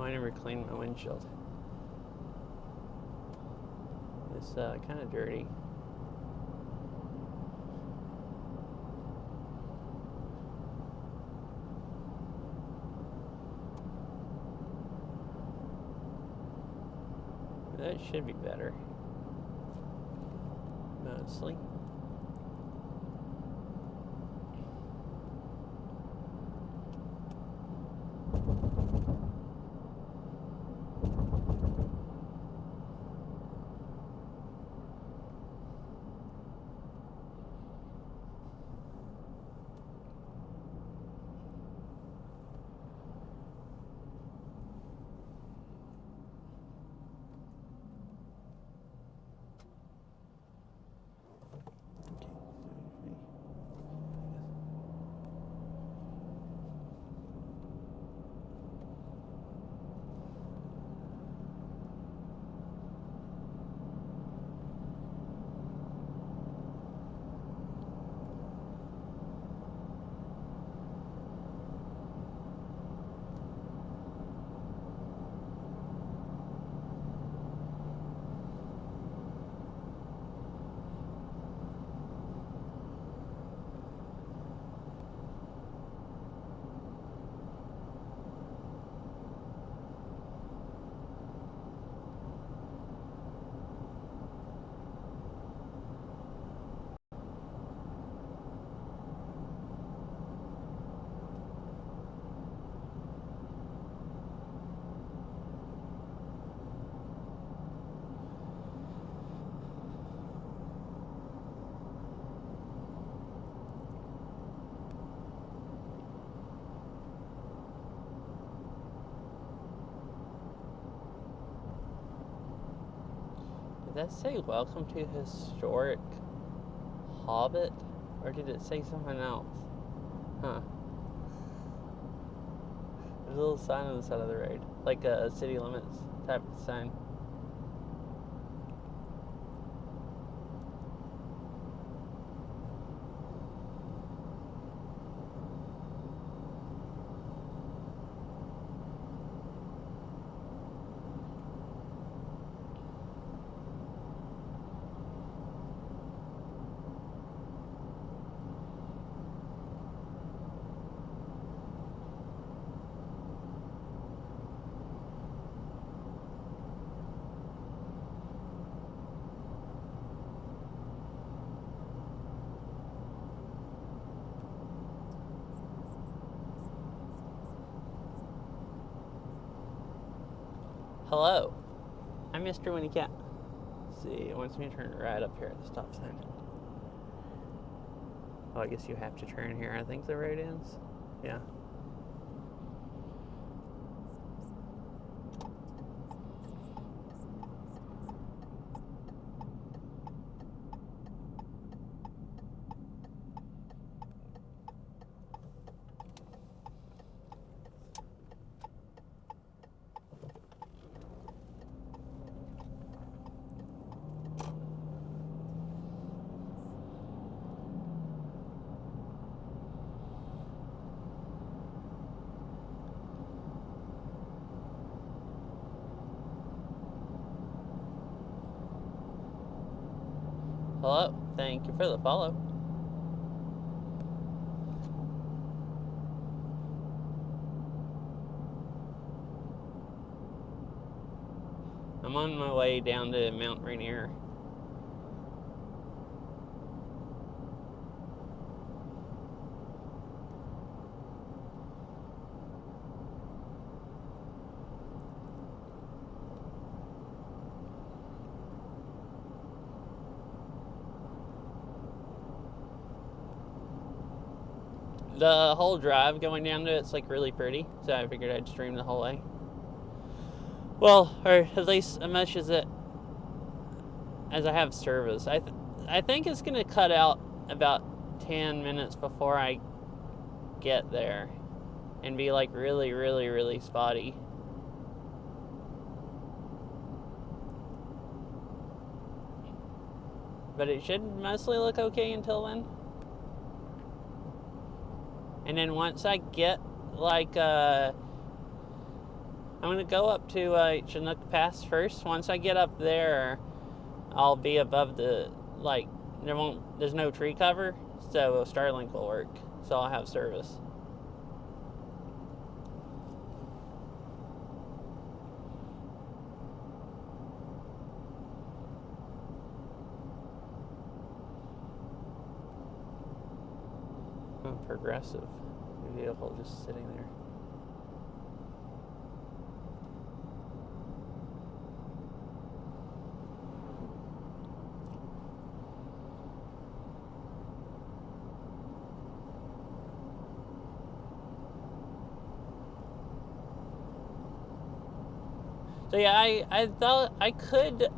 Oh, I never cleaned my windshield. It's kind of dirty. That should be better. Mostly. Did that say welcome to historic Hobbit? Or did it say something else? Huh. There's a little sign on the side of the road. Like a city limits type of sign. Hello, I'm Mr. Winnie Cat. Let's see, it wants me to turn right up here at the stop sign. Oh, I guess you have to turn here. I think the road ends. Yeah. Hello, thank you for the follow. I'm on my way down to Mount Rainier. The whole drive going down to it's like really pretty, so I figured I'd stream the whole way. Well, or at least as much as I have service. I think it's gonna cut out about 10 minutes before I get there, and be like really, really, really spotty. But it should mostly look okay until then. And then once I get like I'm gonna go up to Chinook Pass first. Once I get up there, I'll be above the like there's no tree cover, so Starlink will work. So I'll have service. Progressive vehicle just sitting there. So yeah, I thought I could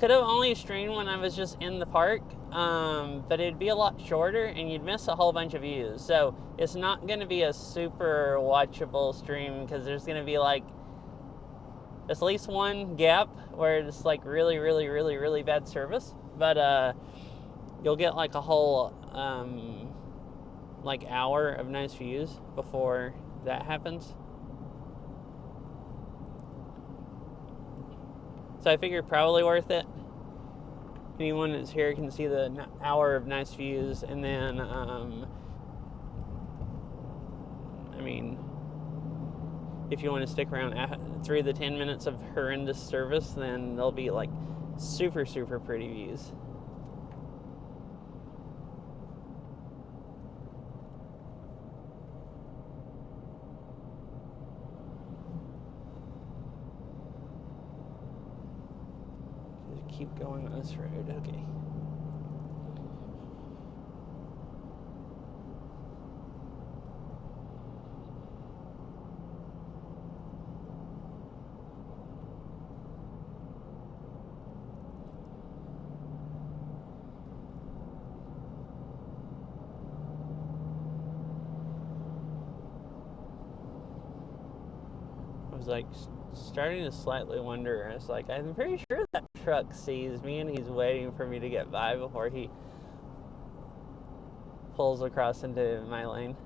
have only streamed when I was just in the park, but it'd be a lot shorter and you'd miss a whole bunch of views. So it's not going to be a super watchable stream because there's going to be like at least one gap where it's like really, really, really, really bad service. But you'll get like a whole like hour of nice views before that happens. So I figured probably worth it. Anyone that's here can see the hour of nice views, and then I mean, if you want to stick around through the 10 minutes of horrendous service, then there'll be like super, super pretty views. Just keep going on this road, okay. I was like starting to slightly wonder. I was like, I'm pretty sure that truck sees me and he's waiting for me to get by before he pulls across into my lane.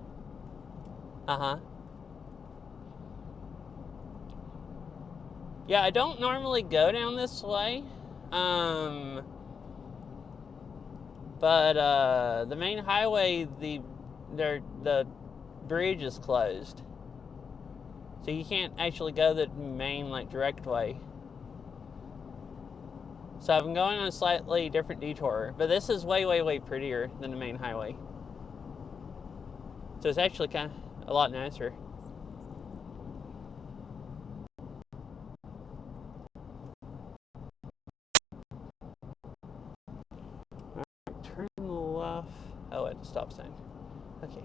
Uh-huh. Yeah, I don't normally go down this way. But the main highway, the bridge is closed. So you can't actually go the main like direct way. So I've been going on a slightly different detour, but this is way, way, way prettier than the main highway. So it's actually kind of a lot nicer. All right, turn left. Oh, at the stop sign. Okay.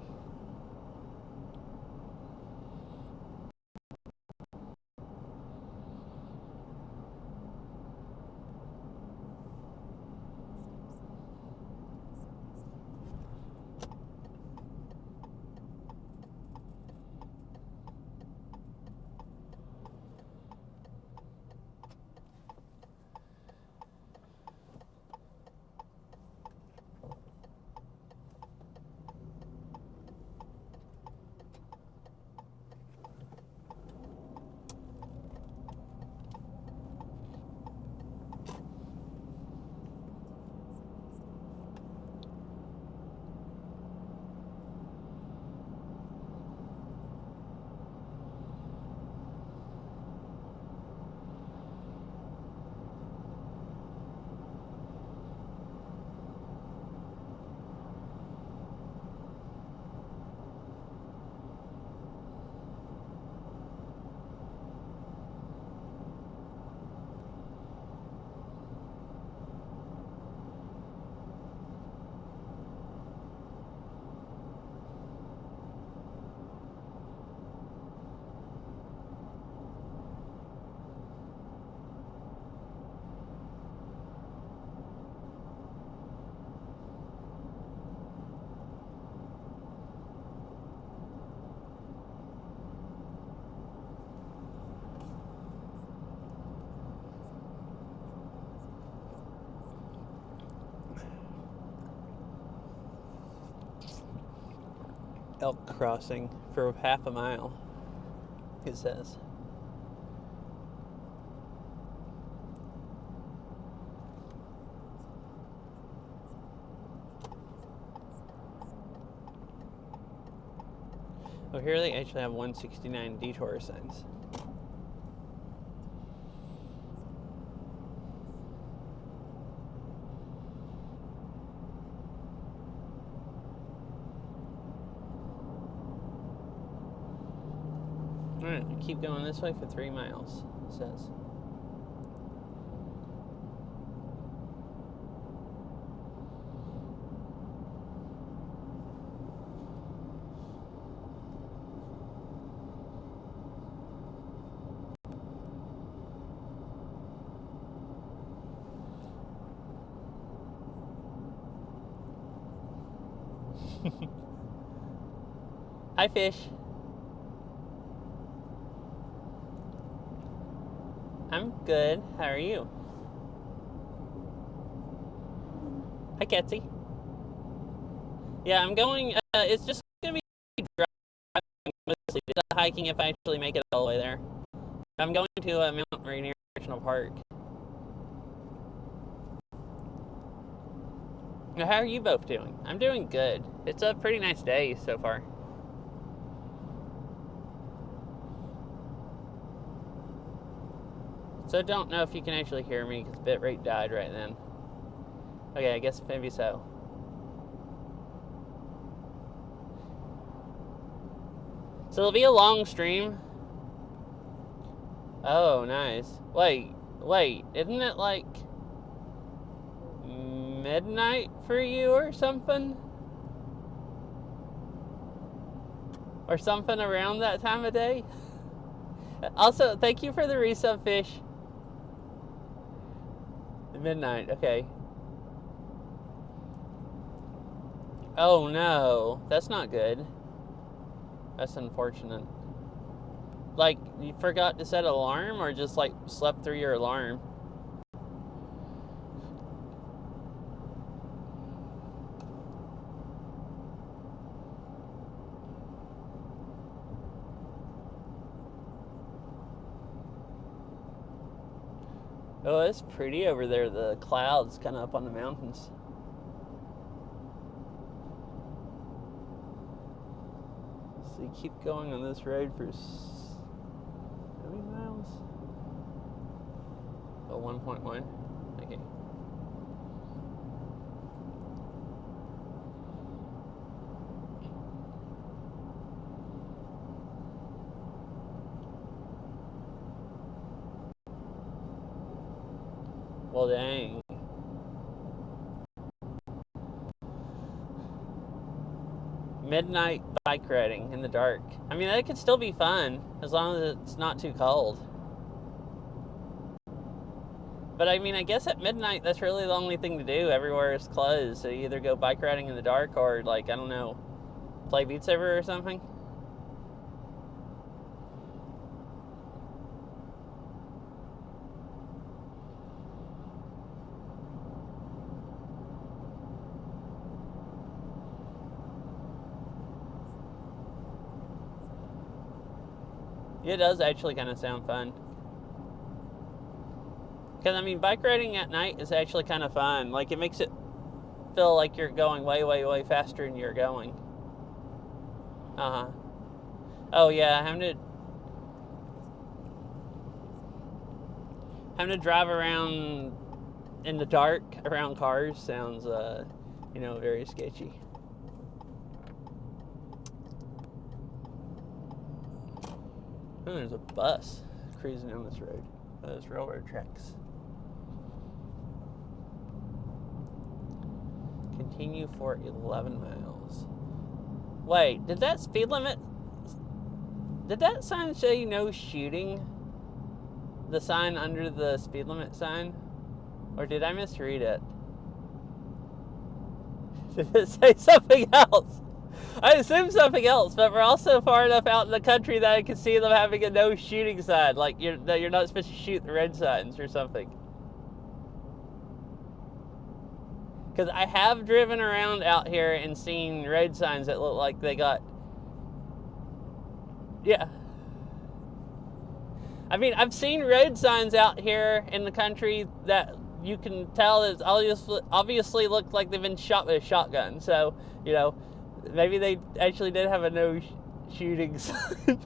Elk crossing for half a mile. It says. Oh, here they actually have 169 detour signs. Alright, keep going this way for 3 miles, it says. Hi, fish. I'm good. How are you? Hi, Ketsy. Yeah, I'm going. It's just gonna be driving mostly. It's hiking if I actually make it all the way there. I'm going to Mount Rainier National Park. Now, how are you both doing? I'm doing good. It's a pretty nice day so far. So I don't know if you can actually hear me because bitrate died right then. Okay, I guess maybe so. So it'll be a long stream. Oh, nice. Wait, isn't it like midnight for you or something? Or something around that time of day? Also, thank you for the resub, fish. Midnight, okay. Oh no, that's not good. That's unfortunate. Like, you forgot to set an alarm or just like slept through your alarm? Oh, it's pretty over there. The clouds kind of up on the mountains. So you keep going on this road for how many miles? Oh, 1.1. Okay. Well, dang. Midnight bike riding in the dark. I mean, that could still be fun as long as it's not too cold. But I mean, I guess at midnight, that's really the only thing to do. Everywhere is closed. So you either go bike riding in the dark or, like, I don't know, play Beat Saber or something. It does actually kind of sound fun. Because, I mean, bike riding at night is actually kind of fun. Like, it makes it feel like you're going way, way, way faster than you're going. Uh-huh. Oh, yeah, having to drive around in the dark around cars sounds, very sketchy. Oh, there's a bus cruising down this road. Those railroad tracks. Continue for 11 miles. Wait, did that speed limit... Did that sign say no shooting? The sign under the speed limit sign? Or did I misread it? Did it say something else? I assume something else, but we're also far enough out in the country that I can see them having a no shooting sign, like you're not supposed to shoot the red signs or something. Because I have driven around out here and seen road signs that look like they got... Yeah. I mean, I've seen road signs out here in the country that you can tell is obviously look like they've been shot with a shotgun. So, you know, maybe they actually did have a no shooting sign.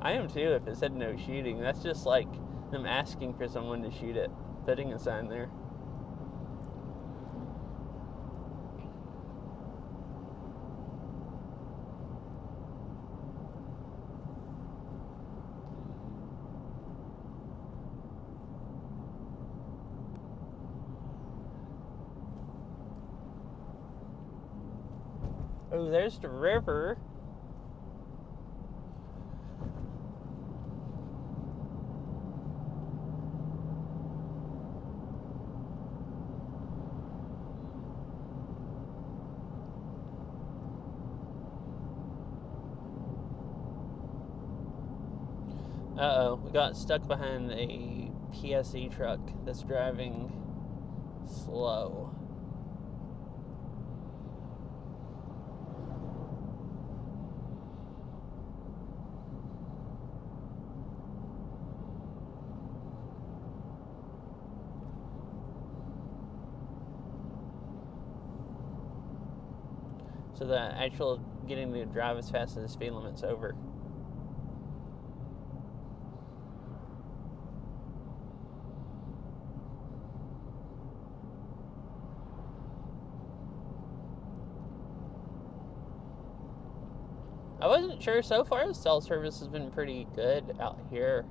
I am too if it said no shooting. That's just like them asking for someone to shoot it, putting a sign there. Oh, there's the river. Uh-oh, we got stuck behind a PSE truck that's driving slow. So the actual getting to drive as fast as the speed limit's over. I wasn't sure. So far, the cell service has been pretty good out here.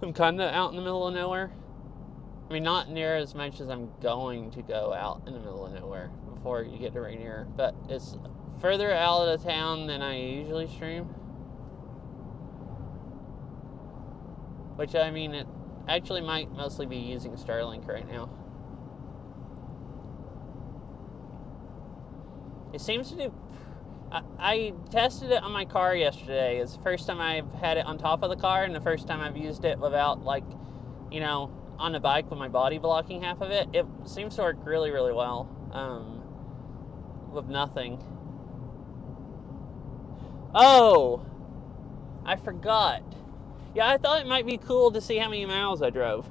I'm kind of out in the middle of nowhere. I mean, not near as much as I'm going to go out in the middle of nowhere before you get to Rainier, but it's further out of town than I usually stream. Which, I mean, it actually might mostly be using Starlink right now. It seems to do... I tested it on my car yesterday. It's the first time I've had it on top of the car and the first time I've used it without, like, you know, on the bike with my body blocking half of it. It seems to work really, really well with nothing. Oh! I forgot. Yeah, I thought it might be cool to see how many miles I drove.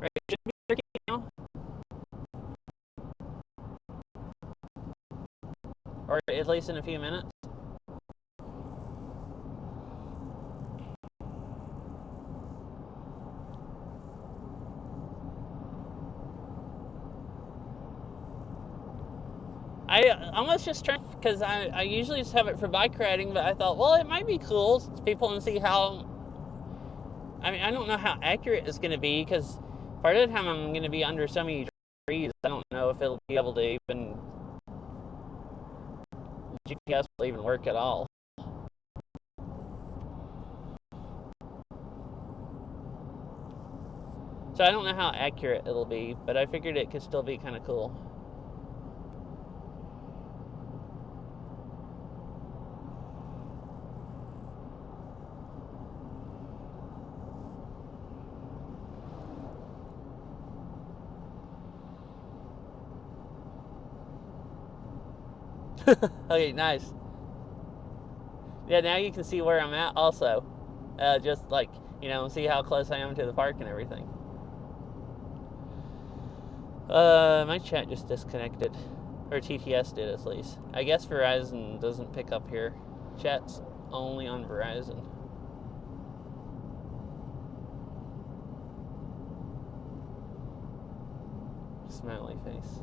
Right, it should be 13 now. Or at least in a few minutes. I almost just trying, because I usually just have it for bike riding, but I thought, well, it might be cool to people and see how. I mean, I don't know how accurate it's going to be, because part of the time I'm going to be under so many trees, I don't know if it'll be able to even. GPS will even work at all. So I don't know how accurate it'll be, but I figured it could still be kind of cool. Okay, nice. Yeah, now you can see where I'm at also. Just like, you know, see how close I am to the park and everything. My chat just disconnected. Or TTS did at least. I guess Verizon doesn't pick up here. Chat's only on Verizon. Smiley face.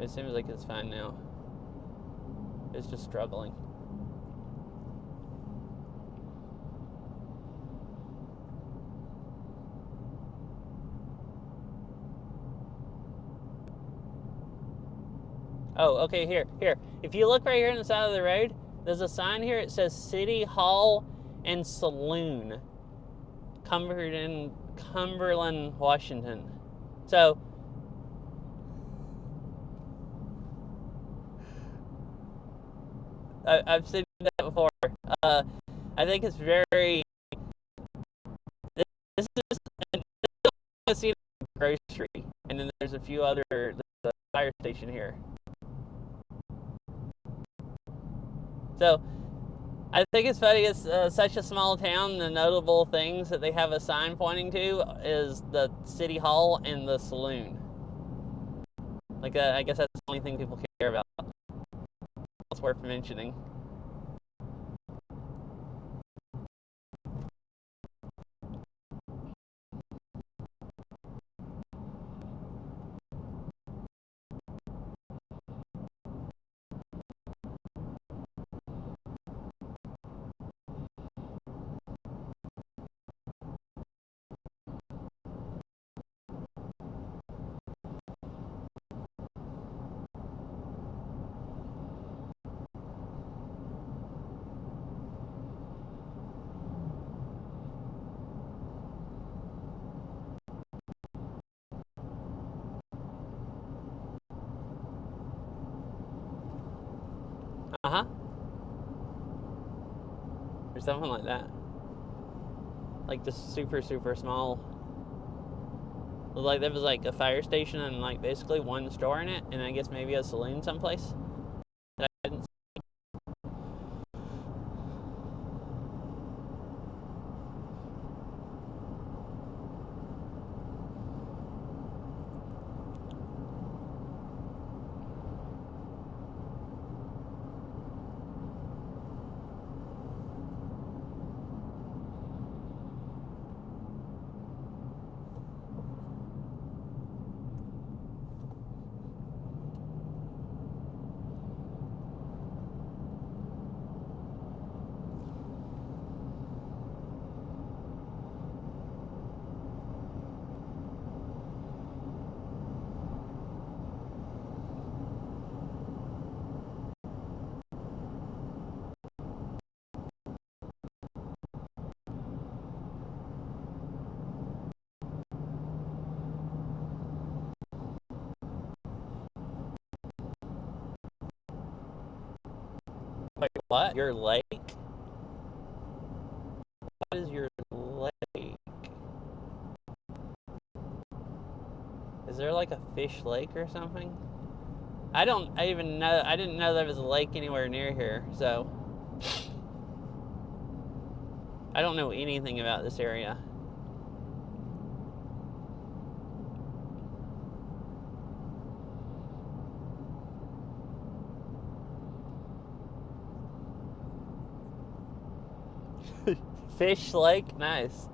It seems like it's fine now. It's just struggling. Oh, okay, here. If you look right here on the side of the road, there's a sign here. It says City Hall and Saloon, Cumberland, Washington. So, I've seen that before. I think it's very. This is grocery, and then there's a few other. There's a fire station here. So I think it's funny. It's such a small town. The notable things that they have a sign pointing to is the city hall and the saloon. Like I guess that's the only thing people care about. It's worth mentioning. Uh-huh. Or something like that. Like just super, super small. Like there was like a fire station and like basically one store in it, and I guess maybe a saloon someplace. That I didn't Wait, what? Your lake? What is your lake? Is there like a fish lake or something? I didn't know there was a lake anywhere near here, so I don't know anything about this area. Fish lake? Nice.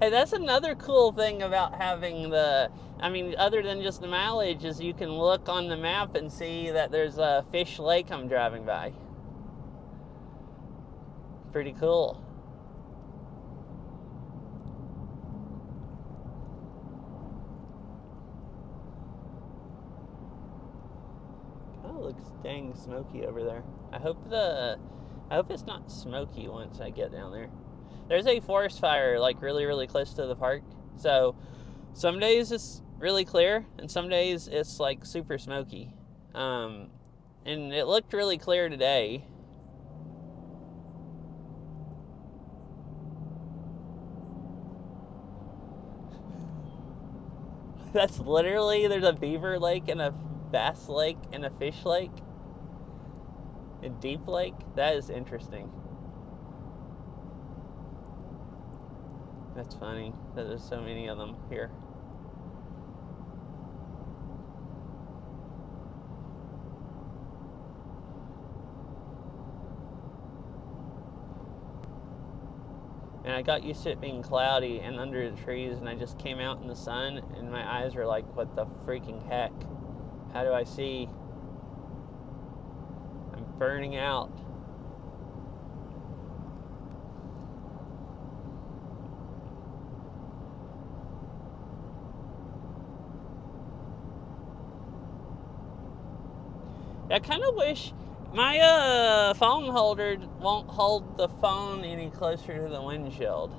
Hey, that's another cool thing about having other than just the mileage, is you can look on the map and see that there's a fish lake I'm driving by. Pretty cool. Kind of looks dang smoky over there. I hope it's not smoky once I get down there. There's a forest fire like really, really close to the park. So some days it's really clear and some days it's like super smoky. And it looked really clear today. That's literally, there's a beaver lake and a bass lake and a fish lake. A deep lake? That is interesting. That's funny that there's so many of them here. And I got used to it being cloudy and under the trees, and I just came out in the sun and my eyes were like, what the freaking heck? How do I see? I'm burning out. I kind of wish my phone holder won't hold the phone any closer to the windshield.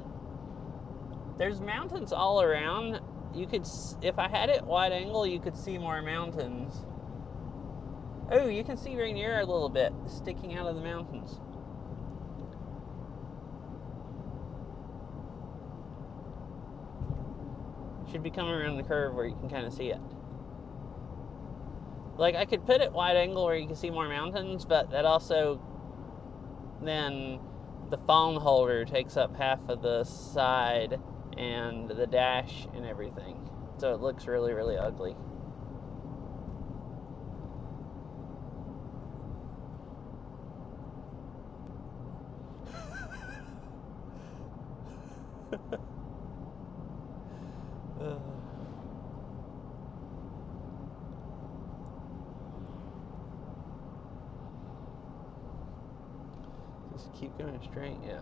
There's mountains all around. If I had it wide angle, you could see more mountains. Oh, you can see Rainier a little bit sticking out of the mountains. Should be coming around the curve where you can kind of see it. Like, I could put it wide angle where you can see more mountains, but that also, then the phone holder takes up half of the side and the dash and everything. So it looks really, really ugly. Just keep going straight, yeah.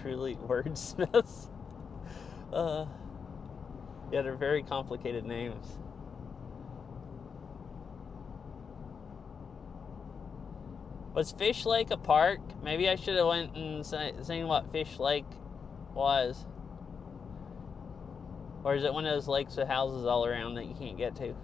Truly wordsmiths. Yeah, they're very complicated names. Was Fish Lake a park? Maybe I should have went and seen what Fish Lake was. Or is it one of those lakes with houses all around that you can't get to?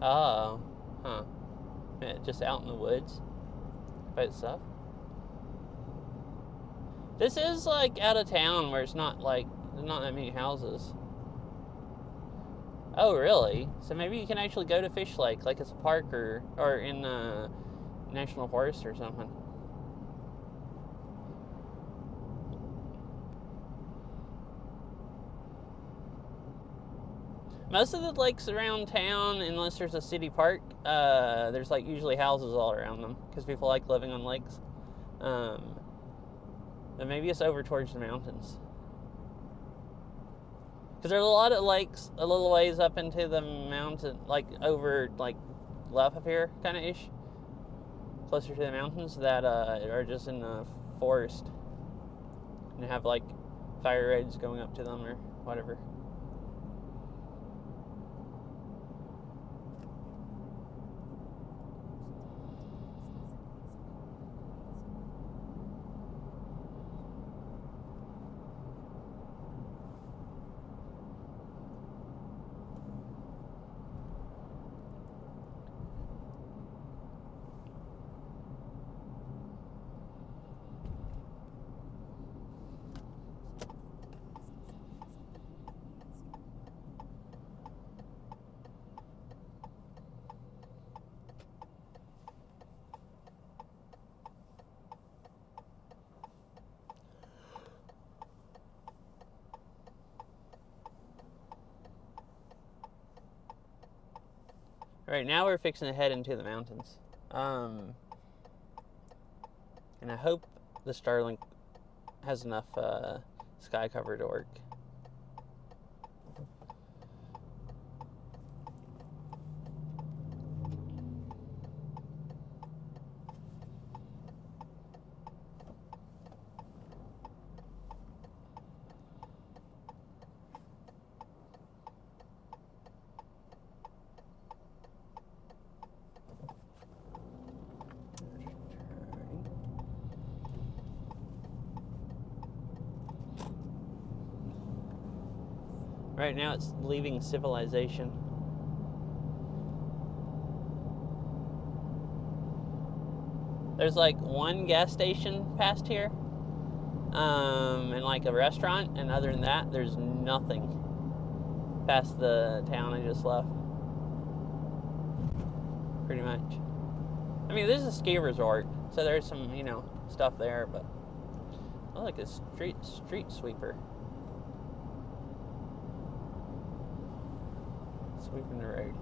Oh, huh. Yeah, just out in the woods by itself. This is like out of town where it's not like, there's not that many houses. Oh, really? So maybe you can actually go to Fish Lake, like it's a park or in a national forest or something. Most of the lakes around town, unless there's a city park, there's like usually houses all around them because people like living on lakes. But maybe it's over towards the mountains. Because there's a lot of lakes a little ways up into the mountain, like over like left of here, kind of ish, closer to the mountains that are just in the forest and have like fire roads going up to them or whatever. Right now we're fixing to head into the mountains. And I hope the Starlink has enough sky cover to work. Right now it's leaving civilization. There's like one gas station past here, and like a restaurant, and other than that, there's nothing past the town I just left. Pretty much. I mean, this is a ski resort, so there's some, stuff there, but I like a street sweeper. Sweeping the road.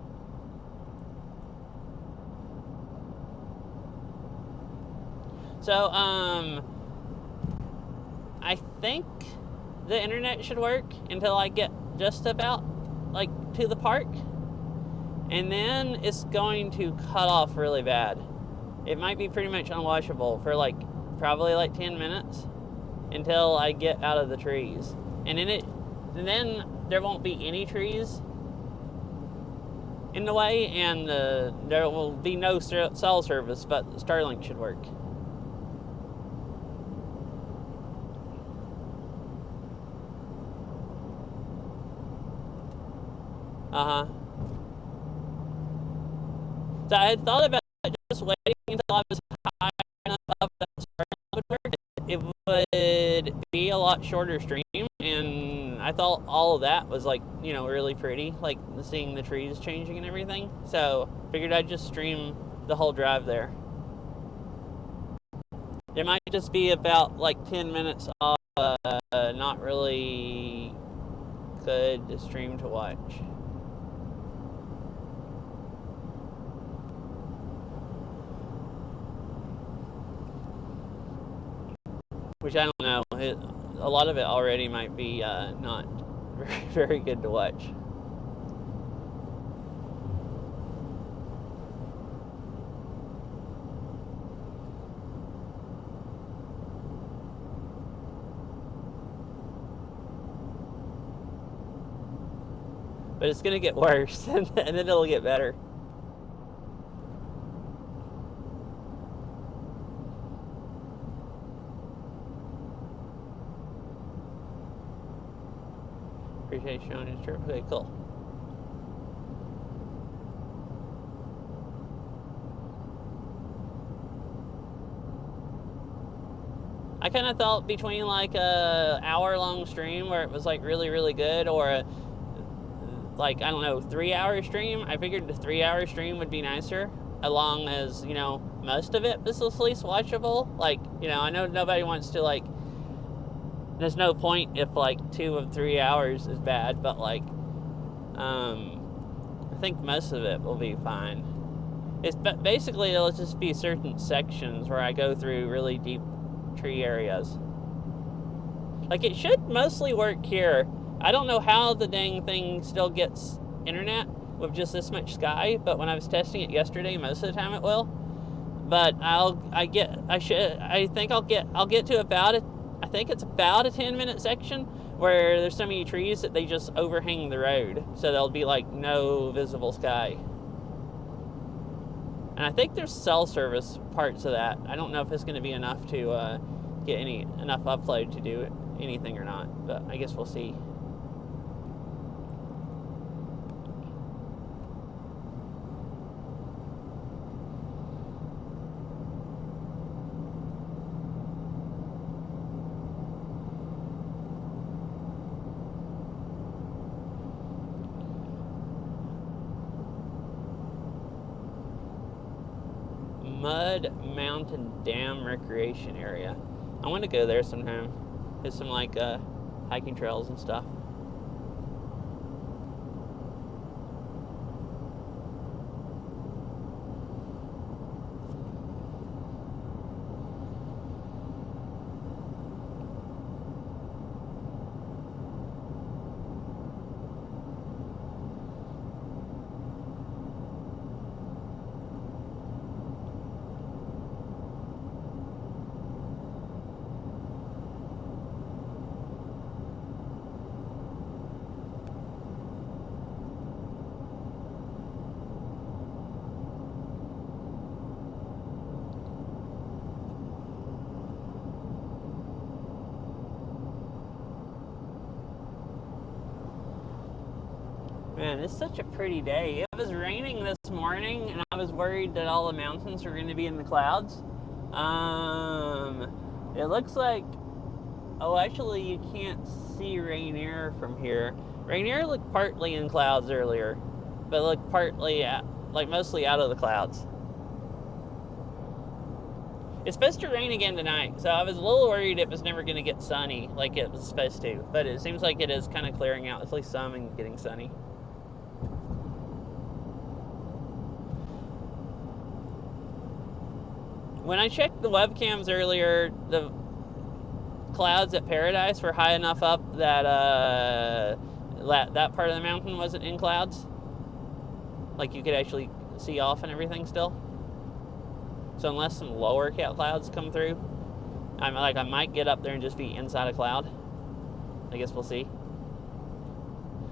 So, I think the internet should work until I get just about, like, to the park. And then it's going to cut off really bad. It might be pretty much unwatchable for, like, probably, like, 10 minutes until I get out of the trees. And then there won't be any trees in the way, and there will be no cell service, but Starlink should work. So I had thought about just waiting until I was high enough up that Starlink would work. It would be a lot shorter stream, and I thought all of that was, like, really pretty, like seeing the trees changing and everything. So figured I'd just stream the whole drive there. There might just be about, like, 10 minutes off, not really good stream to watch. Which I don't know. A lot of it already might be not very, very good to watch. But it's going to get worse, and then it'll get better. Appreciate you showing his trip. Okay, cool. I kind of thought between, like, a hour-long stream where it was, like, really, really good, or a, like, I don't know, 3-hour stream. I figured the 3-hour stream would be nicer, as long as, most of it was at least watchable. Like, I know nobody wants to, like, there's no point if, like, 2 of 3 hours is bad, but, like, I think most of it will be fine. Basically, it'll just be certain sections where I go through really deep tree areas. Like, it should mostly work here. I don't know how the dang thing still gets internet with just this much sky, but when I was testing it yesterday, most of the time it will. But I think I'll get to about I think it's about a 10-minute section where there's so many trees that they just overhang the road, so there'll be, like, no visible sky. And I think there's cell service parts of that. I don't know if it's going to be enough to get enough upload to do anything or not, but I guess we'll see. Mud Mountain Dam Recreation Area. I want to go there sometime. There's some, like, hiking trails and stuff. Man, it's such a pretty day. It was raining this morning, and I was worried that all the mountains were going to be in the clouds. It looks like... Oh, actually, you can't see Rainier from here. Rainier looked partly in clouds earlier, but looked partly, mostly out of the clouds. It's supposed to rain again tonight, so I was a little worried it was never going to get sunny like it was supposed to. But it seems like it is kind of clearing out, at least some, and getting sunny. When I checked the webcams earlier, the clouds at Paradise were high enough up that that part of the mountain wasn't in clouds. Like you could actually see off and everything still. So unless some lower clouds come through, I might get up there and just be inside a cloud. I guess we'll see.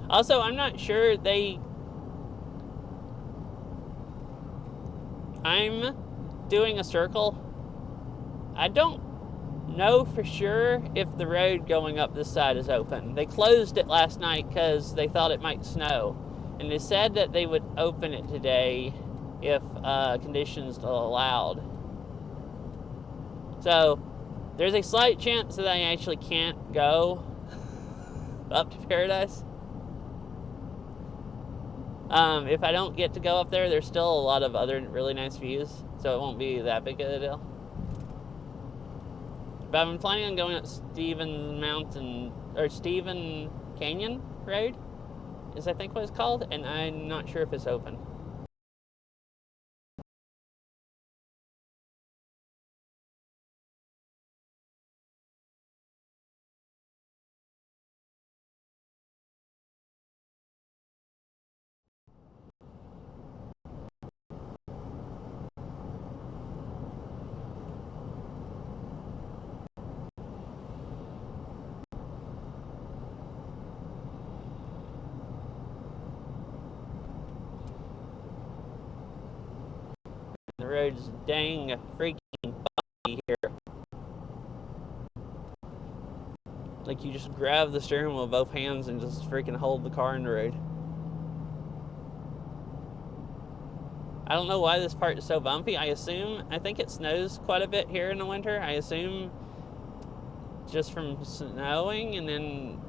Also, I'm not sure I'm doing a circle. I don't know for sure if the road going up this side is open. They closed it last night because they thought it might snow. And they said that they would open it today if conditions allowed. So there's a slight chance that I actually can't go up to Paradise. If I don't get to go up there, there's still a lot of other really nice views, so it won't be that big of a deal. But I've been planning on going up Stephen Canyon Road, is I think what it's called, and I'm not sure if it's open. The road's dang freaking bumpy here. Like you just grab the steering wheel with both hands and just freaking hold the car in the road. I don't know why this part is so bumpy. I think it snows quite a bit here in the winter. I assume just from snowing and then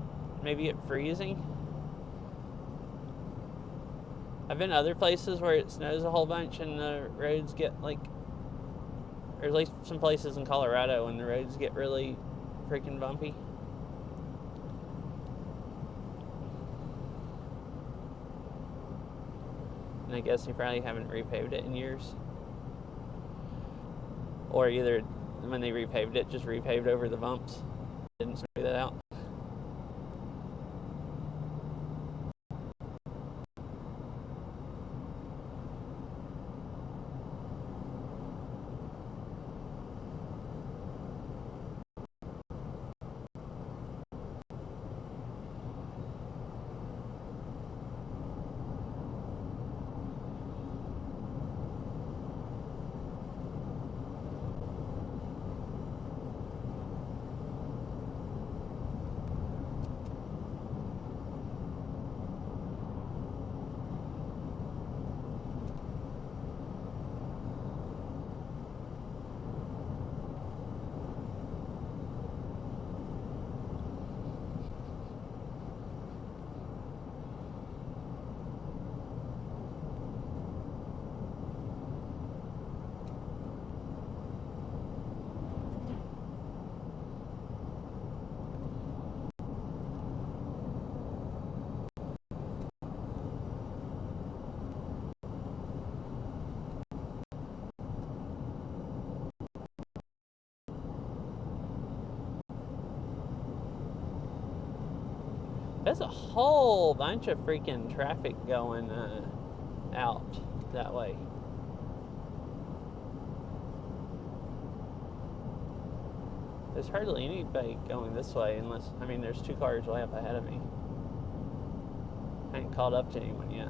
maybe it freezing. I've been other places where it snows a whole bunch and the roads get like, or at least some places in Colorado, and the roads get really freaking bumpy. And I guess they probably haven't repaved it in years. Or either when they repaved it, just repaved over the bumps. Didn't smooth that out. There's a whole bunch of freaking traffic going out that way. There's hardly anybody going this way unless, there's 2 cars way up ahead of me. I ain't caught up to anyone yet.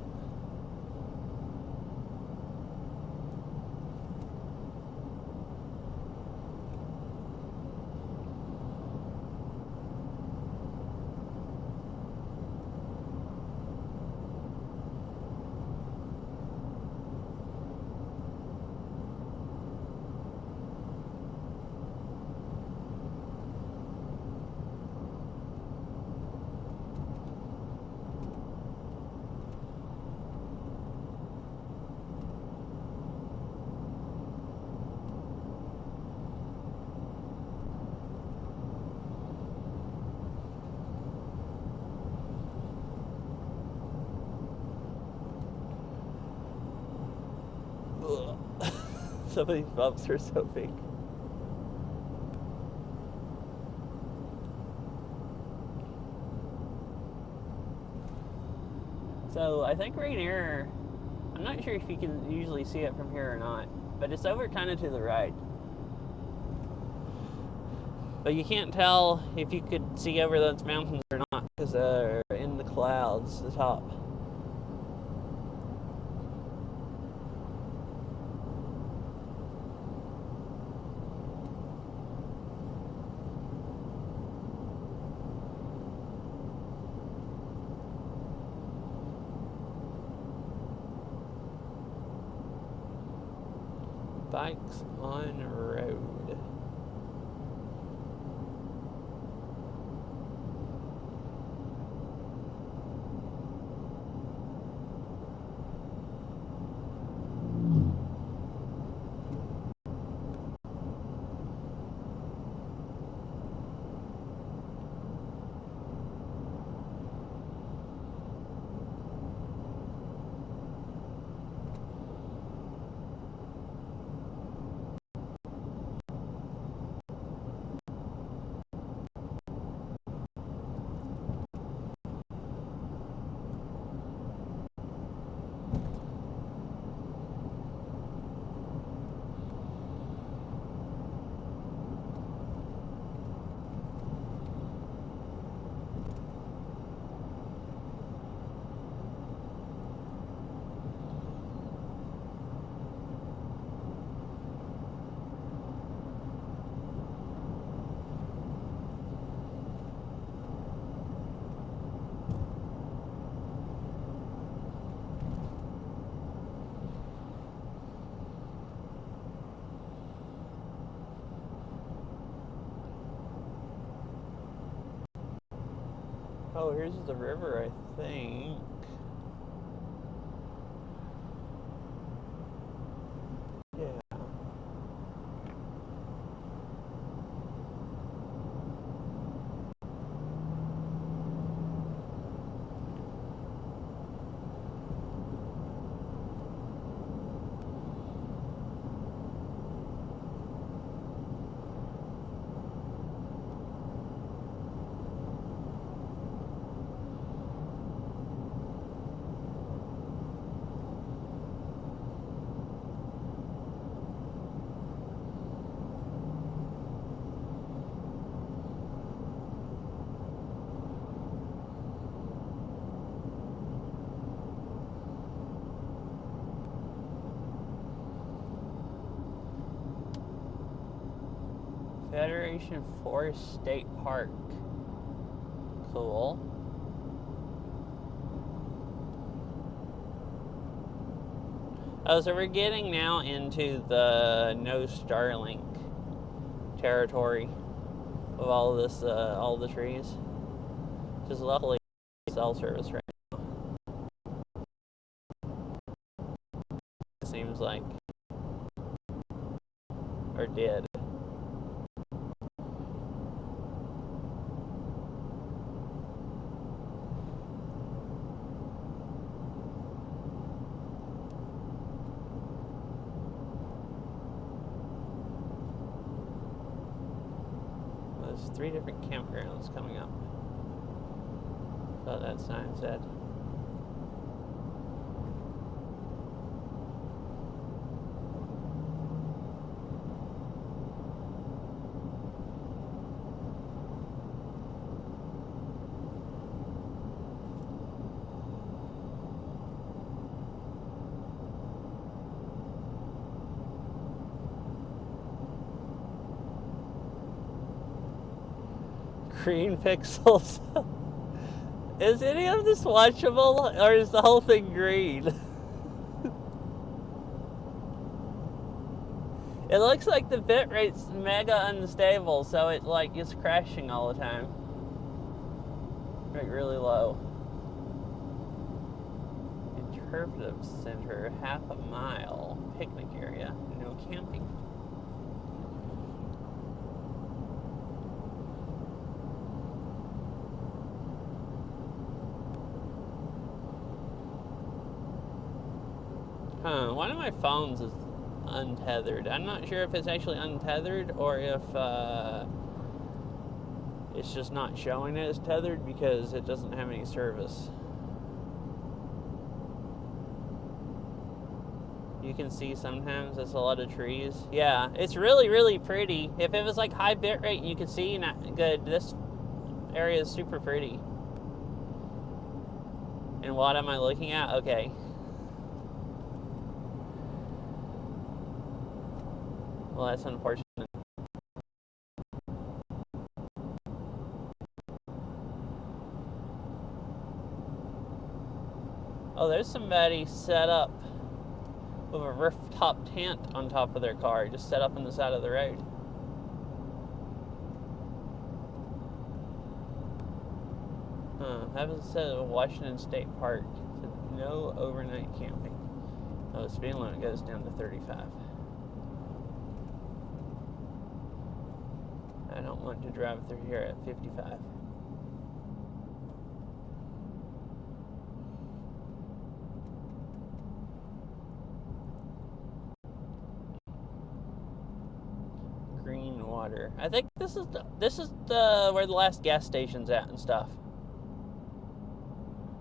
Some of these bumps are so big. So I think right here, I'm not sure if you can usually see it from here or not, but it's over kind of to the right. But you can't tell if you could see over those mountains or not because they're in the clouds, the top. Bikes on road. Oh, here's the river, I think. Yeah. Federation Forest State Park. Cool. Oh, so we're getting now into the no Starlink territory of all this, all the trees. Just luckily, cell service right now. It seems like, or did. There's 3 different campgrounds coming up. That's what that sign said. Green pixels. Is any of this watchable, or is the whole thing green? It looks like the bitrate's mega unstable, so it like is crashing all the time. Like really low. Interpretive center, half a mile. Picnic area, no camping. One of my phones is untethered. I'm not sure if it's actually untethered or if it's just not showing it as tethered because it doesn't have any service. You can see sometimes it's a lot of trees. Yeah, it's really, really pretty. If it was like high bit rate, you could see not good. This area is super pretty. And what am I looking at? Okay. Well, that's unfortunate. Oh, there's somebody set up with a rooftop tent on top of their car, just set up on the side of the road. That was said of Washington State Park. It said no overnight camping. Oh, the speed limit goes down to 35. I don't want to drive through here at 55. Green water. I think this is the where the last gas station's at and stuff.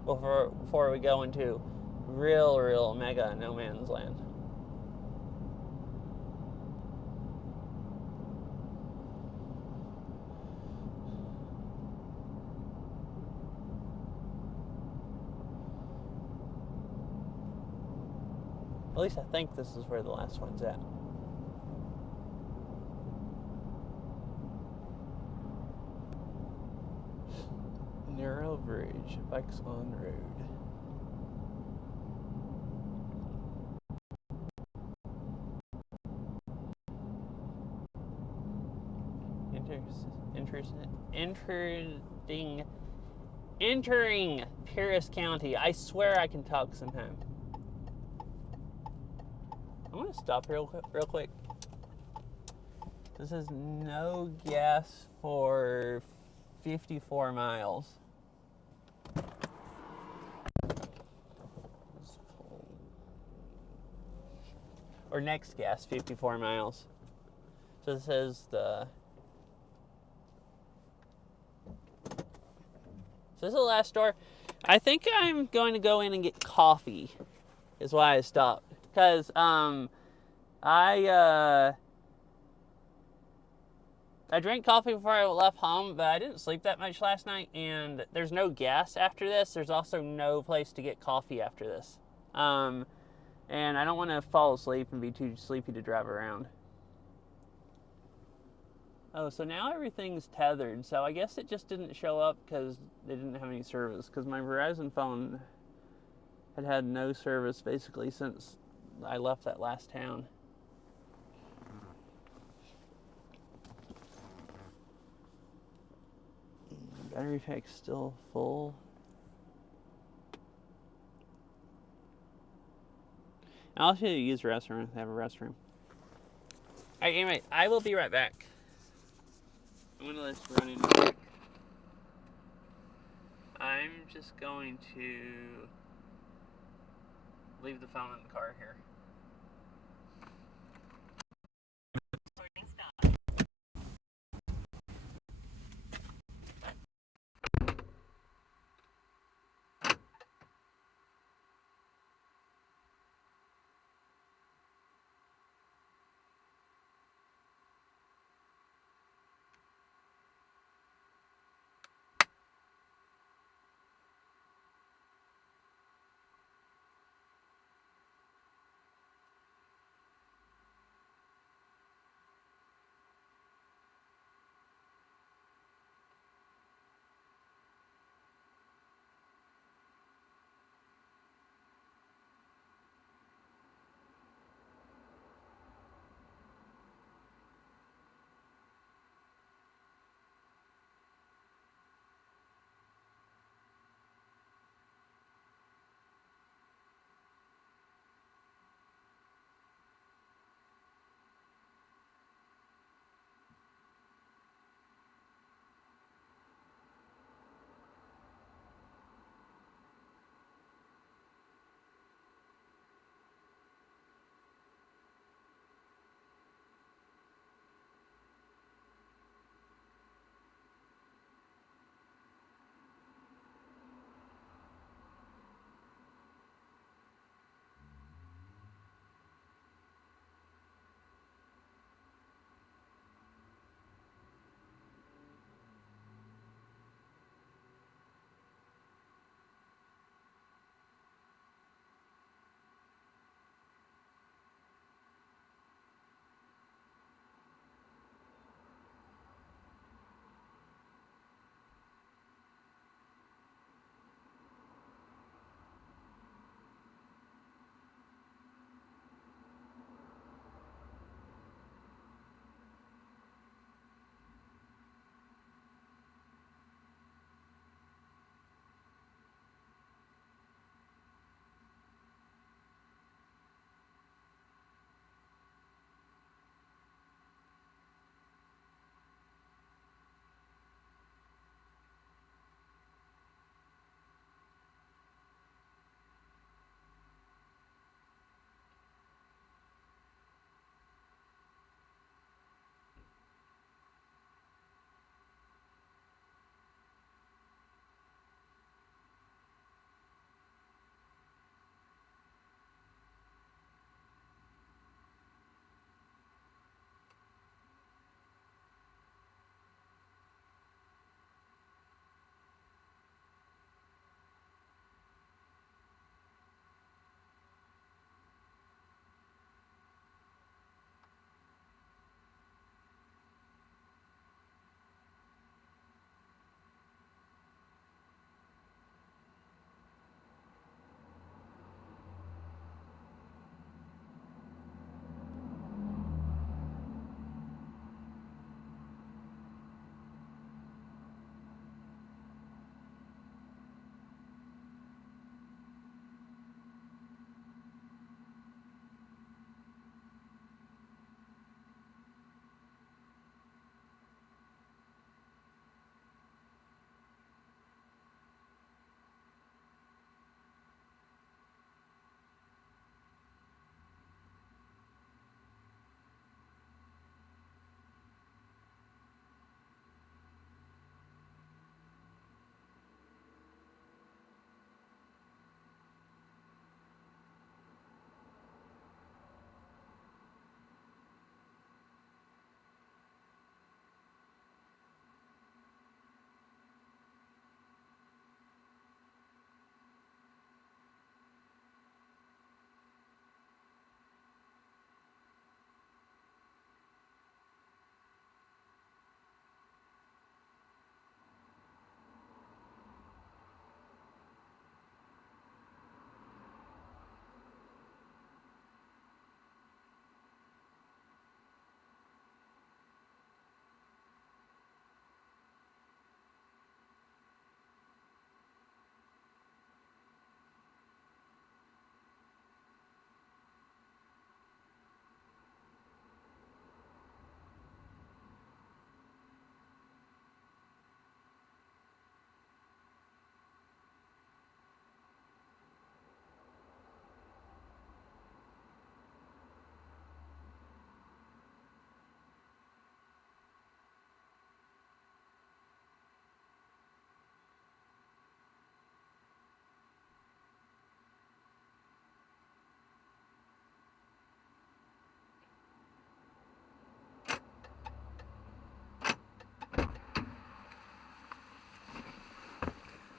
Before we go into real mega no man's land. At least I think this is where the last one's at. Narrow bridge, bikes on road. Entering Paris County. I swear I can talk sometime. I'm gonna stop real quick. This is no gas for 54 miles. Or next gas, 54 miles. So this is the... So this is the last store. I think I'm going to go in and get coffee, is why I stopped. Because I drank coffee before I left home, but I didn't sleep that much last night, and there's no gas after this. There's also no place to get coffee after this. And I don't want to fall asleep and be too sleepy to drive around. Oh, so now everything's tethered, so I guess it just didn't show up because they didn't have any service, because my Verizon phone had no service basically since I left that last town. Battery pack's still full. I'll show you use the restroom if they have a restroom. Alright, anyway, I will be right back. I'm gonna let this run in quick. I'm just going to leave the phone in the car here.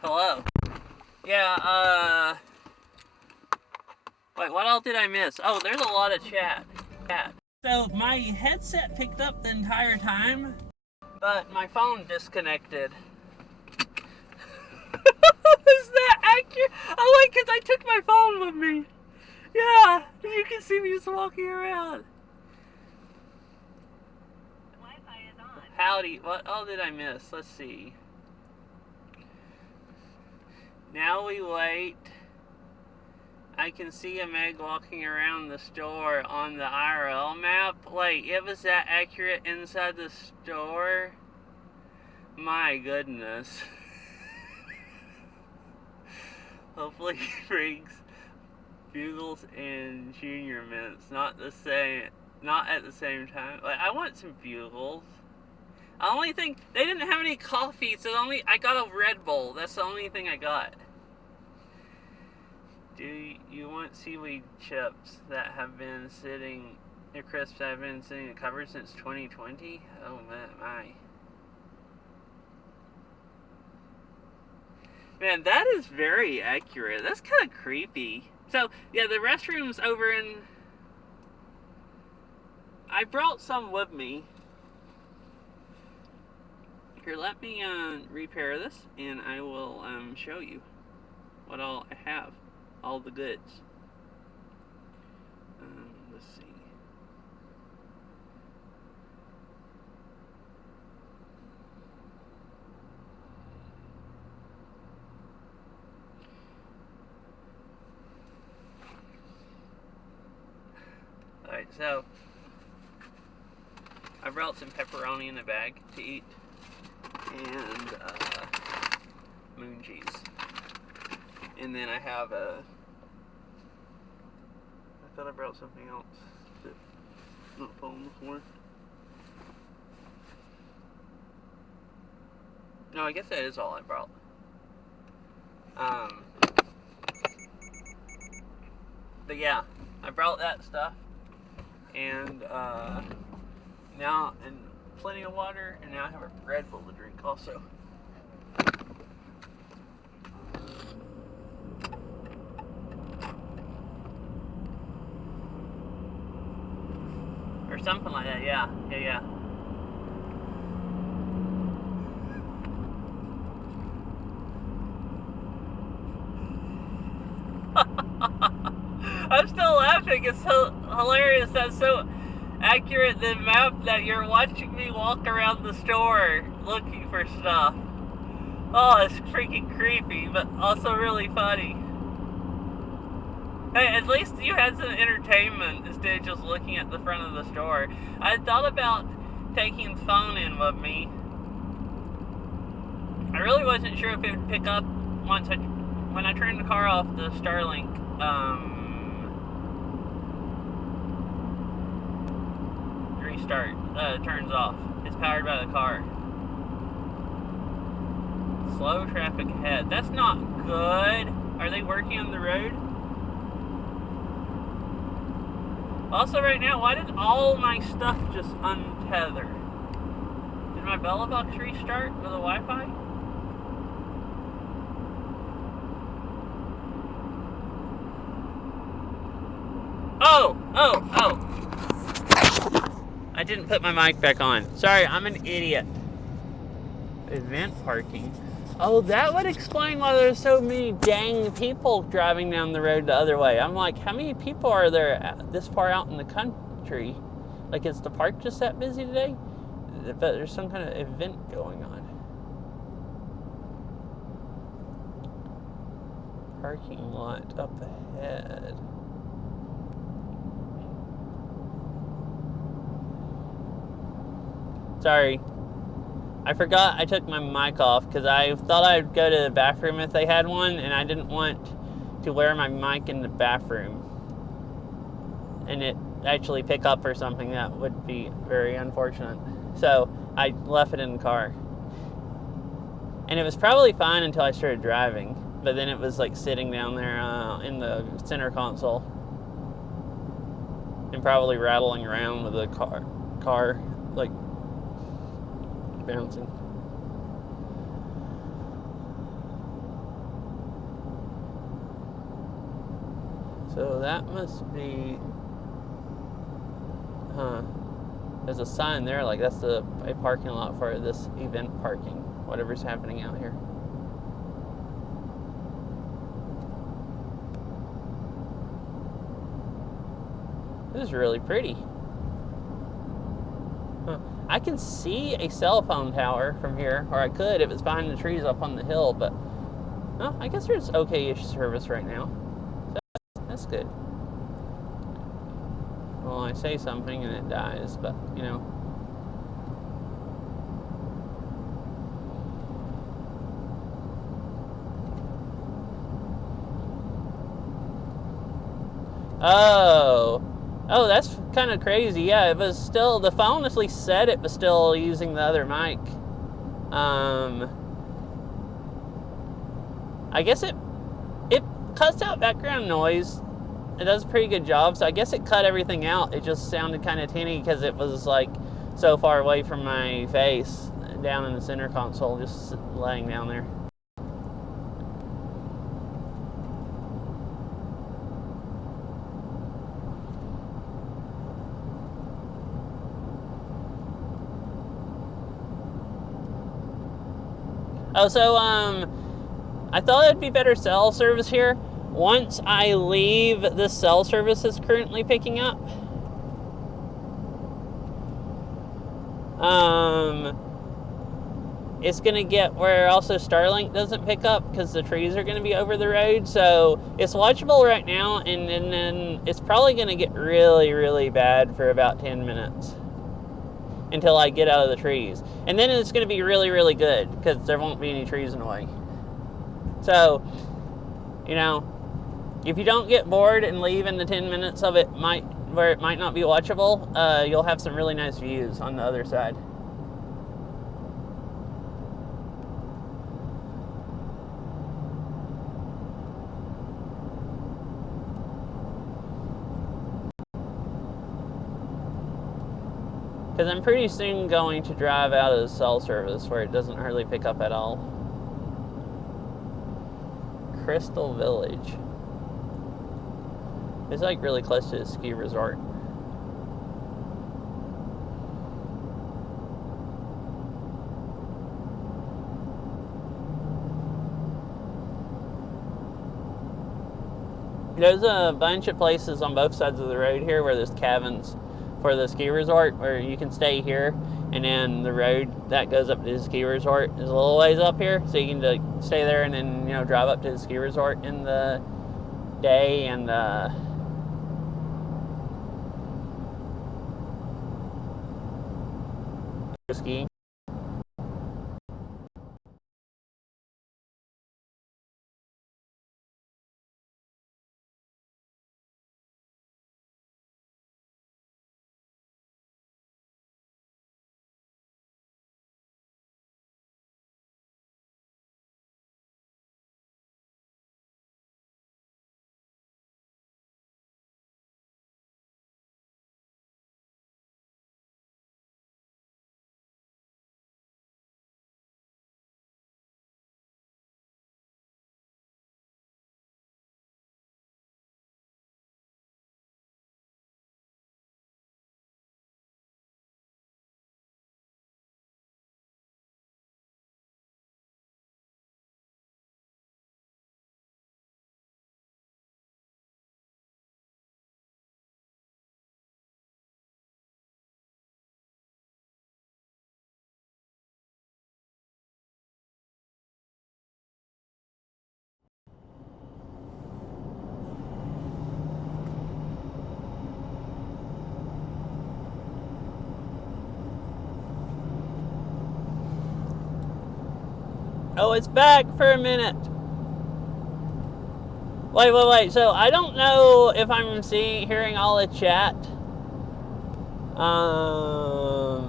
Hello. Yeah, wait, what all did I miss? Oh, there's a lot of chat. So my headset picked up the entire time, but my phone disconnected. Is that accurate? Oh, wait, because I took my phone with me. Yeah, you can see me just walking around. The Wi-Fi is on. Howdy, what all did I miss? Let's see. Now we wait. I can see a Meg walking around the store on the IRL map. Wait, it was that accurate inside the store? My goodness. Hopefully he brings Bugles and Junior Mints. Not at the same time. Like, I want some Bugles. The only thing, they didn't have any coffee, so I got a Red Bull. That's the only thing I got. Do you want seaweed chips that have been sitting, the crisps that have been sitting in the cupboard since 2020? Oh my. Man, that is very accurate. That's kind of creepy. So, yeah, the restroom's over in... I brought some with me. Here, let me repair this, and I will show you what all I have. All the goods. Let's see. Alright, so I brought some pepperoni in the bag to eat, and moon cheese. And then I have I thought I brought something else that's not fallen before. No, I guess that is all I brought. But yeah, I brought that stuff, and now, and plenty of water, and now I have a Red Bull to drink also. Or something like that, yeah. I'm still laughing. It's so hilarious. That's so accurate, the map that you're watching me walk around the store looking for stuff. Oh, it's freaking creepy, but also really funny. Hey, at least you had some entertainment instead of just looking at the front of the store. I thought about taking the phone in with me. I really wasn't sure if it would pick up when I turned the car off. The Starlink restart turns off. It's powered by the car. Slow traffic ahead. That's not good. Are they working on the road? Also, right now, why did all my stuff just untether? Did my Bella Box restart with the Wi-Fi? Oh! I didn't put my mic back on. Sorry, I'm an idiot. Event parking. Oh, that would explain why there's so many dang people driving down the road the other way. I'm like, how many people are there this far out in the country? Like, is the park just that busy today? But there's some kind of event going on. Parking lot up ahead. Sorry. I forgot I took my mic off because I thought I'd go to the bathroom if they had one, and I didn't want to wear my mic in the bathroom and it actually pick up or something. That would be very unfortunate. So I left it in the car. And it was probably fine until I started driving, but then it was like sitting down there in the center console and probably rattling around with the car like bouncing. So that must be, huh? There's a sign there, like that's a parking lot for this event parking, whatever's happening out here. This is really pretty. Huh. I can see a cell phone tower from here, or I could if it's behind the trees up on the hill, but well, I guess there's okay-ish service right now. So that's good. Well, I say something and it dies, but you know. Oh, that's kind of crazy. Yeah, it was still, the phone at least said it was still using the other mic. I guess it cuts out background noise. It does a pretty good job, so I guess it cut everything out. It just sounded kind of tinny because it was like so far away from my face, down in the center console, just laying down there. Oh, so I thought it'd be better cell service here. Once I leave, the cell service is currently picking up. It's gonna get where also Starlink doesn't pick up because the trees are gonna be over the road. So it's watchable right now, and then it's probably gonna get really, really bad for about 10 minutes until I get out of the trees. And then it's gonna be really, really good because there won't be any trees in the way. So, you know, if you don't get bored and leave in the 10 minutes of it where it might not be watchable, you'll have some really nice views on the other side. Because I'm pretty soon going to drive out of the cell service where it doesn't hardly pick up at all. Crystal Village. It's like really close to a ski resort. There's a bunch of places on both sides of the road here where there's cabins for the ski resort where you can stay here, and then the road that goes up to the ski resort is a little ways up here, so you can stay there and then drive up to the ski resort in the day and skiing. Oh, it's back for a minute. Wait. So I don't know if I'm hearing all the chat,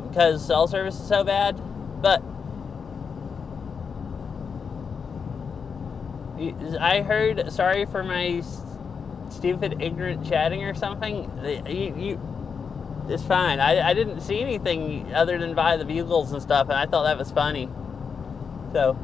because cell service is so bad. But I heard, sorry for my stupid, ignorant chatting or something. It's fine. I didn't see anything other than by the bugles and stuff, and I thought that was funny. So.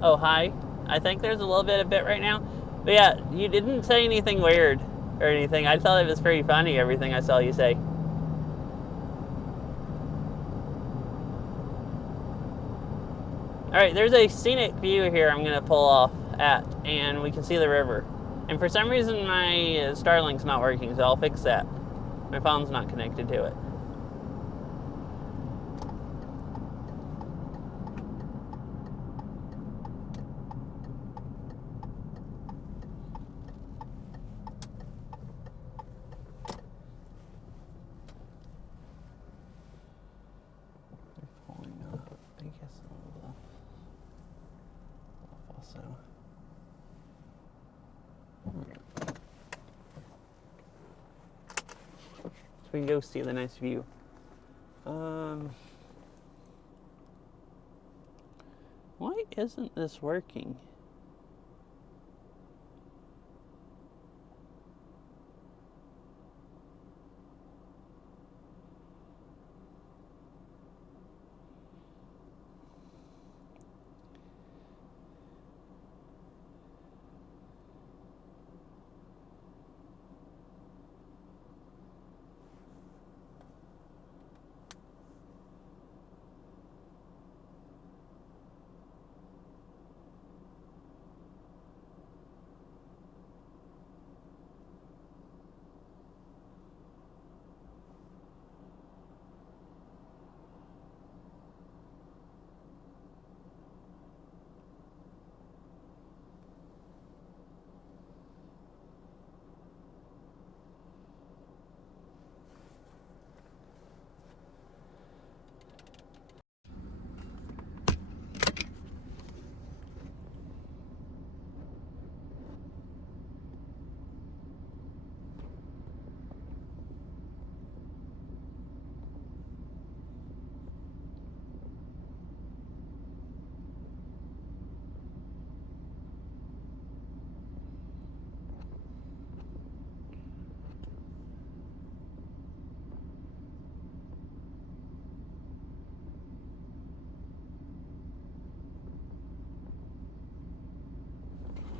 Oh, hi. I think there's a little bit of it right now. But yeah, you didn't say anything weird or anything. I thought it was pretty funny, everything I saw you say. Alright, there's a scenic view here I'm going to pull off at, and we can see the river. And for some reason, my Starlink's not working, so I'll fix that. My phone's not connected to it. Also. So we can go see the nice view. Why isn't this working?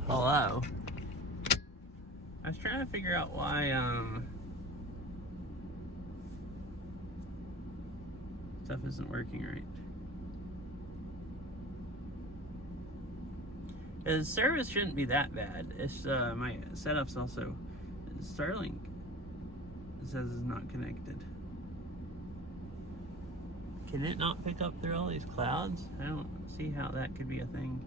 Hello. I was trying to figure out why stuff isn't working right. The service shouldn't be that bad. It's my setup's also Starlink. It says it's not connected. Can it not pick up through all these clouds? I don't see how that could be a thing.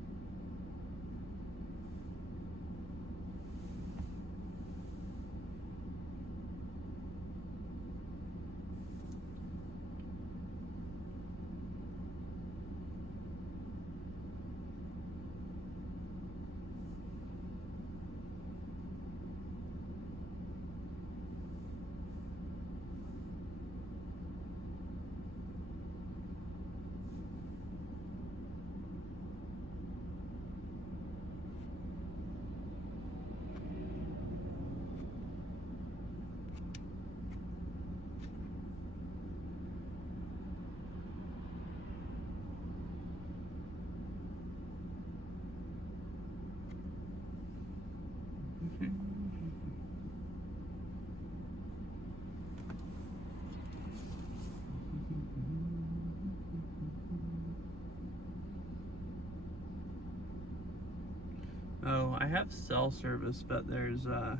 Oh, I have cell service, but there's no,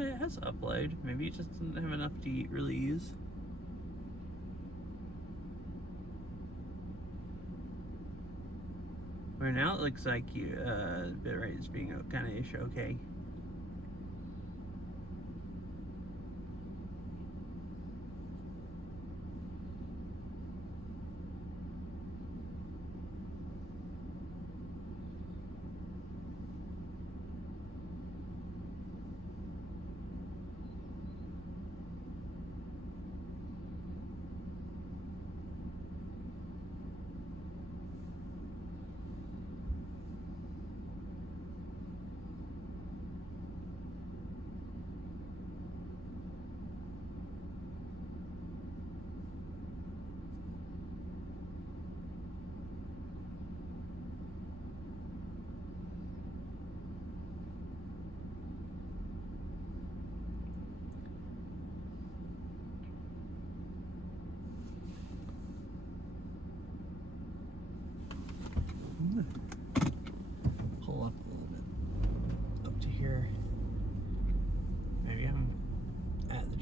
it has upload. Maybe it just doesn't have enough to really use. Right now it looks like you bitrate is being kind of okay.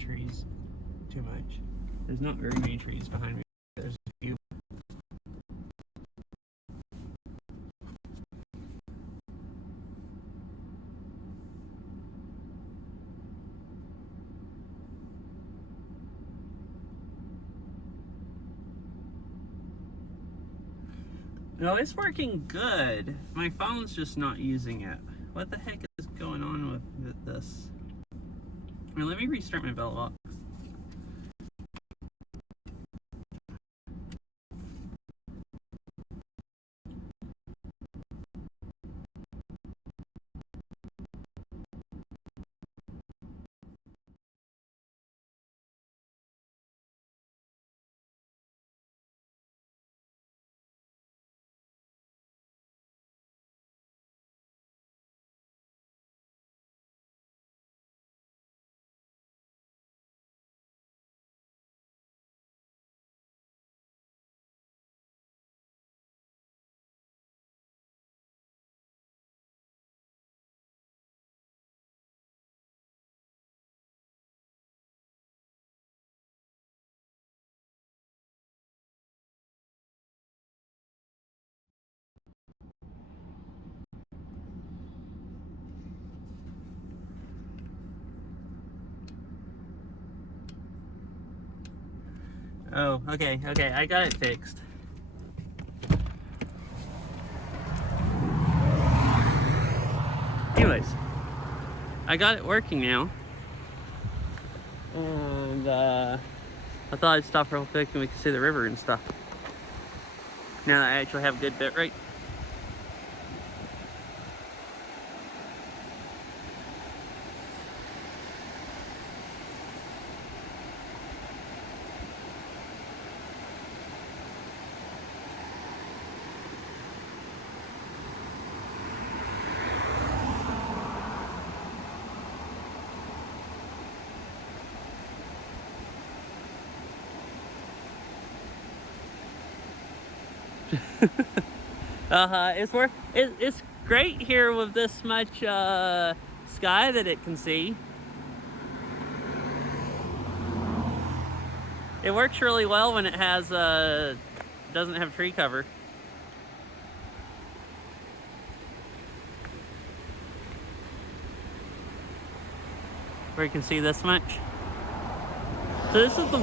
trees too much. There's not very many trees behind me. There's a few. No, it's working good. My phone's just not using it. What the heck is going on with this? Well, let me restart my bell box. Oh, okay, I got it fixed. Anyways, I got it working now. And I thought I'd stop real quick and we could see the river and stuff. Now that I actually have a good bit rate. It's great here with this much sky that it can see. It works really well when it has doesn't have tree cover. Where you can see this much. So this is the.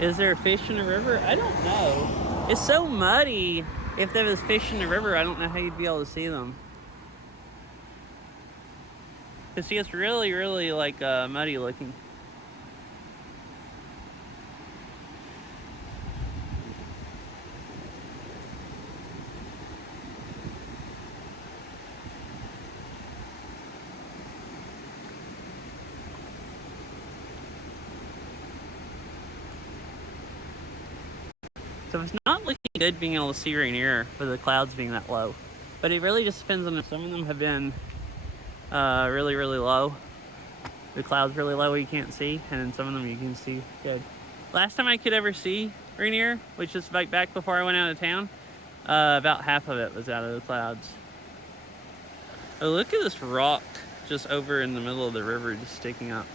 Is there a fish in the river? I don't know. It's so muddy. If there was fish in the river, I don't know how you'd be able to see them. Cause see, it's really, really like muddy looking. So it's not looking good being able to see Rainier with the clouds being that low. But it really just depends on if some of them have been really, really low. The clouds really low you can't see, and then some of them you can see good. Last time I could ever see Rainier, which is like back before I went out of town, about half of it was out of the clouds. Oh, look at this rock just over in the middle of the river just sticking up.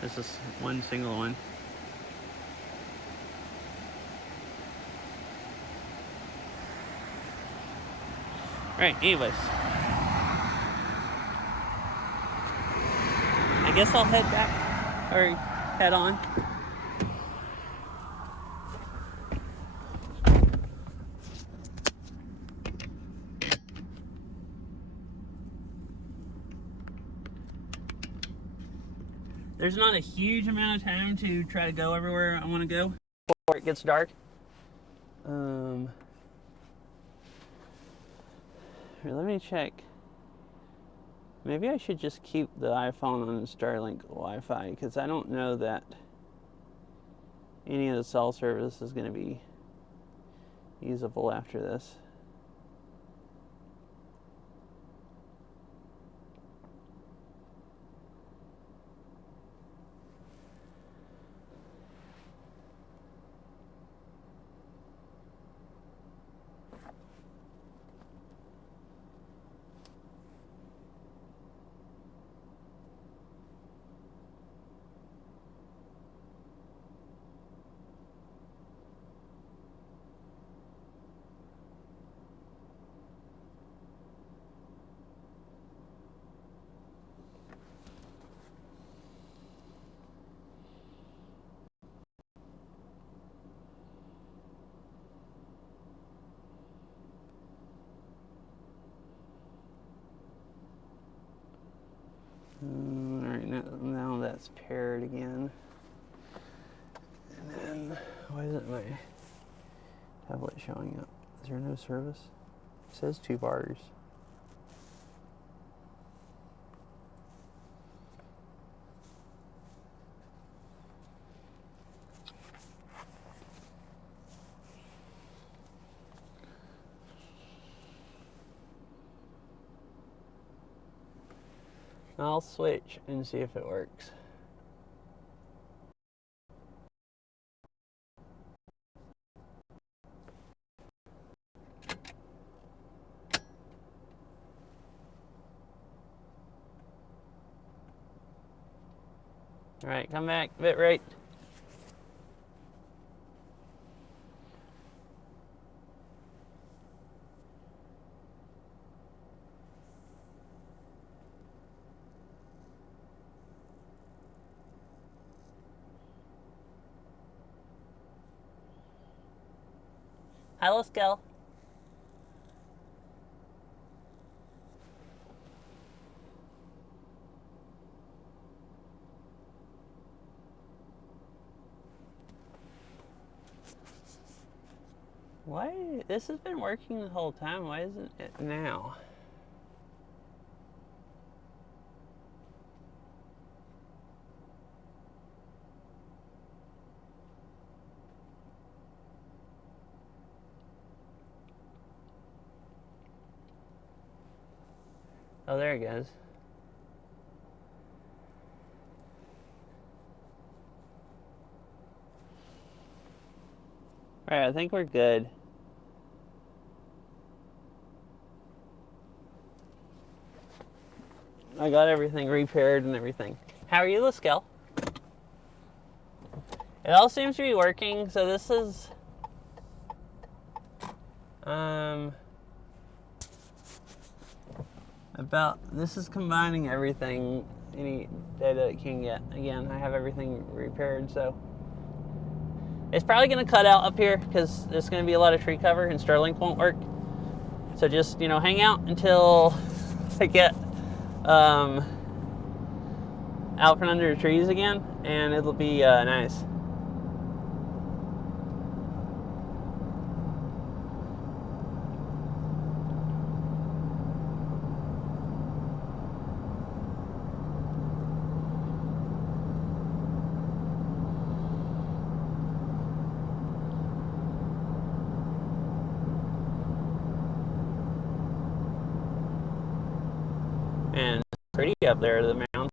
This is one single one. Alright, anyways. I guess I'll head back, or head on. There's not a huge amount of time to try to go everywhere I want to go before it gets dark. Let me check. Maybe I should just keep the iPhone on Starlink Wi-Fi because I don't know that any of the cell service is going to be usable after this. Alright, now that's paired again. And then, why isn't my tablet showing up? Is there no service? It says 2 bars. I'll switch and see if it works. Alright, come back, bit rate. Hello, Skell. Why? This has been working the whole time. Why isn't it now? Oh, there it goes. Alright, I think we're good. I got everything repaired and everything. How are you, Laskel? It all seems to be working, so this is this is combining everything, any data it can get. Again, I have everything repaired, so it's probably going to cut out up here because there's going to be a lot of tree cover and Starlink won't work. So just, hang out until I get out from under the trees again, and it'll be nice. And it's pretty up there, the mountain.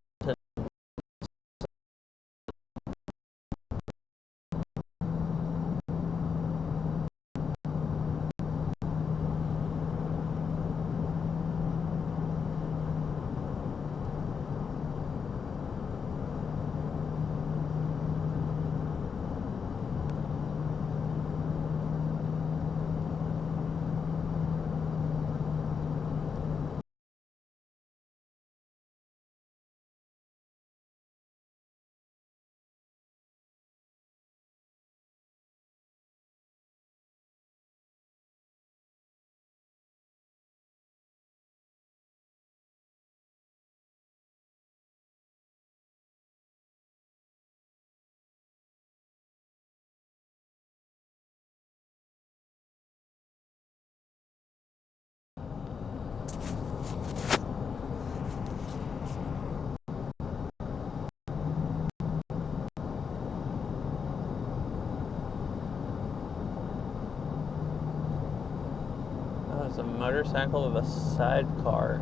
Oh, it's a motorcycle with a sidecar.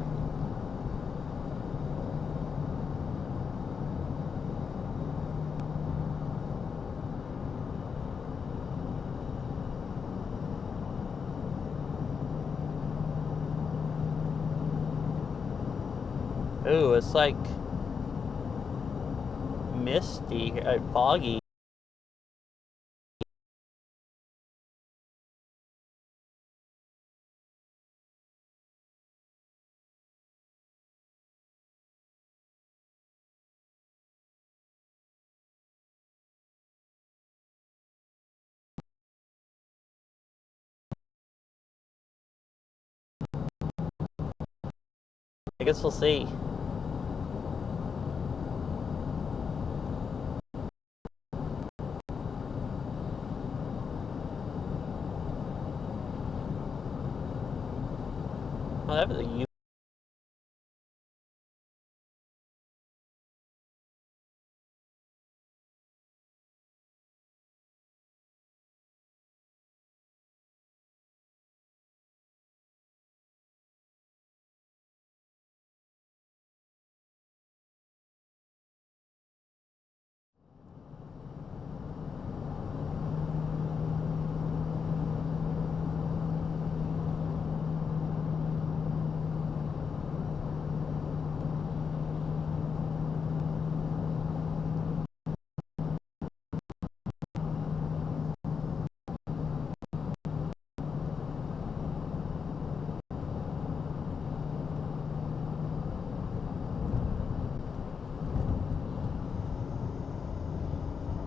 Ooh, it's like misty, foggy. I guess we'll see. Oh, that was a U.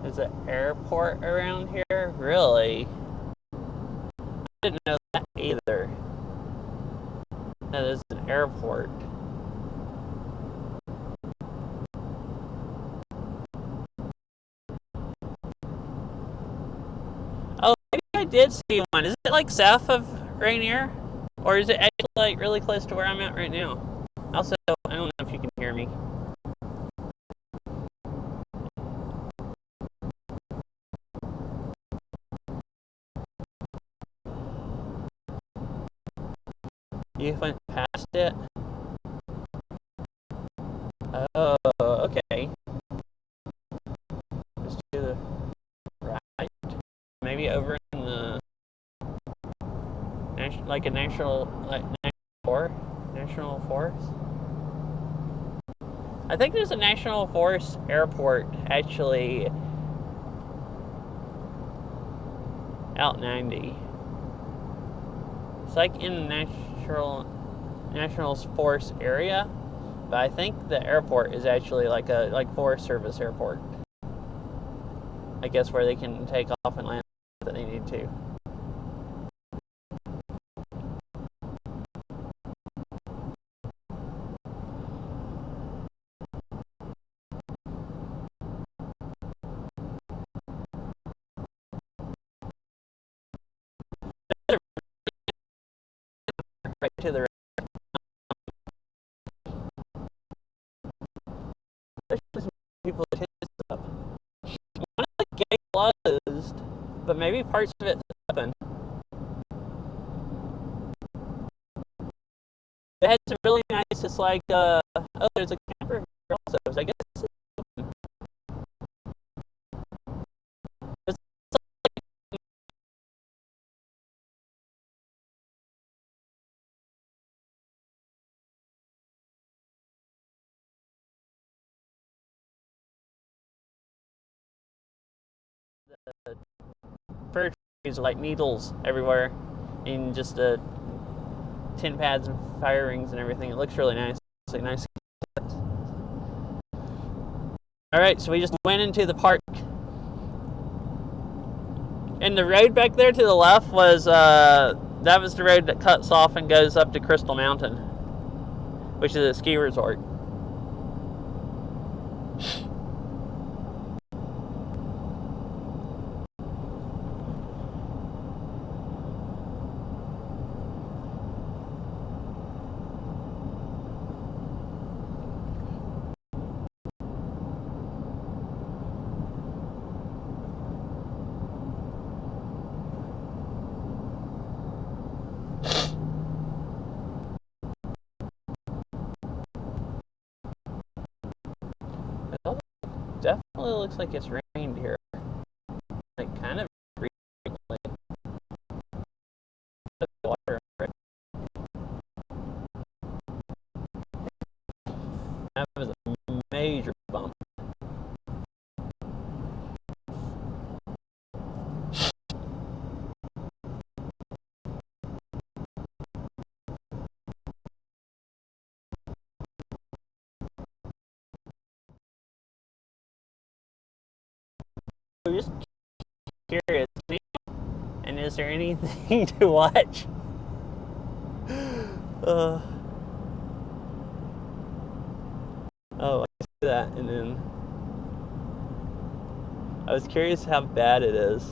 There's an airport around here? Really? I didn't know that either. No, there's an airport. Oh, maybe I did see one. Is it like south of Rainier? Or is it actually like really close to where I'm at right now? Also, I don't know if you can hear me. You went past it? Oh, okay. Just to the right. Maybe over in the like a national forest. I think there's a national forest airport actually out 90. It's like in the national forest area, but I think the airport is actually like a Forest Service airport. I guess where they can take off and land that they need to. Right to the right. There's some people that hit this up. One of the gate closed, but maybe parts of it open. It had some really nice, it's like, oh, there's a camper here also, so I guess it's the fir trees are like needles everywhere, and just tin pads and fire rings and everything. It looks really nice. It's like nice. All right, so we just went into the park, and the road back there to the left was that was the road that cuts off and goes up to Crystal Mountain, which is a ski resort. It definitely looks like it's rained here. Like kind of recently. Water. That was a major bump. I'm just curious, and is there anything to watch? Uh, oh, I see that, and then I was curious how bad it is.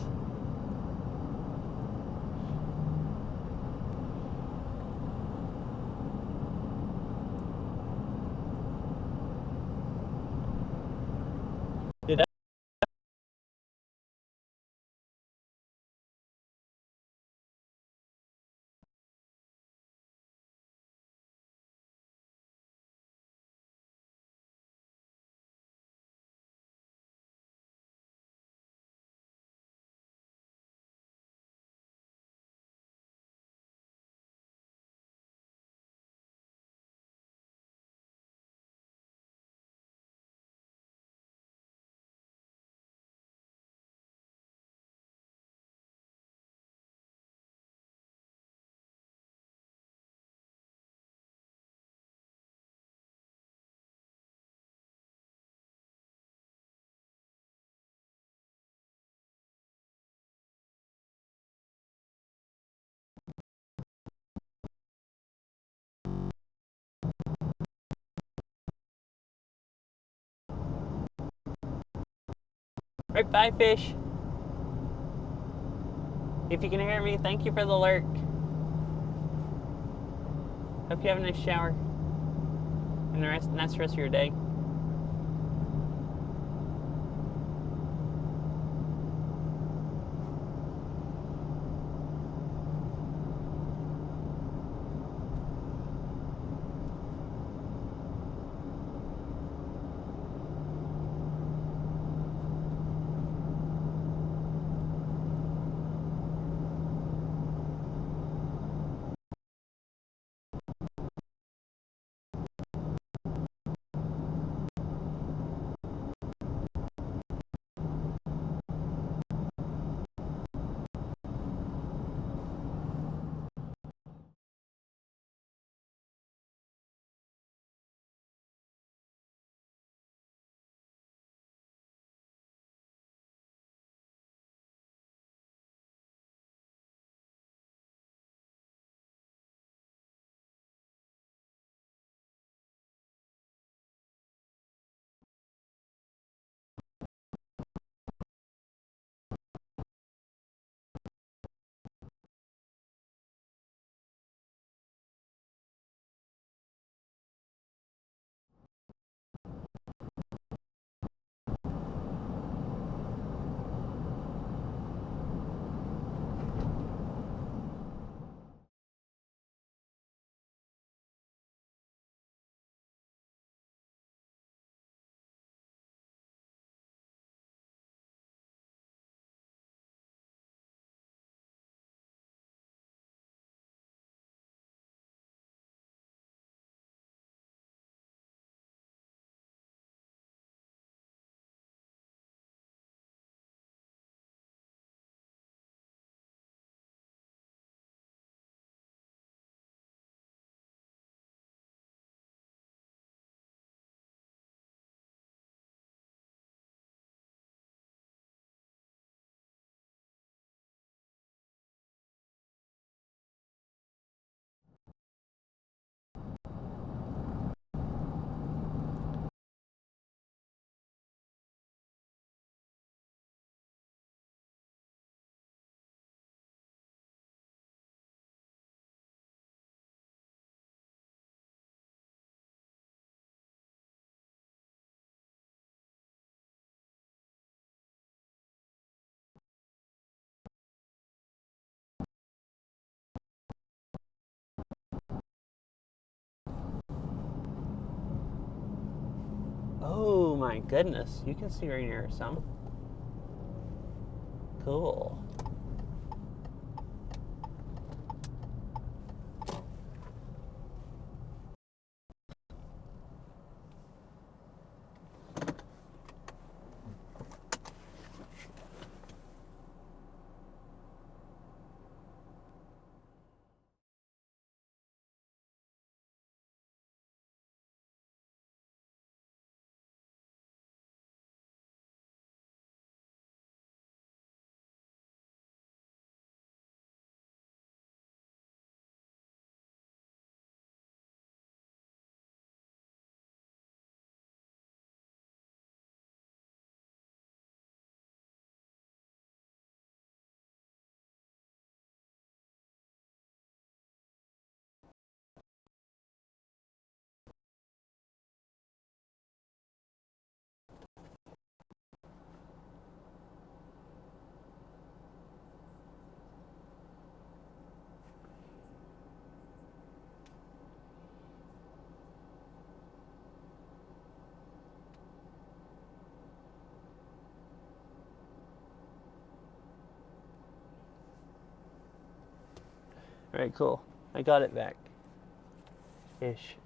Right, bye, fish. If you can hear me, thank you for the lurk. Hope you have a nice shower and the nice rest of your day. Oh my goodness, you can see right here some. Cool. All right, cool. I got it back. Ish.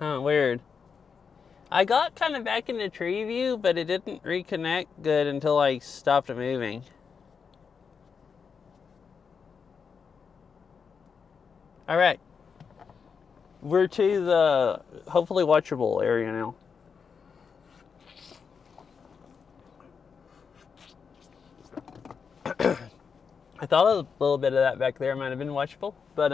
Huh, weird. I got kind of back into tree view, but it didn't reconnect good until I stopped moving. All right. We're to the hopefully watchable area now. I thought a little bit of that back there might have been watchable, but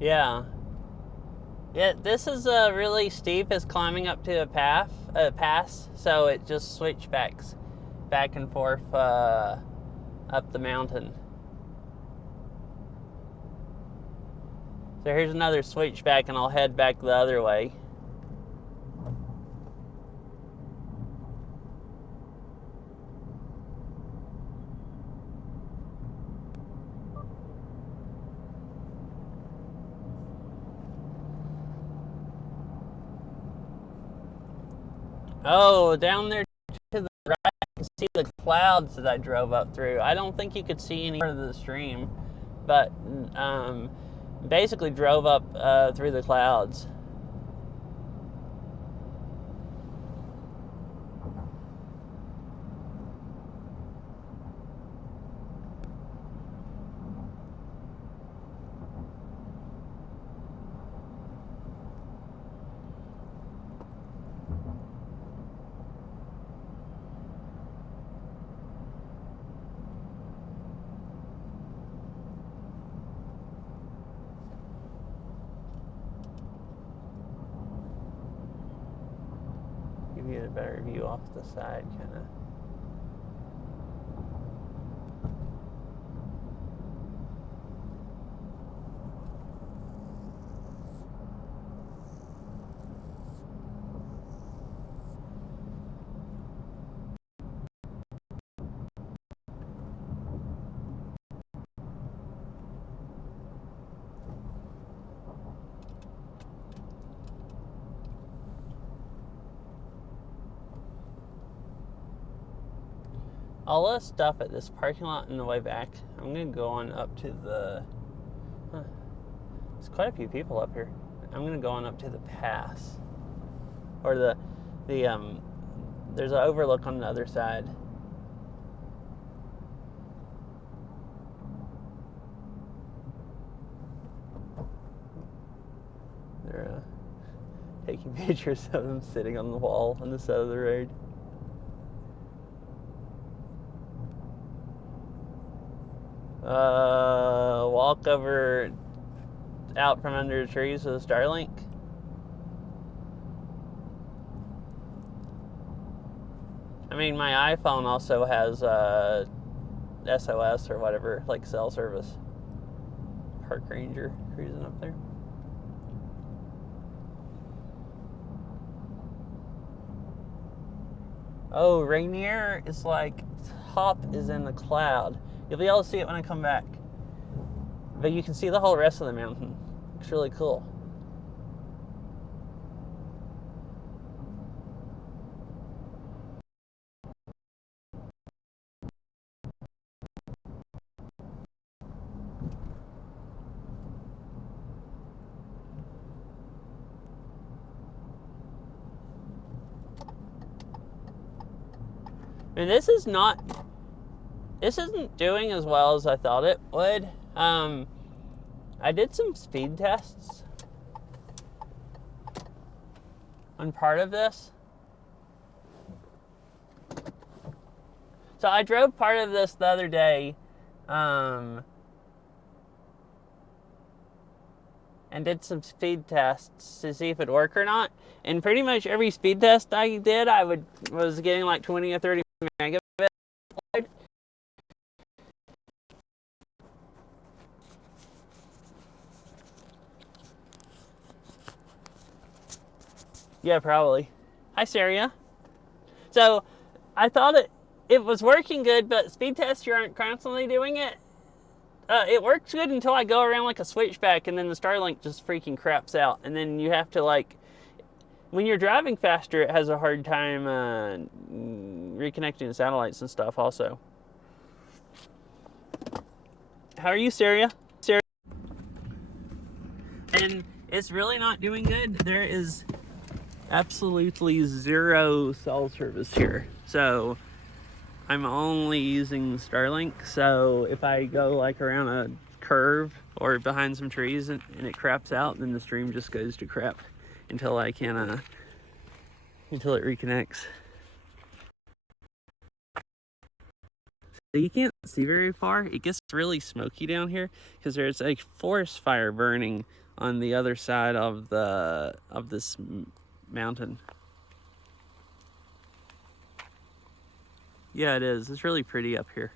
yeah. Yeah, this is really steep as climbing up to a pass, so it just switchbacks back and forth up the mountain. So here's another switchback, and I'll head back the other way. Oh, down there to the right, I can see the clouds that I drove up through. I don't think you could see any part of the stream, but basically drove up through the clouds. Give you a better view off the side, kind of. all this stuff at this parking lot on the way back. I'm gonna go on up to the. There's quite a few people up here. I'm gonna go on up to the pass, or the There's an overlook on the other side. They're taking pictures of them sitting on the wall on the side of the road. Walk over out from under the trees with a Starlink. I mean, my iPhone also has SOS or whatever, like cell service. Park ranger cruising up there. Oh, Rainier is like top is in the cloud. You'll be able to see it when I come back. But you can see the whole rest of the mountain. It's really cool. And this isn't doing as well as I thought it would. I did some speed tests on part of this. So I drove part of this the other day, and did some speed tests to see if it'd work or not. And pretty much every speed test I did, I was getting like 20 or 30 megabits. Yeah, probably. Hi, Saria. So I thought it was working good, but speed tests, you aren't constantly doing it. It works good until I go around like a switchback, and then the Starlink just freaking craps out. And then you have to, like, when you're driving faster, it has a hard time reconnecting the satellites and stuff also. How are you, Saria? And it's really not doing good. There is absolutely zero cell service here. So I'm only using Starlink. So if I go like around a curve or behind some trees and it craps out, then the stream just goes to crap until I can until it reconnects. So you can't see very far. It gets really smoky down here because there's a forest fire burning on the other side of this mountain. Yeah, it is. It's really pretty up here.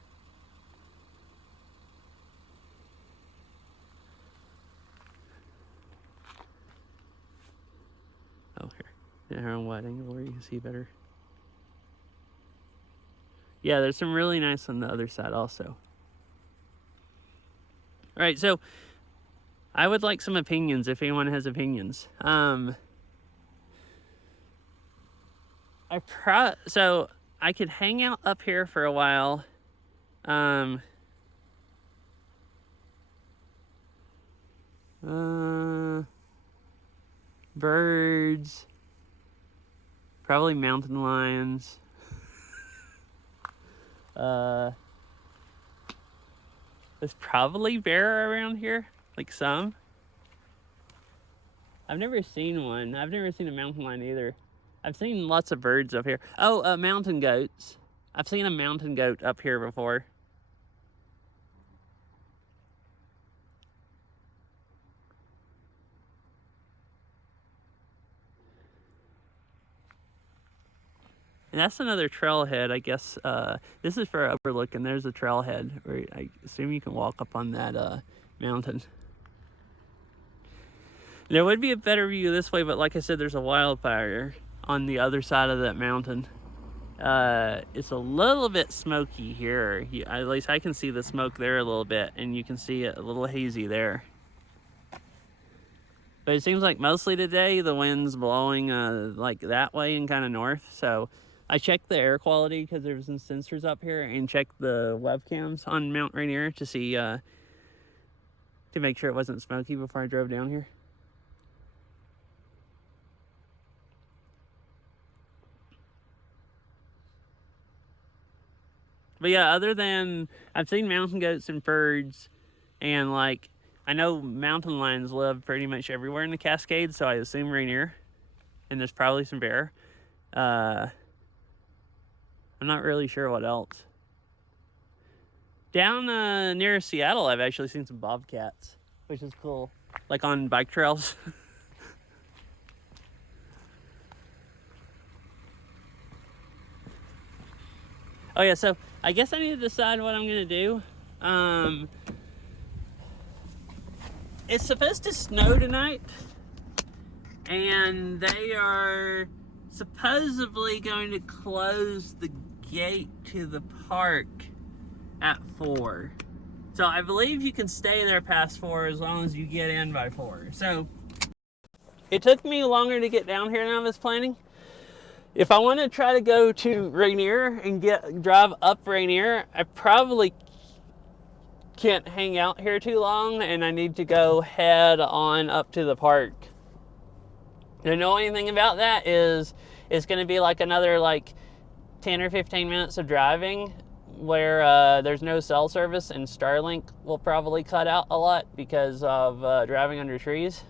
Oh, here on wide angle where you can see better. Yeah, there's some really nice on the other side also. All right, so I would like some opinions if anyone has opinions. So I could hang out up here for a while. Birds, probably mountain lions. There's probably bear around here, like some. I've never seen one. I've never seen a mountain lion either. I've seen lots of birds up here. Oh, mountain goats. I've seen a mountain goat up here before. And that's another trailhead, I guess. This is for overlook, and there's a trailhead where I assume you can walk up on that mountain. There would be a better view this way, but like I said, there's a wildfire on the other side of that mountain. It's a little bit smoky here. At least I can see the smoke there a little bit, and you can see it a little hazy there. But it seems like mostly today the wind's blowing like that way and kind of north, so I checked the air quality because there's some sensors up here, and checked the webcams on Mount Rainier to see to make sure it wasn't smoky before I drove down here. But yeah, other than I've seen mountain goats and birds, and like I know mountain lions live pretty much everywhere in the Cascades, so I assume Rainier, and there's probably some bear. I'm not really sure what else. Down near Seattle, I've actually seen some bobcats, which is cool, like on bike trails. Oh yeah, so I guess I need to decide what I'm gonna do. It's supposed to snow tonight, and they are supposedly going to close the gate to the park at 4. So I believe you can stay there past 4 as long as you get in by 4. So it took me longer to get down here than I was planning. If I want to try to go to Rainier and drive up Rainier, I probably can't hang out here too long, and I need to go head on up to the park. The only thing about that is it's going to be like another like 10 or 15 minutes of driving where there's no cell service, and Starlink will probably cut out a lot because of driving under trees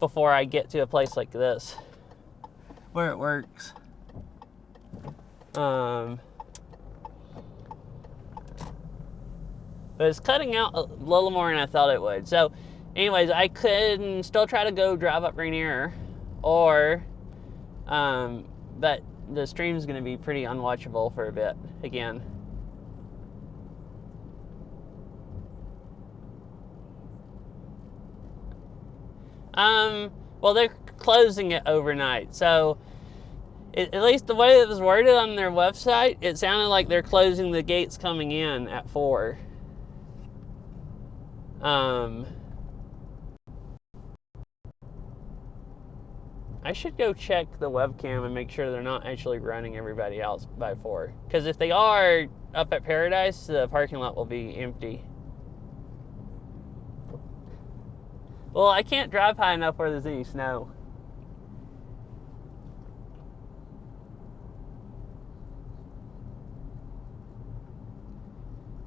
before I get to a place like this where it works. But it's cutting out a little more than I thought it would. So anyways, I could still try to go drive up Rainier, or but the stream's going to be pretty unwatchable for a bit again. Well, they're closing it overnight, so at least the way it was worded on their website, it sounded like they're closing the gates coming in at 4. I should go check the webcam and make sure they're not actually running everybody else by 4. Because if they are up at Paradise, the parking lot will be empty. Well, I can't drive high enough where there's any snow.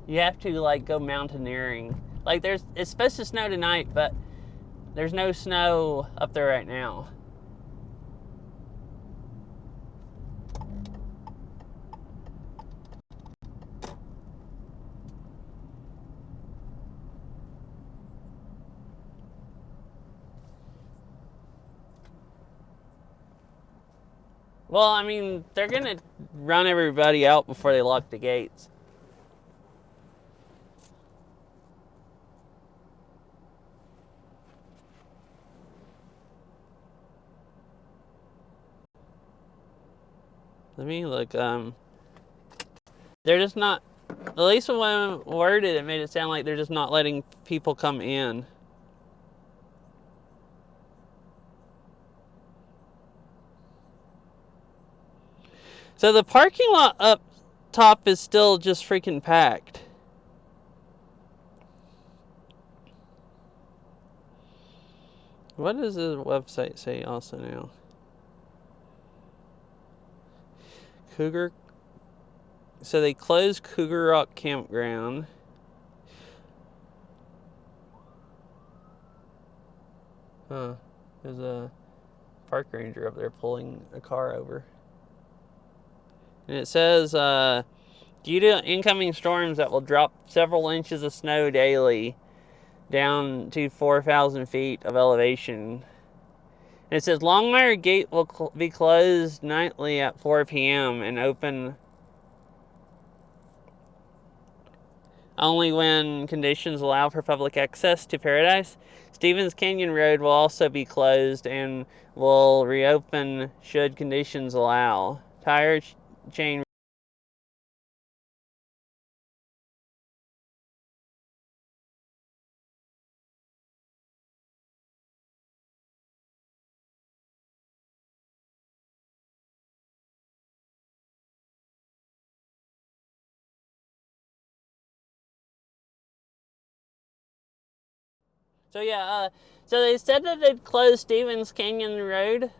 You have to like go mountaineering. Like it's supposed to snow tonight, but there's no snow up there right now. Well, I mean, they're gonna run everybody out before they lock the gates. Let me look. They're just not. At least when I worded it, made it sound like they're just not letting people come in. So the parking lot up top is still just freaking packed. What does the website say also now? Cougar. So they closed Cougar Rock Campground. Huh. There's a park ranger up there pulling a car over. And it says, due to incoming storms that will drop several inches of snow daily down to 4,000 feet of elevation. And it says Longmire Gate will be closed nightly at 4 p.m. and open only when conditions allow for public access to Paradise. Stevens Canyon Road will also be closed and will reopen should conditions allow. Tire chain So yeah, so they said that they'd close Stevens Canyon Road.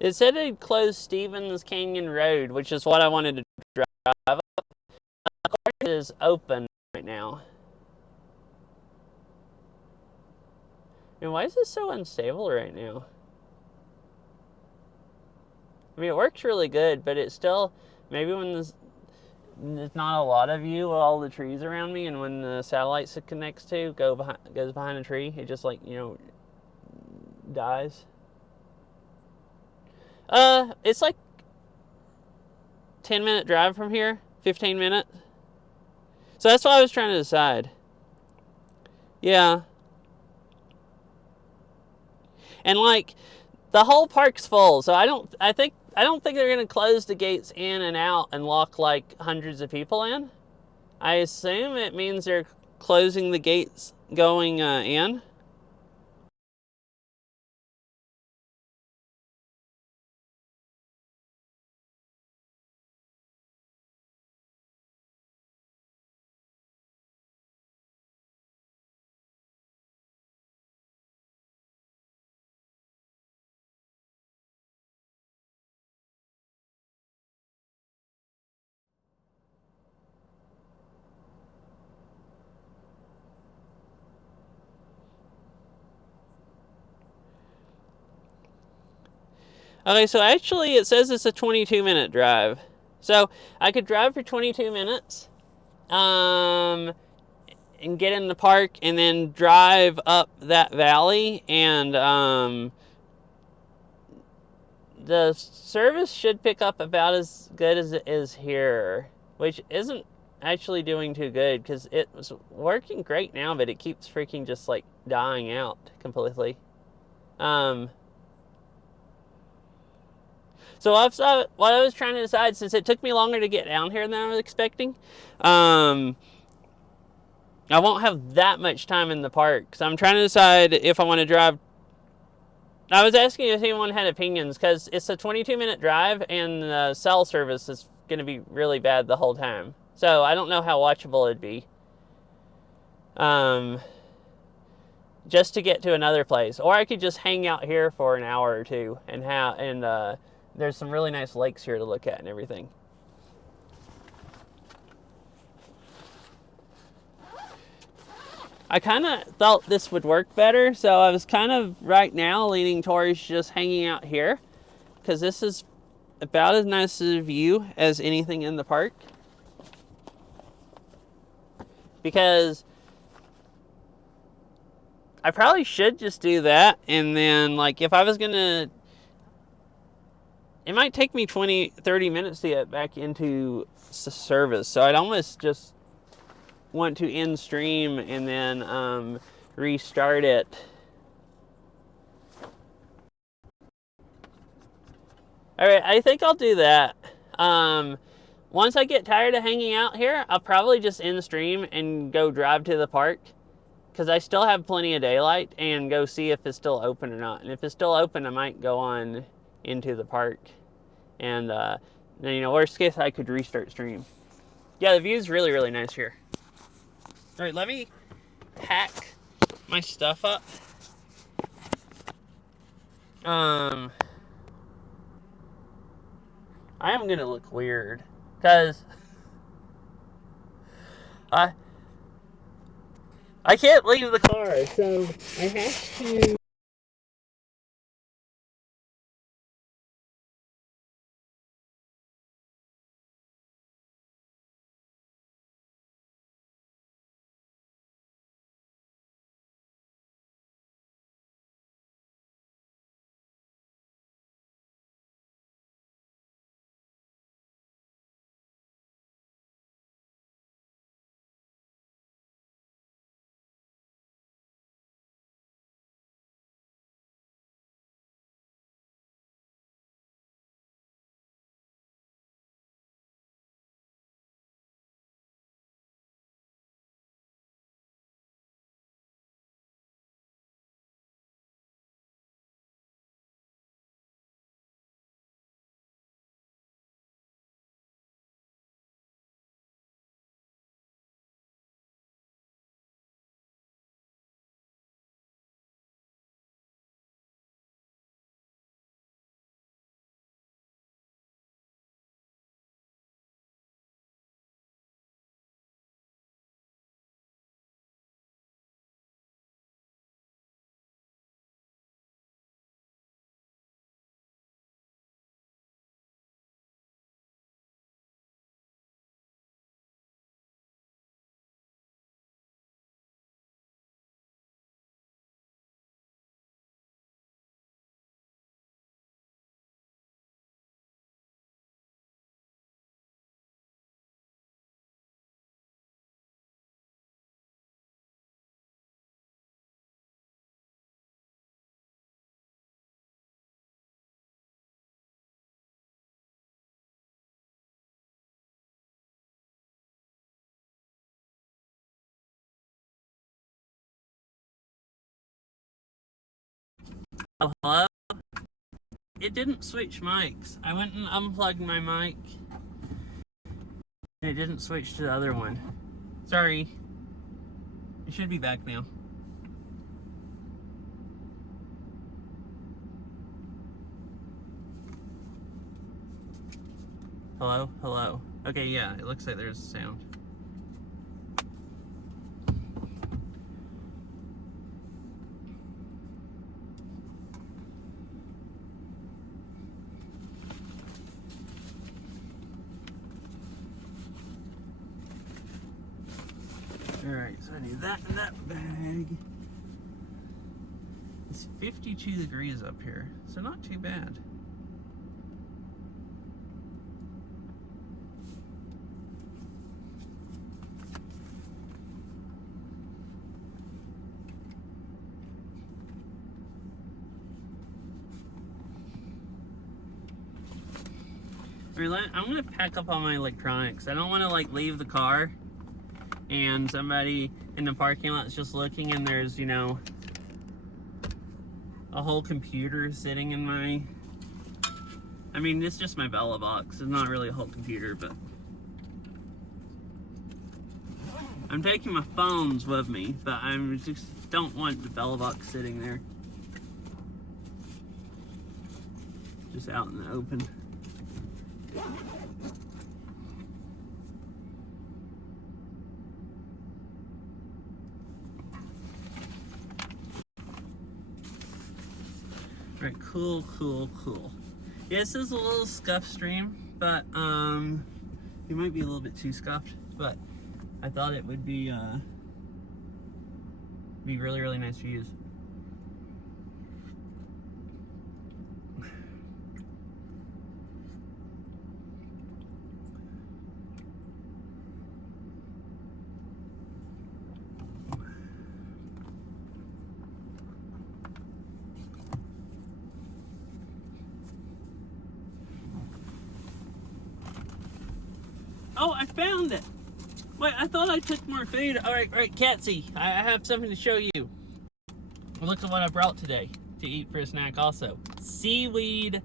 It said they'd close Stevens Canyon Road, which is what I wanted to drive up. It is open right now. And why is this so unstable right now? I mean, it works really good, but it's still, maybe when there's not a lot of you with all the trees around me, and when the satellites it connects to goes behind a tree, it just like, dies. It's like 10-minute drive from here, 15 minute. So that's what I was trying to decide. Yeah. And like the whole park's full, so I don't think they're gonna close the gates in and out and lock like hundreds of people in. I assume it means they're closing the gates going in. Okay, so actually it says it's a 22-minute drive. So I could drive for 22 minutes, and get in the park, and then drive up that valley, and the service should pick up about as good as it is here, which isn't actually doing too good because it was working great now, but it keeps freaking just like dying out completely. Um, so what I was trying to decide, since it took me longer to get down here than I was expecting, um, I won't have that much time in the park. So I'm trying to decide if I want to drive. I was asking if anyone had opinions because it's a 22-minute drive and the cell service is going to be really bad the whole time. So I don't know how watchable it'd be. Um, just to get to another place, or I could just hang out here for an hour or two and there's some really nice lakes here to look at and everything. I kind of thought this would work better, so I was kind of right now leaning towards just hanging out here because this is about as nice a view as anything in the park. Because I probably should just do that, and then like if I was gonna, it might take me 20-30 minutes to get back into service, so I'd almost just want to end stream and then restart it. All right, I think I'll do that. Once I get tired of hanging out here, I'll probably just end stream and go drive to the park because I still have plenty of daylight, and go see if it's still open or not. And if it's still open, I might go on into the park. And then, worst case, I could restart stream. Yeah, the view's really, really nice here. All right, let me pack my stuff up. I am gonna look weird because I I can't leave the car, so I have to Oh, hello? It didn't switch mics. I went and unplugged my mic, and it didn't switch to the other one. Sorry. It should be back now. Hello? Hello? Okay, yeah, it looks like there's a sound. Alright, so I need that in that bag. It's 52 degrees up here, so not too bad. I'm gonna pack up all my electronics. I don't want to like leave the car and somebody in the parking lot is just looking and there's, you know, a whole computer sitting in my... I mean, it's just my Bella box. It's not really a whole computer, but... I'm taking my phones with me, but I just don't want the Bella box sitting there. Just out in the open. Alright, cool. Yeah, this is a little scuffed stream, but it might be a little bit too scuffed, but I thought it would be really nice to use. Oh, I found it! Wait, I thought I took more food. Alright, Catsy, I have something to show you. Look at what I brought today to eat for a snack also. Seaweed.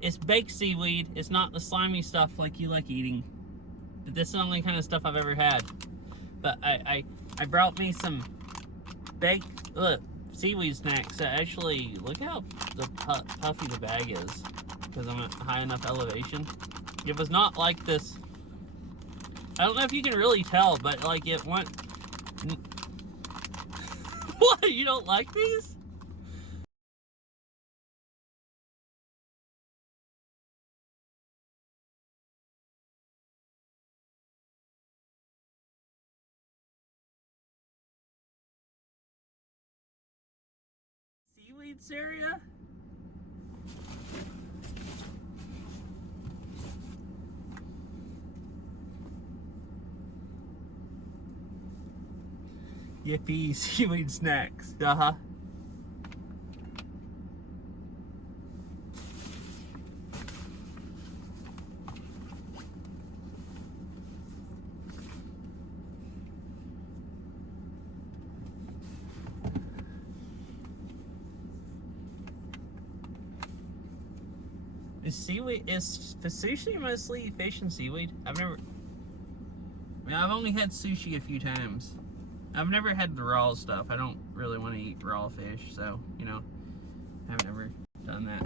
It's baked seaweed. It's not the slimy stuff like you like eating. But this is the only kind of stuff I've ever had. But I brought me some baked seaweed snacks. Actually, look how puffy the bag is. Because I'm at high enough elevation. It was not like this. I don't know if you can really tell, but like it went... What? You don't like these? Seaweed Syria? Yippee, seaweed snacks. Uh-huh. Is sushi mostly fish and seaweed? I've only had sushi a few times. I've never had the raw stuff. I don't really want to eat raw fish, so, you know, I haven't ever done that.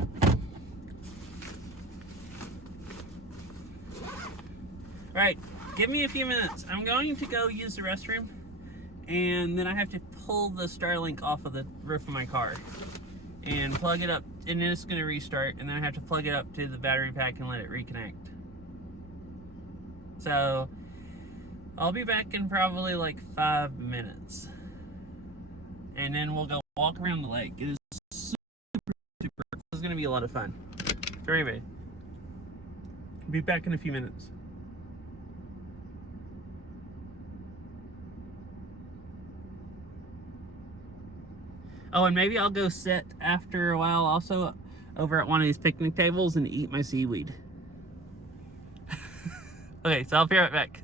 Alright, give me a few minutes. I'm going to go use the restroom, and then I have to pull the Starlink off of the roof of my car and plug it up, and then it's going to restart, and then I have to plug it up to the battery pack and let it reconnect. So I'll be back in probably like 5 minutes, and then we'll go walk around the lake. It is super this is going to be a lot of fun. Anyway, be back in a few minutes. Oh, and maybe I'll go sit after a while also over at one of these picnic tables and eat my seaweed. Okay, so I'll be right back.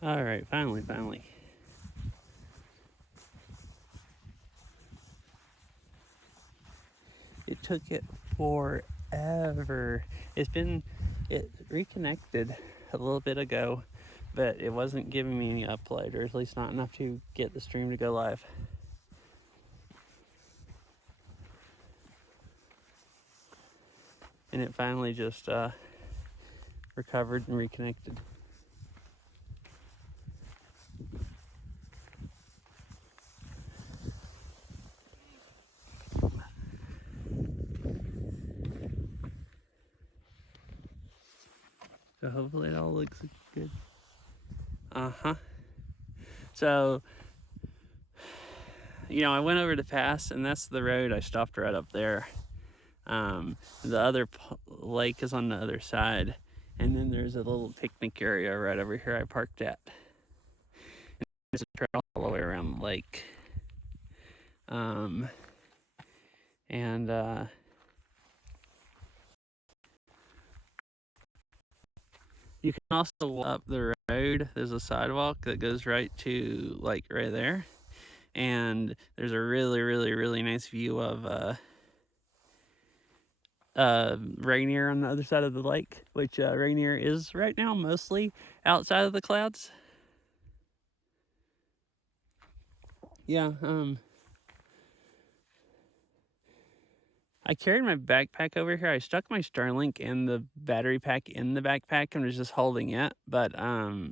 All right, finally. It took it forever. It reconnected a little bit ago, but it wasn't giving me any upload, or at least not enough to get the stream to go live. And it finally just recovered and reconnected. So hopefully it all looks good. So, I went over the pass, and that's the road. I stopped right up there. The other lake is on the other side, and then there's a little picnic area right over here I parked at. And there's a trail all the way around the lake. And you can also walk up the road. There's a sidewalk that goes right to like right there, and there's a really, really, really nice view of Rainier on the other side of the lake, which Rainier is right now mostly outside of the clouds. Yeah, I carried my backpack over here. I stuck my Starlink and the battery pack in the backpack and was just holding it, but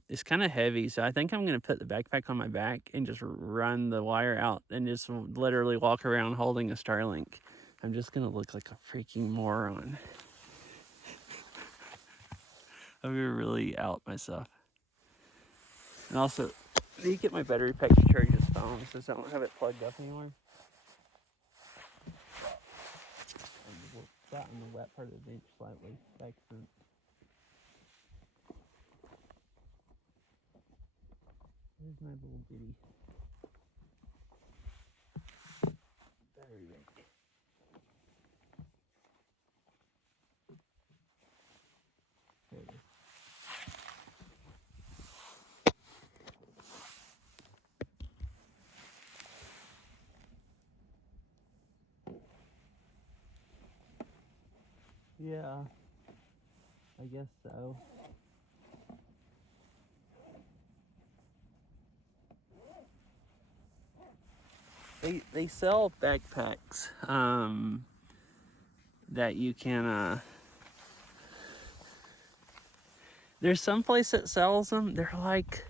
it's kind of heavy, so I think I'm gonna put the backpack on my back and just run the wire out and just literally walk around holding a Starlink. I'm just gonna look like a freaking moron. I'm gonna really out myself. And also, I need to get my battery pack to charge its phone since I don't have it plugged up anymore. Sat on the wet part of the bench slightly by accident. Here's my little bitty battery bank. There it is. Yeah, I guess so. They sell backpacks that you can there's some place that sells them. They're like,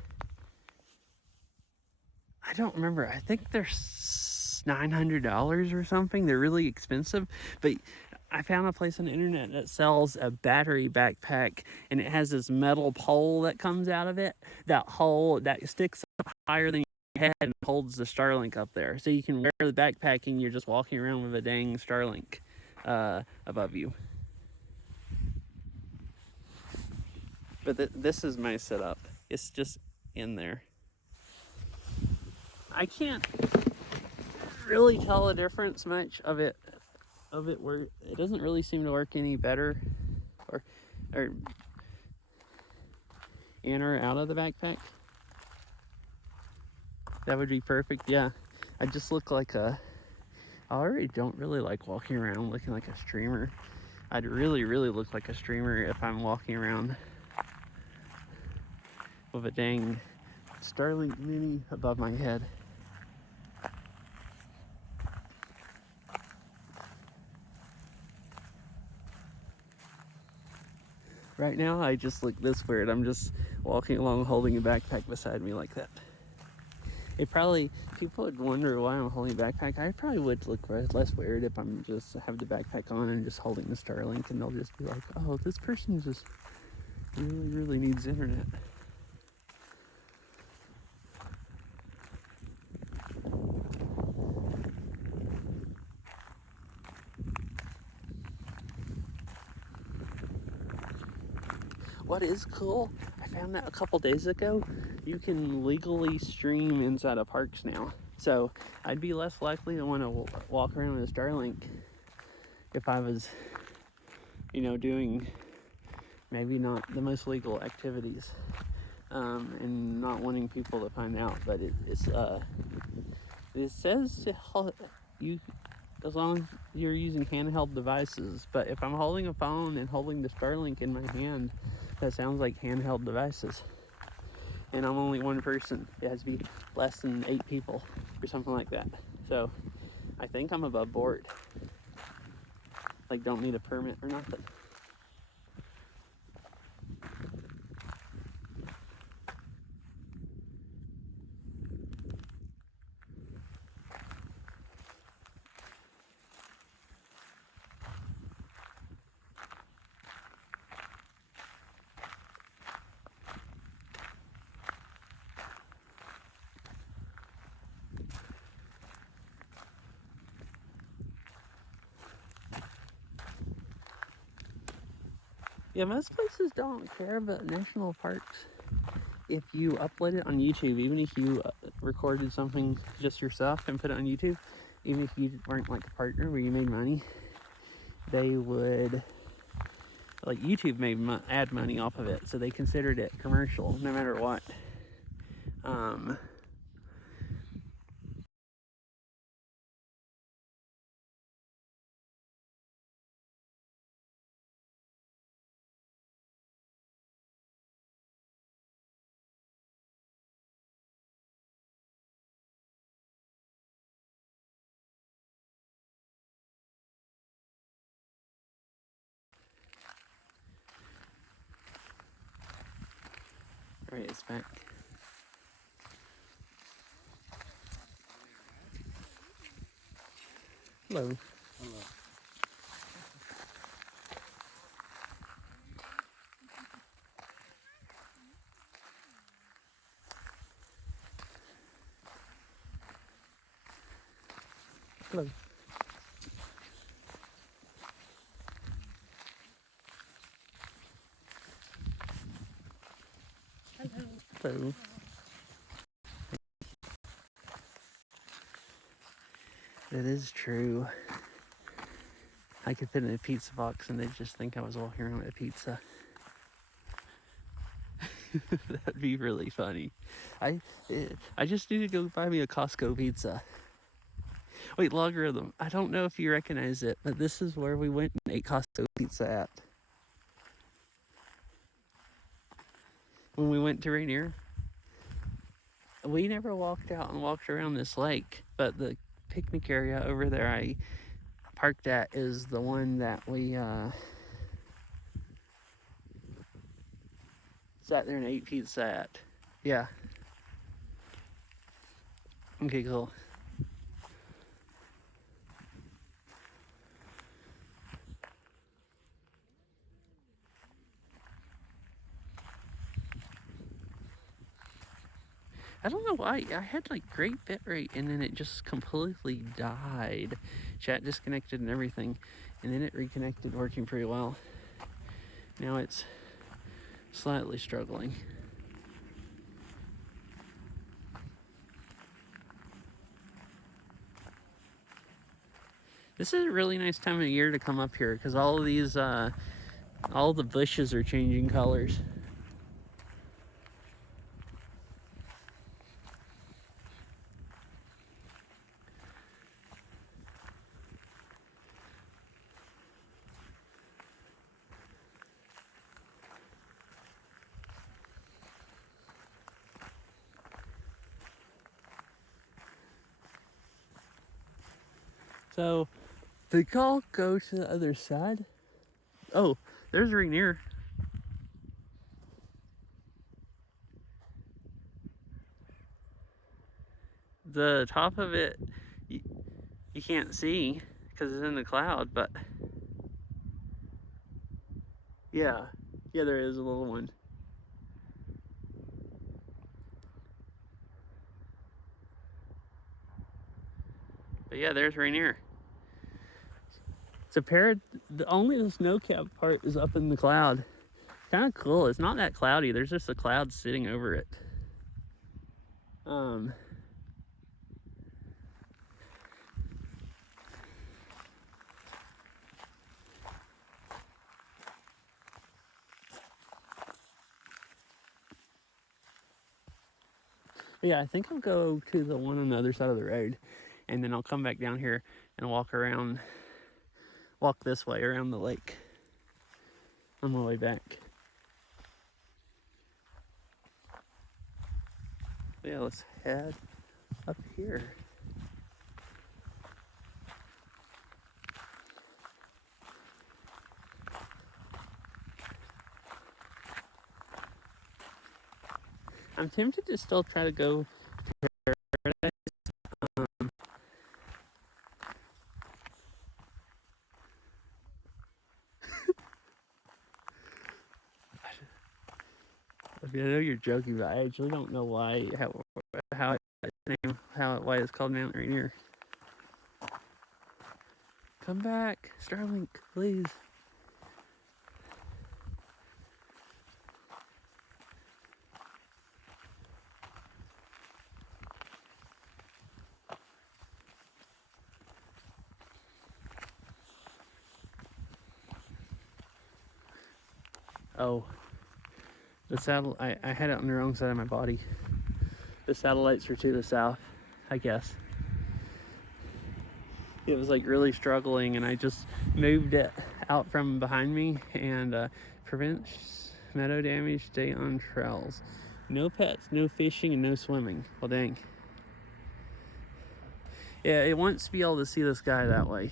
I don't remember. I think they're $900 or something. They're really expensive, but I found a place on the internet that sells a battery backpack, and it has this metal pole that comes out of it. That hole that sticks up higher than your head and holds the Starlink up there, so you can wear the backpack and you're just walking around with a dang Starlink above you. But this is my setup. It's just in there. I can't really tell a difference much of it where it doesn't really seem to work any better or in or out of the backpack. That would be perfect. Yeah, I just look like I already don't really like walking around looking like a streamer. I'd really look like a streamer if I'm walking around with a dang Starlink Mini above my head. Right now, I just look this weird. I'm just walking along holding a backpack beside me like that. People would wonder why I'm holding a backpack. I probably would look less weird if I'm just have the backpack on and just holding the Starlink, and they'll just be like, oh, this person just really needs internet. What is cool, I found that a couple days ago, you can legally stream inside of parks now. So I'd be less likely to want to walk around with a Starlink if I was, doing maybe not the most legal activities. and not wanting people to find out, but it says you as long as you're using handheld devices. But if I'm holding a phone and holding the Starlink in my hand, that sounds like handheld devices. And I'm only one person. It has to be less than 8 people or something like that. So I think I'm above board. Like, don't need a permit or nothing. Yeah, most places don't care, but national parks, if you upload it on YouTube, even if you recorded something just yourself and put it on YouTube, even if you weren't like a partner where you made money, they would, like, YouTube made ad money off of it, so they considered it commercial no matter what. All right, it's back. Hello. Hello. Hello. Hello. That is true. I could fit in a pizza box and they'd just think I was walking around with a pizza. That'd be really funny. I just need to go buy me a Costco pizza. Wait, Logarithm, I don't know if you recognize it, but this is where we went and ate Costco pizza at. When we went to Rainier, we never walked out and walked around this lake, but the picnic area over there I parked at is the one that we sat there and ate pizza at. Yeah. Okay, cool. I don't know why. I had like great bit rate and then it just completely died. Chat disconnected and everything. And then it reconnected, working pretty well. Now it's slightly struggling. This is a really nice time of year to come up here because all of these, all the bushes are changing colors. So, did y'all go to the other side? Oh, there's Rainier. The top of it, you can't see because it's in the cloud, but yeah, there is a little one. But yeah, there's Rainier. It's a pair. Only the snow cap part is up in the cloud. Kind of cool. It's not that cloudy. There's just a cloud sitting over it. Yeah, I think I'll go to the one on the other side of the road, and then I'll come back down here and walk this way around the lake on my way back. Yeah, let's head up here. I'm tempted to still try to go to Paradise. I know you're joking, but I actually don't know why why it's called Mount Rainier. Come back, Starlink, please. Oh, the satellite. I had it on the wrong side of my body. The satellites are to the south, I guess. It was like really struggling, and I just moved it out from behind me and prevents meadow damage. Stay on trails. No pets, no fishing, and no swimming. Well, dang. Yeah, it wants to be able to see the sky that way.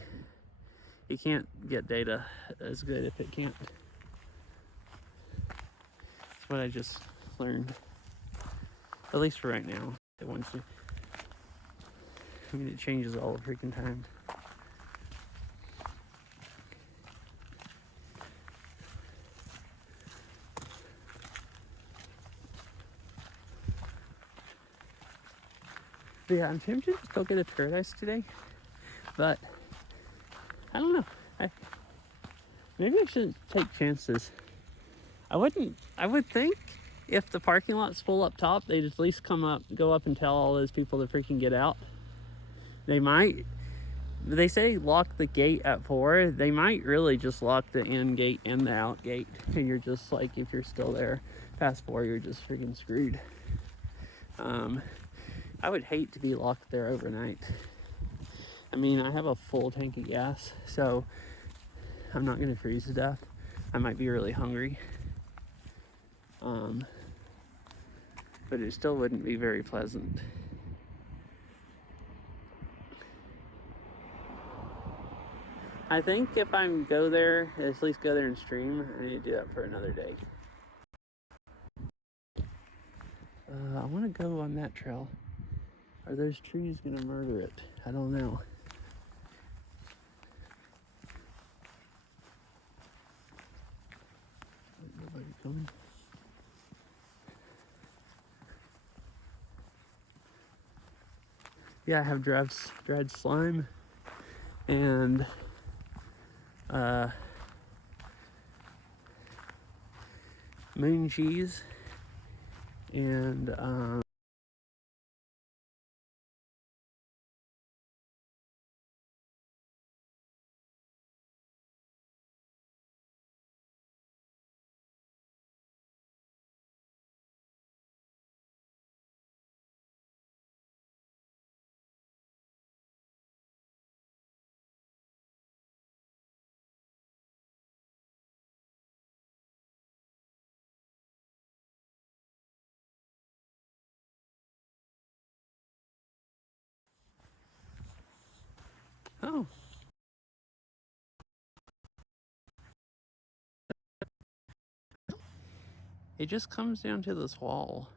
It can't get data as good if it can't. That's what I just learned. At least for right now, it wants to. I mean, it changes all the freaking time. But yeah, I'm tempted to go get a Paradise today, but I don't know. Maybe I shouldn't take chances. I would think if the parking lot's full up top, they'd at least go up and tell all those people to freaking get out. They might. They say lock the gate at 4. They might really just lock the in gate and the out gate. And you're just like, if you're still there past 4, you're just freaking screwed. I would hate to be locked there overnight. I mean, I have a full tank of gas, so I'm not gonna freeze to death. I might be really hungry. But it still wouldn't be very pleasant. I think if I'm go there, at least go there and stream, I need to do that for another day. I want to go on that trail. Are those trees gonna murder it? I don't know. Nobody coming. Yeah, I have dried slime and moon cheese and oh, it just comes down to this wall.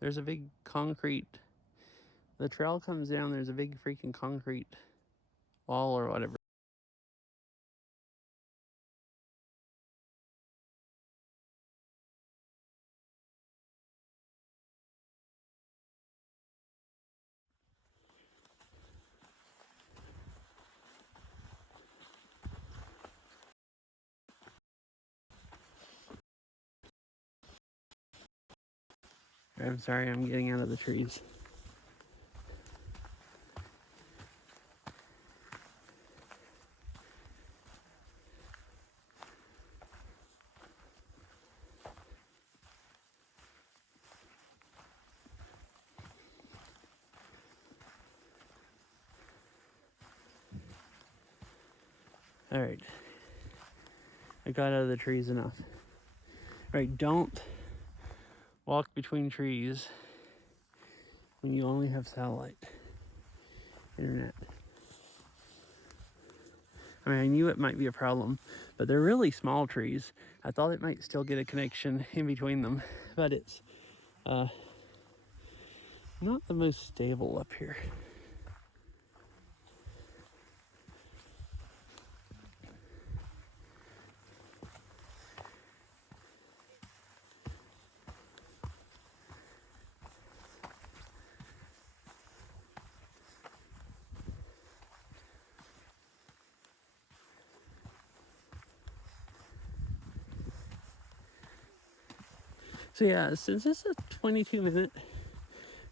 There's a big concrete. The trail comes down. There's a big freaking concrete wall or whatever. I'm sorry, I'm getting out of the trees. All right. I got out of the trees enough. All right, don't walk between trees when you only have satellite internet. I mean, I knew it might be a problem, but they're really small trees. I thought it might still get a connection in between them, but it's not the most stable up here. So yeah, since it's a 22-minute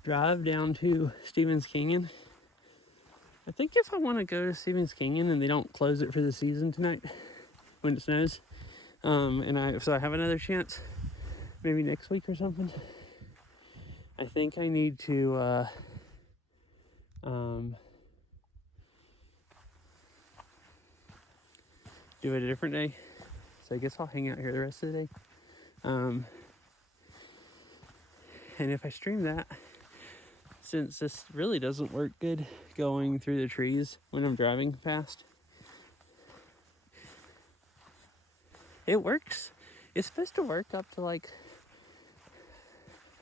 drive down to Stevens Canyon, I think if I want to go to Stevens Canyon and they don't close it for the season tonight when it snows, so I have another chance, maybe next week or something, I think I need to do it a different day. So I guess I'll hang out here the rest of the day. And if I stream that, since this really doesn't work good going through the trees when I'm driving fast, it works. It's supposed to work up to like,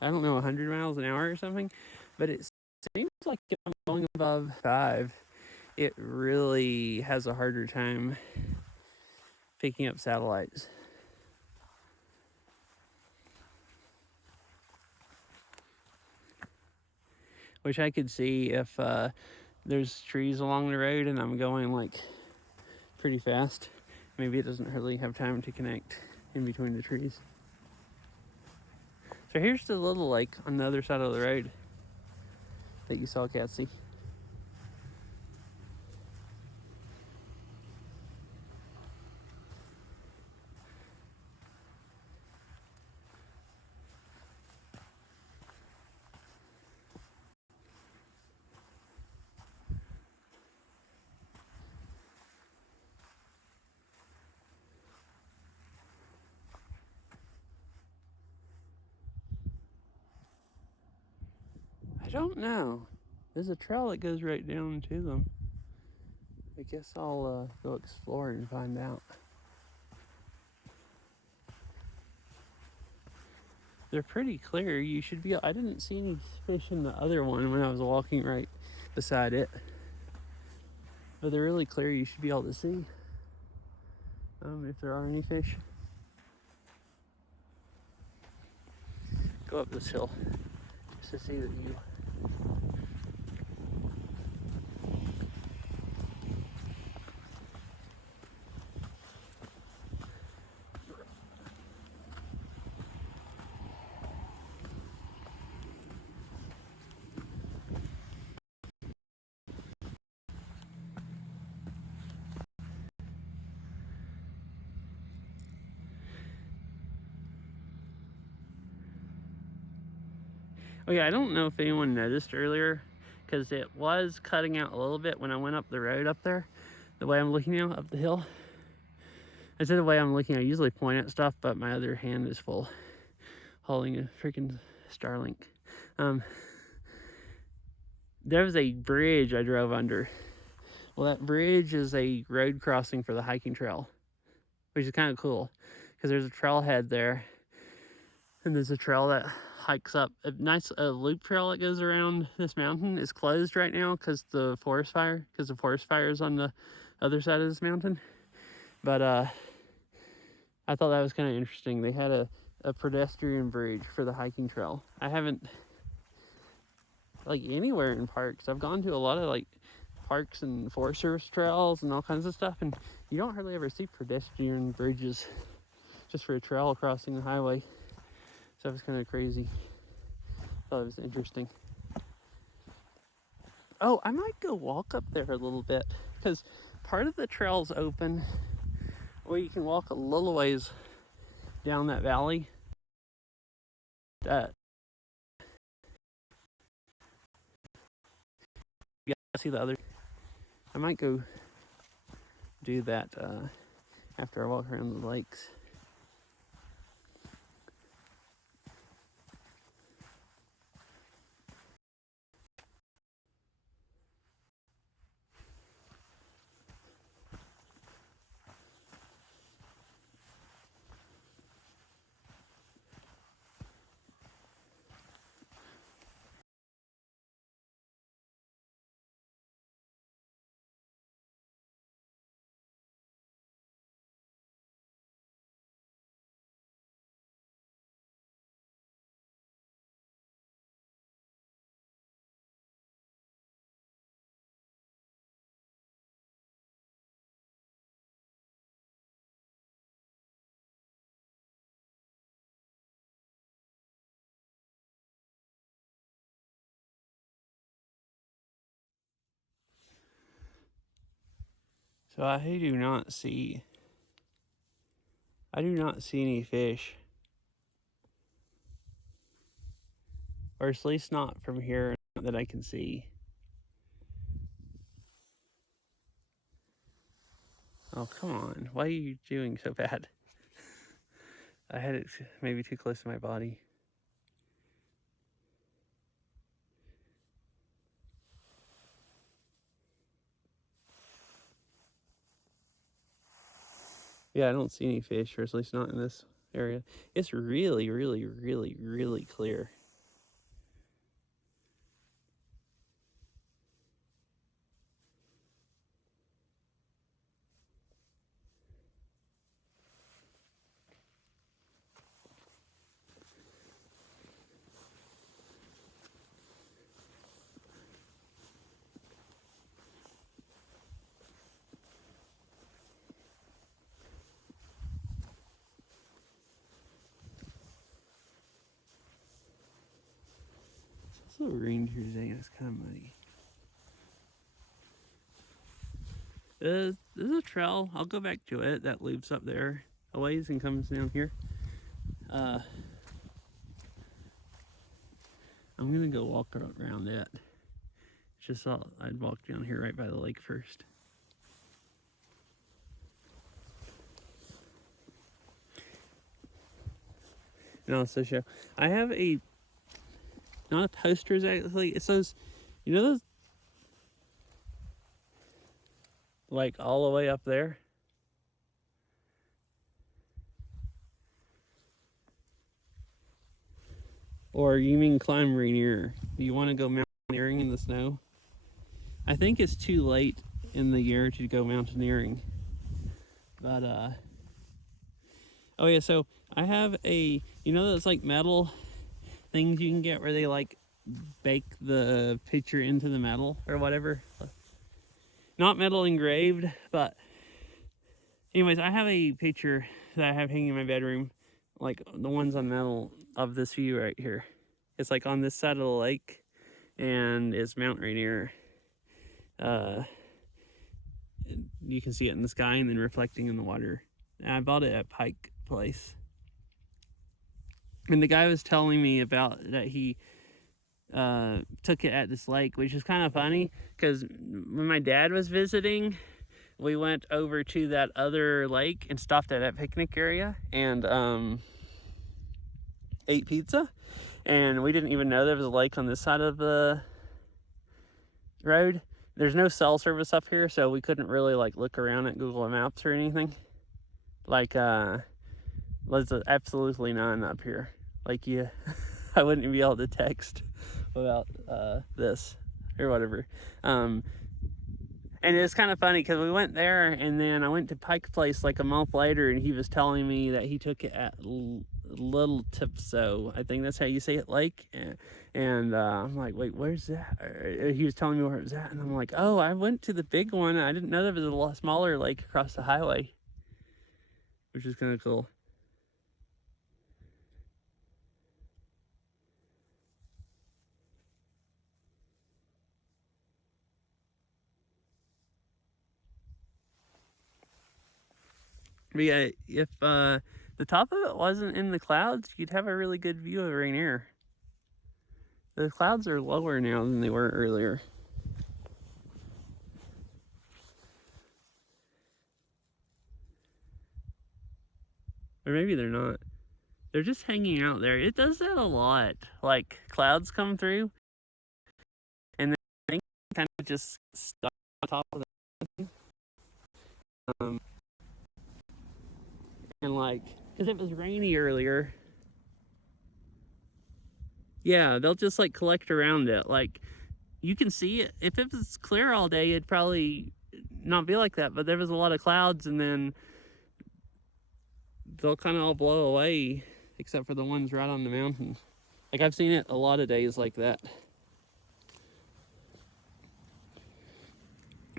I don't know, 100 miles an hour or something, but it seems like if I'm going above 5, it really has a harder time picking up satellites. Which I could see if there's trees along the road and I'm going like pretty fast. Maybe it doesn't really have time to connect in between the trees. So here's the little lake on the other side of the road that you saw Catsy. I don't know. There's a trail that goes right down to them. I guess I'll go explore and find out. They're pretty clear. You should be. I didn't see any fish in the other one when I was walking right beside it. But they're really clear. You should be able to see if there are any fish. Go up this hill just to see the view. Oh yeah, I don't know if anyone noticed earlier, because it was cutting out a little bit when I went up the road up there, the way I'm looking now, up the hill. I said the way I'm looking, I usually point at stuff, but my other hand is full, hauling a freaking Starlink. There was a bridge I drove under. Well, that bridge is a road crossing for the hiking trail, which is kind of cool, because there's a trailhead there, and there's a trail that hikes up. A nice loop trail that goes around this mountain is closed right now because the forest fire is on the other side of this mountain. But I thought that was kind of interesting. They had a pedestrian bridge for the hiking trail. I haven't, like, anywhere in parks. I've gone to a lot of like parks and Forest Service trails and all kinds of stuff, and you don't hardly ever see pedestrian bridges just for a trail crossing the highway. So it was kind of crazy. Thought it was interesting. Oh, I might go walk up there a little bit, because part of the trail's open where you can walk a little ways down that valley. You see the other. I might go do that after I walk around the lakes. So I do not see any fish. Or at least not from here that I can see. Oh, come on. Why are you doing so bad? I had it maybe too close to my body. Yeah, I don't see any fish, or at least not in this area. It's really, really, really, really clear. It's also rained here today, and it's kind of muddy. There's a trail. I'll go back to it. That loops up there a ways and comes down here. I'm gonna go walk around it. Just thought I'd walk down here right by the lake first. No, so show. I have a not a poster exactly. It says, you know those like all the way up there. Or you mean climb Rainier? Do you want to go mountaineering in the snow? I think it's too late in the year to go mountaineering. But oh yeah, so I have a, you know those like metal things you can get where they like bake the picture into the metal or whatever? Not metal engraved, but anyways, I have a picture that I have hanging in my bedroom, like the ones on metal of this view right here. It's like on this side of the lake, and it's Mount Rainier. You can see it in the sky and then reflecting in the water. And I bought it at Pike Place. And the guy was telling me about that he took it at this lake, which is kind of funny because when my dad was visiting, we went over to that other lake and stopped at that picnic area and ate pizza. And we didn't even know there was a lake on this side of the road. There's no cell service up here, so we couldn't really like look around at Google Maps or anything. Like there's absolutely none up here. Like you, I wouldn't be able to text about this or whatever. And it's kind of funny because we went there, and then I went to Pike Place like a month later, and he was telling me that he took it at Little Tipsoo. I think that's how you say it, lake. And I'm like, wait, where's that? He was telling me where it was at, and I'm like, oh, I went to the big one. I didn't know there was a lot smaller lake across the highway, which is kind of cool. But yeah, if the top of it wasn't in the clouds, you'd have a really good view of Rainier. The clouds are lower now than they were earlier. Or maybe they're not. They're just hanging out there. It does that a lot. Like clouds come through and then they kind of just stuck on top of them. And like, because it was rainy earlier. Yeah, they'll just like collect around it. Like, you can see it. If it was clear all day, it'd probably not be like that. But there was a lot of clouds, and then they'll kind of all blow away, except for the ones right on the mountain. Like, I've seen it a lot of days like that.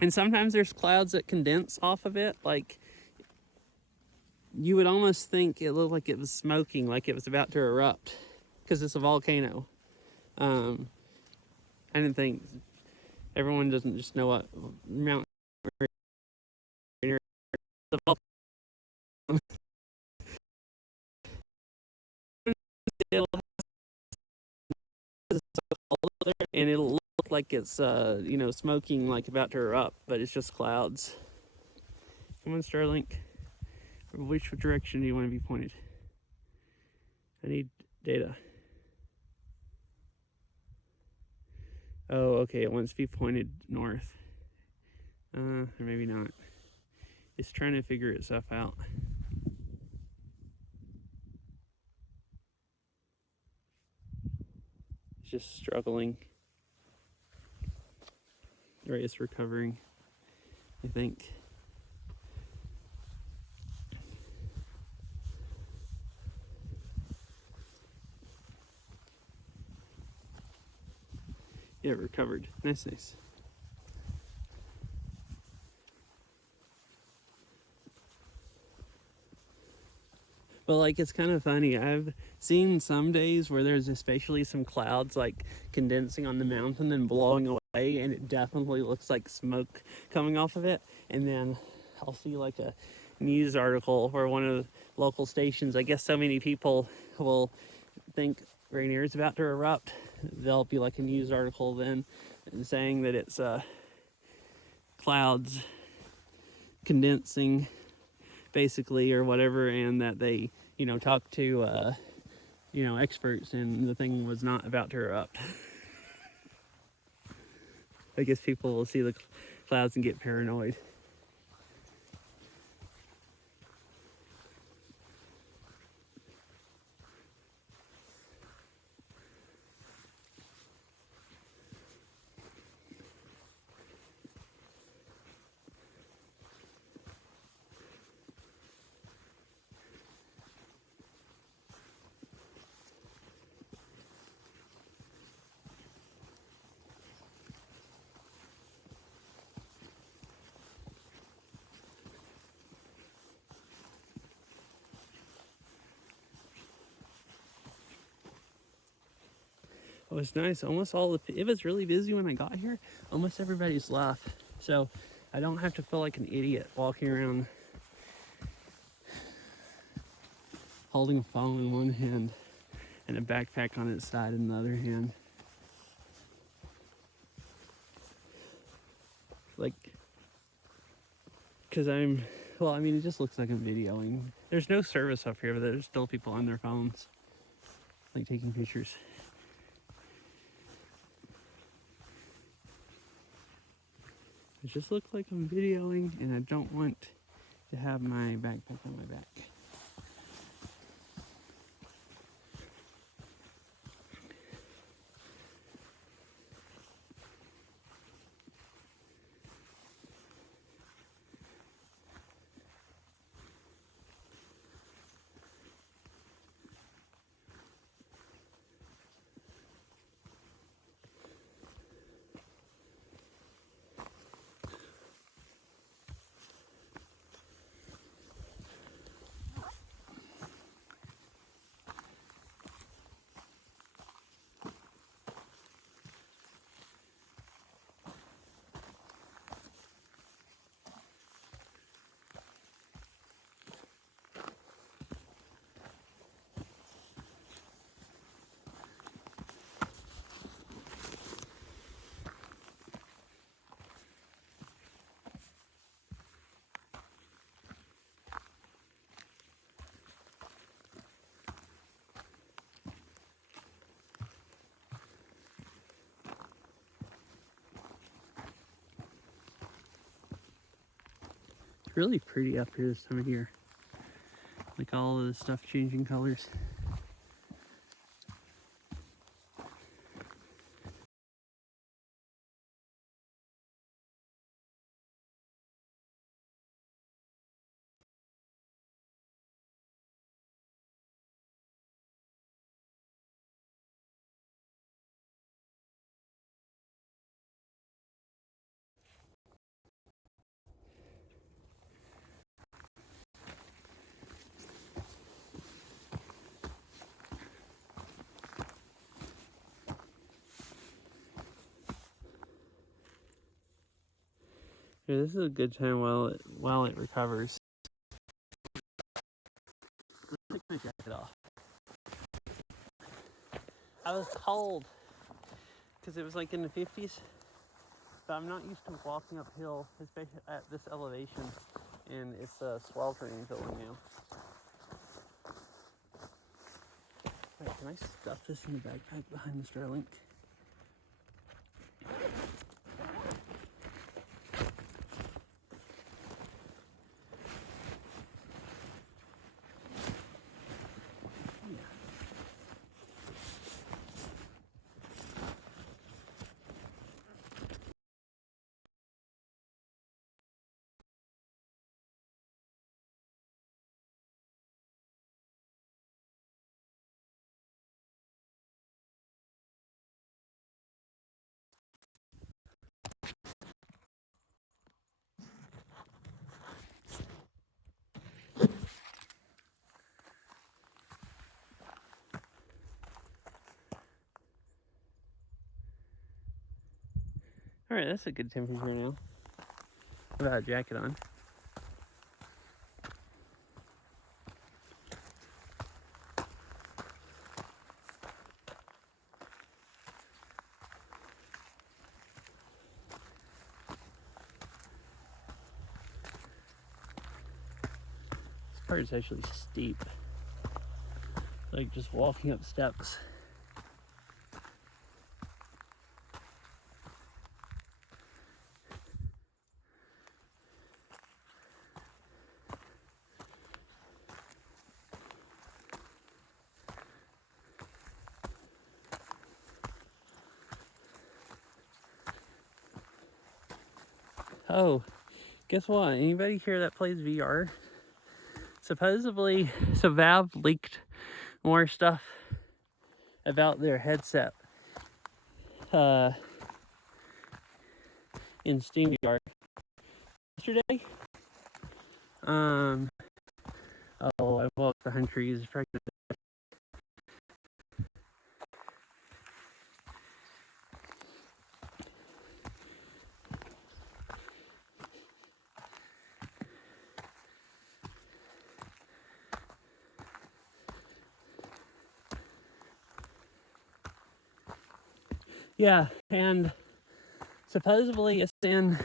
And sometimes there's clouds that condense off of it. Like, you would almost think it looked like it was smoking, like it was about to erupt, because it's a volcano. I didn't think everyone doesn't just know what mountain and it'll look like it's smoking, like about to erupt, but it's just clouds. Come on, Starlink. Which direction do you want to be pointed? I need data. Oh, okay, it wants to be pointed north. Or maybe not. It's trying to figure itself out. It's just struggling. Right, it's recovering, I think. Yeah, it recovered. Nice, nice. But like, it's kind of funny. I've seen some days where there's especially some clouds like condensing on the mountain and blowing away, and it definitely looks like smoke coming off of it. And then I'll see like a news article or one of the local stations. I guess so many people will think Rainier is about to erupt. There'll be like a news article then saying that it's clouds condensing basically, or whatever, and that they talk to experts, and the thing was not about to erupt. I guess people will see the clouds and get paranoid. It was nice. Almost it was really busy when I got here. Almost everybody's left, so I don't have to feel like an idiot walking around holding a phone in one hand and a backpack on its side in the other hand. Like, because it just looks like I'm videoing. There's no service up here, but there's still people on their phones, like taking pictures. It just looks like I'm videoing, and I don't want to have my backpack on my back. really pretty up here this time of year. Like all of the stuff changing colors. Yeah, this is a good time while it recovers. Let's take my jacket off. I was cold because it was like in the 50s, but I'm not used to walking uphill, especially at this elevation, and it's sweltering feeling now. Wait, can I stuff this in the backpack behind the Starlink? All right, that's a good temperature now. Without a jacket on. This part is actually steep. Like just walking up steps. Oh, guess what? Anybody here that plays VR? Supposedly, so Valve leaked more stuff about their headset in Steam VR yesterday. Oh, I walked behind trees. Yeah, and supposedly it's in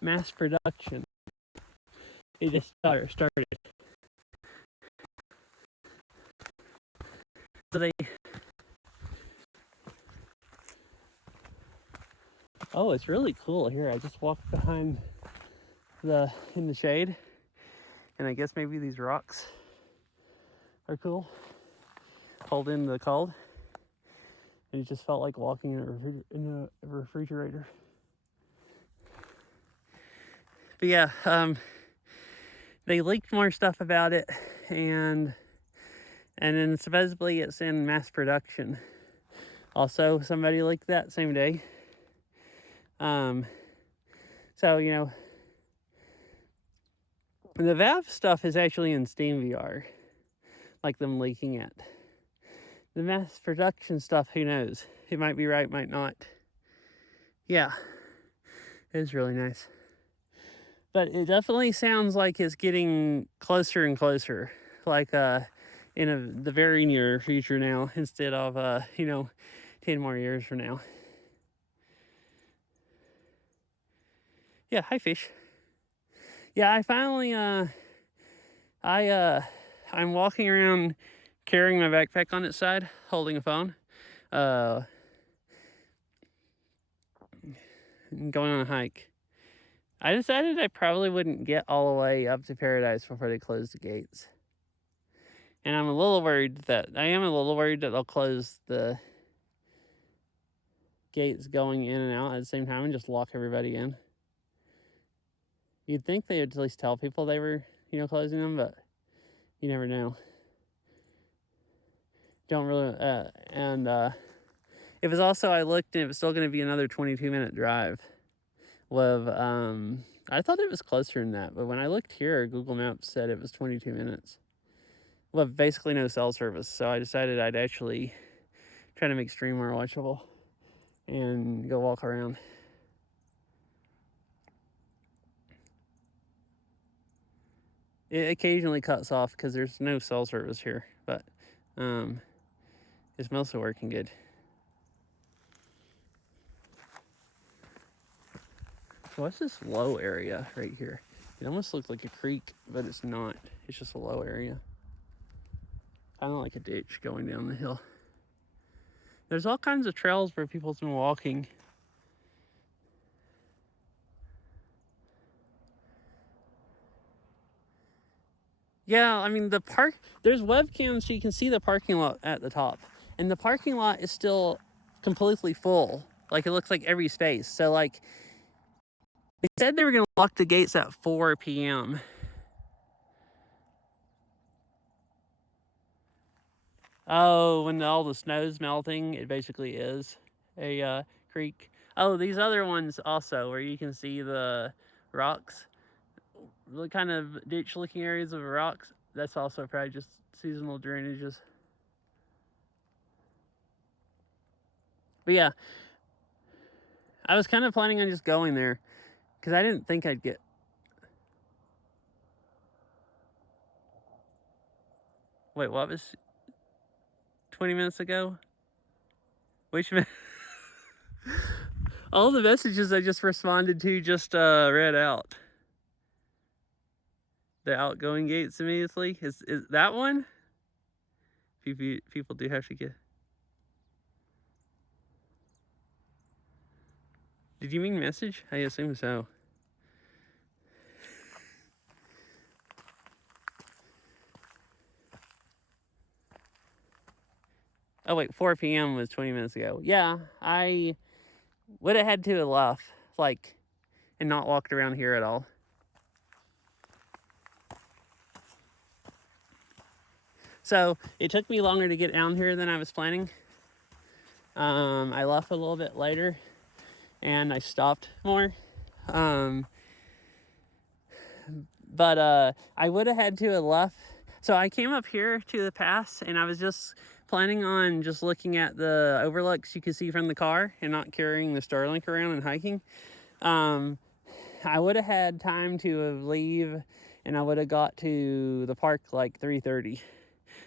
mass production. It just started. So oh, it's really cool here. I just walked behind in the shade, and I guess maybe these rocks are cool. Hold in the cold, and it just felt like walking in a refrigerator. But yeah, they leaked more stuff about it, and then supposedly it's in mass production. Also, somebody leaked that same day. So you know, the Valve stuff is actually in Steam VR, like them leaking it. The mass production stuff, who knows? It might be right, might not. Yeah, it is really nice. But it definitely sounds like it's getting closer and closer, like in the very near future now, instead of 10 more years from now. Yeah, hi fish. Yeah, I finally I'm walking around carrying my backpack on its side, holding a phone, going on a hike. I decided I probably wouldn't get all the way up to Paradise before they close the gates. And I am a little worried that they'll close the gates going in and out at the same time and just lock everybody in. You'd think they would at least tell people they were, closing them, but you never know. Don't really, it was also, I looked and it was still going to be another 22-minute drive. With, I thought it was closer than that, but when I looked here, Google Maps said it was 22 minutes. Well, basically no cell service, so I decided I'd actually try to make stream more watchable and go walk around. It occasionally cuts off because there's no cell service here, but it's mostly working good. So what's this low area right here? It almost looks like a creek, but it's not. It's just a low area. Kind of like a ditch going down the hill. There's all kinds of trails where people's been walking. Yeah, I mean, there's webcams so you can see the parking lot at the top. And the parking lot is still completely full. Like, it looks like every space. So, like, they said they were going to lock the gates at 4 p.m. Oh, when all the snow's melting, it basically is a creek. Oh, these other ones also, where you can see the rocks, the kind of ditch-looking areas of rocks. That's also probably just seasonal drainages. But yeah, I was kind of planning on just going there because I didn't think I'd get. Wait, what was 20 minutes ago? Which minute? All the messages I just responded to just read out. The outgoing gates immediately. Is that one? People do have to get. Did you mean message? I assume so. Oh wait, 4 p.m. was 20 minutes ago. Yeah, I would have had to have left, like, and not walked around here at all. So it took me longer to get down here than I was planning. I left a little bit later, and I stopped more. But I would have had to have left. So I came up here to the pass, and I was just planning on just looking at the overlooks you could see from the car and not carrying the Starlink around and hiking. I would have had time to leave, and I would have got to the park like 3:30.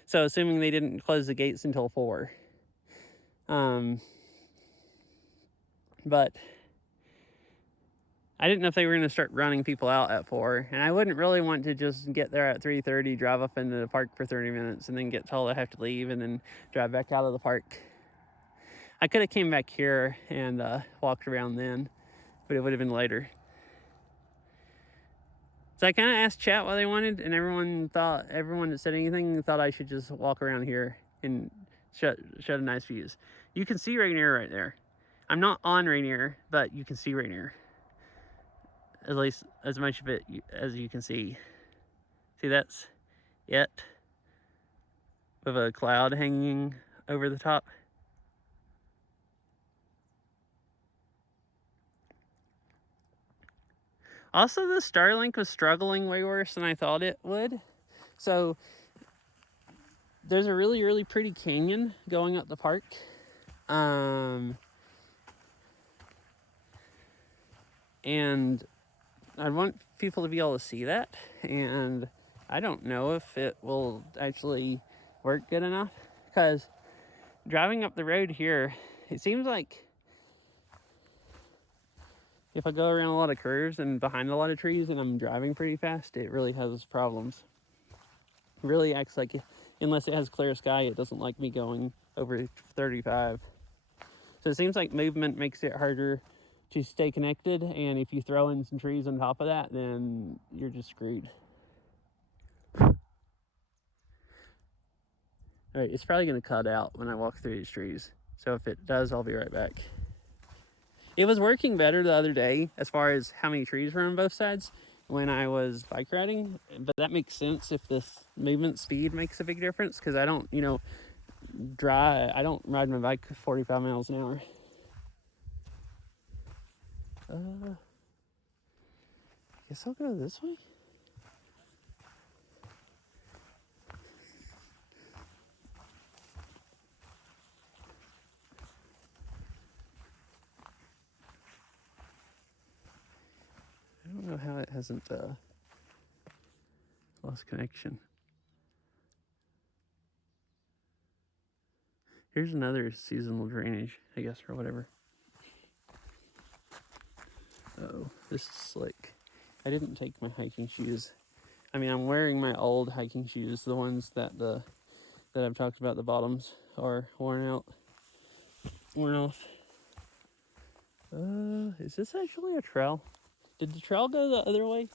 So assuming they didn't close the gates until 4. But I didn't know if they were going to start running people out at 4, and I wouldn't really want to just get there at 3:30, drive up into the park for 30 minutes, and then get told I have to leave, and then drive back out of the park. I could have came back here and walked around then, but it would have been later. So I kind of asked chat what they wanted, and everyone that said anything thought I should just walk around here and show the nice views. You can see Rainier right there. I'm not on Rainier, but you can see Rainier. At least as much of it as you can see. See, that's it, with a cloud hanging over the top. Also, the Starlink was struggling way worse than I thought it would. So there's a really, really pretty canyon going up the park. And I want people to be able to see that, and I don't know if it will actually work good enough, because driving up the road here, it seems like if I go around a lot of curves and behind a lot of trees and I'm driving pretty fast, it really has problems. It really acts like, unless it has clear sky, it doesn't like me going over 35. So it seems like movement makes it harder to stay connected, and if you throw in some trees on top of that, then you're just screwed. All right, it's probably going to cut out when I walk through these trees. So if it does, I'll be right back. It was working better the other day as far as how many trees were on both sides when I was bike riding, but that makes sense if this movement speed makes a big difference, because I don't, I don't ride my bike 45 miles an hour. Guess I'll go this way. I don't know how it hasn't lost connection. Here's another seasonal drainage, I guess, or whatever. Oh, this is slick. I didn't take my hiking shoes. I mean, I'm wearing my old hiking shoes, the ones that I've talked about. The bottoms are worn off. Is this actually a trail? Did the trail go the other way?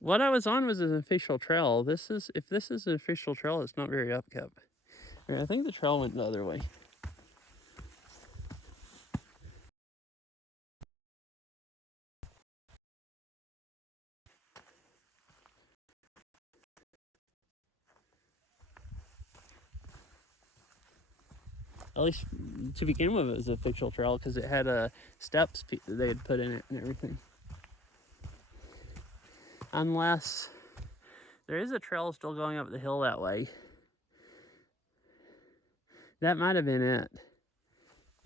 What I was on was an official trail. If this is an official trail, it's not very upkept. I think the trail went the other way. At least to begin with, it was an official trail because it had steps that they had put in it and everything. Unless there is a trail still going up the hill that way. That might have been it.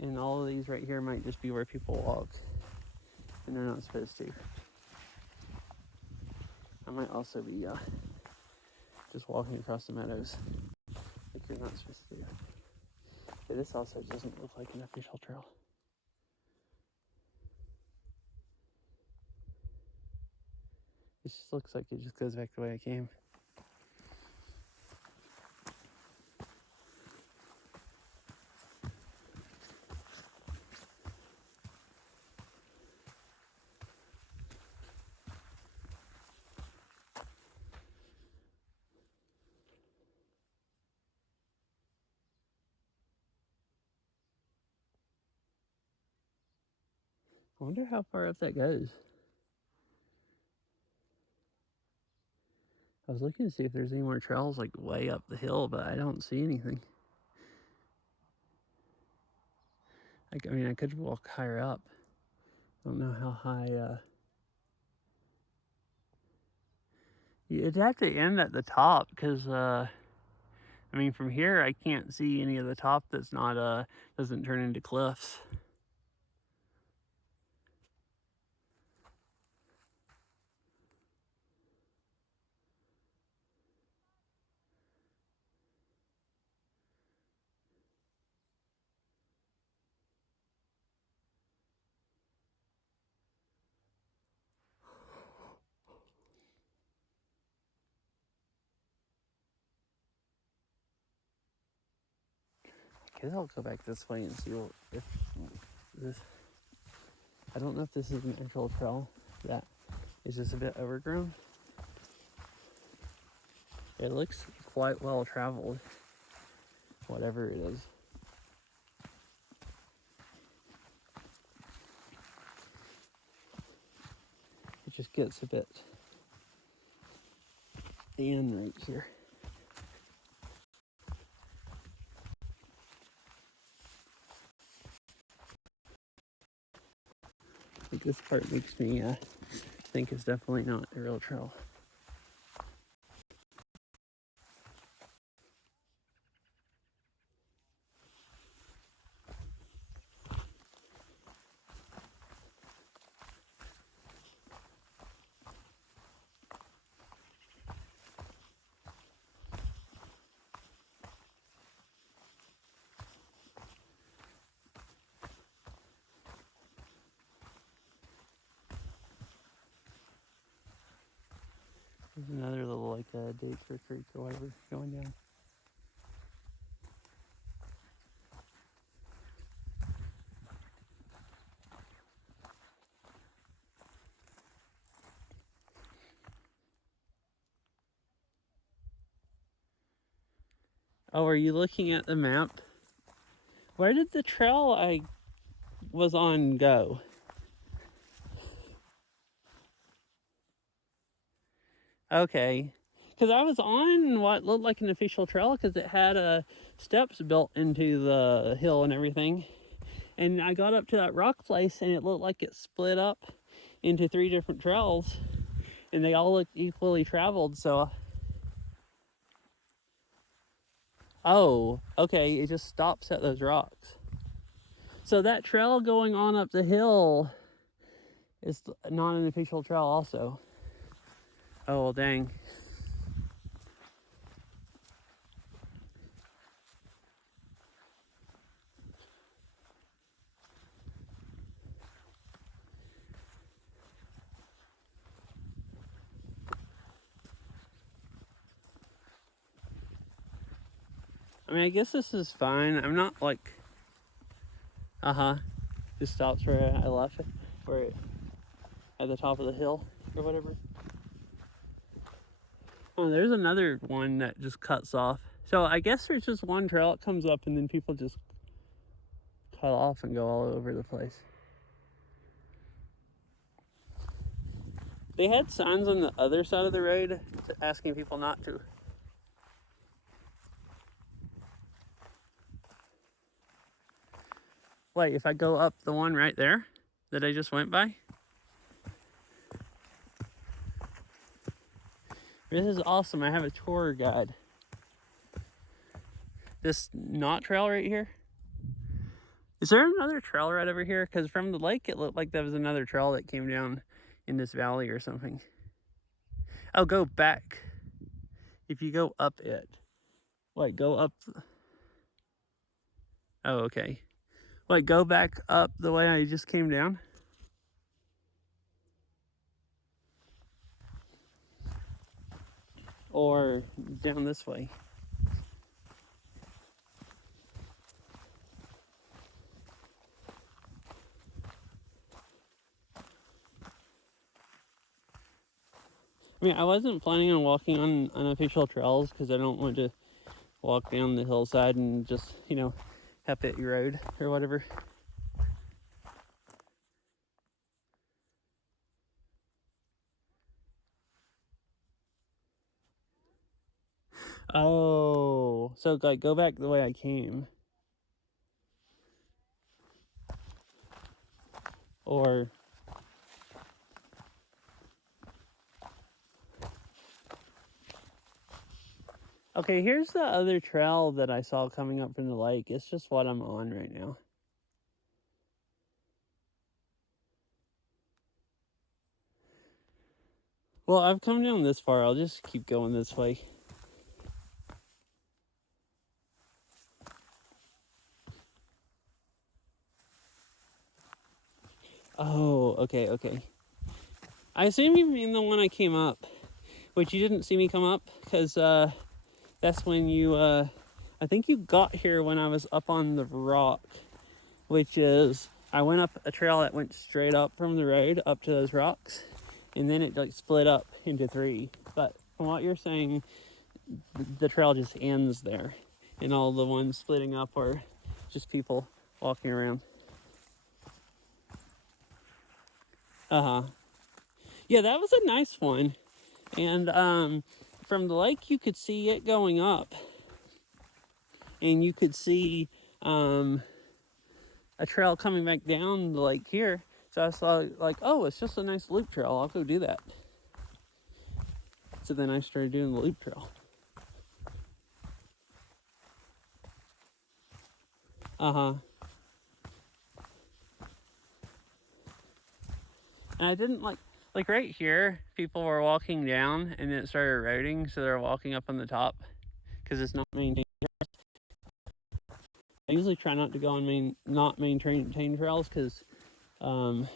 And all of these right here might just be where people walk. And they're not supposed to. I might also be just walking across the meadows like you're not supposed to do. Yeah, this also doesn't look like an official trail. It just looks like it just goes back the way I came. I wonder how far up that goes. I was looking to see if there's any more trails like way up the hill, but I don't see anything. I mean, I could walk higher up. I don't know how high. You'd have to end at the top because, I mean, from here I can't see any of the top that's not doesn't turn into cliffs. I guess I'll go back this way and see if this. I don't know if this is an actual trail that is just a bit overgrown. It looks quite well traveled, whatever it is. It just gets a bit thin right here. Like this part makes me think it's definitely not a real trail. ditch or creek or whatever going down. Oh, are you looking at the map? Where did the trail I was on go? Okay. Because I was on what looked like an official trail because it had steps built into the hill and everything. And I got up to that rock place and it looked like it split up into 3 different trails. And they all looked equally traveled, so... Oh, okay, it just stops at those rocks. So that trail going on up the hill is not an official trail also. Oh, well, dang. I mean, I guess this is fine. I'm not like... Just stops where I left it, where it, at the top of the hill or whatever. Oh, there's another one that just cuts off. So I guess there's just one trail that comes up and then people just cut off and go all over the place. They had signs on the other side of the road asking people not to. Wait, if I go up the one right there that I just went by? This is awesome. I have a tour guide. This knot trail right here. Is there another trail right over here? Because from the lake, it looked like there was another trail that came down in this valley or something. Oh, go back. If you go up it. Wait, go up. Oh, okay. Wait, go back up the way I just came down. Or down this way. I mean, I wasn't planning on walking on unofficial trails because I don't want to walk down the hillside and just, have it erode or whatever. Oh, so like go back the way I came. Or okay, here's the other trail that I saw coming up from the lake. It's just what I'm on right now. Well, I've come down this far. I'll just keep going this way. Oh, okay. I assume you mean the one I came up, which you didn't see me come up because that's when you, I think you got here when I was up on the rock, which is, I went up a trail that went straight up from the road up to those rocks, and then it like split up into 3. But from what you're saying, the trail just ends there, and all the ones splitting up are just people walking around. Yeah, that was a nice one. And from the lake, you could see it going up. And you could see a trail coming back down the lake here. So I saw like, oh, it's just a nice loop trail. I'll go do that. So then I started doing the loop trail. And I didn't like right here, people were walking down and then it started eroding. So they're walking up on the top because it's not maintained. I usually try not to go on not maintained trails because I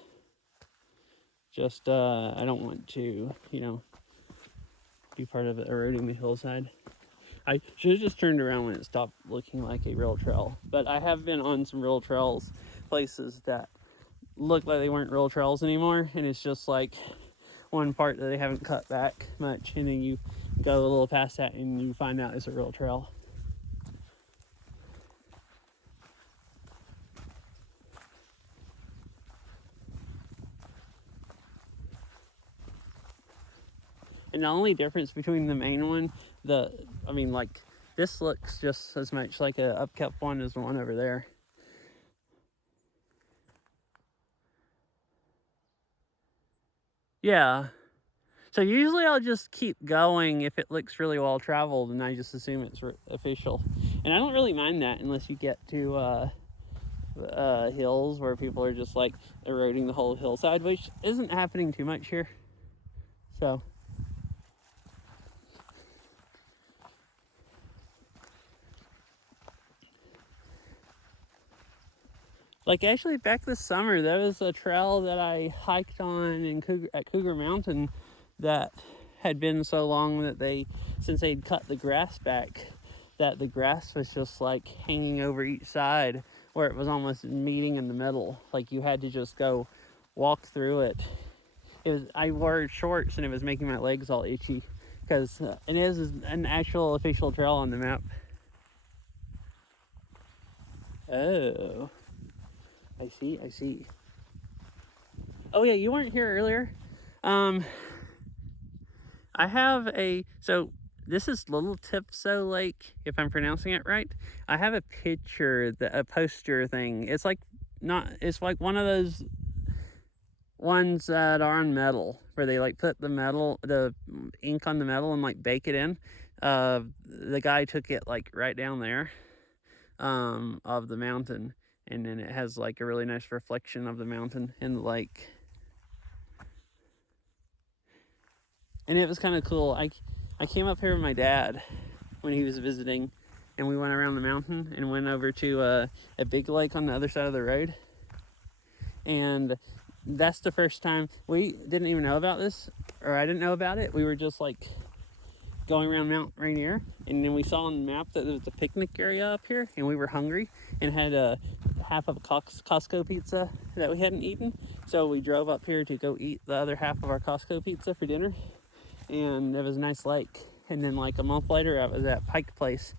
don't want to, be part of it eroding the hillside. I should have just turned around when it stopped looking like a real trail. But I have been on some real trails, places that look like they weren't real trails anymore, and it's just like one part that they haven't cut back much, and then you go a little past that and you find out it's a real trail. And the only difference between the main one, like this looks just as much like a upkept one as the one over there. Yeah. So usually I'll just keep going if it looks really well traveled, and I just assume it's official. And I don't really mind that unless you get to hills where people are just like eroding the whole hillside, which isn't happening too much here. So. Like actually back this summer, there was a trail that I hiked on at Cougar Mountain that had been so long that since they'd cut the grass back, that the grass was just like hanging over each side where it was almost meeting in the middle. Like you had to just go walk through it. I wore shorts and it was making my legs all itchy because it is an actual official trail on the map. Oh. I see. Oh yeah, you weren't here earlier. I have so this is Little Tipsoo Lake, if I'm pronouncing it right. I have a picture, a poster thing. It's like one of those ones that are on metal, where they like put the ink on the metal and like bake it in. The guy took it like right down there, of the mountain. And then it has like a really nice reflection of the mountain in the lake. And it was kind of cool. I came up here with my dad when he was visiting, and we went around the mountain and went over to a big lake on the other side of the road. And that's the first time we didn't even know about this, or I didn't know about it. We were just like going around Mount Rainier, and then we saw on the map that there was a picnic area up here, and we were hungry and had a half of a Costco pizza that we hadn't eaten. So we drove up here to go eat the other half of our Costco pizza for dinner, and it was a nice lake. And then like a month later, I was at Pike Place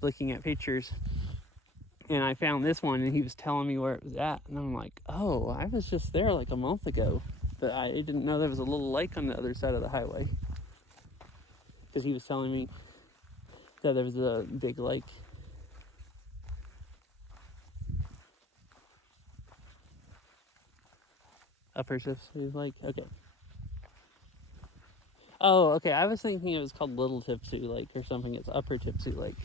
looking at pictures, and I found this one, and he was telling me where it was at, and I'm like, oh, I was just there like a month ago, but I didn't know there was a little lake on the other side of the highway, because he was telling me that there was a big lake. Upper Tipsoo Lake, okay. Oh, okay, I was thinking it was called Little Tipsoo Lake or something. It's Upper Tipsoo Lake.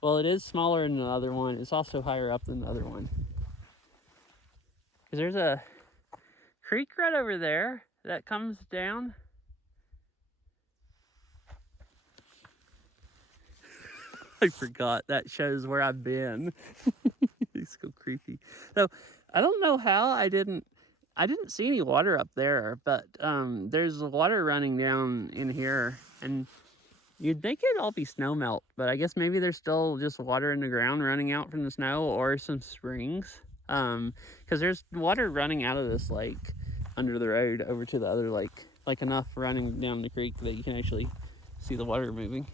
Well, it is smaller than the other one. It's also higher up than the other one. Because there's a creek right over there that comes down. I forgot. That shows where I've been. It's so creepy. So, I don't know how I didn't see any water up there, but there's water running down in here, and you'd think it'd all be snow melt, but I guess maybe there's still just water in the ground running out from the snow, or some springs. Because there's water running out of this lake under the road over to the other lake, like enough running down the creek that you can actually see the water moving.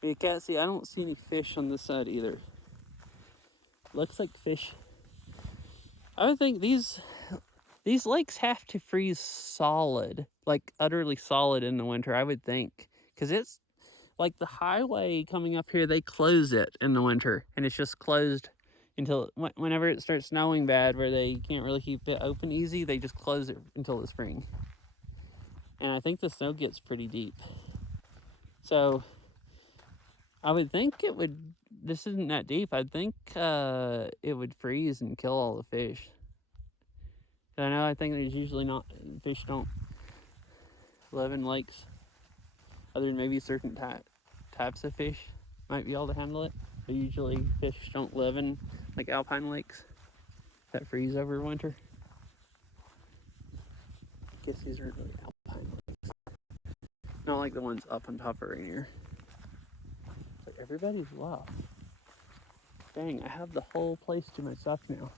But you can't see, I don't see any fish on this side either. Looks like fish. I would think these lakes have to freeze solid, like utterly solid in the winter, I would think. Because it's like the highway coming up here, they close it in the winter, and it's just closed until whenever it starts snowing bad, where they can't really keep it open easy, they just close it until the spring. And I think the snow gets pretty deep. So I would think this isn't that deep. I'd think it would freeze and kill all the fish. I think there's usually fish don't live in lakes, other than maybe certain types of fish might be able to handle it. But usually fish don't live in like alpine lakes that freeze over winter. guess these aren't really alpine lakes. Not like the ones up on top of Rainier. But everybody's left. Dang, I have the whole place to myself now.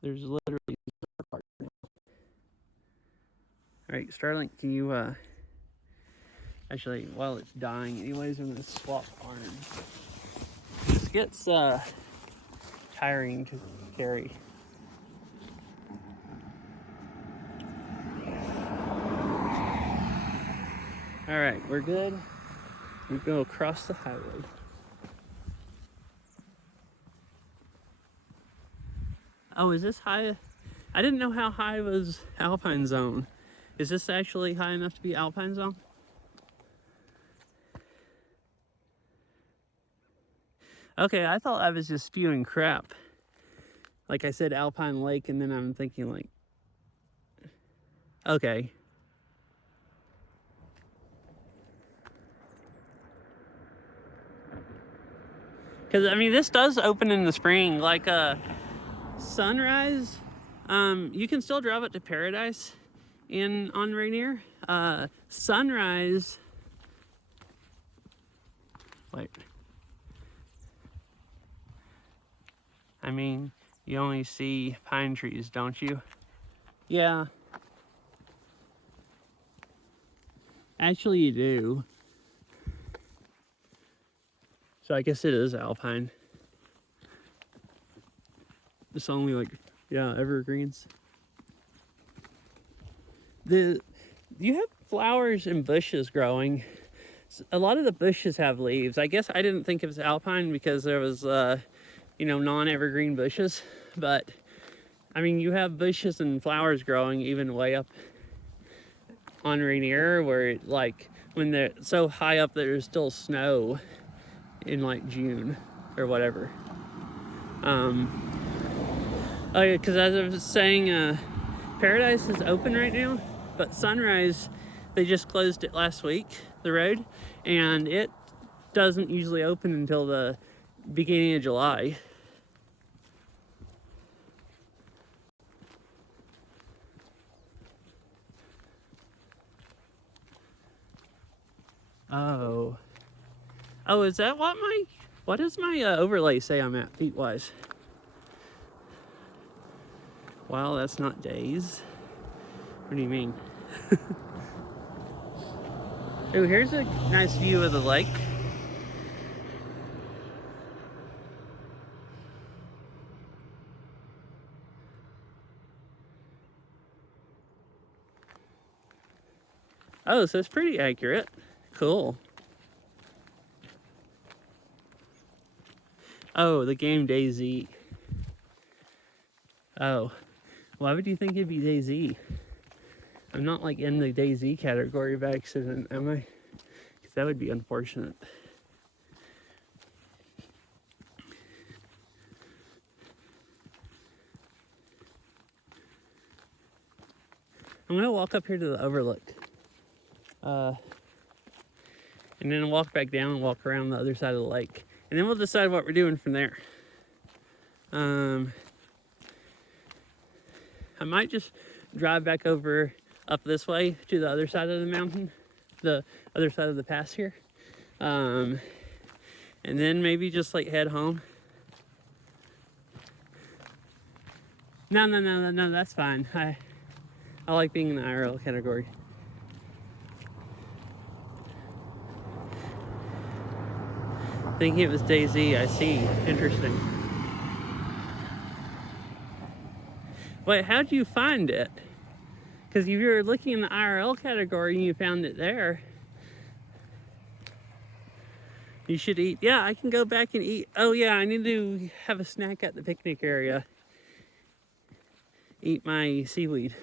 There's literally a park now. Alright, Starlink, can you actually, while it's dying anyways, I'm gonna swap arms. This gets tiring to carry. Alright, we're good. We go across the highway. Oh, is this high? I didn't know how high was Alpine Zone. Is this actually high enough to be Alpine Zone? Okay, I thought I was just spewing crap. Like I said Alpine Lake, and then I'm thinking like, okay. Because, I mean, this does open in the spring. Like, Sunrise, you can still drive it to Paradise on Rainier. Sunrise, wait. I mean, you only see pine trees, don't you? Yeah. Actually, you do. So I guess it is alpine. It's only like, yeah, evergreens. You have flowers and bushes growing. A lot of the bushes have leaves. I guess I didn't think it was alpine because there was, non-evergreen bushes. But, I mean, you have bushes and flowers growing even way up on Rainier where, like, when they're so high up there's still snow in, like, June or whatever. Oh yeah, because as I was saying, Paradise is open right now, but Sunrise, they just closed it last week, the road, and it doesn't usually open until the beginning of July. Oh, is that what does my overlay say I'm at feet-wise? Well, that's not days. What do you mean? Oh, here's a nice view of the lake. Oh, so it's pretty accurate. Cool. Oh, the game DayZ. Oh, why would you think it'd be DayZ? I'm not like in the DayZ category by accident, am I? Because that would be unfortunate. I'm gonna walk up here to the overlook. And then walk back down and walk around the other side of the lake. And then we'll decide what we're doing from there. I might just drive back over up this way to the other side of the mountain, the other side of the pass here. And then maybe just like head home. No, that's fine. I like being in the IRL category. Thinking it was DayZ, I see. Interesting. Wait, how'd you find it? Because if you were looking in the IRL category and you found it there, you should eat. Yeah, I can go back and eat. Oh yeah, I need to have a snack at the picnic area. Eat my seaweed.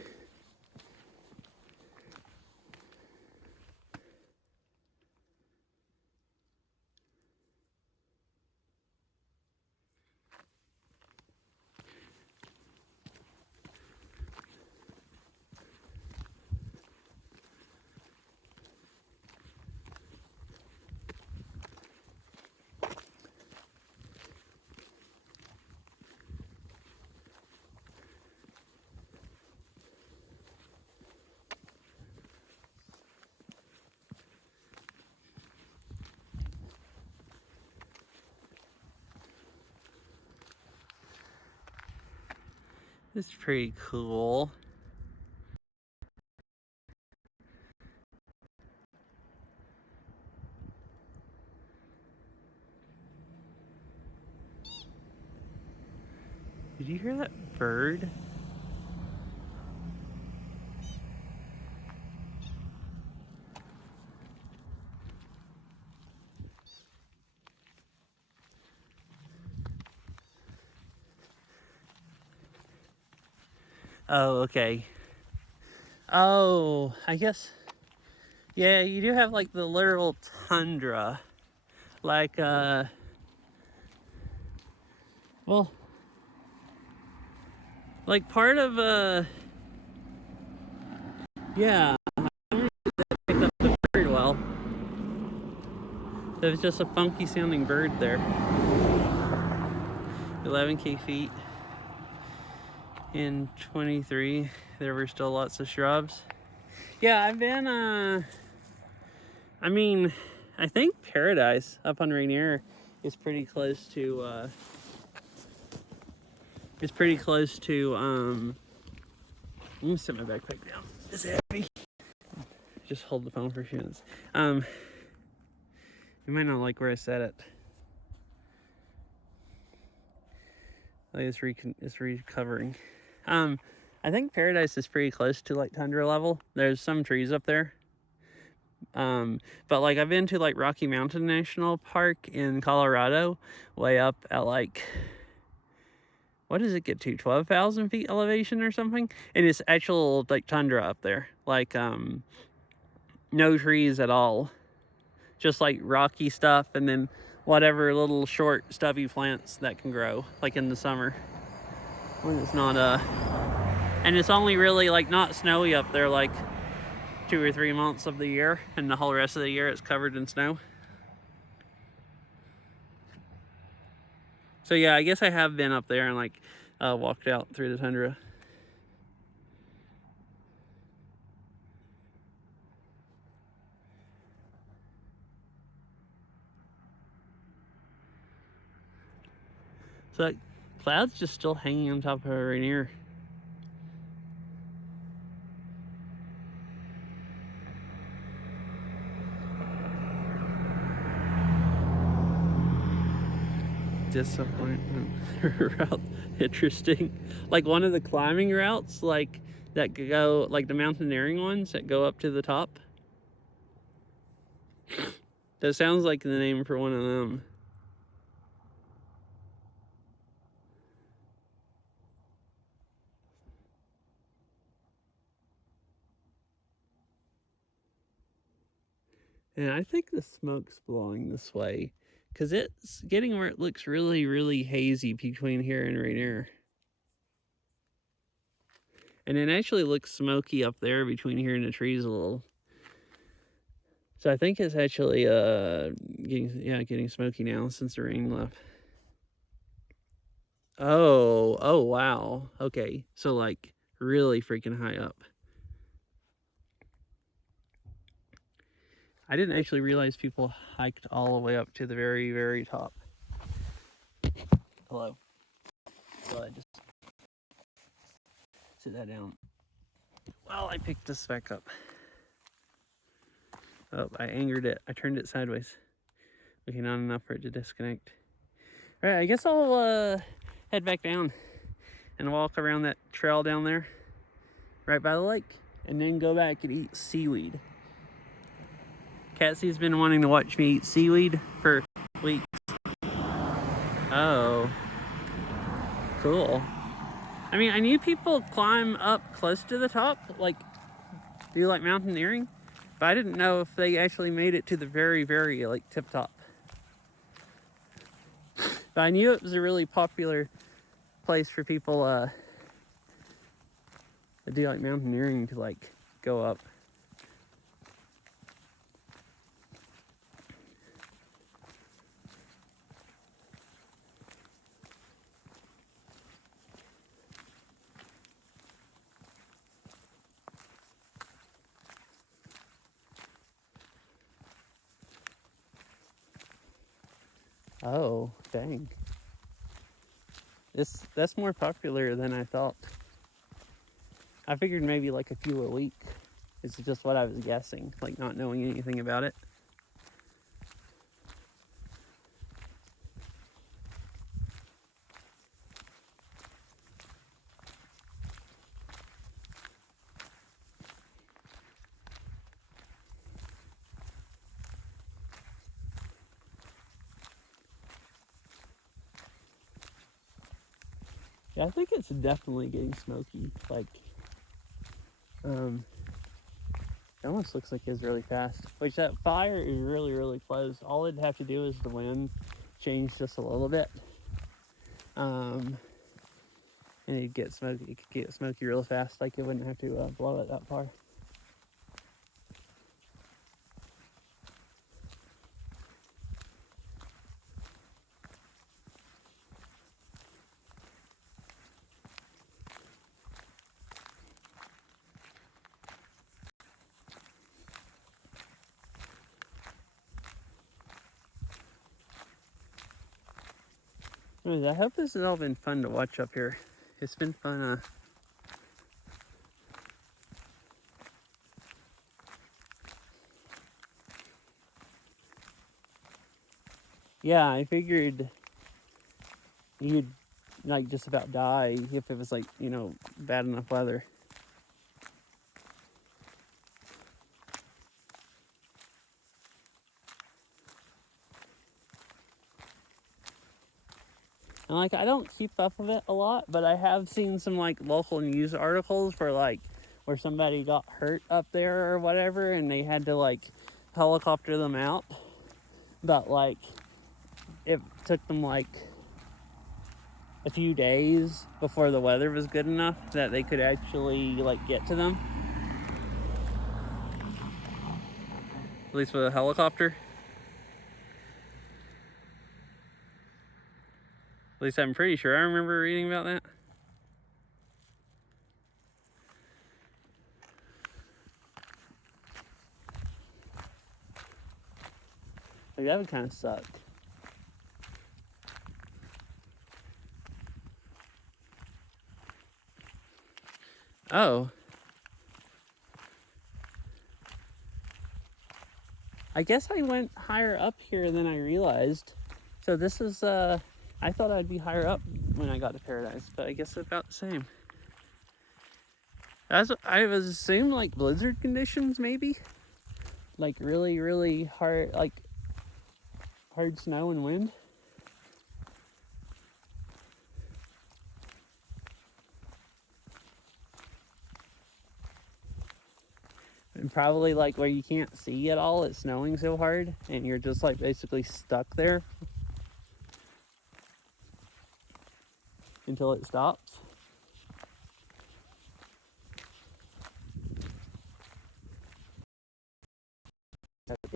It's pretty cool. Did you hear that bird? Oh, okay. Oh, I guess. Yeah, you do have like the literal tundra. Like, well, like part of, yeah, I picked up the bird well. There was just a funky sounding bird there. 11K feet in 23. There were still lots of shrubs. Yeah, I've been, I mean, I think Paradise up on Rainier is pretty close to, let me set my backpack down. It's heavy. Just hold the phone for a few minutes. You might not like where I set it. Like it's recovering. I think Paradise is pretty close to like tundra level. There's some trees up there. But like I've been to like Rocky Mountain National Park in Colorado, way up at like, what does it get to? 12,000 feet elevation or something? And it's actual like tundra up there. Like no trees at all. Just like rocky stuff and then whatever little short stubby plants that can grow like in the summer when it's not and it's only really like not snowy up there like 2 or 3 months of the year, and the whole rest of the year it's covered in snow. So yeah, I guess I have been up there and like walked out through the tundra. So that cloud's just still hanging on top of Rainier. Disappointment route. Interesting. Like one of the climbing routes, like that go like the mountaineering ones that go up to the top. That sounds like the name for one of them. And I think the smoke's blowing this way because it's getting where it looks really, really hazy between here and Rainier. And it actually looks smoky up there between here and the trees a little. So I think it's actually getting smoky now since the rain left. Oh wow. Okay. So like really freaking high up. I didn't actually realize people hiked all the way up to the very, very top. Hello. So I just sit that down. Well, I picked this back up. Oh, I angered it. I turned it sideways. Okay, not enough for it to disconnect. All right, I guess I'll head back down and walk around that trail down there, right by the lake, and then go back and eat seaweed. Cassie's been wanting to watch me eat seaweed for weeks. Oh, cool. I mean, I knew people climb up close to the top, like do like mountaineering, but I didn't know if they actually made it to the very, very like tip top. But I knew it was a really popular place for people to do like mountaineering, to like go up. Oh, dang. That's more popular than I thought. I figured maybe like a few a week. It's just what I was guessing, like not knowing anything about it. Yeah, I think it's definitely getting smoky. Like, it almost looks like it's really fast. Which that fire is really, really close. All it'd have to do is the wind change just a little bit. And it'd get smoky. It could get smoky real fast. Like it wouldn't have to blow it that far. Anyways, I hope this has all been fun to watch up here. It's been fun. Yeah, I figured you'd like just about die if it was like, bad enough weather. And like I don't keep up with it a lot, but I have seen some like local news articles for like where somebody got hurt up there or whatever and they had to like helicopter them out. But like it took them like a few days before the weather was good enough that they could actually like get to them. At least with a helicopter. At least I'm pretty sure I remember reading about that. Like that would kind of suck. Oh. I guess I went higher up here than I realized. So this is, I thought I'd be higher up when I got to Paradise, but I guess it's about the same. I was assuming like blizzard conditions maybe? Like really, really hard, like hard snow and wind. And probably like where you can't see at all, it's snowing so hard and you're just like basically stuck there until it stops.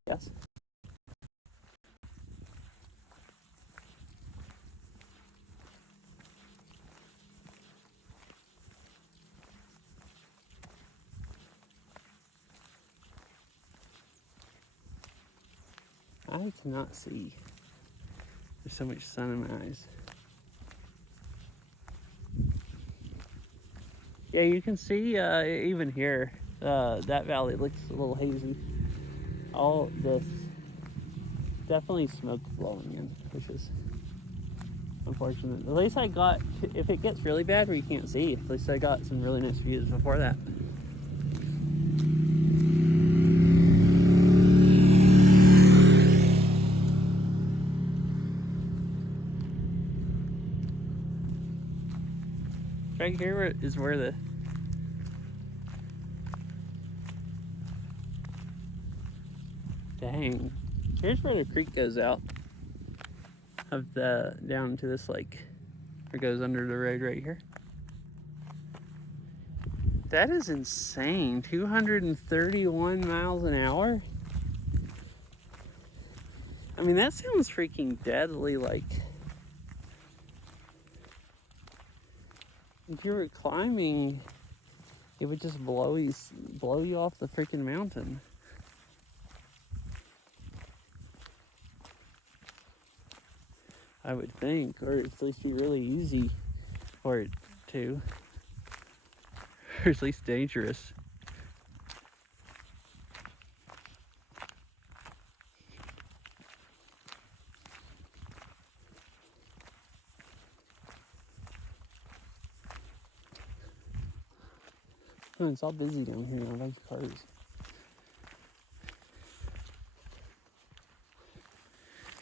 Yes. I cannot see. There's so much sun in my eyes. Yeah, you can see even here, that valley looks a little hazy. All this, definitely smoke blowing in, which is unfortunate. At least I got, if it gets really bad where you can't see, at least I got some really nice views before that. Right here is where the dang. Here's where the creek goes out of the down to this lake. It goes under the road right here. That is insane. 231 miles an hour. I mean, that sounds freaking deadly. Like, if you were climbing, it would just blow you off the freaking mountain. I would think, or at least be really easy for it to. or at least dangerous. Oh, it's all busy down here. I like cars.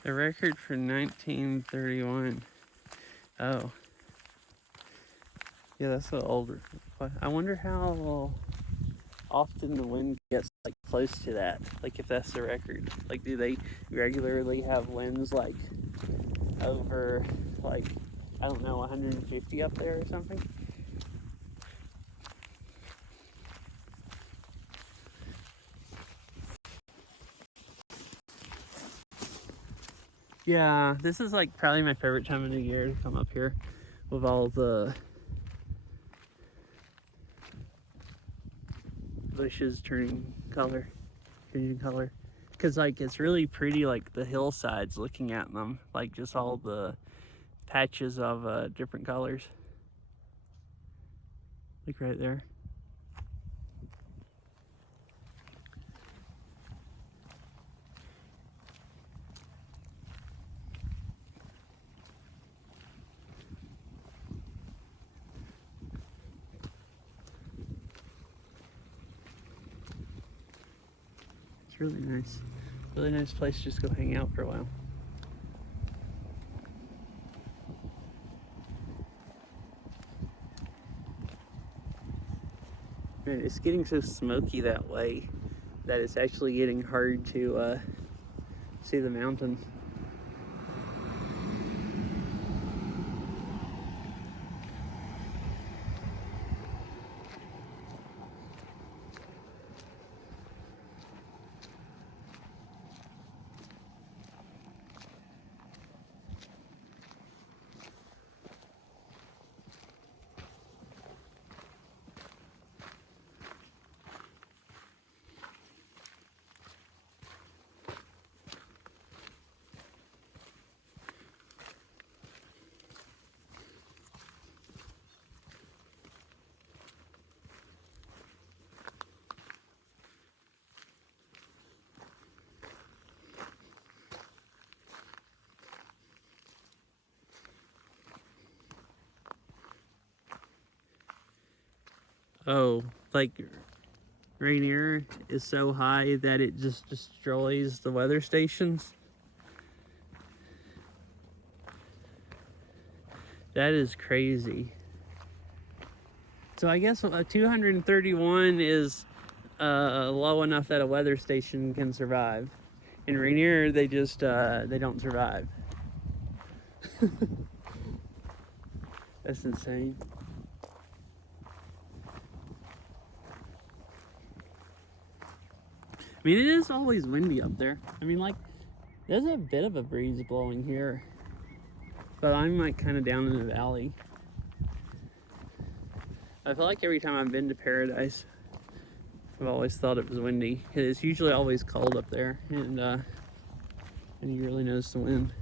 The record for 1931. Oh. Yeah, that's a little older. I wonder how often the wind gets like close to that. Like if that's the record. Like do they regularly have winds like over like I don't know 150 up there or something? Yeah, this is like probably my favorite time of the year to come up here with all the bushes changing color. Because like it's really pretty, like the hillsides looking at them, like just all the patches of different colors. Like right there. It's really nice. Really nice place to just go hang out for a while. Man, it's getting so smoky that way that it's actually getting hard to see the mountain. Oh, like Rainier is so high that it just destroys the weather stations. That is crazy. So I guess 231 is low enough that a weather station can survive. In Rainier, they just they don't survive. That's insane. I mean, it is always windy up there. I mean, like, there's a bit of a breeze blowing here, but I'm like kind of down in the valley. I feel like every time I've been to Paradise, I've always thought it was windy. It's usually always cold up there, and you really notice the wind.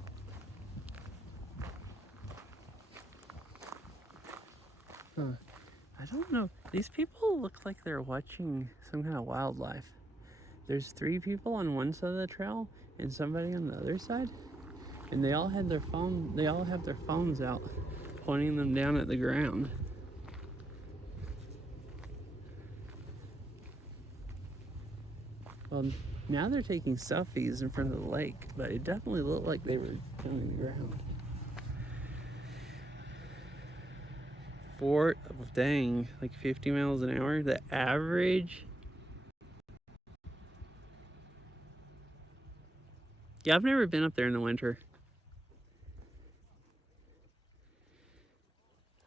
Huh. I don't know. These people look like they're watching some kind of wildlife. There's 3 people on one side of the trail and somebody on the other side, and they all have their phones out, pointing them down at the ground. Well, now they're taking selfies in front of the lake, but it definitely looked like they were pointing the ground. Dang, like 50 miles an hour, the average. Yeah, I've never been up there in the winter.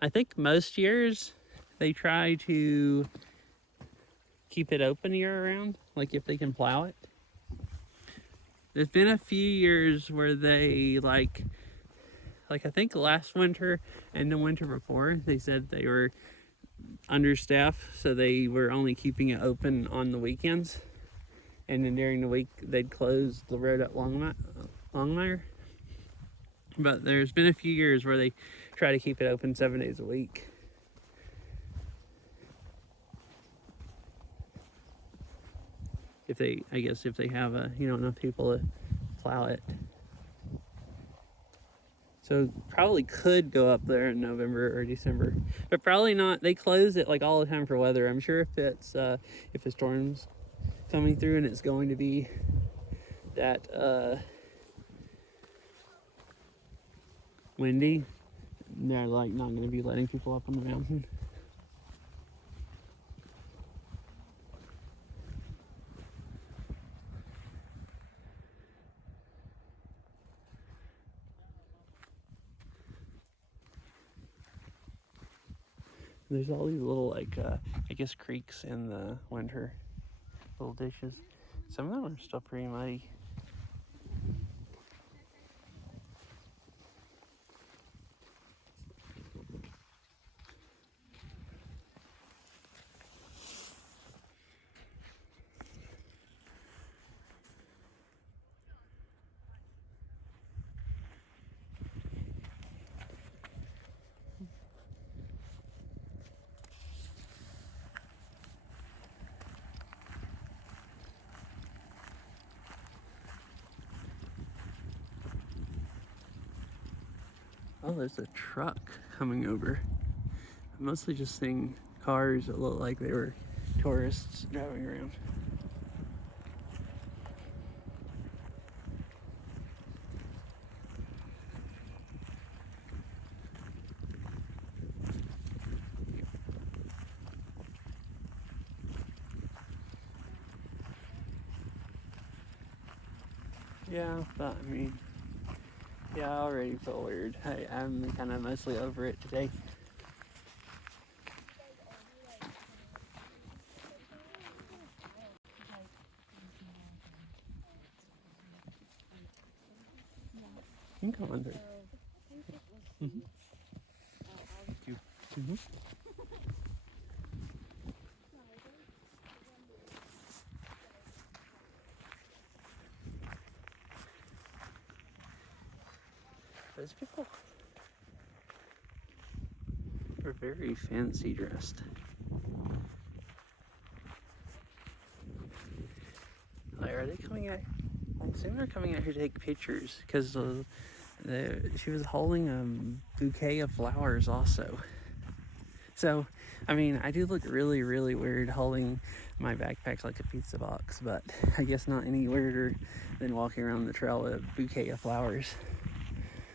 I think most years they try to keep it open year round, like if they can plow it. There's been a few years where they like I think last winter and the winter before, they said they were understaffed, so they were only keeping it open on the weekends, and then during the week they'd close the road at Longmire. But there's been a few years where they try to keep it open 7 days a week. if they have enough people to plow it. So probably could go up there in November or December, but probably not. They close it like all the time for weather. I'm sure if a storm's coming through and it's going to be that windy, they're like not going to be letting people up on the mountain. There's all these little I guess creeks in the winter, little ditches. Some of them are still pretty muddy. Oh, there's a truck coming over. I'm mostly just seeing cars that look like they were tourists driving around. Yeah, but I mean, yeah, I already feel weird. I'm kind of mostly over it today. You can come under. Mm-hmm. Thank you. Mm-hmm. Those people are very fancy dressed. Like, are they coming out? I assume they're coming out here to take pictures because she was holding a bouquet of flowers also. So, I mean, I do look really, really weird holding my backpack like a pizza box, but I guess not any weirder than walking around the trail with a bouquet of flowers.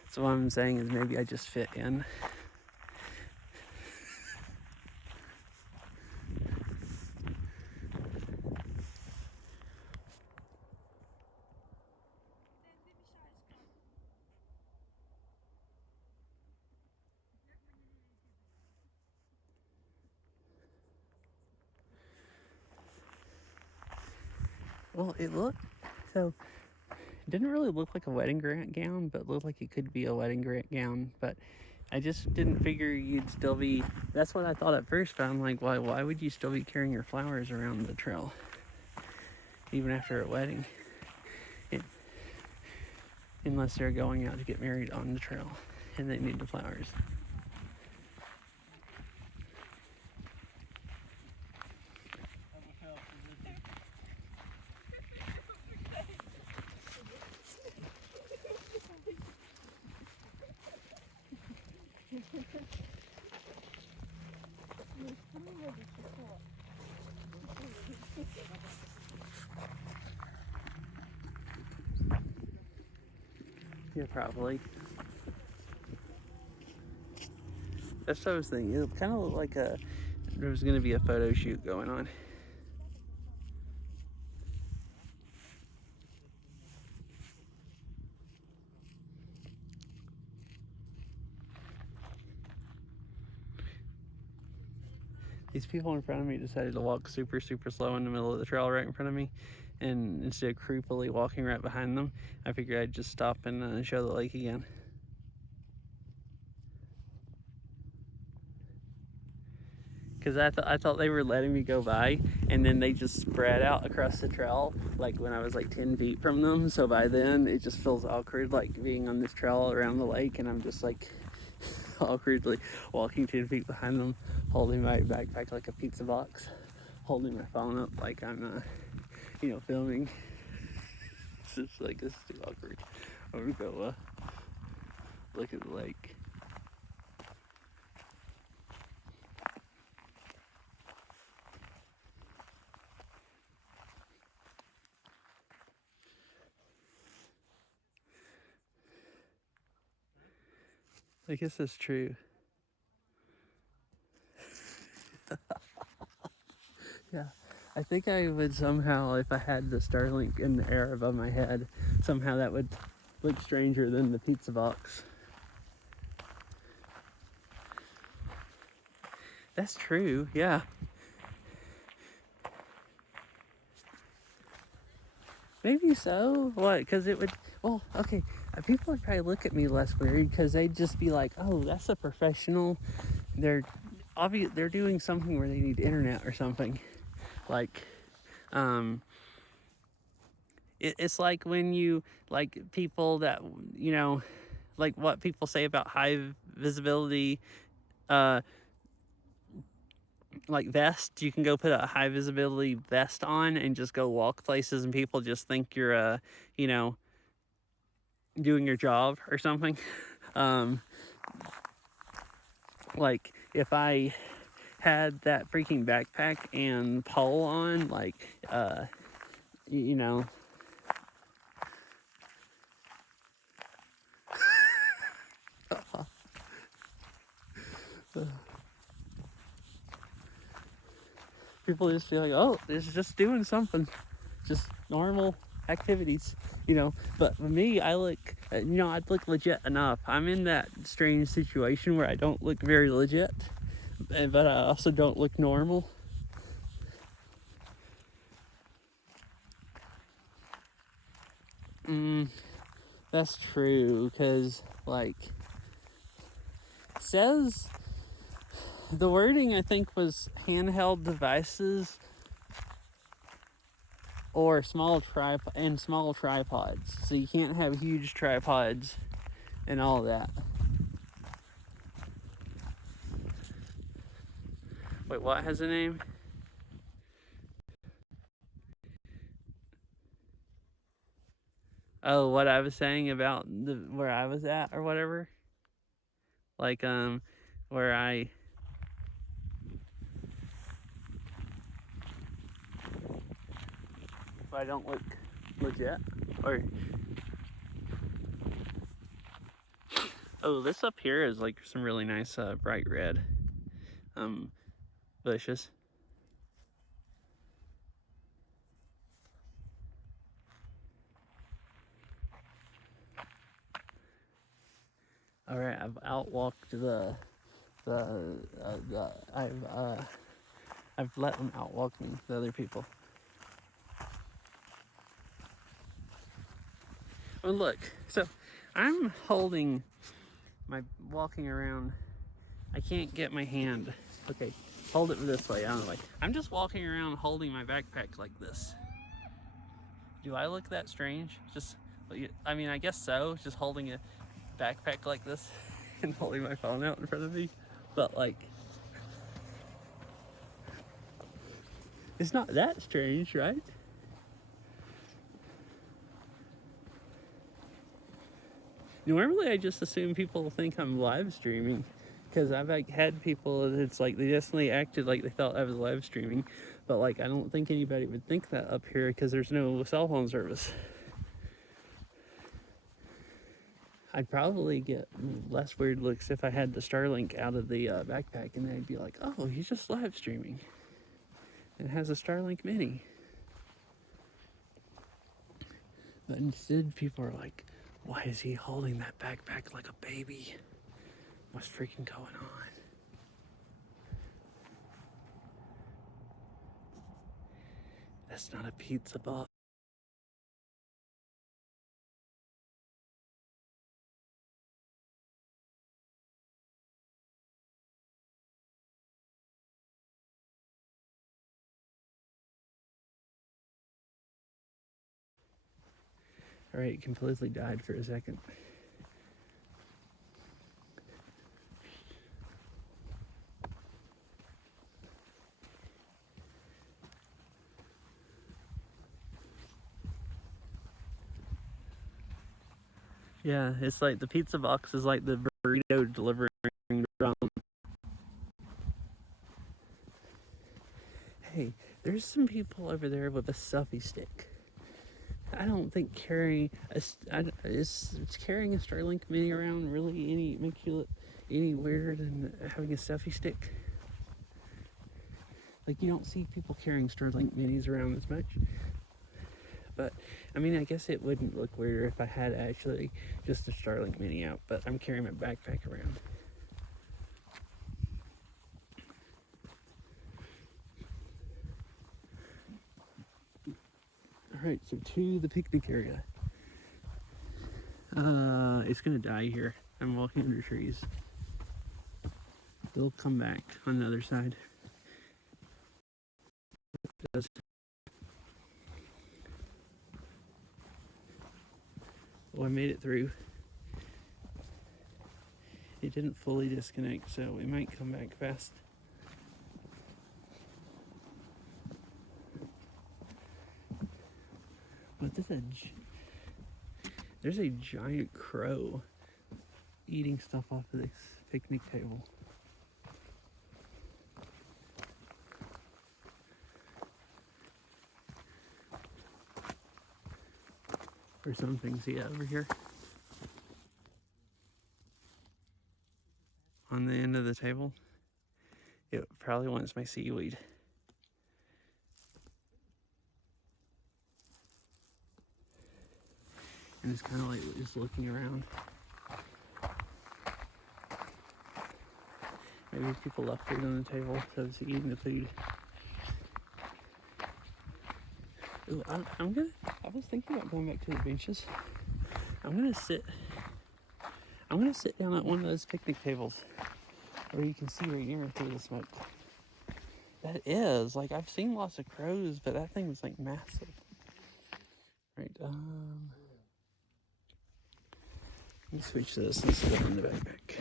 So what I'm saying is maybe I just fit in. Well, it didn't really look like a wedding gown, but looked like it could be a wedding gown. But I just didn't figure you'd still be. That's what I thought at first, but I'm like, why would you still be carrying your flowers around the trail, even after a wedding? Unless they're going out to get married on the trail, and they need the flowers. Yeah, probably. That's what I was thinking. It kind of looked like there was going to be a photo shoot going on. These people in front of me decided to walk super, super slow in the middle of the trail right in front of me. And instead of creepily walking right behind them, I figured I'd just stop and show the lake again. Because I thought they were letting me go by, and then they just spread out across the trail like when I was like 10 feet from them. So by then it just feels awkward like being on this trail around the lake, and I'm just like awkwardly walking 10 feet behind them, holding my backpack like a pizza box, holding my phone up like I'm filming. It's just like, this is too awkward. I'm gonna go look at the lake. I guess that's true. Yeah. I think I would somehow, if I had the Starlink in the air above my head, somehow that would look stranger than the pizza box. That's true, yeah. Maybe so. What? Because it would. Well, okay. People would probably look at me less weird because they'd just be like, "Oh, that's a professional. They're They're doing something where they need internet or something." Like, it's like when you like people that like what people say about high visibility, like vest. You can go put a high visibility vest on and just go walk places, and people just think you're doing your job or something. Like if I had that freaking backpack and pole on, like you know people just feel like, oh, this is just doing something, just normal activities, but for me, I look, I'd look legit enough. I'm in that strange situation where I don't look very legit, but I also don't look normal. That's true, because like says the wording, I think, was handheld devices or small tripods. So you can't have huge tripods and all that. Wait, what has a name? Oh, what I was saying about where I was at or whatever. Like where if I don't look legit, or oh, this up here is like some really nice bright red bushes. All right, I've outwalked I've let them outwalk me, the other people. Well, look, so I'm holding walking around. I can't get my hand. Okay, hold it this way, out of the way. I'm just walking around holding my backpack like this. Do I look that strange? I mean, I guess so, just holding a backpack like this and holding my phone out in front of me. But like, it's not that strange, right? Normally, I just assume people think I'm live streaming, because I've like had people. It's like they definitely acted like they thought I was live streaming, but like I don't think anybody would think that up here because there's no cell phone service. I'd probably get less weird looks if I had the Starlink out of the backpack, and they'd be like, "Oh, he's just live streaming. It has a Starlink Mini." But instead, people are like, "Why is he holding that backpack like a baby? What's freaking going on?" That's not a pizza box. All right, it completely died for a second. Yeah, it's like the pizza box is like the burrito delivering drum. Hey, there's some people over there with a selfie stick. I don't think carrying is carrying a Starlink Mini around really any weird than having a selfie stick. Like, you don't see people carrying Starlink Minis around as much. But I mean, I guess it wouldn't look weirder if I had actually just a Starlink Mini out. But I'm carrying my backpack around. All right, so to the picnic area. It's gonna die here. I'm walking under trees. It'll come back on the other side. It does. Well, I made it through. It didn't fully disconnect, so it might come back fast. But there's a giant crow eating stuff off of this picnic table. Or something. See over here? On the end of the table? It probably wants my seaweed. And it's kind of like just looking around. Maybe people left food on the table, so it's eating the food. Ooh, I was thinking about going back to the benches. I'm gonna sit down at one of those picnic tables where you can see right near through the smoke. That is, like, I've seen lots of crows, but that thing was like massive. Right, let me switch this and slip in the backpack.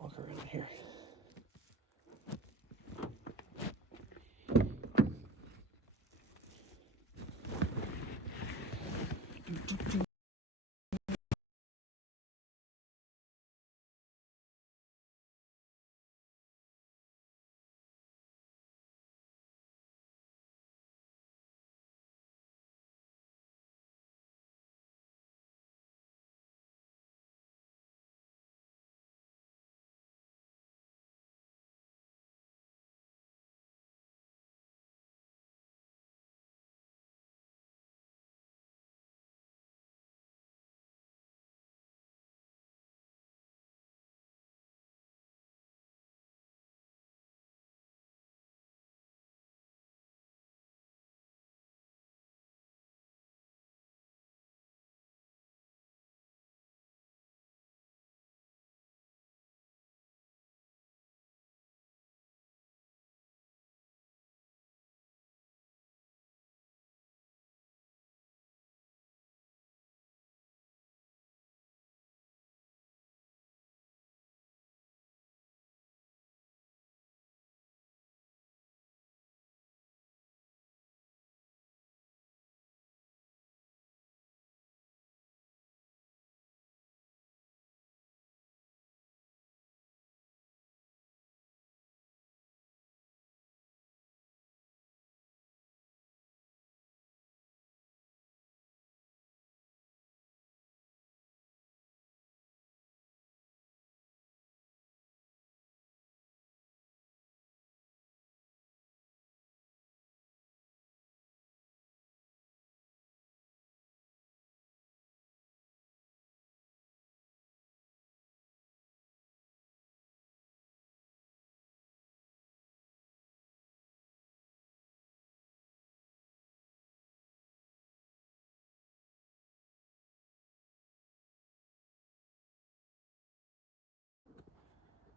Walk around here.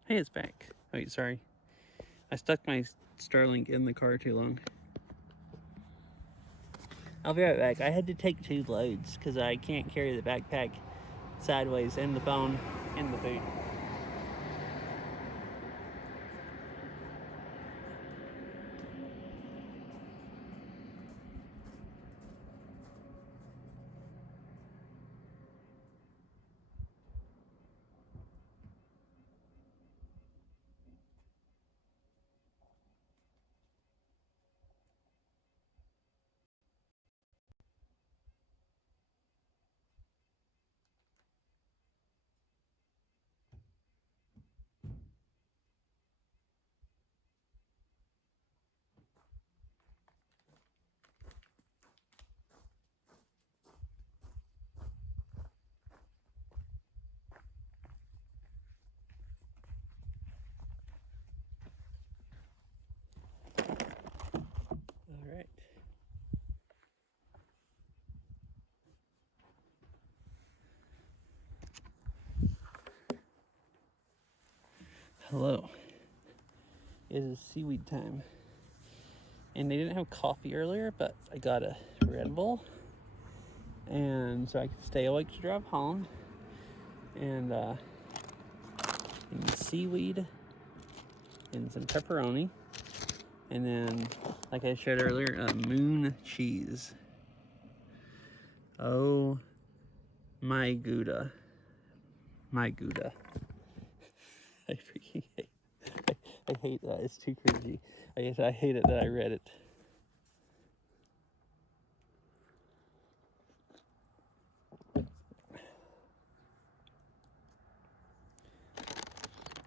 Hey, it's back. Wait, sorry. I stuck my Starlink in the car too long. I'll be right back. I had to take 2 loads because I can't carry the backpack sideways and the phone and the food. Hello. It is seaweed time. And they didn't have coffee earlier, but I got a Red Bull. And so I could stay awake to drive home. And seaweed and some pepperoni. And then, like I shared earlier, moon cheese. Oh my Gouda. My Gouda. I freaking hate I hate that. It's too cringy. I hate it that I read it.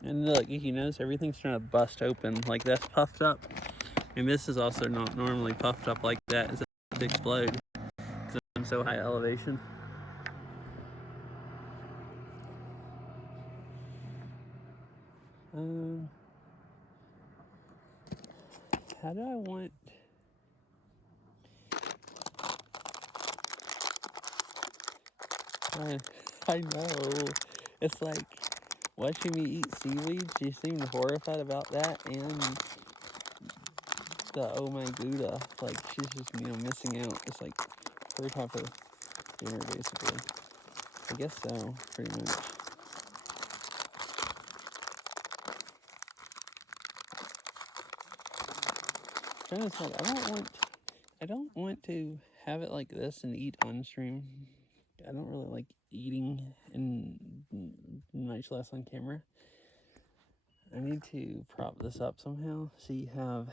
And look, you notice everything's trying to bust open. Like that's puffed up. And this is also not normally puffed up like that. It's about to explode because I'm so high elevation. How do I want... I know. It's like watching me eat seaweed. She seemed horrified about that, and the oh my Gouda. Like she's just missing out. It's like her type of dinner basically. I guess so, pretty much. Trying to decide, I don't want to have it like this and eat on stream. I don't really like eating, and much less on camera. I need to prop this up somehow so you have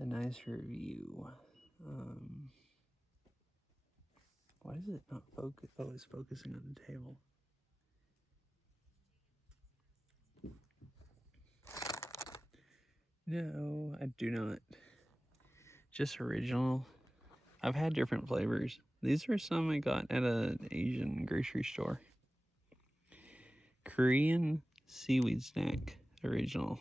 a nice review. Why is it not focus? Oh, it's focusing on the table. No, I do not. Just original. I've had different flavors. These are some I got at an Asian grocery store. Korean seaweed snack original.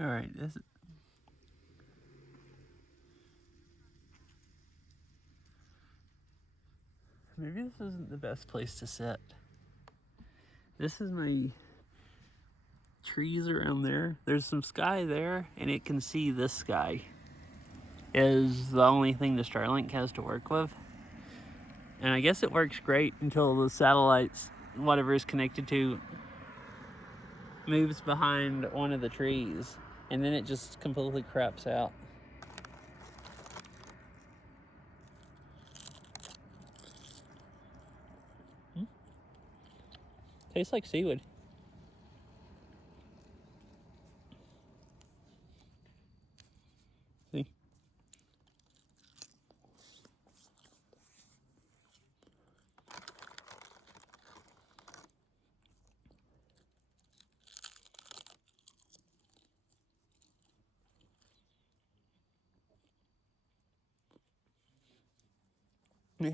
All right, maybe this isn't the best place to sit. This is my trees around there. There's some sky there, and it can see this sky. Is the only thing the Starlink has to work with. And I guess it works great until the satellites, whatever is connected to, moves behind one of the trees. And then it just completely craps out. Tastes like seaweed. See?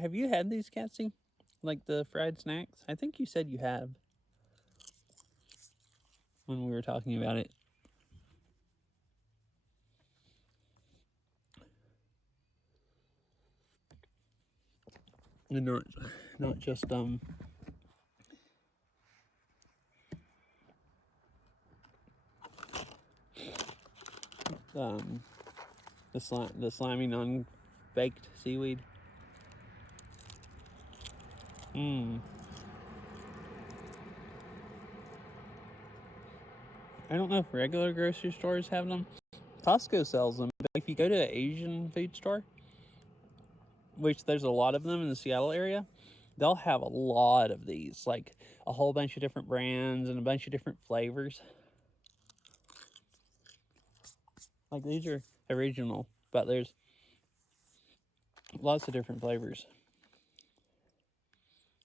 Have you had these, Cassie? Like the fried snacks? I think you said you have when we were talking about it. And not just the slimy non-baked seaweed. I don't know if regular grocery stores have them. Costco sells them, but if you go to an Asian food store, which there's a lot of them in the Seattle area, they'll have a lot of these, like a whole bunch of different brands and a bunch of different flavors. Like these are original, but there's lots of different flavors.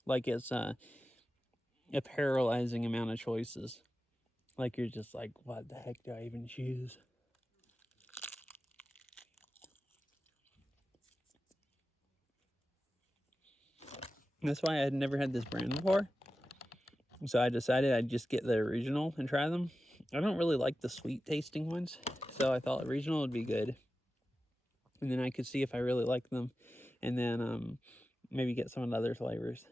Like it's a paralyzing amount of choices. Like you're just like, what the heck do I even choose? That's why I had never had this brand before. So I decided I'd just get the original and try them. I don't really like the sweet tasting ones, so I thought original would be good. And then I could see if I really like them, and then maybe get some of the other flavors.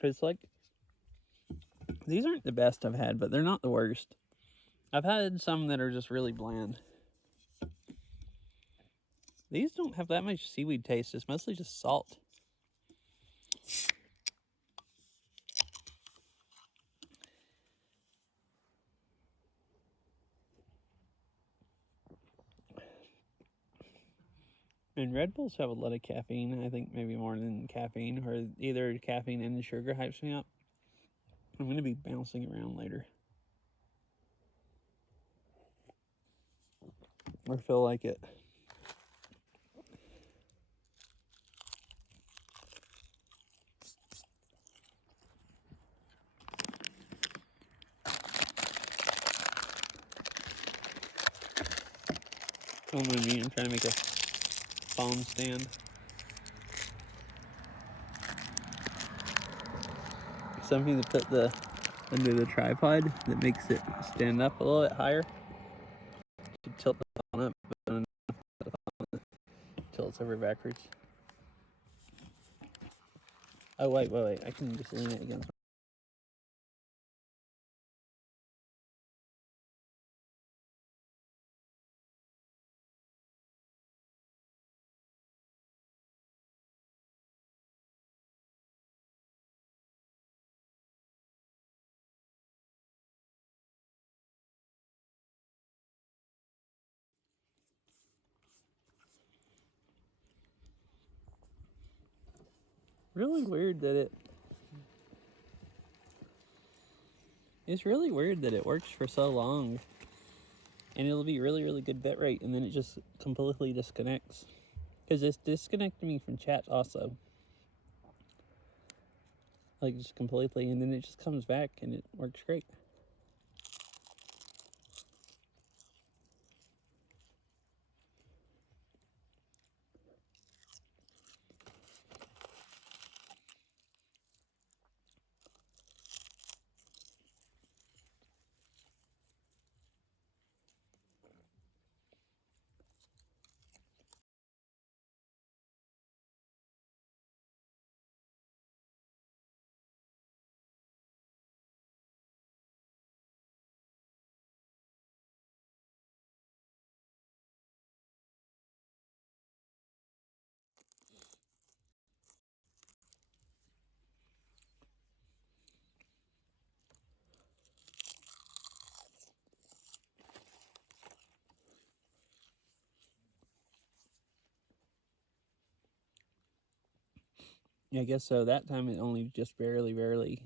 Cause like these aren't the best I've had, but they're not the worst. I've had some that are just really bland. These don't have that much seaweed taste. It's mostly just salt. And Red Bulls have a lot of caffeine. I think maybe more than caffeine, or either caffeine and sugar hypes me up. I'm gonna be bouncing around later, or feel like it. Don't mind me. I'm trying to make a phone stand. Something to put the under the tripod that makes it stand up a little bit higher. To tilt the phone up, but enough the phone tilts over backwards. Oh wait. I can just lean it against. Really weird that it. It's really weird that it works for so long, and it'll be really good bit rate, and then it just completely disconnects. Because it's disconnected me from chat also, like just completely, and then it just comes back and it works great. Yeah, I guess so. That time it only just barely,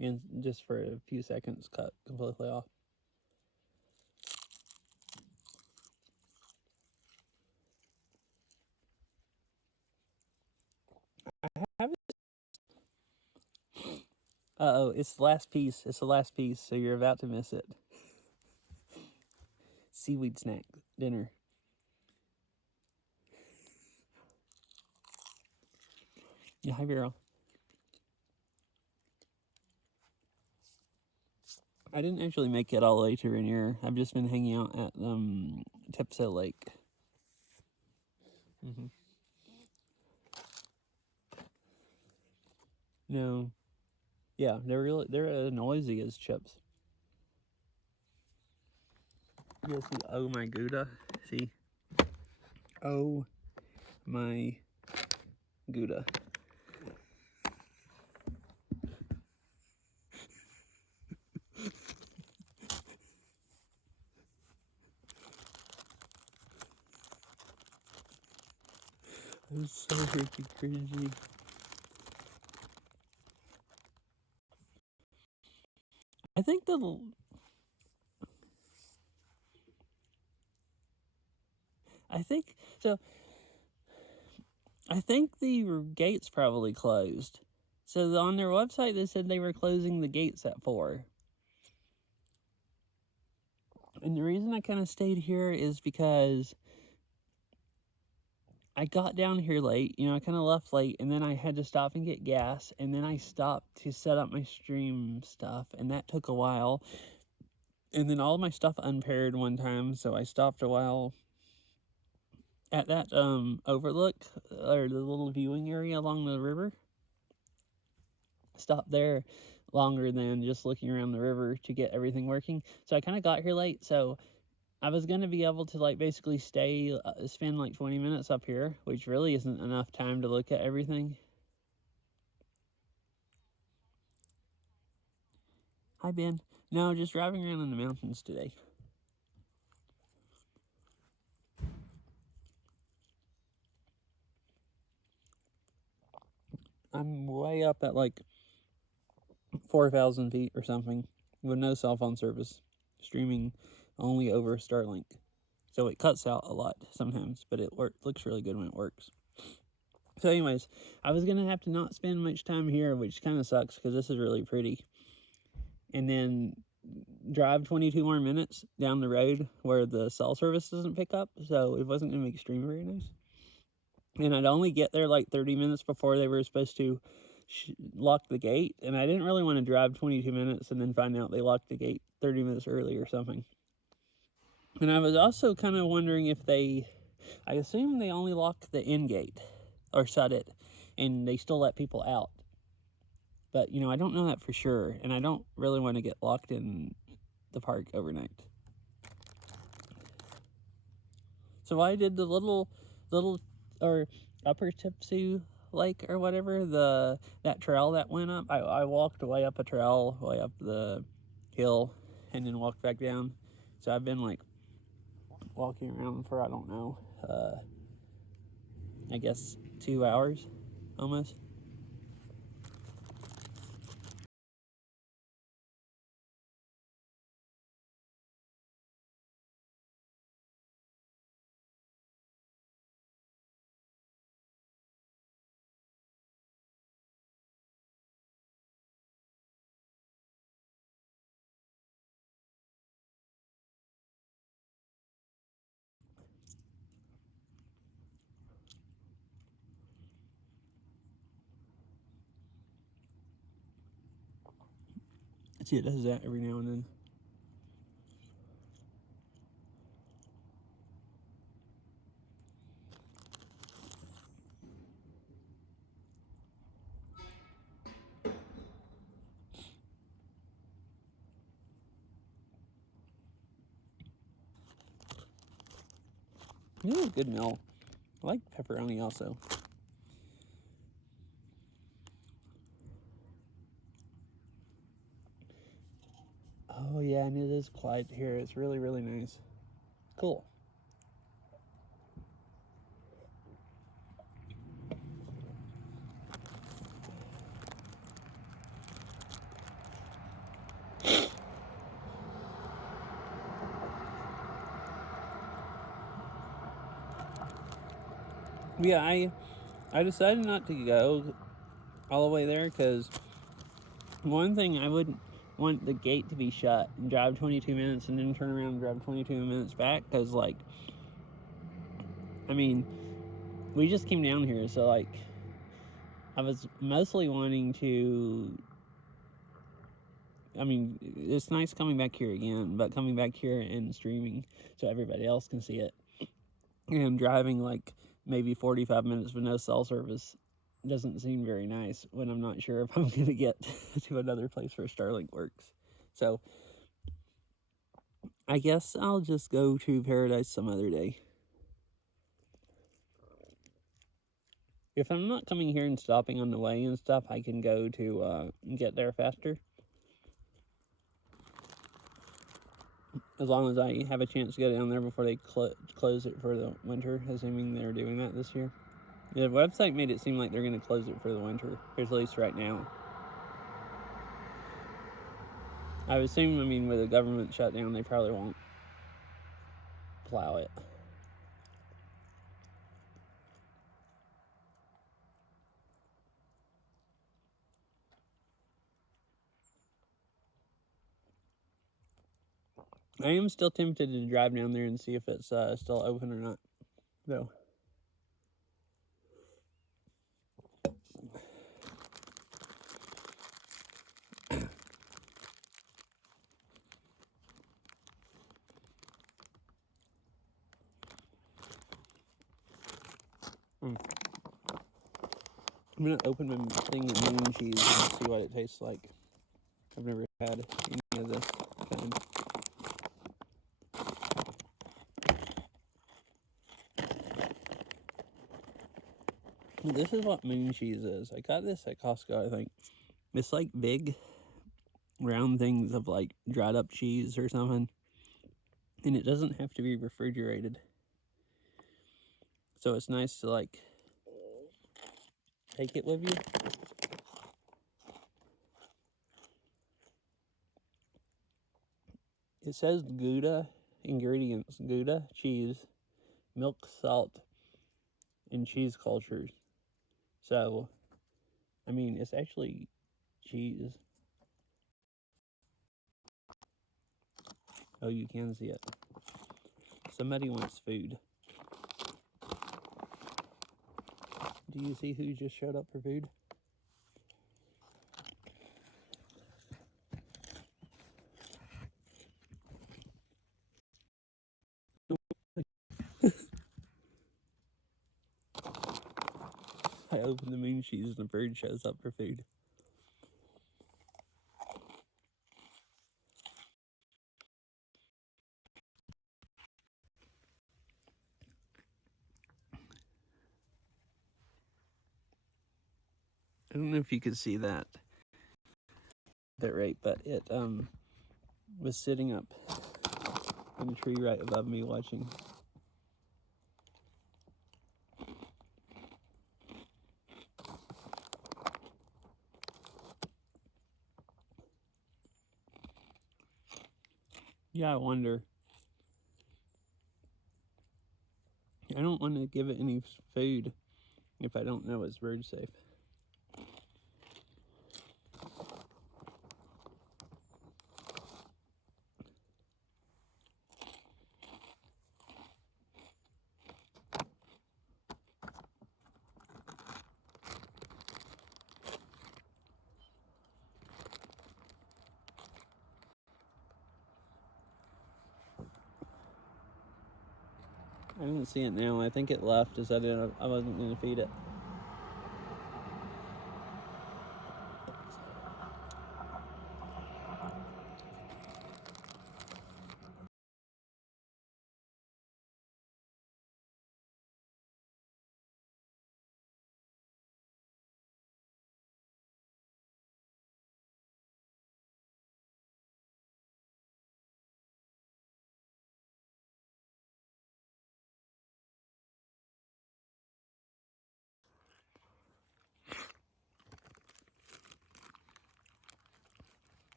and just for a few seconds, cut completely off. Uh oh, it's the last piece. It's the last piece, so you're about to miss it. Seaweed snack dinner. Yeah, hi, Vero. I didn't actually make it all the way to Rainier. I've just been hanging out at Tipsoo Lake. Mm-hmm. No, yeah, they're noisy as chips. You see, oh my Gouda. See, oh my Gouda. I'm so freaking cringy. I think the I think so. I think the gates probably closed. So on their website, they said they were closing the gates at 4. And the reason I kind of stayed here is because I got down here late. I kind of left late, and then I had to stop and get gas, and then I stopped to set up my stream stuff, and that took a while. And then all of my stuff unpaired one time, so I stopped a while at that overlook, or the little viewing area along the river. Stopped there longer than just looking around the river to get everything working. So I kind of got here late, so I was going to be able to basically spend 20 minutes up here, which really isn't enough time to look at everything. Hi, Ben. No, just driving around in the mountains today. I'm way up at 4,000 feet or something with no cell phone service, streaming only over Starlink. So it cuts out a lot sometimes, but it looks really good when it works. So anyways, I was going to have to not spend much time here, which kind of sucks because this is really pretty. And then drive 22 more minutes down the road where the cell service doesn't pick up. So it wasn't going to make stream very nice. And I'd only get there 30 minutes before they were supposed to lock the gate. And I didn't really want to drive 22 minutes and then find out they locked the gate 30 minutes early or something. And I was also kind of wondering if I assume they only lock the in gate or shut it, and they still let people out. But, I don't know that for sure, and I don't really want to get locked in the park overnight. So I did the little or upper Tipsoo Lake or whatever, that trail that went up. I walked way up a trail, way up the hill, and then walked back down. So I've been walking around for, I don't know, I guess 2 hours almost. See, it does that every now and then. This is a good meal. I like pepperoni also. Oh yeah, and it is quiet here. It's really, really nice. Cool. Yeah, I decided not to go all the way there because one thing, I wouldn't want the gate to be shut and drive 22 minutes and then turn around and drive 22 minutes back because we just came down here, so I was mostly wanting to. It's nice coming back here again, but coming back here and streaming so everybody else can see it. And driving maybe 45 minutes with no cell service doesn't seem very nice when I'm not sure if I'm going to get to another place where Starlink works. So I guess I'll just go to Paradise some other day. If I'm not coming here and stopping on the way and stuff, I can go to get there faster. As long as I have a chance to go down there before they close it for the winter, assuming they're doing that this year. The website made it seem like they're going to close it for the winter, at least right now. I would assume, with a government shutdown, they probably won't plow it. I am still tempted to drive down there and see if it's still open or not, though. I'm gonna open my thing of moon cheese and see what it tastes like. I've never had any of this kind. This is what moon cheese is. I got this at Costco, I think. It's like big round things of like dried up cheese or something. And it doesn't have to be refrigerated. So it's nice to like take it with you. It says Gouda ingredients: Gouda, cheese, milk, salt, and cheese cultures. So, I mean, it's actually cheese. Oh, you can see it. Somebody wants food. Do you see who just showed up for food? I open the moon cheese and a bird shows up for food. I don't know if you could see that right, but it was sitting up in a tree right above me watching. Yeah, I wonder. I don't want to give it any food if I don't know it's bird safe. I don't see it now. I think it left as I wasn't going to feed it.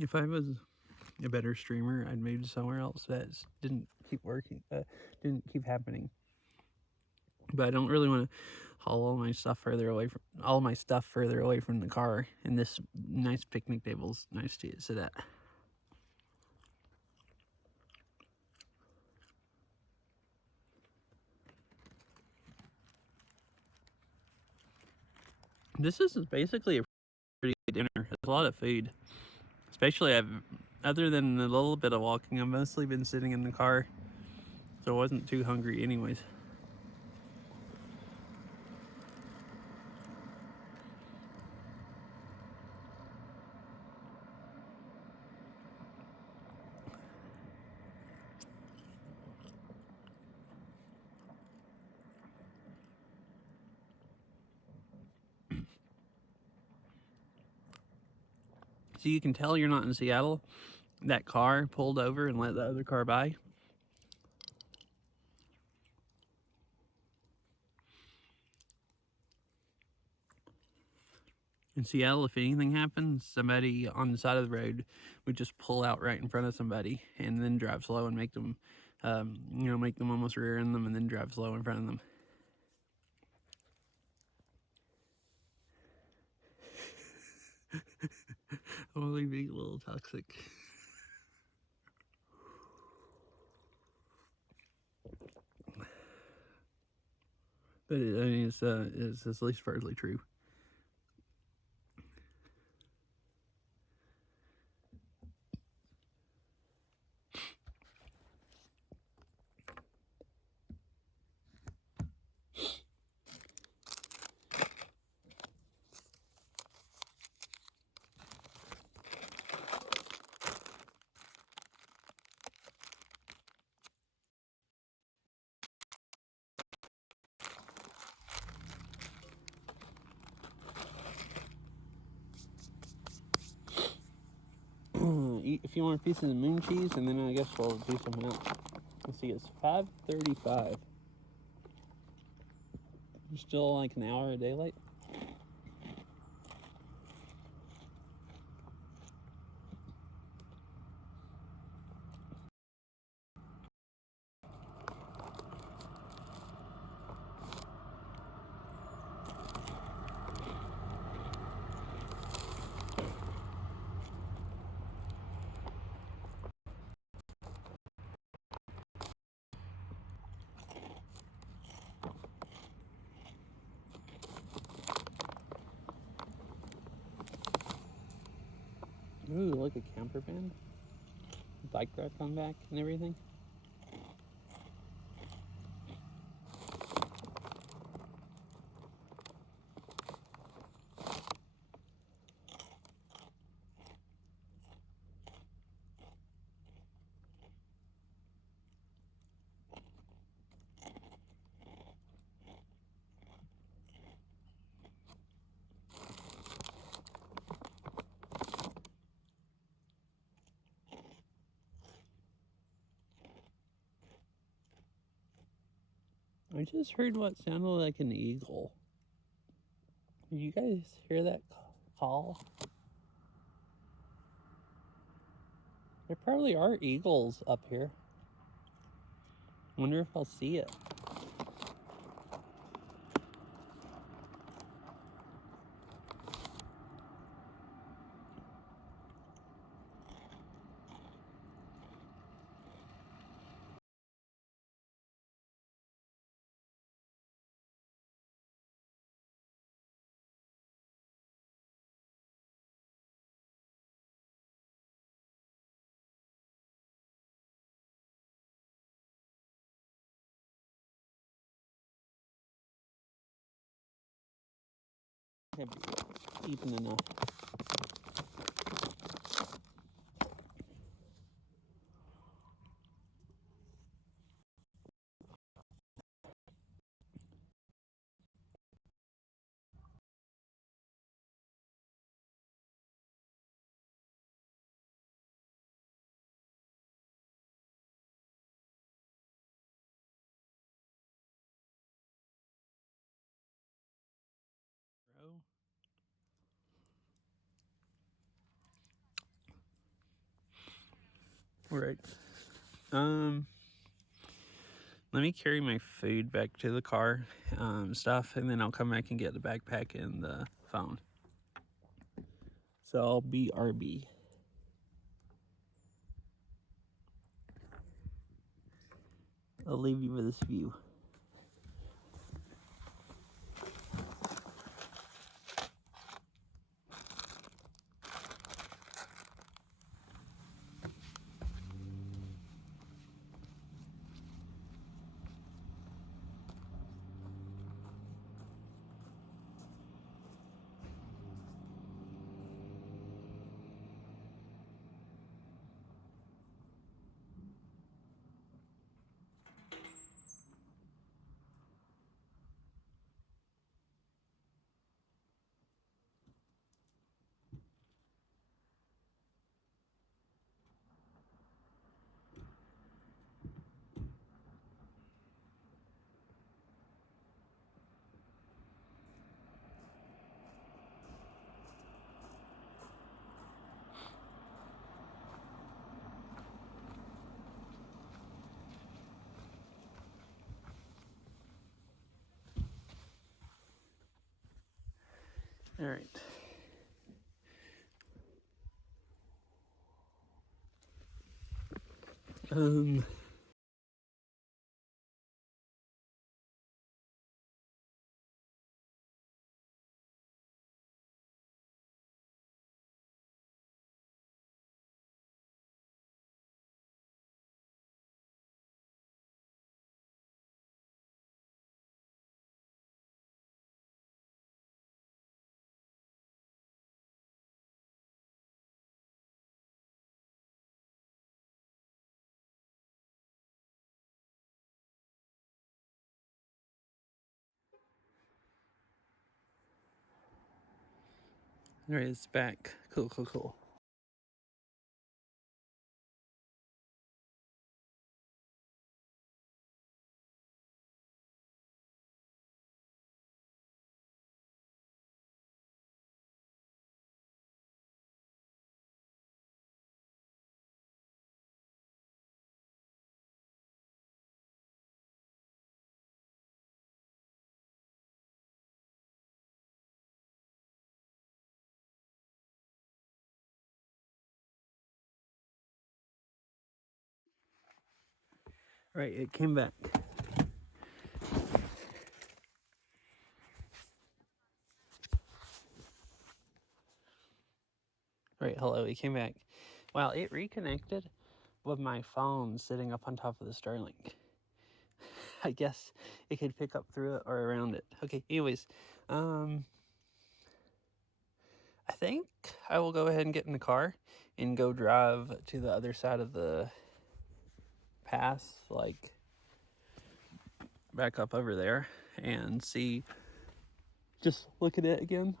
If I was a better streamer, I'd move to somewhere else that didn't keep working, didn't keep happening. But I don't really want to haul all my stuff further away from the car. And this nice picnic table's nice to sit at. This is basically a pretty good dinner. It's a lot of food. Especially, other than a little bit of walking, I've mostly been sitting in the car. So I wasn't too hungry anyways. So you can tell you're not in Seattle. That car pulled over and let the other car by. In Seattle, if anything happens, somebody on the side of the road would just pull out right in front of somebody and then drive slow and make them almost rear end them and then drive slow in front of them. Totally being a little toxic. But I mean, it's at least partly true. Eat a few more pieces of moon cheese, and then I guess we'll do something else. Let's see, it's 5:35. You're still like an hour of daylight. Ooh, look, a camper van. Bike rack on back and everything. I just heard what sounded like an eagle. Did you guys hear that call? There probably are eagles up here. Wonder if I'll see it. Have eaten enough. All right. Let me carry my food back to the car, stuff, and then I'll come back and get the backpack and the phone. So I'll be RB. I'll leave you with this view. All right. Um, all right, it's back. Cool, cool, cool. Right, it came back. Right, hello, it came back. Wow, it reconnected with my phone sitting up on top of the Starlink. I guess it could pick up through it or around it. Okay, anyways, I think I will go ahead and get in the car and go drive to the other side of the pass, like back up over there and see, just look at it again.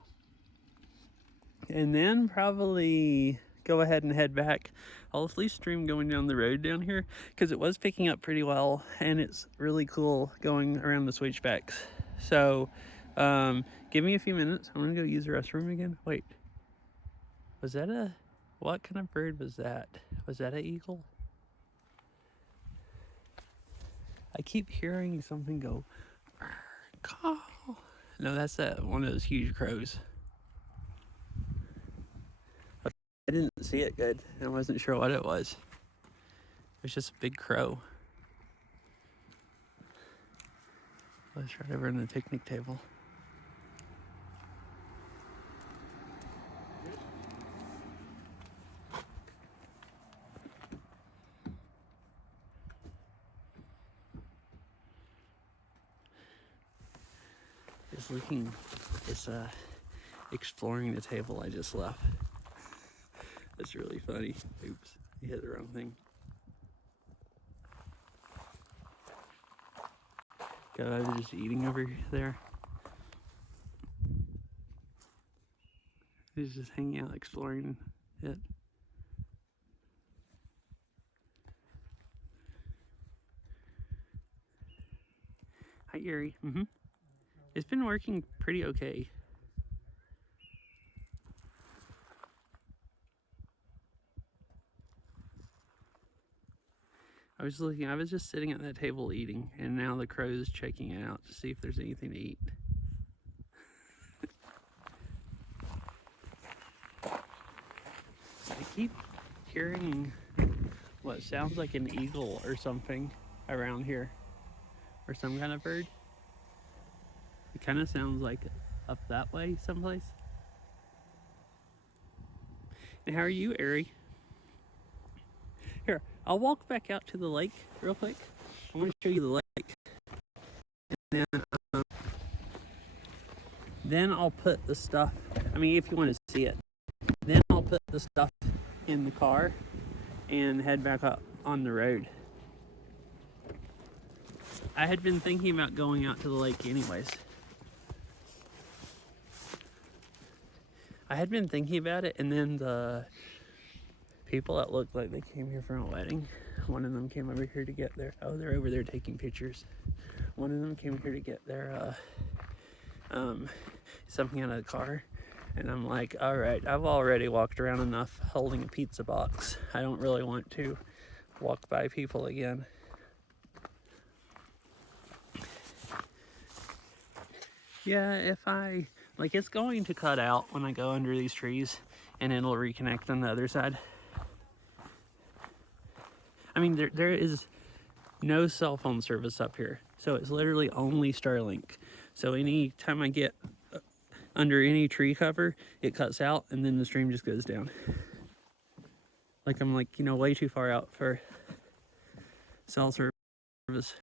And then probably go ahead and head back. I'll at least stream going down the road down here because it was picking up pretty well and it's really cool going around the switchbacks. So give me a few minutes. I'm gonna go use the restroom again. Wait, was that what kind of bird was that? Was that an eagle? I keep hearing something go, call. No, that's one of those huge crows. I didn't see it good. I wasn't sure what it was. It was just a big crow. It was right over on the picnic table. It's looking, it's exploring the table I just left. That's really funny. Oops, you hit the wrong thing. Got either just eating over there. He's just hanging out, exploring it. Hi, Erie. It's been working pretty okay. I was just sitting at that table eating, and now the crow is checking it out to see if there's anything to eat. I keep hearing what sounds like an eagle or something around here, or some kind of bird. It kind of sounds like up that way someplace. And how are you, Ari? Here, I'll walk back out to the lake real quick. I want to show you the lake. And then I'll put the stuff, I mean, if you want to see it, then I'll put the stuff in the car and head back up on the road. I had been thinking about going out to the lake anyways. I had been thinking about it, and then the people that looked like they came here from a wedding, one of them came over here to get their, oh, they're over there taking pictures. One of them came here to get their something out of the car, and I'm like, all right, I've already walked around enough holding a pizza box. I don't really want to walk by people again. Yeah, if I, like, it's going to cut out when I go under these trees, and it'll reconnect on the other side. I mean, there is no cell phone service up here, so it's literally only Starlink. So any time I get under any tree cover, it cuts out, and then the stream just goes down. Like I'm like, way too far out for cell service.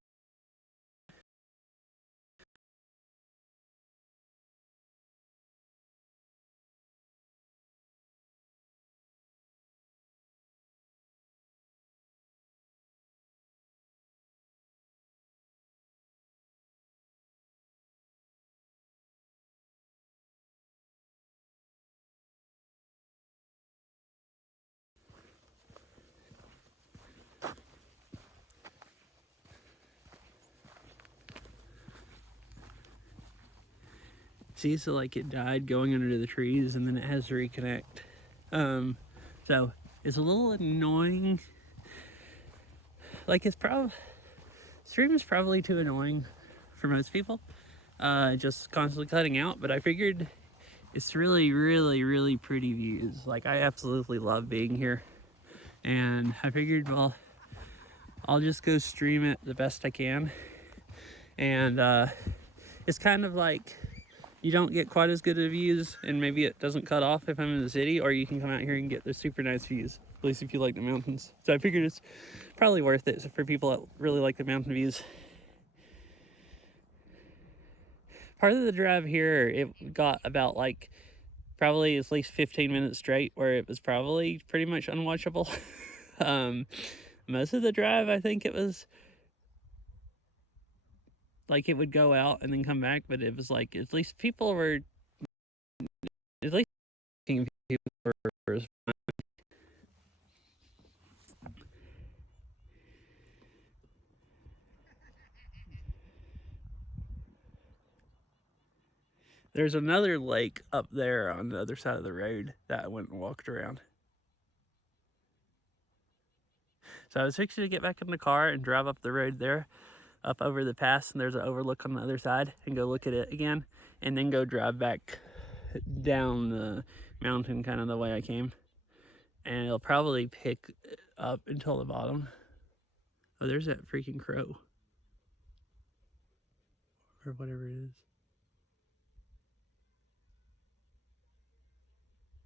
See, so like it died going under the trees, and then it has to reconnect. So it's a little annoying. Like stream is probably too annoying for most people. Just constantly cutting out. But I figured it's really, really, really pretty views. Like I absolutely love being here, and I figured, well, I'll just go stream it the best I can. And it's kind of like you don't get quite as good of views, and maybe it doesn't cut off if I'm in the city, or you can come out here and get the super nice views, at least if you like the mountains. So I figured it's probably worth it for people that really like the mountain views. Part of the drive here, it got about like probably at least 15 minutes straight where it was probably pretty much unwatchable. Most of the drive, I think it was like it would go out and then come back, but it was like at least people were at least people were. There's another lake up there on the other side of the road that I went and walked around. So I was fixing to get back in the car and drive up the road there, up over the pass, and there's an overlook on the other side, and go look at it again, and then go drive back down the mountain kind of the way I came. And it'll probably pick up until the bottom. Oh, there's that freaking crow. Or whatever it is.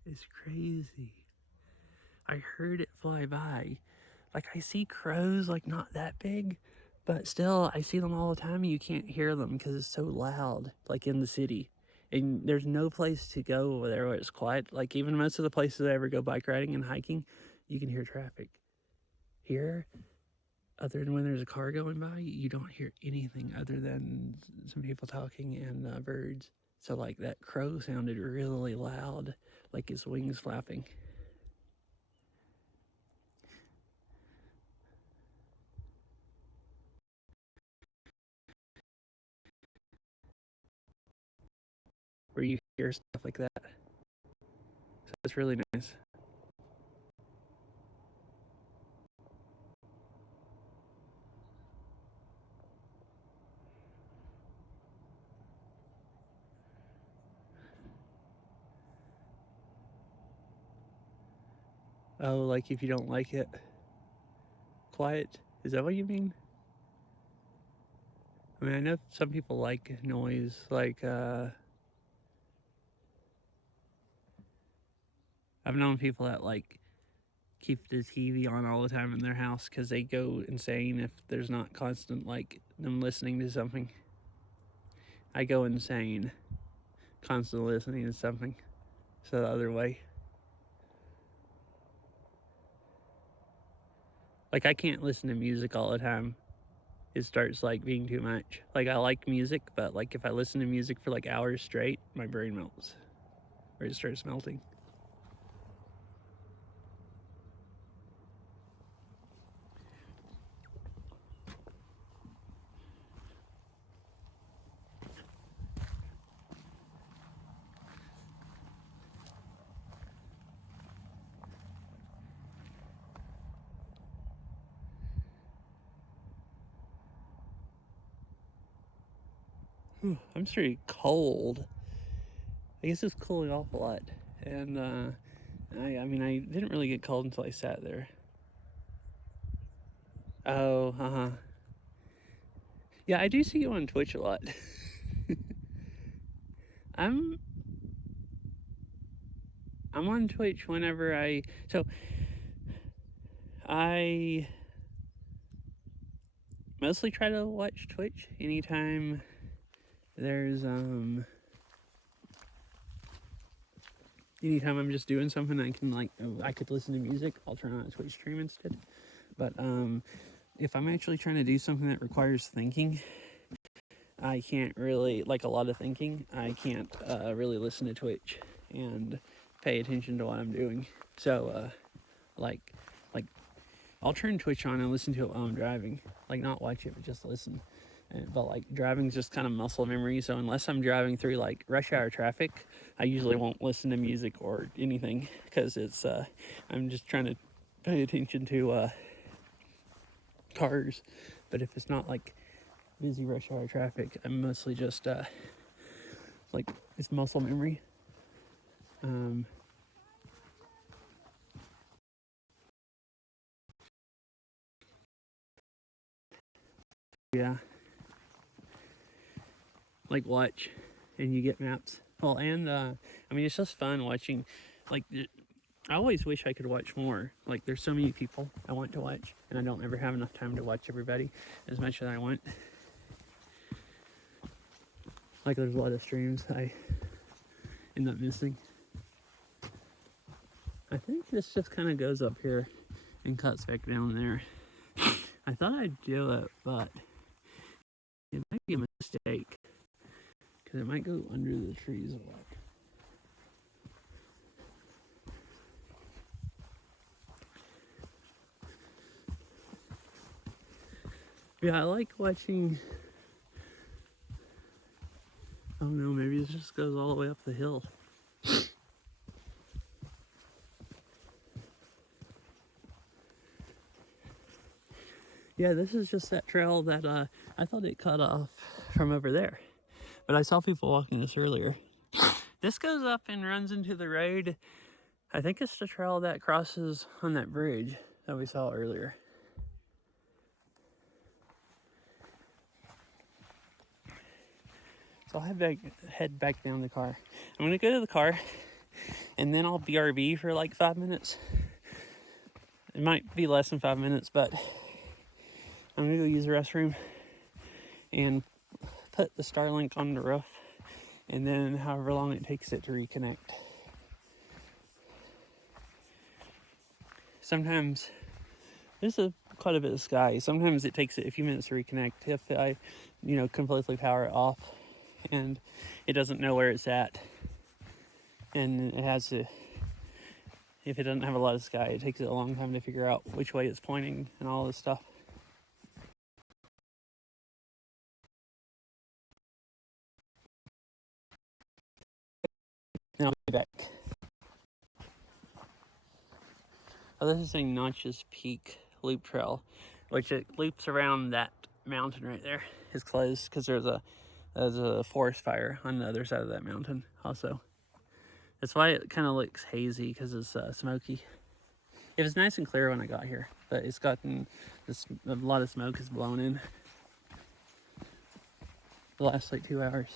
It's crazy. I heard it fly by. Like I see crows like not that big, but still I see them all the time and you can't hear them because it's so loud, like in the city. And there's no place to go over there where it's quiet. Like even most of the places I ever go bike riding and hiking, you can hear traffic. Here, other than when there's a car going by, you don't hear anything other than some people talking and birds. So like that crow sounded really loud, like his wings flapping. Where you hear stuff like that. So it's really nice. Oh, like if you don't like it quiet? Is that what you mean? I mean, I know some people like noise, like, I've known people that, like, keep the TV on all the time in their house because they go insane if there's not constant, like, them listening to something. I go insane constantly listening to something. So the other way. Like, I can't listen to music all the time. It starts, like, being too much. Like, I like music, but, like, if I listen to music for, like, hours straight, my brain melts. Or it starts melting. I'm pretty cold. I guess it's cooling off a lot. And I mean, I didn't really get cold until I sat there. Oh, yeah, I do see you on Twitch a lot. I'm on Twitch whenever I mostly try to watch Twitch anytime there's anytime I'm just doing something I could listen to music, I'll turn on a Twitch stream instead. But if I'm actually trying to do something that requires thinking, I can't really, like a lot of thinking, I can't really listen to Twitch and pay attention to what I'm doing. So like I'll turn Twitch on and listen to it while I'm driving. Like not watch it, but just listen. But like driving's just kind of muscle memory. So unless I'm driving through like rush hour traffic, I usually won't listen to music or anything because it's I'm just trying to pay attention to cars. But if it's not like busy rush hour traffic, I'm mostly just like it's muscle memory. Yeah, like watch and you get maps. Well, and I mean it's just fun watching. Like I always wish I could watch more. Like there's so many people I want to watch, and I don't ever have enough time to watch everybody as much as I want. Like there's a lot of streams I end up missing. I think this just kind of goes up here and cuts back down there. I thought I'd do it, but it might be a mistake because it might go under the trees a lot. Yeah, I like watching. Oh no, maybe it just goes all the way up the hill. Yeah, this is just that trail that I thought it cut off from over there. But I saw people walking this earlier. This goes up and runs into the road. I think it's the trail that crosses on that bridge that we saw earlier. So I'll head back down the car. I'm gonna go to the car and then I'll BRB for like 5 minutes. It might be less than 5 minutes, but I'm gonna go use the restroom and put the Starlink on the roof, and then however long it takes it to reconnect. Sometimes there's quite a bit of sky. Sometimes it takes it a few minutes to reconnect if I, completely power it off and it doesn't know where it's at. And it has to, if it doesn't have a lot of sky, it takes it a long time to figure out which way it's pointing and all this stuff. Then I'll be back. Oh, this is a Notches Peak loop trail, which it loops around that mountain right there. It's closed because there's a forest fire on the other side of that mountain also. That's why it kind of looks hazy, because it's smoky. It was nice and clear when I got here, but it's gotten a lot of smoke has blown in the last like 2 hours.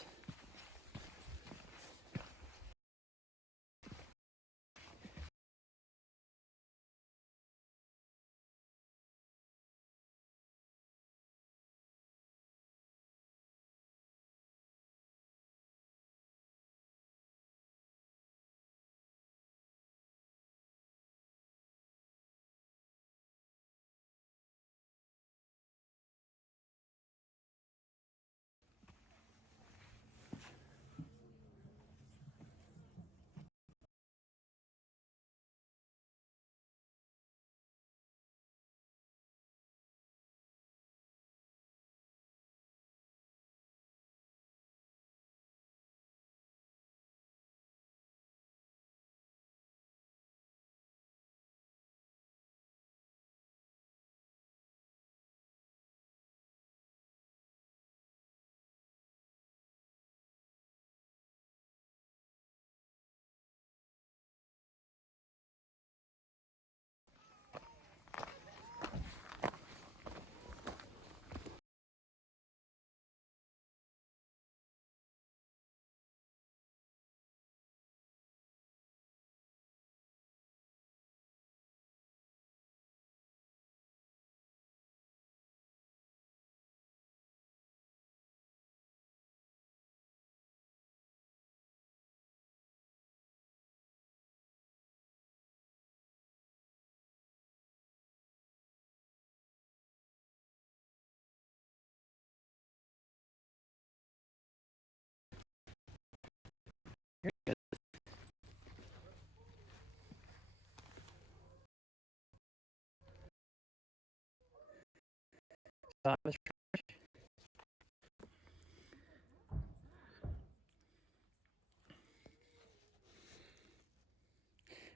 I was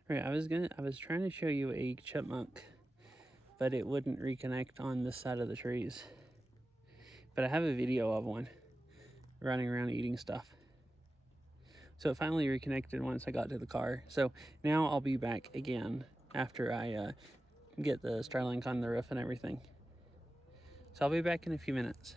right. I was trying to show you a chipmunk, but it wouldn't reconnect on this side of the trees. But I have a video of one running around eating stuff. So it finally reconnected once I got to the car. So now I'll be back again after I get the Starlink on the roof and everything. So I'll be back in a few minutes.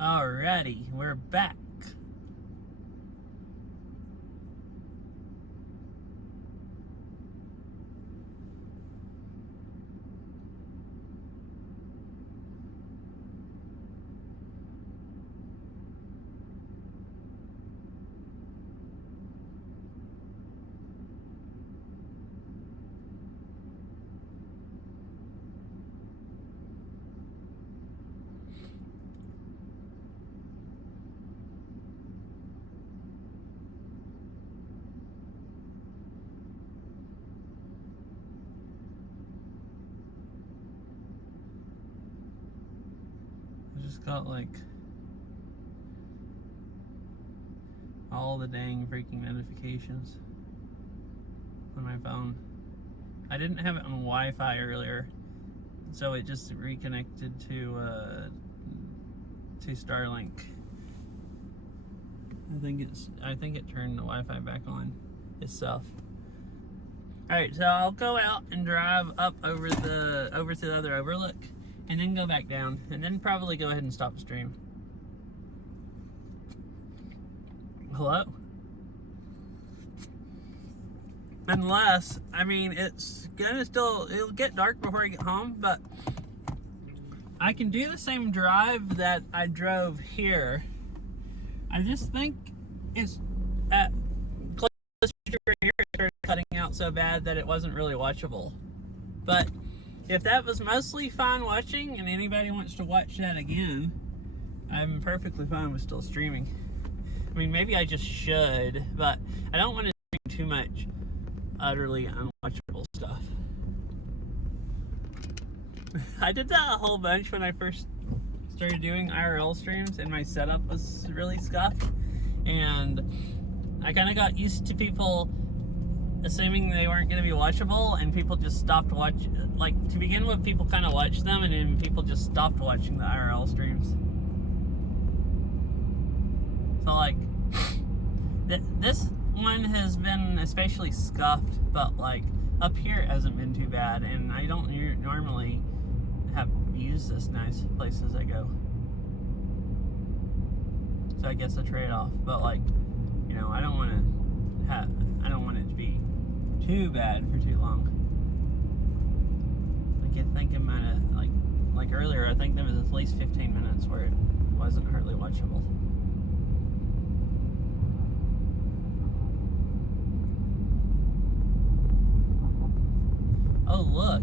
Alrighty, we're back. I just got like all the dang freaking notifications on my phone. I didn't have it on Wi-Fi earlier, so it just reconnected to Starlink. I think it turned the Wi-Fi back on itself. All right, so I'll go out and drive up over to the other overlook, and then go back down, and then probably go ahead and stop the stream. Hello? Unless, I mean, it'll get dark before I get home, but I can do the same drive that I drove here. I just think it's at close to here, it started cutting out so bad that it wasn't really watchable. But if that was mostly fun watching and anybody wants to watch that again, I'm perfectly fine with still streaming. I mean, maybe I just should, but I don't want to stream too much utterly unwatchable stuff. I did that a whole bunch when I first started doing IRL streams, and my setup was really scuffed, and I kind of got used to people assuming they weren't going to be watchable, and people just stopped watching. Like, to begin with, people kind of watched them, and then people just stopped watching the IRL streams. So, like, this one has been especially scuffed, but, like, up here it hasn't been too bad, and I don't normally have views this nice places I go. So I guess a trade-off, but, like, you know, I don't want it to be too bad for too long. Like, I think it might have, like earlier, I think there was at least 15 minutes where it wasn't hardly watchable. Oh, look,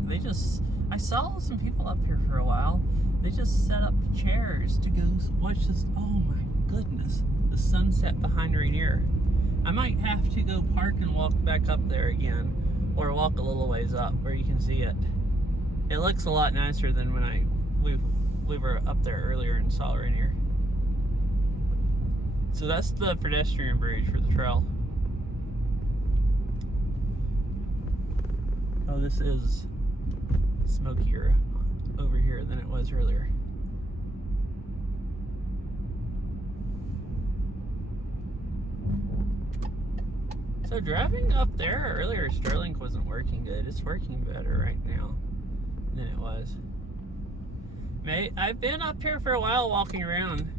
I saw some people up here for a while. They just set up chairs to go watch this. Oh my goodness, the sunset behind Rainier. I might have to go park and walk back up there again, or walk a little ways up where you can see it. It looks a lot nicer than when we were up there earlier and saw Rainier. So that's the pedestrian bridge for the trail. Oh, this is smokier over here than it was earlier. So driving up there earlier, Starlink wasn't working good. It's working better right now than it was. I've been up here for a while walking around.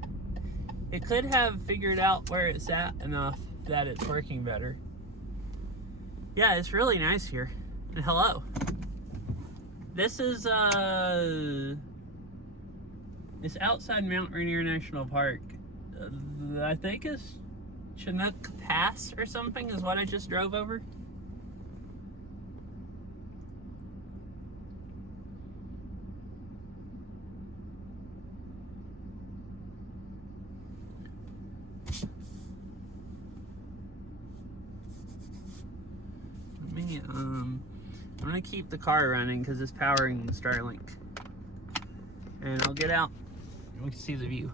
It could have figured out where it's at enough that it's working better. Yeah, it's really nice here. And hello. This is it's outside Mount Rainier National Park. I think it's Chinook Pass or something is what I just drove over. I'm gonna keep the car running because it's powering the Starlink. And I'll get out and we can see the view.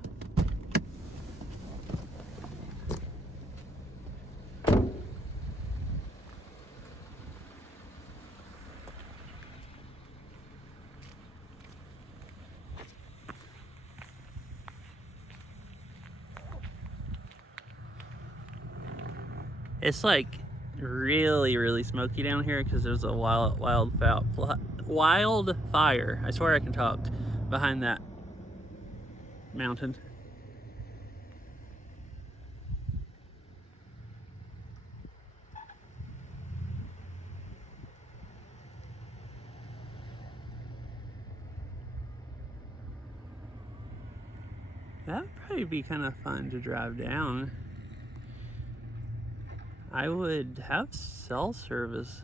It's like really, really smoky down here because there's a wildfire. I swear I can talk behind that mountain. That'd probably be kind of fun to drive down. I would have cell service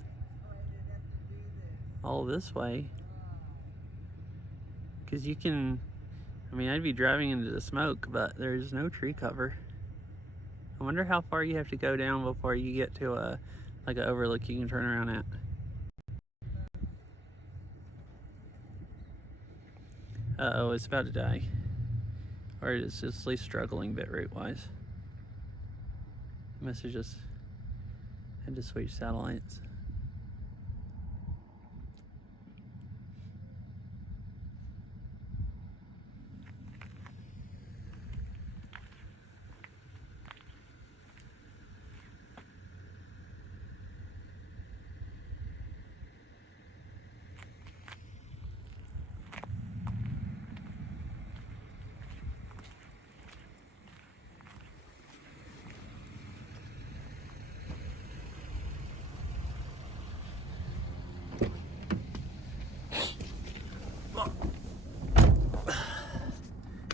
all this way. Because you can, I mean, I'd be driving into the smoke, but there's no tree cover. I wonder how far you have to go down before you get to like an overlook you can turn around at. Uh-oh, it's about to die. Or it's just at least struggling bitrate wise. Must have just had to switch satellites.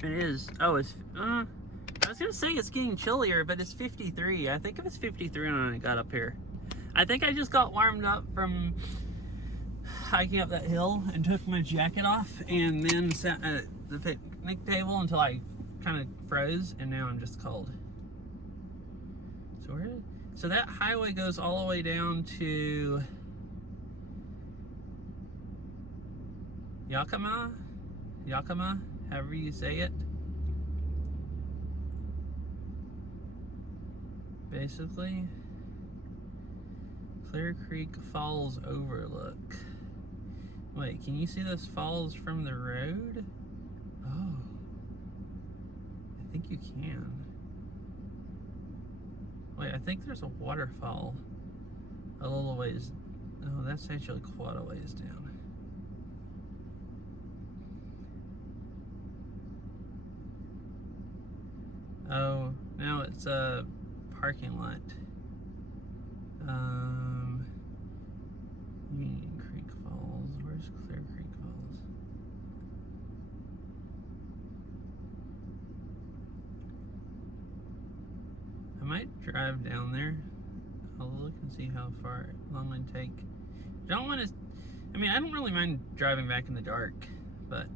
It is. Oh, it's. I was gonna say it's getting chillier, but it's 53. I think it was 53 when I got up here. I think I just got warmed up from hiking up that hill and took my jacket off, and then sat at the picnic table until I kind of froze, and now I'm just cold. So that highway goes all the way down to Yakima, however you say it. Basically, Clear Creek Falls Overlook. Wait, can you see those falls from the road? Oh, I think you can. Wait, I think there's a waterfall a little ways. Oh, that's actually quite a ways down. Oh, now it's a parking lot. Union Creek Falls. Where's Clear Creek Falls? I might drive down there. I'll look and see how long it'd take. I don't want to. I mean, I don't really mind driving back in the dark, but.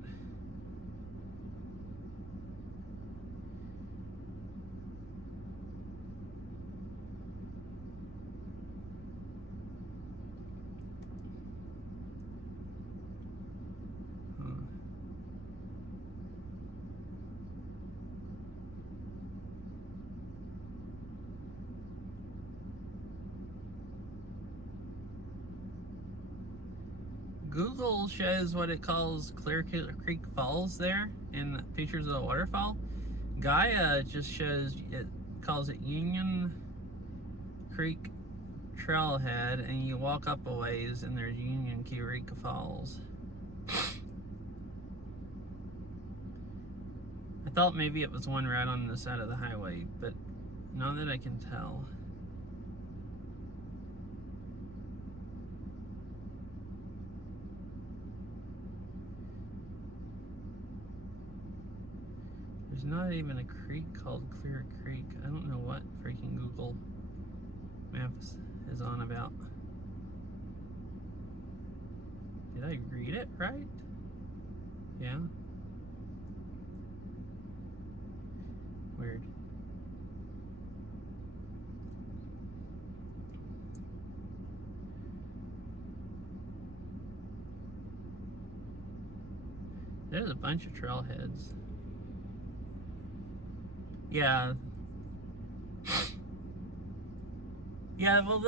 Google shows what it calls Clear Creek Falls there in pictures of the waterfall. Gaia just shows it, calls it Union Creek Trailhead, and you walk up a ways and there's Union Creek Falls. I thought maybe it was one right on the side of the highway, but not that I can tell. There's not even a creek called Clear Creek. I don't know what freaking Google Maps is on about. Did I read it right? Yeah. Weird. There's a bunch of trailheads. Yeah. Yeah, well,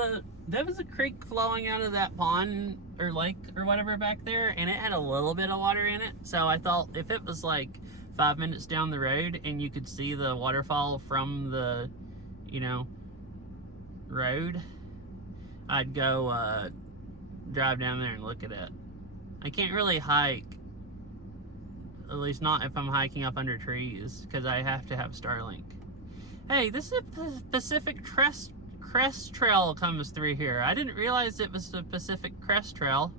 there was a creek flowing out of that pond or lake or whatever back there, and it had a little bit of water in it. So I thought if it was like 5 minutes down the road and you could see the waterfall from the, road, I'd go drive down there and look at it. I can't really hike, at least not if I'm hiking up under trees, because I have to have Starlink. Hey, this is a Pacific Crest Trail comes through here. I didn't realize it was the Pacific Crest Trail.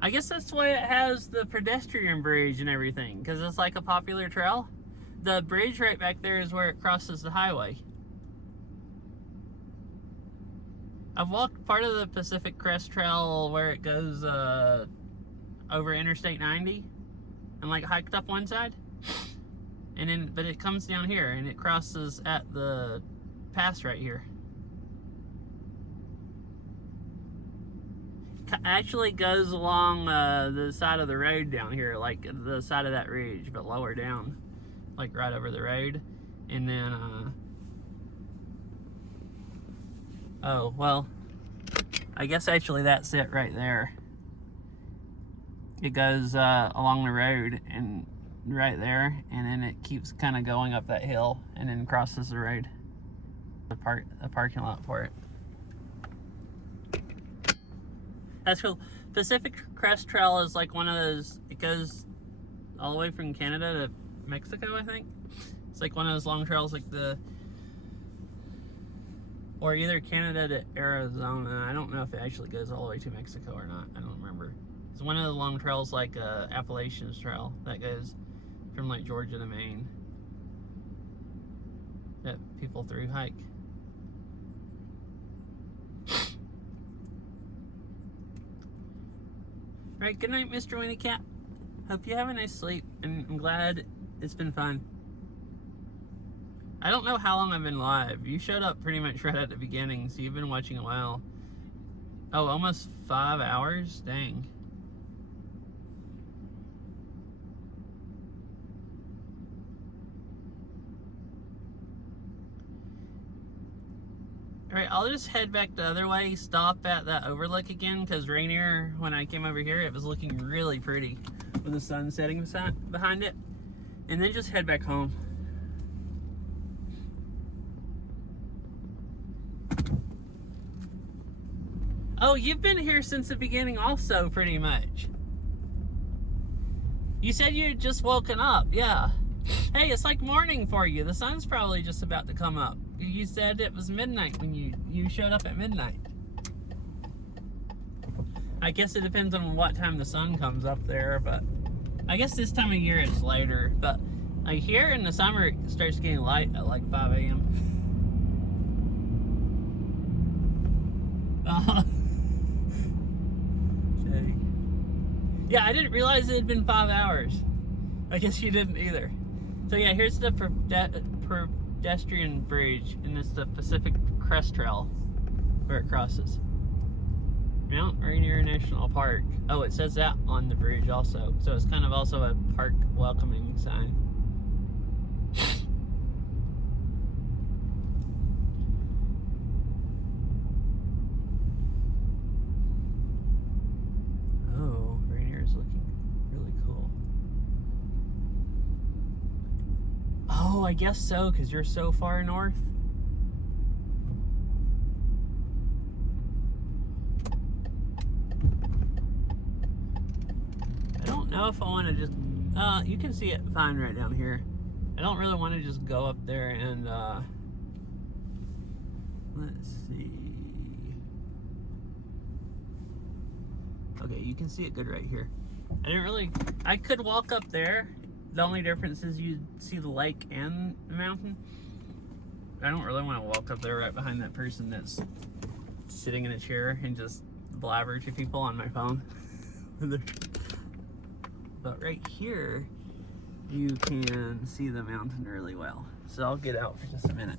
I guess that's why it has the pedestrian bridge and everything, because it's like a popular trail. the bridge right back there is where it crosses the highway. I've walked part of the Pacific Crest Trail where it goes over Interstate 90 and like hiked up one side. And then, but it comes down here and it crosses at the pass right here. Actually goes along the side of the road down here, like the side of that ridge, but lower down, like right over the road. And then oh well, I guess actually that's it right there. It goes along the road and right there, and then it keeps kind of going up that hill and then crosses the road. The parking lot for it. That's cool. Pacific Crest Trail is like one of those, it goes all the way from Canada to Mexico, I think. It's like one of those long trails, like or either Canada to Arizona. I don't know if it actually goes all the way to Mexico or not. I don't remember. It's one of the long trails like Appalachians Trail that goes from like Georgia to Maine that people through hike. Right, good night, Mr. Winnie Cat. Hope you have a nice sleep, and I'm glad it's been fun. I don't know how long I've been live. You showed up pretty much right at the beginning, so you've been watching a while. Oh, almost 5 hours? Dang. Alright, I'll just head back the other way, stop at that overlook again, because Rainier, when I came over here, it was looking really pretty with the sun setting behind it. And then just head back home. Oh, you've been here since the beginning also, pretty much. You said you had just woken up, yeah. Hey, it's like morning for you. The sun's probably just about to come up. You said it was midnight when you showed up at midnight. I guess it depends on what time the sun comes up there, but I guess this time of year it's later. But like here in the summer, it starts getting light at like 5 a.m. Yeah, I didn't realize it had been 5 hours. I guess you didn't either. So yeah, here's the pedestrian bridge, and it's the Pacific Crest Trail where it crosses. Mount Rainier National Park. Oh, it says that on the bridge also. So it's kind of also a park welcoming sign. Oh, Rainier is looking really cool. Oh, I guess so, because you're so far north. I don't know if I want to just... you can see it fine right down here. I don't really want to just go up there and... let's see... Okay, you can see it good right here. I could walk up there. The only difference is you see the lake and the mountain. I don't really want to walk up there right behind that person that's sitting in a chair and just blabber to people on my phone. But right here, you can see the mountain really well. So I'll get out for just a minute.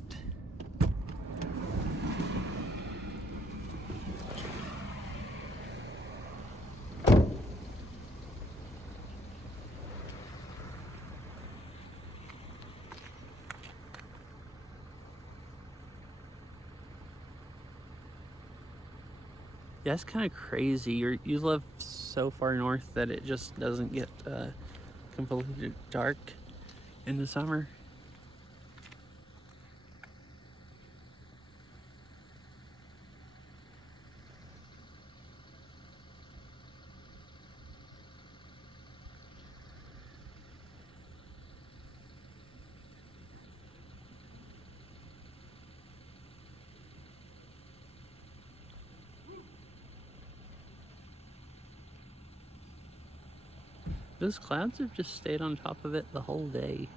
Yeah, it's kind of crazy. You live so far north that it just doesn't get completely dark in the summer. Those clouds have just stayed on top of it the whole day.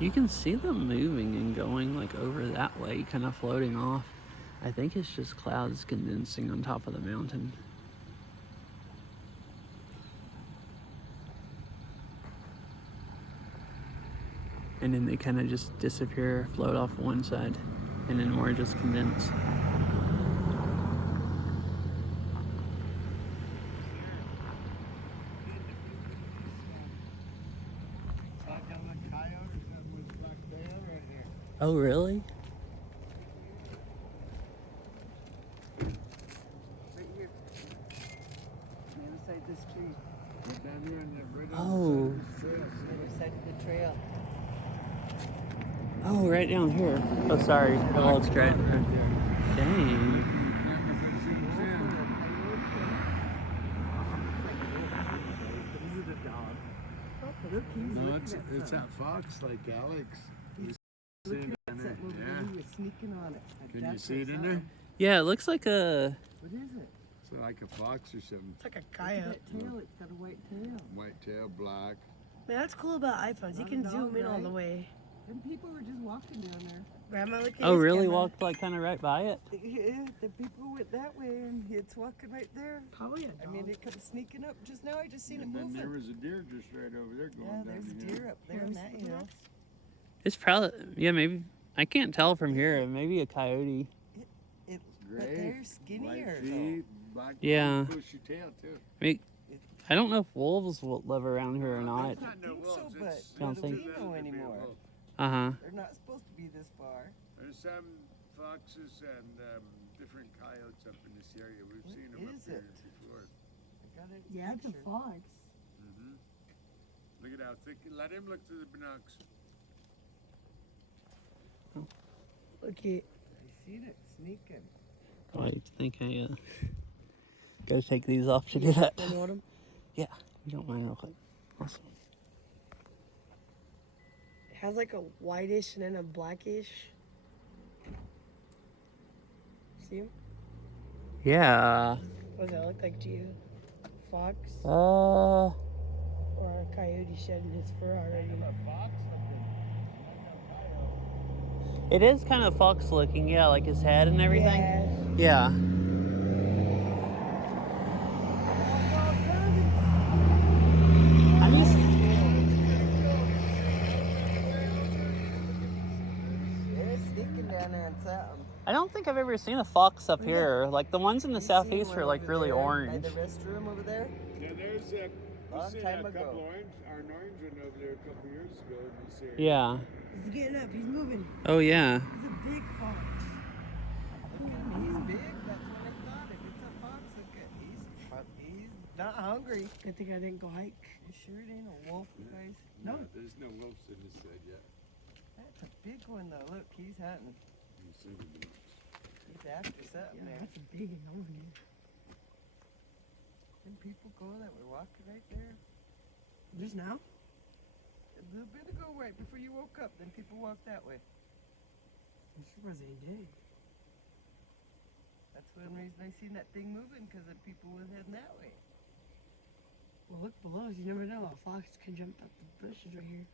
You can see them moving and going like over that way, kind of floating off. I think it's just clouds condensing on top of the mountain. And then they kind of just disappear, float off one side, and then more just condense. Oh, really? Right here. On the other side of this tree. Down here on the right Oh. Other side of the trail. Oh, right down here. Oh, sorry. I lost track. Dang. Look, he's No, looking it's at that fox like Alex. He's See looking it at in there? something over Yeah. there. He was sneaking on it. Can you That's see it in there? something. Yeah, it looks like a. What is it? It's like a fox or something. It's like a Look at coyote. that tail. It's got a white tail. White tail, black. Man, that's cool about iPhones. You Not can a zoom dog, in all right? the way. And people were just walking down there. Grandma, look at Oh, his really? camera. Walked like kind of right by it? Yeah, the people went that way and it's walking right there. Probably a dog. I mean, it comes sneaking up just now. I just seen it And then there moving. was a deer just right over there going Yeah, down there's a the hill. deer up there in that hill. It's probably. Yeah, maybe. I can't tell from here. Maybe a coyote. But Gray, they're white skinnier though. feet, black Yeah. bushy tail too. I don't know if wolves will live around here or not. I think so, but Don't do think- we know anymore? Uh huh. They're not supposed to be this far. There's some foxes and different coyotes up in this area. We've What seen them up is here it? before. I got it. Yeah, it's a picture. fox. Look at how thick. Let him look through the binocs. Look at. I seen it sneaking. I think I gotta take these off to do that. You know what I'm? You don't mind real quick. Awesome. It has like a whitish and then a blackish. See him? Yeah. What does that look like to you? A fox Uh. or a coyote shedding his fur already? Fox looking. It is kind of fox looking, yeah, like his head and everything. Yeah. Yeah. I'm just. They're sneaking down there and something. I don't think I've ever seen a fox up Yeah. here. Like the ones in the You seen southeast one are like over really there By orange. the restroom over there? Yeah, there's a. Long We seen time a ago. couple orange, our orange one over there a couple years ago in this area. Yeah. He's getting up. He's moving. Oh yeah. He's a big fox. Look at him. He's big. That's what I thought. If it's a fox, look at he's not hungry. I think I didn't go hike. You sure it ain't a wolf, guys? No, there's no wolves in this side yet. That's a big one though. Look, he's hunting. We've seen the binocs. He's after something Yeah, there. that's a big one. Some people go that were walking right there. Just now? A little bit ago, right before you woke up, then people walked that way. I'm surprised they did. That's one reason I seen that thing moving, because the people was heading that way. Well, look below us. You never know. A fox can jump up the bushes right here.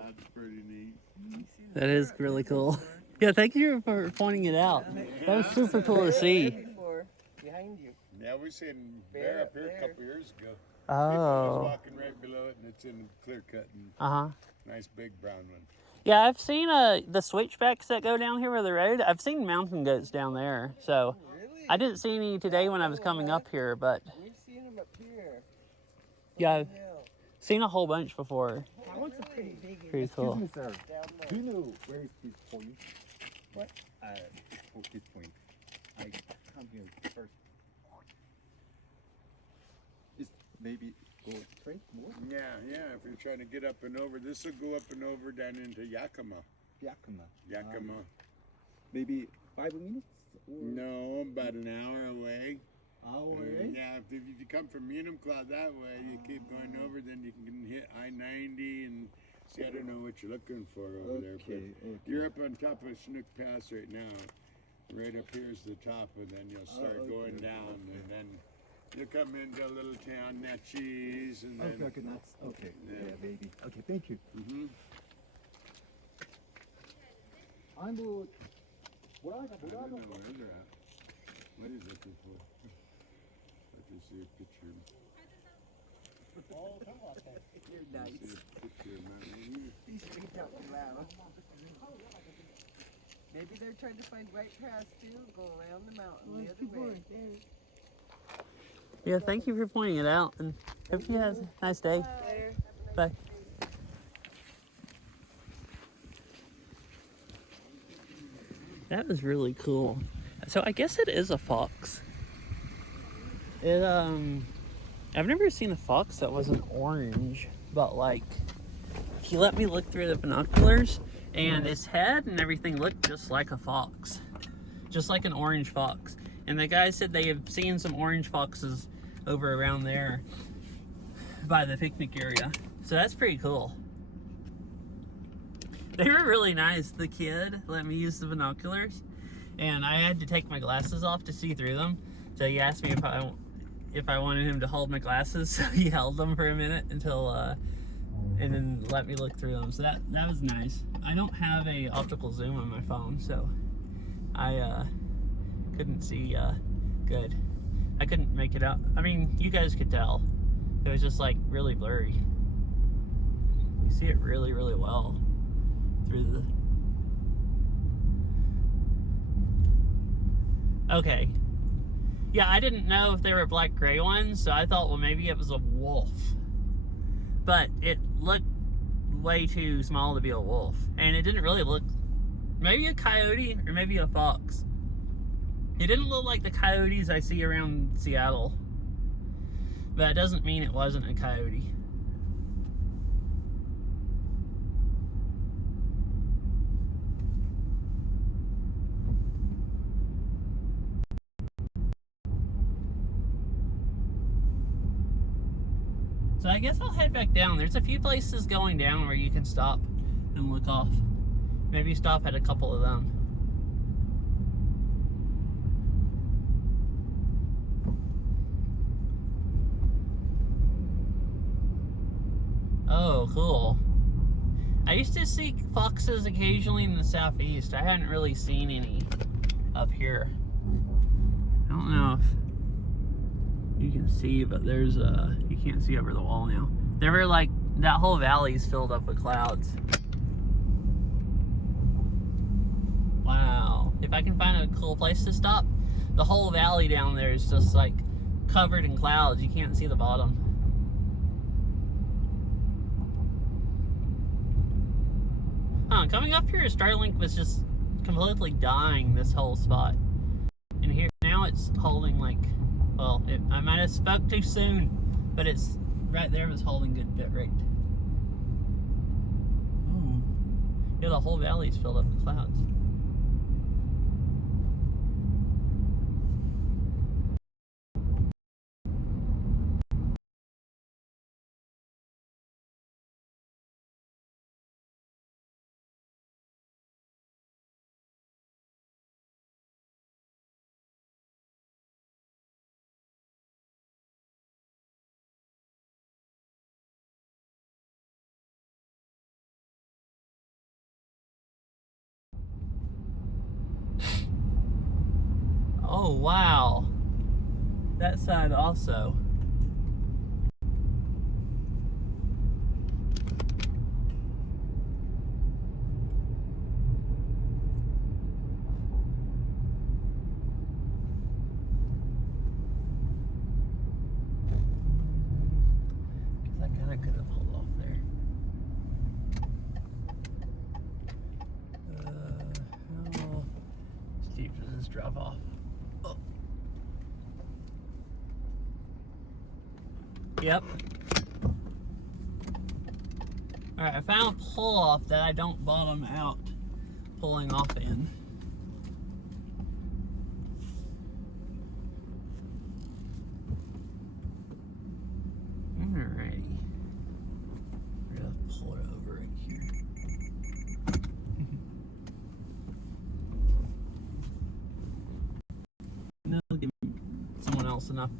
That's pretty neat. You see the That is parrot really right cool. next door. Yeah, thank you for pointing it out. That was super cool to see. Before, behind you. Yeah, we seen Bear bear up up here there. a couple years ago. People was Oh. walking right below it, and it's in clear cut and Uh huh. nice big brown one. Yeah, I've seen the switchbacks that go down here with the road. I've seen mountain goats down there. So Really? I didn't see any today when I was coming up here, but We've seen them up here. yeah, I've Hill. seen a whole bunch before. That one's a pretty big. Pretty cool. Excuse me, sir. Down Do low. you know where is this point? What? For this point. I come here first. It's maybe go straight more. Yeah, if you're trying to get up and over, this will go up and over down into Yakima. Yakima. Yakima. Maybe 5 minutes? Or No, about an hour away. hour, And right? yeah, if you come from Enumclaw that way, you keep going over, then you can hit I-90 and see, I don't know what you're looking for over there, but Okay. you're up on top of Chinook Pass right now. Right up here is the top, and then you'll start okay, going okay, down, and then You come into a little town, Natchez, and then. Okay, that's okay. Yeah. Yeah, baby. Okay, thank you. Mm-hmm. I'm good. I don't know where they're at. What is looking for? Let me see a picture. You're Let me nice. see a picture of my These streets don't be loud. Maybe they're trying to find white grass too, go around the mountain the other way. Yeah, thank you for pointing it out, and hope you have a nice day. Later. Bye. That was really cool. So I guess it is a fox. I've never seen a fox that wasn't orange, but like, he let me look through the binoculars, and its head and everything looked just like a fox, just like an orange fox. And the guy said they have seen some orange foxes over around there by the picnic area. So that's pretty cool. They were really nice. The kid let me use the binoculars, and I had to take my glasses off to see through them. So he asked me if I wanted him to hold my glasses. So he held them for a minute until and then let me look through them. So that was nice. I don't have a optical zoom on my phone, so I couldn't see good. I couldn't make it out. I mean, you guys could tell. It was just like really blurry. You see it really, really well through the... Okay. Yeah, I didn't know if they were black-gray ones, so I thought, well, maybe it was a wolf. But it looked way too small to be a wolf. And it didn't really look... Maybe a coyote or maybe a fox. It didn't look like the coyotes I see around Seattle. But it doesn't mean it wasn't a coyote. So I guess I'll head back down. There's a few places going down where you can stop and look off. Maybe stop at a couple of them. Oh, cool. I used to see foxes occasionally in the southeast. I hadn't really seen any up here. I don't know if you can see, but there's you can't see over the wall now. There were like, that whole valley's filled up with clouds. Wow. If I can find a cool place to stop, the whole valley down there is just like covered in clouds. You can't see the bottom. Huh, coming up here, Starlink was just completely dying this whole spot. And here, now it's holding like, well, I might have spoke too soon, but it's right there was holding good bit rate. Oh. Yeah, the whole valley's filled up with clouds. Oh, wow. That side also. Guess I kinda could have pulled off there. How steep does this drop off? Oh. Yep. Alright, I found a pull off that I don't bottom out pulling off in. Alrighty. We're gonna pull it over right here. No, give someone else enough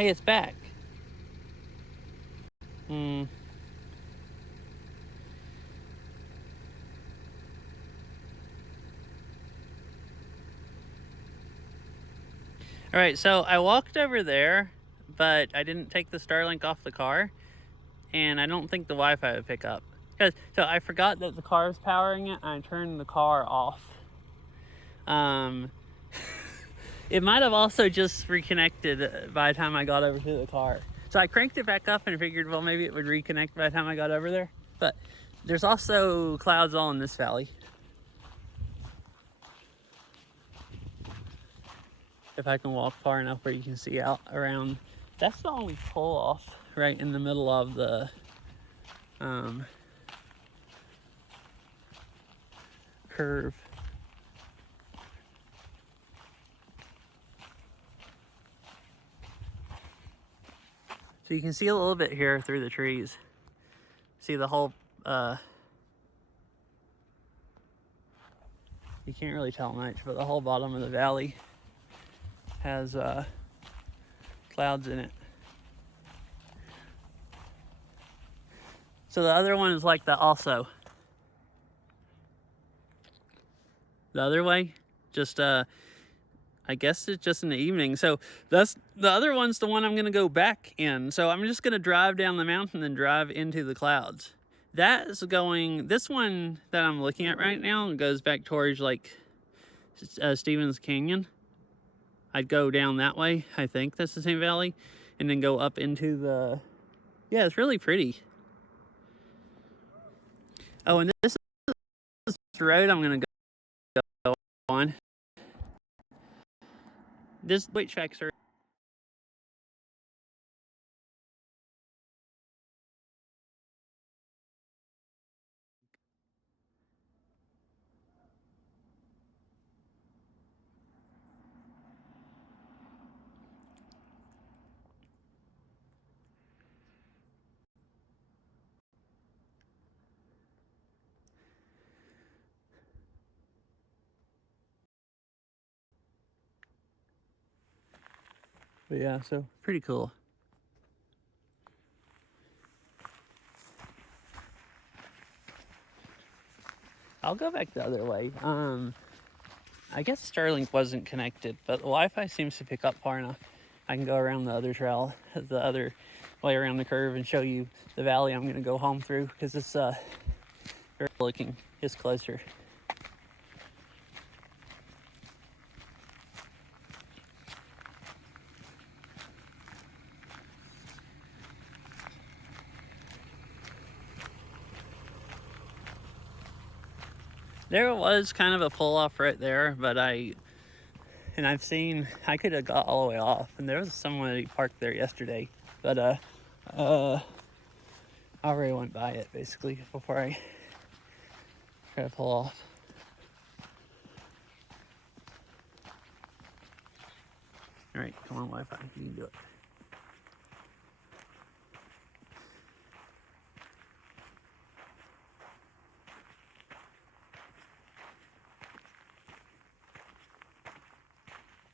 Hey, it's back. Hmm. All right, so I walked over there, but I didn't take the Starlink off the car, and I don't think the Wi-Fi would pick up. So I forgot that the car is powering it, and I turned the car off. It might have also just reconnected by the time I got over to the car. So I cranked it back up and figured, well, maybe it would reconnect by the time I got over there. But there's also clouds all in this valley. If I can walk far enough where you can see out around. That's the only pull off right in the middle of the curve. So you can see a little bit here through the trees. See the whole, you can't really tell much, but the whole bottom of the valley has clouds in it. So the other one is like that also. The other way, just I guess it's just in the evening. So that's the other one's the one I'm gonna go back in. So I'm just gonna drive down the mountain and drive into the clouds. That's going, this one that I'm looking at right now goes back towards like Stevens Canyon. I'd go down that way. I think that's the same valley, and then go up into the, yeah, it's really pretty. Oh, and this is the road I'm gonna go on. This weight tracks are. But yeah, so pretty cool. I'll go back the other way. I guess Starlink wasn't connected, but the Wi-Fi seems to pick up far enough. I can go around the other trail, the other way around the curve, and show you the valley I'm gonna go home through, because it's very looking is closer. There was kind of a pull off right there, but I've seen, I could have got all the way off, and there was somebody parked there yesterday, but I already went by it basically before I try to pull off. All right, come on, Wi-Fi, you can do it.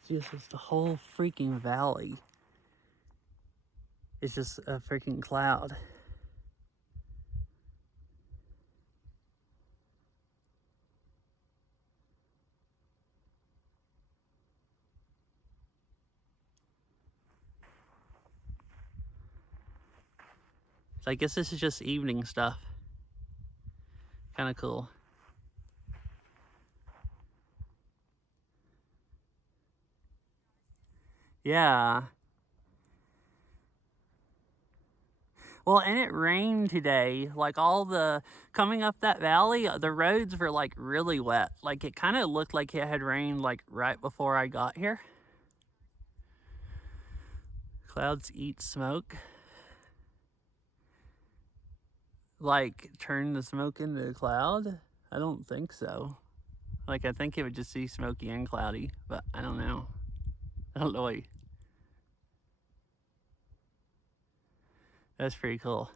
It's the whole freaking valley. It's just a freaking cloud. So I guess this is just evening stuff. Kind of cool. Yeah. Well, and it rained today. Like all the, coming up that valley, the roads were like really wet. Like it kind of looked like it had rained like right before I got here. Clouds eat smoke. Like turn the smoke into a cloud? I don't think so. Like I think it would just be smoky and cloudy, but I don't know. I don't know. That's pretty cool.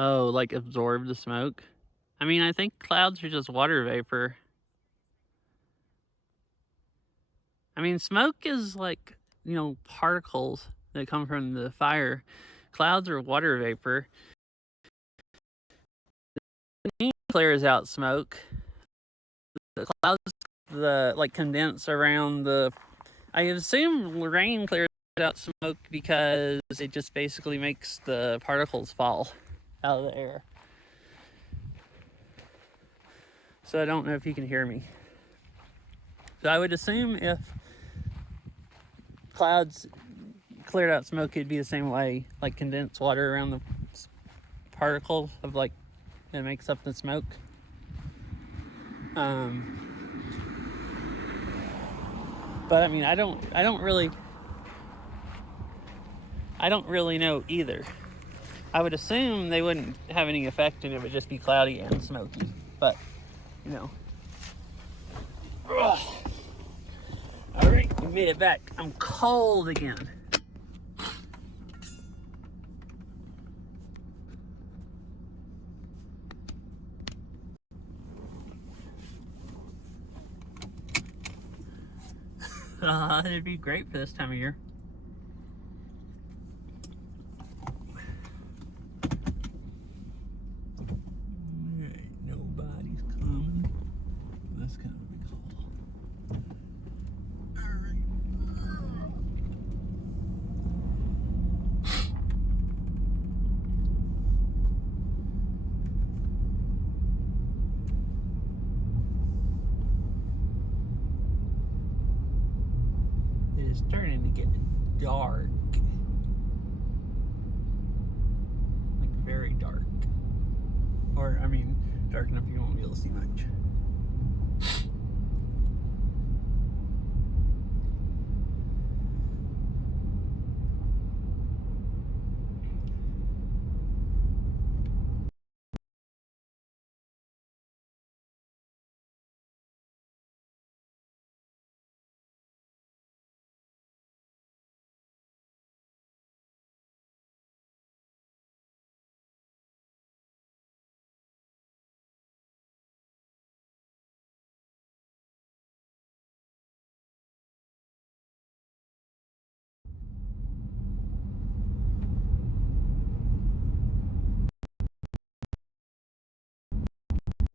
Oh, like absorb the smoke? I mean, I think clouds are just water vapor. I mean, smoke is like, particles that come from the fire. Clouds are water vapor. Rain clears out smoke. The clouds, condense around the. I assume rain clears out smoke because it just basically makes the particles fall out of the air. So I don't know if you can hear me. So I would assume if clouds cleared out smoke, it'd be the same way, like condensed water around the particles of that makes up the smoke. But I mean, I don't really know either. I would assume they wouldn't have any effect and it would just be cloudy and smoky. But, Ugh. All right, we made it back. I'm cold again. It'd be great for this time of year. Alright, nobody's coming. That's kind of a big hole. Alright. It is starting to get dark. Like very dark. Or, I mean, dark enough you won't be able to see much.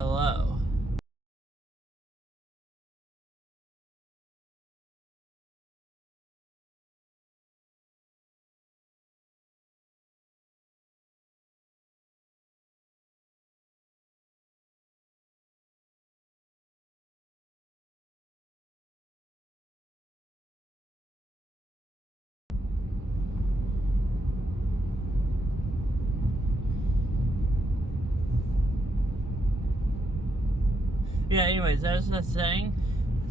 Hello. Yeah, anyways, as I was saying,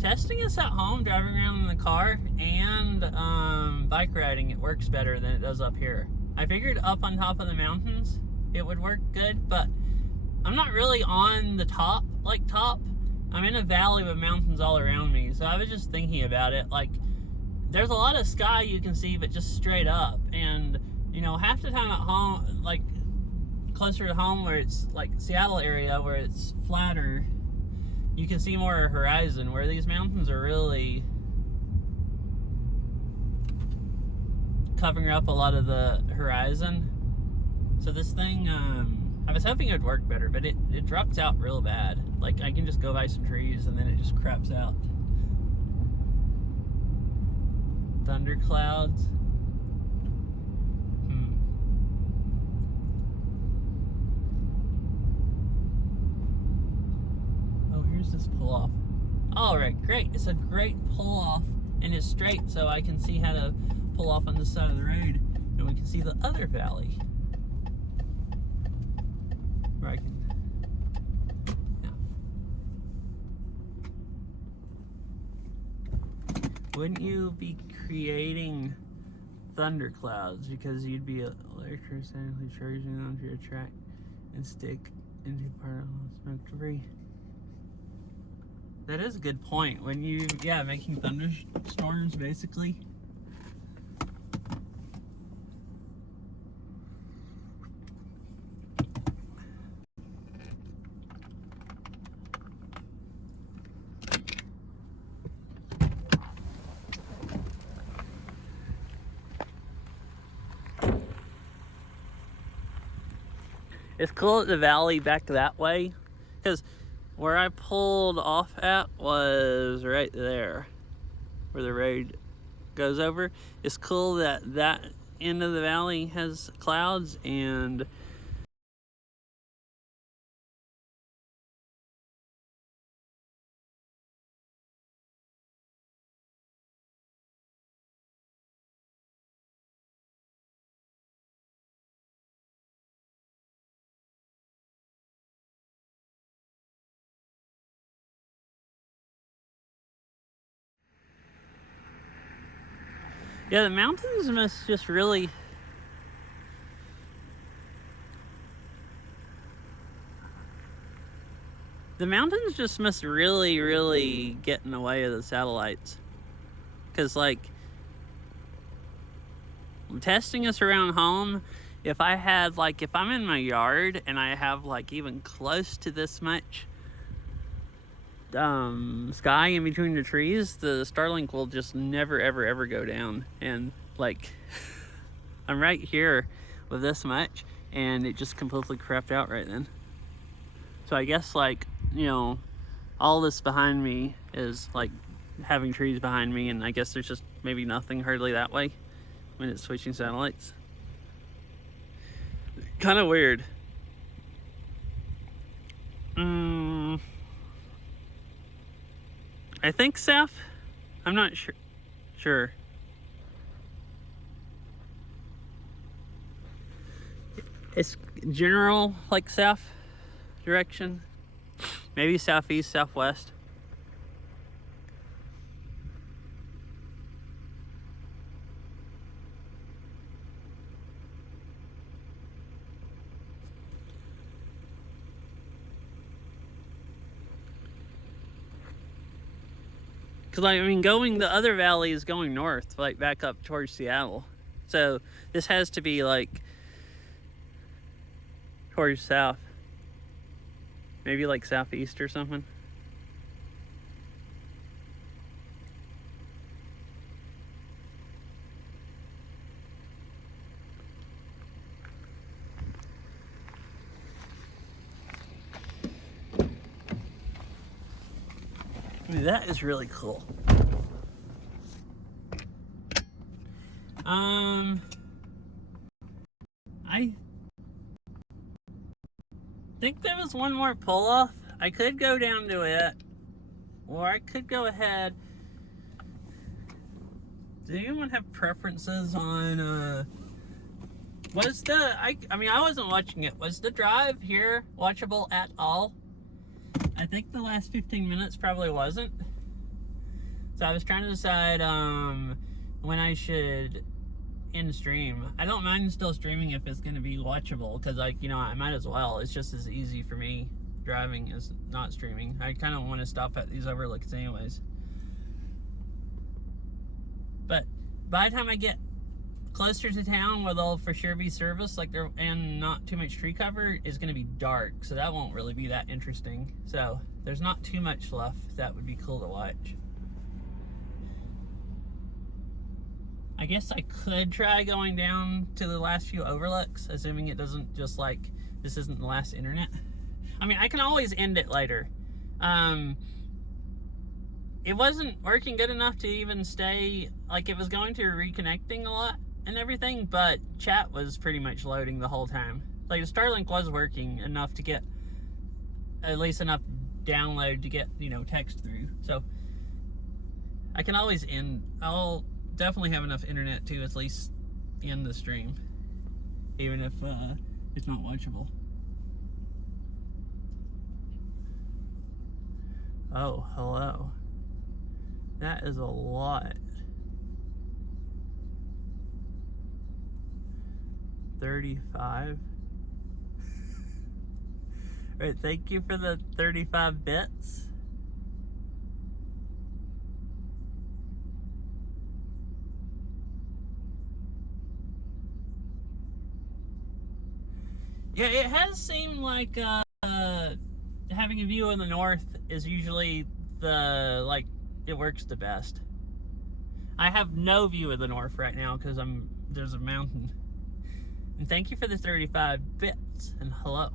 testing this at home, driving around in the car, and bike riding, it works better than it does up here. I figured up on top of the mountains it would work good, but I'm not really on the top. I'm in a valley with mountains all around me, so I was just thinking about it. There's a lot of sky you can see, but just straight up, and half the time at home, closer to home where it's Seattle area where it's flatter, you can see more horizon, where these mountains are really covering up a lot of the horizon. So this thing, I was hoping it would work better, but it drops out real bad. I can just go by some trees and then it just craps out. Thunderclouds. This pull off. Alright, great. It's a great pull off and it's straight, so I can see how to pull off on this side of the road and we can see the other valley. Where I can. Yeah. Wouldn't you be creating thunderclouds because you'd be electrostatically charging onto your track and stick into particles of smoke debris? That is a good point. When making thunderstorms, basically. It's cool at the valley back that way, because where I pulled off at was right there, where the road goes over. It's cool that that end of the valley has clouds, and yeah, the mountains must just really... The mountains just must really, really get in the way of the satellites. Because, like, I'm testing this around home. If I had, like, if I'm in my yard and I have, like, even close to this much sky in between the trees, the Starlink will just never, ever, ever go down. And, like, I'm right here with this much, and it just completely crapped out right then. So I guess, like, you know, all this behind me is like having trees behind me, and I guess there's just maybe nothing hardly that way when it's switching satellites. Kind of weird. I think south. I'm not sure. It's general, like, south direction. Maybe southeast, southwest. Because, I mean, going the other valley is going north, like back up towards Seattle. So this has to be like towards south. Maybe like southeast or something. I mean, that is really cool. I think there was one more pull off. I could go down to it, or I could go ahead. Does anyone have preferences on was the I mean, I wasn't watching it. Was the drive here watchable at all? I think the last 15 minutes probably wasn't. So I was trying to decide when I should end stream. I don't mind still streaming if it's going to be watchable, because, like, you know, I might as well. It's just as easy for me driving as not streaming. I kind of want to stop at these overlooks anyways. But by the time I get closer to town where they'll for sure be service, like, there and not too much tree cover, is going to be dark, so that won't really be that interesting. So there's not too much left that would be cool to watch. I guess I could try going down to the last few overlooks, assuming it doesn't just, like, this isn't the last internet. I mean, I can always end it later. It wasn't working good enough to even stay, like, it was going to reconnecting a lot and everything, but chat was pretty much loading the whole time. Like, the Starlink was working enough to get at least enough download to get, you know, text through. So I can always end. I'll definitely have enough internet to at least end the stream, even if it's not watchable. Oh, hello. That is a lot. 35. Alright, thank you for the 35 bits. Yeah, it has seemed like having a view in the north is usually the, like, it works the best. I have no view of the north right now because there's a mountain And thank you for the 35 bits. And hello.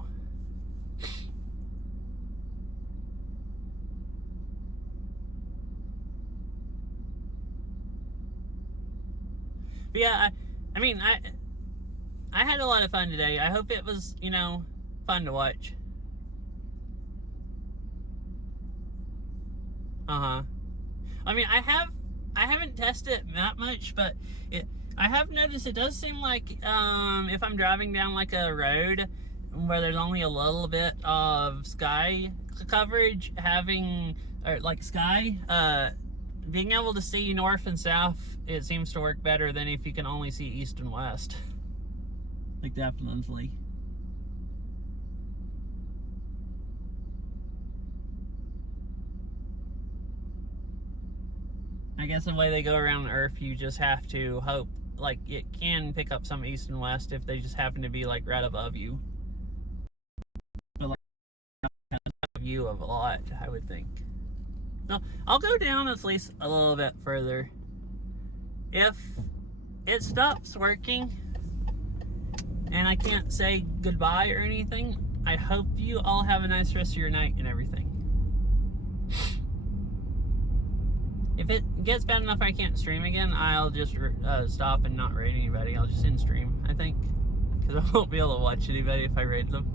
But yeah, I mean, I had a lot of fun today. I hope it was, fun to watch. Uh-huh. I mean, I haven't tested it that much, but I have noticed it does seem like if I'm driving down like a road where there's only a little bit of sky coverage, having or like sky, being able to see north and south, it seems to work better than if you can only see east and west. Like definitely. I guess the way they go around Earth, you just have to hope, like, it can pick up some east and west if they just happen to be, like, right above you. But, like, above you of a lot, I would think. No, I'll go down at least a little bit further. If it stops working and I can't say goodbye or anything, I hope you all have a nice rest of your night and everything. If it gets bad enough I can't stream again, I'll just stop and not raid anybody. I'll just end stream, I think. Because I won't be able to watch anybody if I raid them.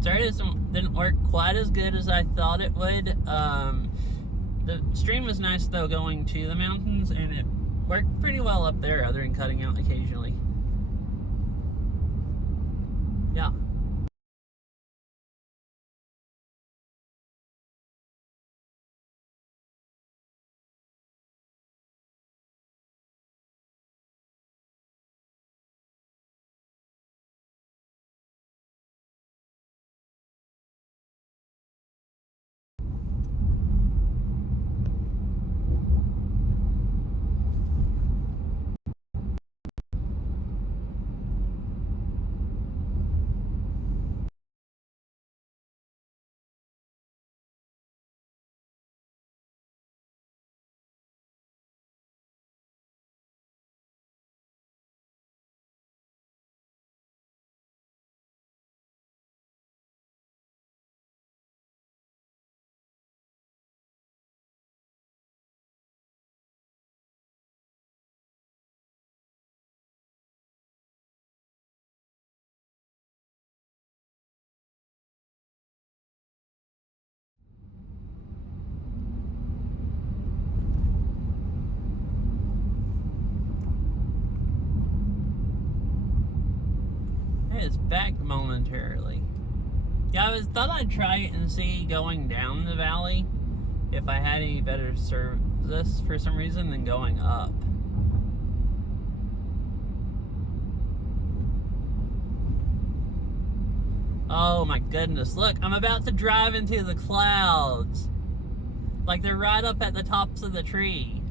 Sorry this didn't work quite as good as I thought it would. The stream was nice though going to the mountains, and it worked pretty well up there other than cutting out occasionally. Yeah. It's back momentarily. Yeah, thought I'd try it and see going down the valley if I had any better service for some reason than going up. Oh my goodness, look, I'm about to drive into the clouds. Like they're right up at the tops of the tree.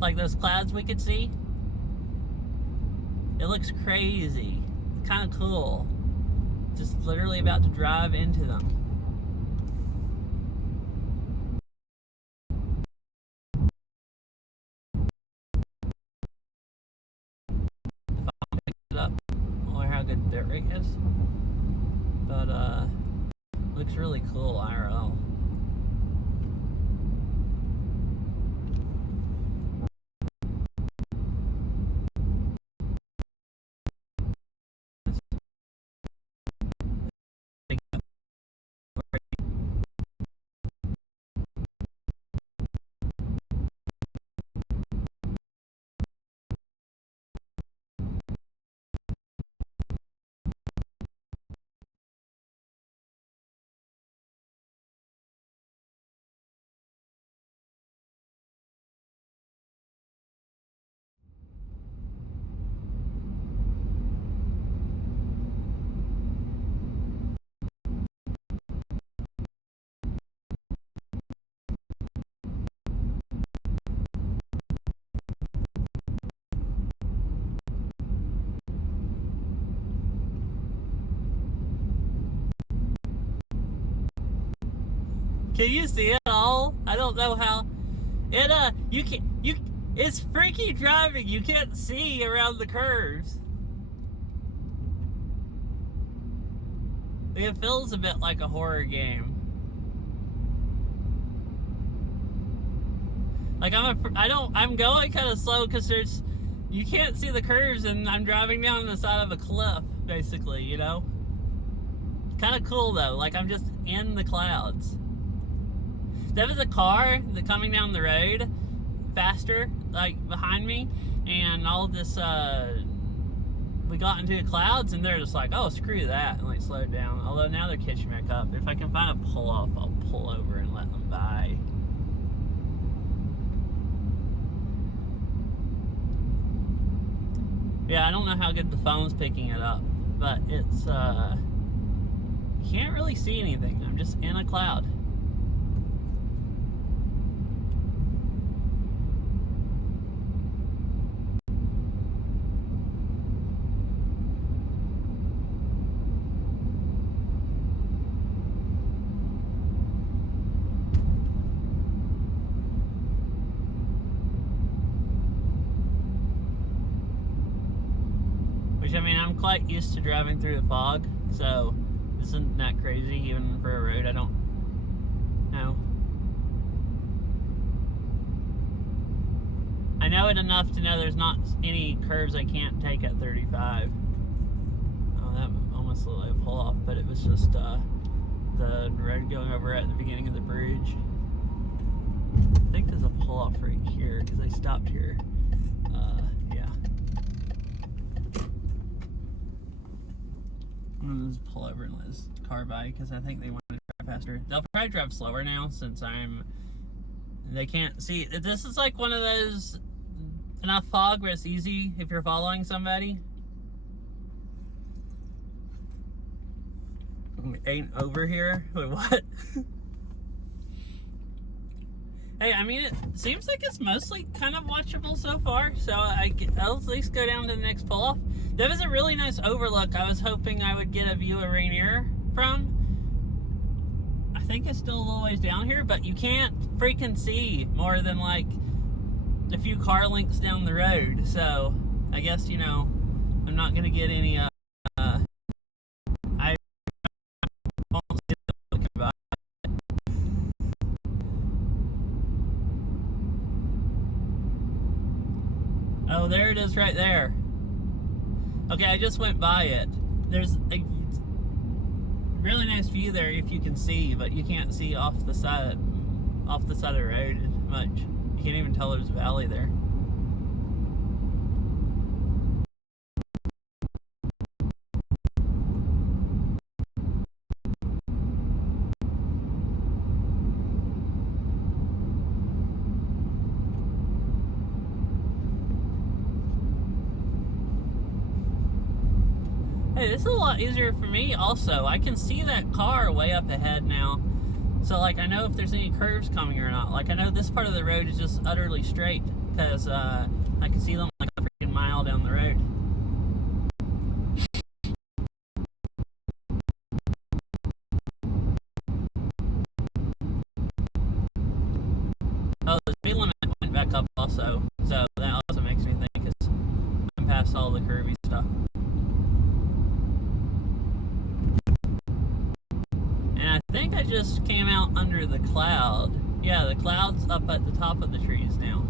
Like those clouds we could see. It looks crazy. It's kind of cool. Just literally about to drive into them. If I pick it up, I wonder how good bit rate is. But looks really cool IRL. Can you see it all? I don't know how. It's freaky driving. You can't see around the curves. It feels a bit like a horror game. Like I'm going kind of slow because you can't see the curves, and I'm driving down the side of a cliff, basically, you know? Kind of cool though, like I'm just in the clouds. There was a car coming down the road faster, like behind me, and all this, we got into the clouds, and they're just like, oh, screw that, and like slowed down. Although now they're catching back up. If I can find a pull off, I'll pull over and let them by. Yeah, I don't know how good the phone's picking it up, but it's, you can't really see anything. I'm just in a cloud. Which, I mean, I'm quite used to driving through the fog, so this isn't that crazy, even for a road I don't know. I know it enough to know there's not any curves I can't take at 35. Oh, that almost looked like a pull off, but it was just the road going over at the beginning of the bridge. I think there's a pull off right here because I stopped here. Yeah. I'm gonna just pull over and let this car by because I think they want to drive faster. They'll probably drive slower now since they can't see. This is like one of those enough fog where it's easy if you're following somebody. Ain't over here. Wait, what? Hey, I mean, it seems like it's mostly kind of watchable so far, so I'll at least go down to the next pull-off. That was a really nice overlook. I was hoping I would get a view of Rainier from. I think it's still a little ways down here, but you can't freaking see more than like a few car lengths down the road, so I guess, you know, I'm not gonna get any, I won't see the about. Oh, there it is right there. Okay, I just went by it. There's a really nice view there if you can see, but you can't see off the side of the road much. You can't even tell there's a valley there. Hey, this is a lot easier for me also. I can see that car way up ahead now. So, like, I know if there's any curves coming or not. Like, I know this part of the road is just utterly straight because I can see them like a freaking mile down the road. Oh, the speed limit went back up also. So, that also makes me think it's I'm past all the curvy stuff. And I think I just came out under the cloud. Yeah, the cloud's up at the top of the trees now.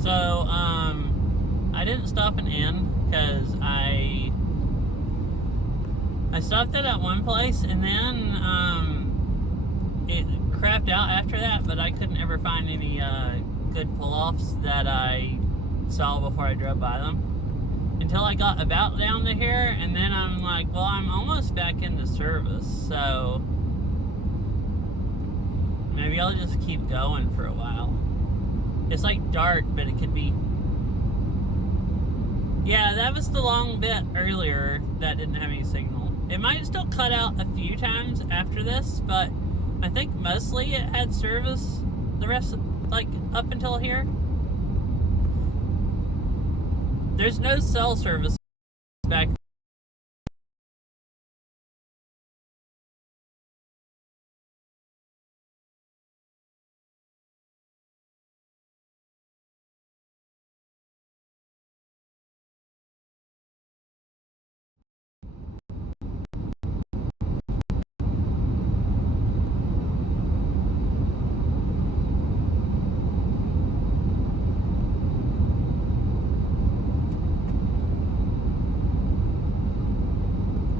So, I didn't stop an inn because I stopped it at one place and then it crapped out after that, but I couldn't ever find any good pull-offs that I saw before I drove by them until I got about down to here, and then I'm like, well, I'm almost back into service, so maybe I'll just keep going for a while. It's like dark, but it could be. Yeah, that was the long bit earlier that didn't have any signal. It might still cut out a few times after this, but I think mostly it had service the rest, like up until here. There's no cell service back.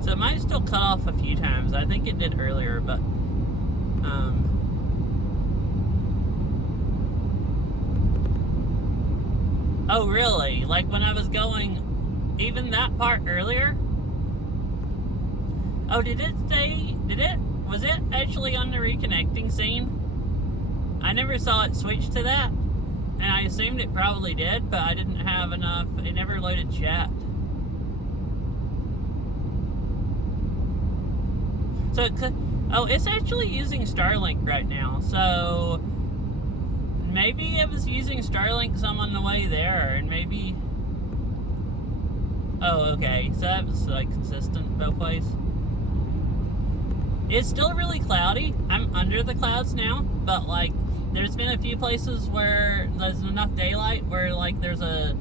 So it might still cut off a few times. I think it did earlier, but oh really? Like when I was going, even that part earlier? Oh, did it stay? Was it actually on the reconnecting scene? I never saw it switch to that, and I assumed it probably did, but I didn't have enough. It never loaded chat. So it could, oh, it's actually using Starlink right now, so maybe it was using Starlink some on the way there, and maybe. Oh, okay, so that was like consistent both ways. It's still really cloudy. I'm under the clouds now, but like there's been a few places where there's enough daylight where like there's a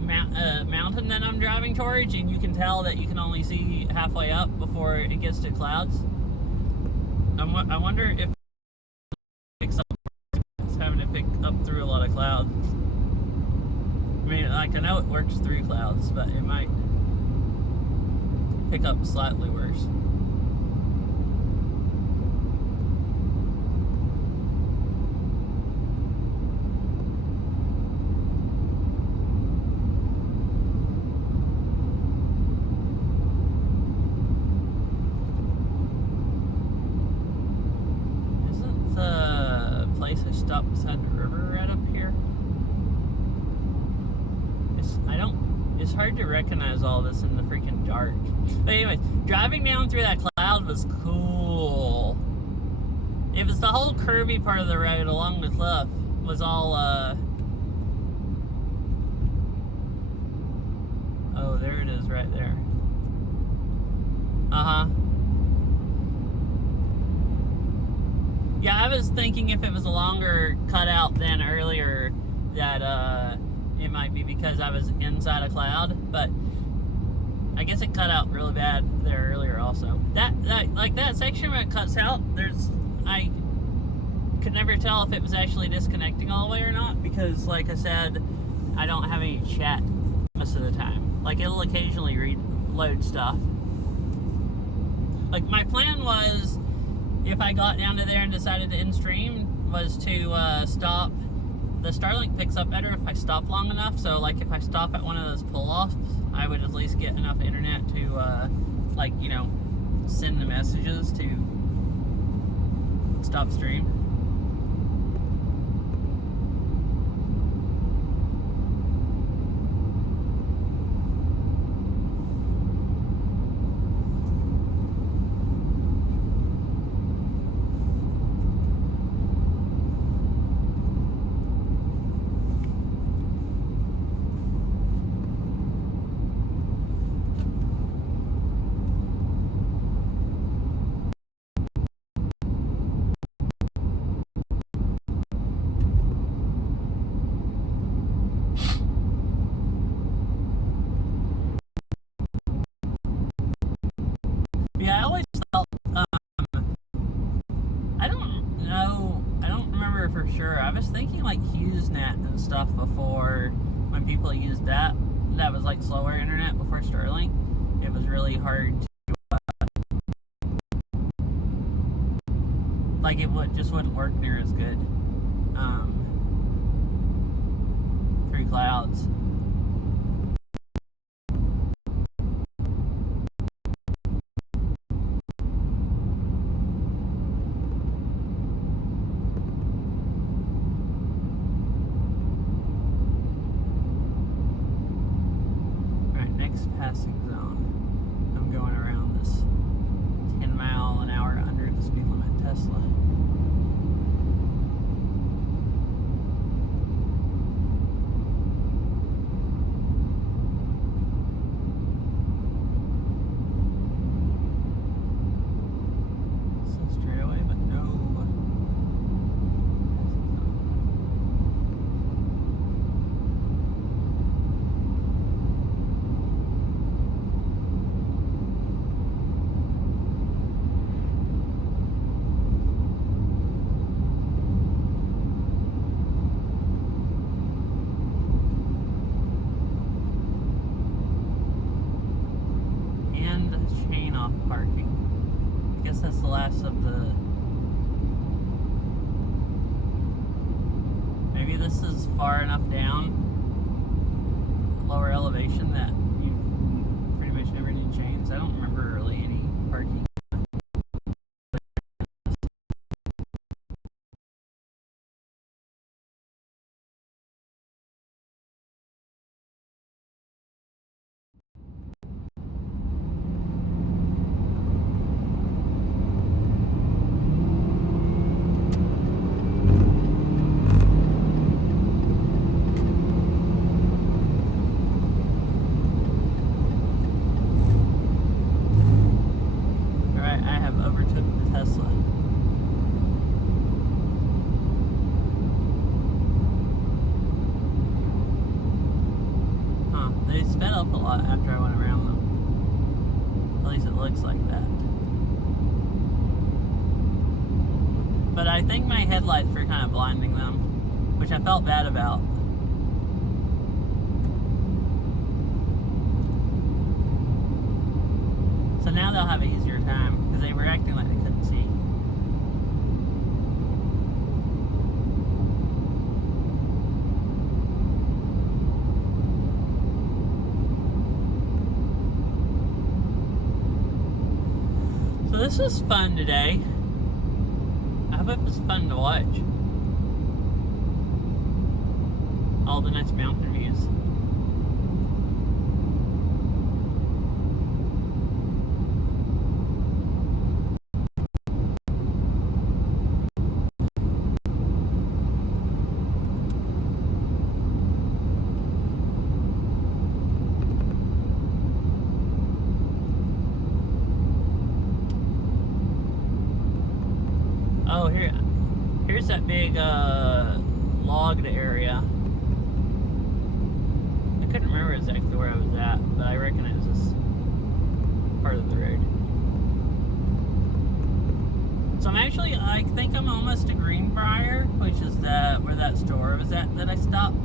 mountain that I'm driving towards, and you can tell that you can only see halfway up before it gets to clouds. I wonder if it's having to pick up through a lot of clouds. I mean, like I know it works through clouds, but it might pick up slightly worse. Stop beside the river right up here. It's hard to recognize all this in the freaking dark. But anyways, driving down through that cloud was cool. It was the whole curvy part of the road along the cliff was all oh, there it is right there. Yeah, I was thinking if it was a longer cutout than earlier that it might be because I was inside a cloud, but I guess it cut out really bad there earlier also. That like that section where it cuts out, I could never tell if it was actually disconnecting all the way or not, because like I said, I don't have any chat most of the time. Like it'll occasionally reload stuff. Like my plan was, if I got down to there and decided to end stream, was to stop. The Starlink picks up better if I stop long enough, so like if I stop at one of those pull-offs, I would at least get enough internet to like, you know, send the messages to stop stream. Usenet and stuff before, when people used that was like slower internet before Starlink. It was really hard to, like it just wouldn't work near as good through clouds. Passing zone. I'm going around this 10 mile an hour under the speed limit Tesla. So straight away, but no. Chain off parking. I guess that's the last of the... Maybe this is far enough down, lower elevation, that you pretty much never need chains. I don't remember really any parking. I have overtook the Tesla. Huh, they sped up a lot after I went around them. At least it looks like that. But I think my headlights were kind of blinding them, which I felt bad about. So now they'll have an easier time, because they were acting like they couldn't see. So this was fun today. I hope it was fun to watch. All the nice mountain views. Oh, here's that big logged area. I couldn't remember exactly where I was at, but I recognize this part of the road. So I think I'm almost to Greenbrier, which is where that store was at that I stopped.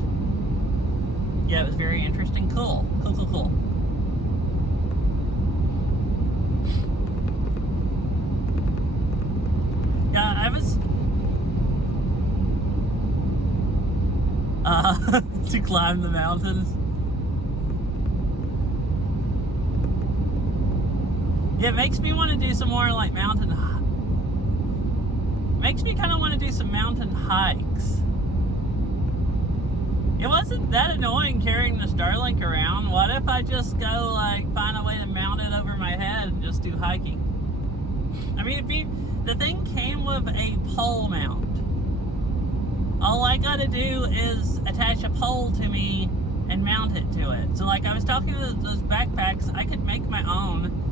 Yeah, it was very interesting. Cool. Yeah, I was to climb the mountains. Yeah, it makes me want to do some more like makes me kind of want to do some mountain hikes. It wasn't that annoying carrying the Starlink around. What if I just go like find a way to mount it over my head and just do hiking? I mean, the thing came with a pole mount. All I gotta do is attach a pole to me and mount it to it. So like I was talking to those backpacks, I could make my own.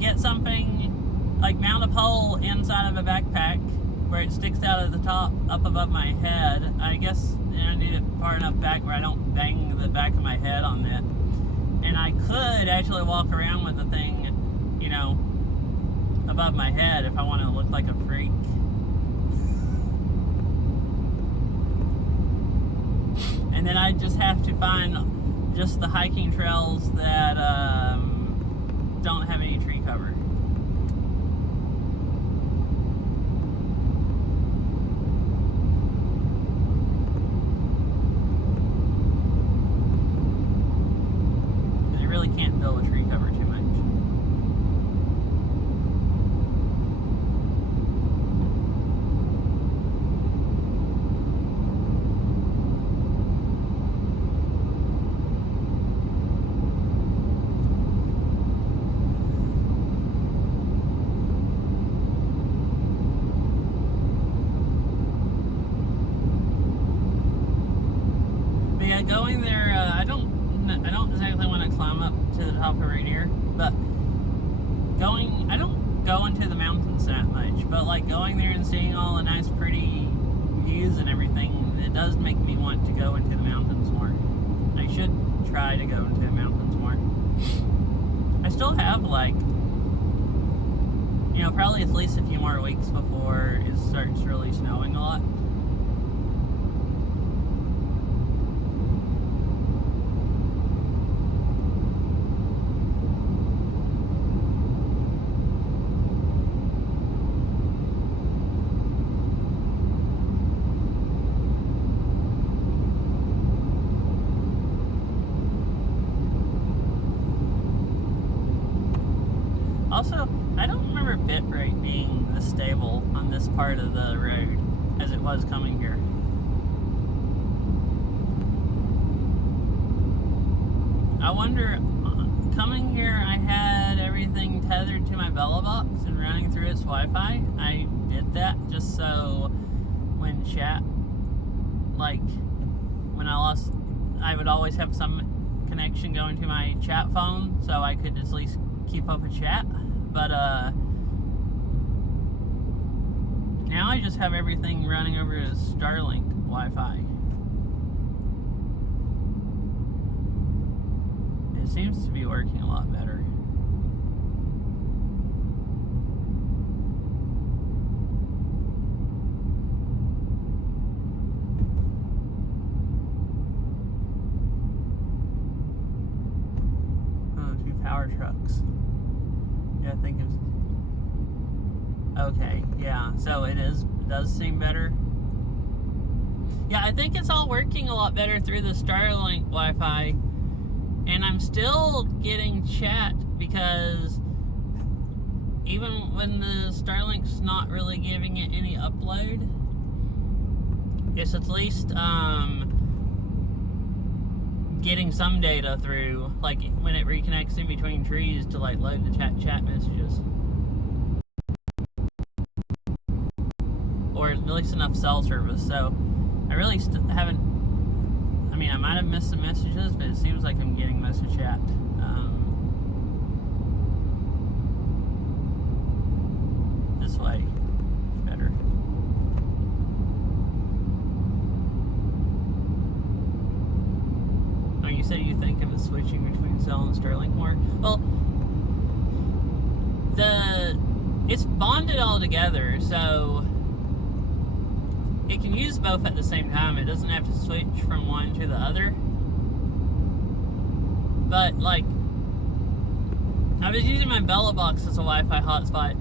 Get something, like mount a pole inside of a backpack where it sticks out at the top, up above my head. I guess I need it far enough back where I don't bang the back of my head on it. And I could actually walk around with the thing, you know, above my head if I want to look like a freak. And then I just have to find just the hiking trails that don't have any tree cover. Because you really can't build a tree cover too much. But yeah, going there, I don't exactly want to climb up to the top of Rainier, but I don't go into the mountains that much, but like going there and seeing all the nice pretty views and everything, it does make me want to go into the mountains more. I should try to go into the mountains more. I still have like, probably at least a few more weeks before it starts really snowing a lot. Also, I don't remember bitrate being this stable on this part of the road as it was coming here. I wonder, coming here I had everything tethered to my Bella box and running through its Wi-Fi. I did that just so when chat, like when I lost, I would always have some connection going to my chat phone so I could at least keep up a chat. But now I just have everything running over to Starlink Wi-Fi. It seems to be working a lot better. Oh, 2 power trucks. Yeah, I think it's okay. Yeah, so it does seem better. Yeah, I think it's all working a lot better through the Starlink Wi-Fi, and I'm still getting chat because even when the Starlink's not really giving it any upload, it's at least getting some data through, like when it reconnects in between trees to like load the chat messages, or at least enough cell service. So I really haven't, I mean, I might have missed some messages, but it seems like I'm getting most of chat this way better. You said you think of it switching between Cell and Starlink more. Well, it's bonded all together, so it can use both at the same time. It doesn't have to switch from one to the other. But like, I was using my Bella box as a Wi-Fi hotspot.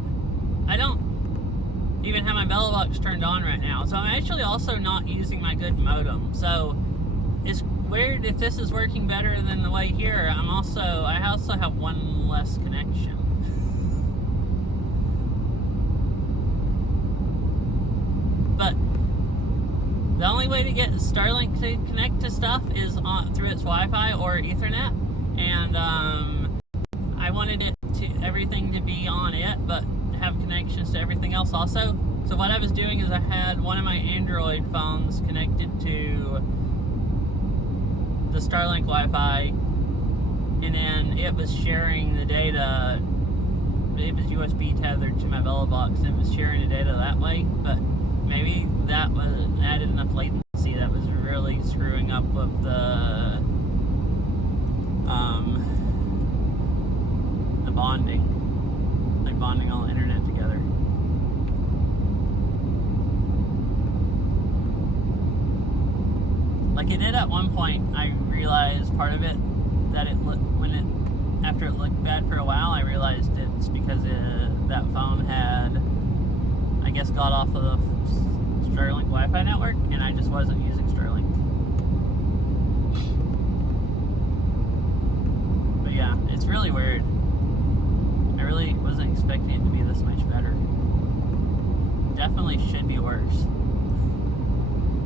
I don't even have my Bella box turned on right now, so I'm actually also not using my good modem. So it's weird if this is working better than the way here. I also have one less connection. But the only way to get Starlink to connect to stuff is through its Wi-Fi or Ethernet, and I wanted everything to be on it, but have connections to everything else also. So what I was doing is I had one of my Android phones connected to the Starlink Wi-Fi, and then it was sharing the data. It was USB tethered to my Bella box, and it was sharing the data that way. But maybe that added enough latency that was really screwing up with the bonding, like bonding all the internet together. Like, it did at one point. I realized part of it, that after it looked bad for a while, I realized it's because that phone had, I guess, got off of the Starlink Wi-Fi network, and I just wasn't using Starlink. But yeah, it's really weird. I really wasn't expecting it to be this much better. Definitely should be worse,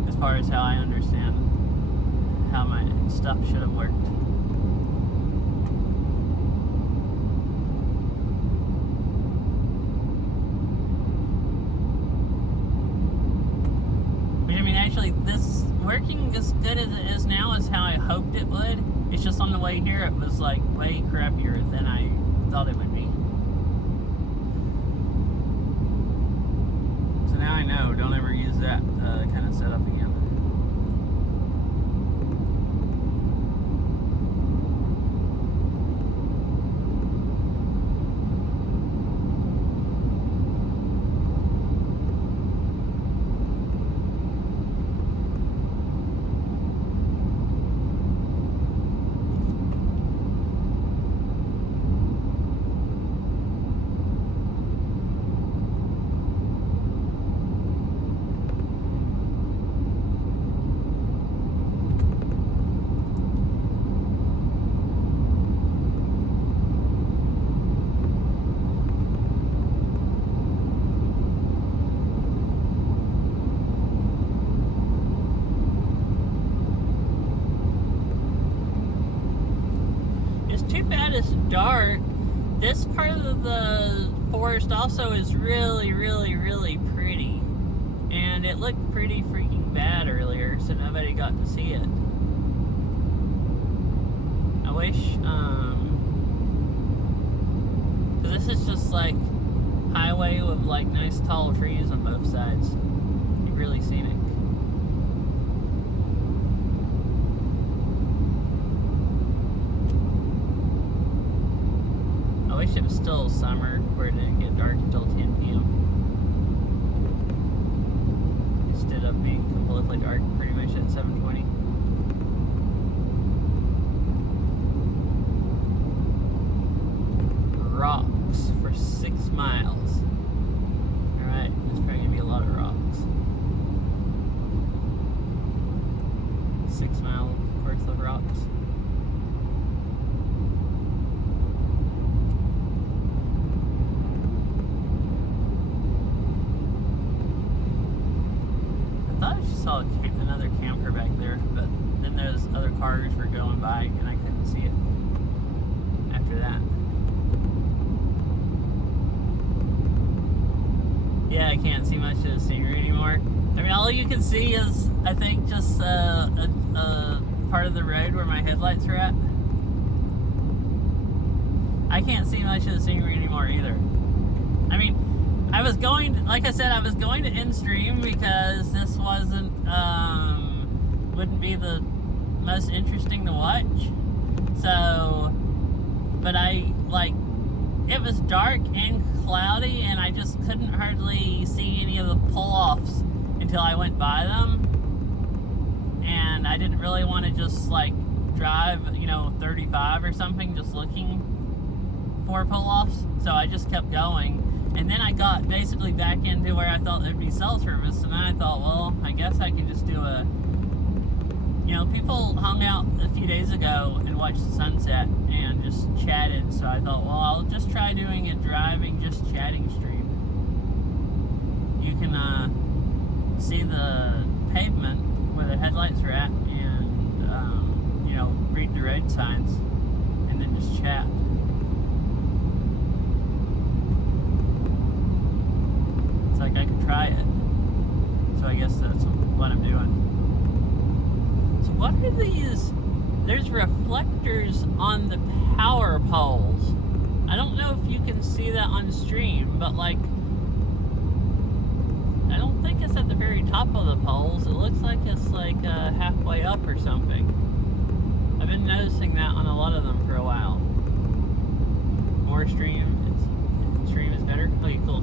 as far as how I understand how my stuff should have worked. But I mean, actually, this working as good as it is now is how I hoped it would. It's just on the way here, it was like way crappier than I thought it would be. So now I know, don't ever use that kind of setup again. Too bad it's dark. This part of the forest also is really, really, really pretty. And it looked pretty freaking bad earlier, so nobody got to see it. I wish, cause this is just like highway with like nice tall trees on both sides. You're really scenic. I wish it was still summer where it didn't get dark until 10 p.m. Instead of being completely dark pretty much at 7:20. Rocks for 6 miles. Alright, there's probably gonna be a lot of rocks. 6 miles worth of rocks. I thought I just saw another camper back there, but then there's other cars were going by and I couldn't see it after that. Yeah, I can't see much of the scenery anymore. I mean, all you can see is, I think, just a part of the road where my headlights are at. I can't see much of the scenery anymore either. I mean, I was going, like I said, I was going to end stream because this wasn't, wouldn't be the most interesting to watch. So, but it was dark and cloudy and I just couldn't hardly see any of the pull-offs until I went by them. And I didn't really want to just like drive, 35 or something just looking for pull-offs. So I just kept going. And then I got basically back into where I thought there'd be cell service, and then I thought, well, I guess I can just do people hung out a few days ago and watched the sunset and just chatted, so I thought, well, I'll just try doing a driving, just chatting stream. You can see the pavement where the headlights are at and, read the road signs and then just chat. Like I could try it, so I guess that's what I'm doing. So what are these? There's reflectors on the power poles. I don't know if you can see that on stream, but like I don't think it's at the very top of the poles. It looks like it's like halfway up or something. I've been noticing that on a lot of them for a while. More stream is better. Okay, cool.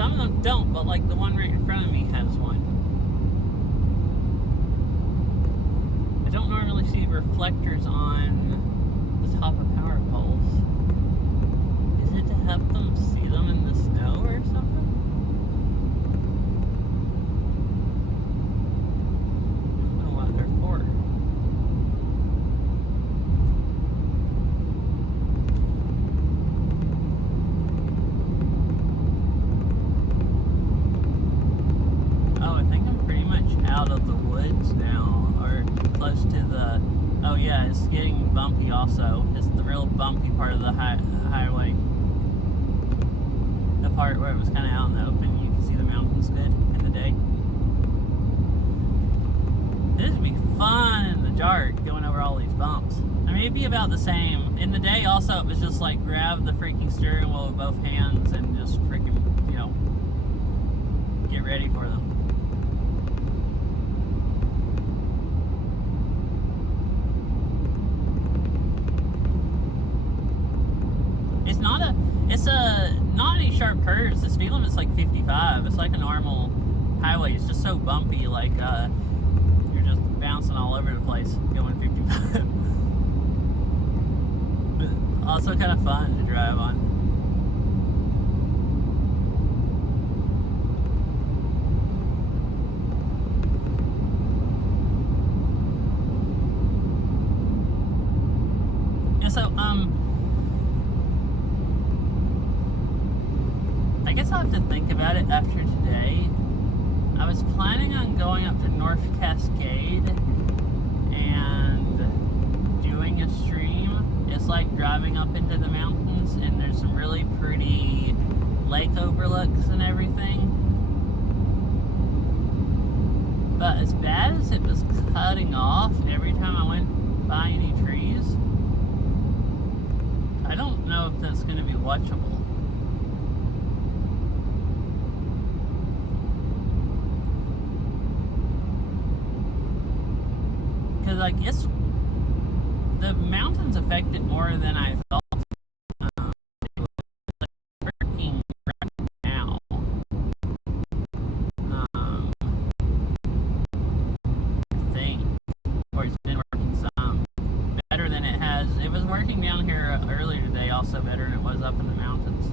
some of them don't, but like the one right in front of me has one. I don't normally see reflectors on the top of power poles. Is it to help them see them in the snow or something? I don't know what they're for. Oh, I think I'm pretty much out of the woods now, or close to the... Oh yeah, it's getting bumpy also. It's the real bumpy part of the highway. The part where it was kind of out in the open, you can see the mountains good in the day. This would be fun in the dark, going over all these bumps. I mean, it'd be about the same. In the day also, it was just like grab the freaking steering wheel with both hands and just freaking, you know, get ready for them. It's not any sharp curves. The speed limit's like 55. It's like a normal highway. It's just so bumpy, like you're just bouncing all over the place going 55. But also kind of fun to drive on. And so, I guess I'll have to think about it after today. I was planning on going up to North Cascade and doing a stream. It's like driving up into the mountains, and there's some really pretty lake overlooks and everything. But as bad as it was cutting off every time I went by any trees, I don't know if that's going to be watchable. Because, like, it's... the mountains affect it more than I thought. It's working right now. I think. Or it's been working some. Better than it has. It was working down here earlier today, also better than it was up in the mountains.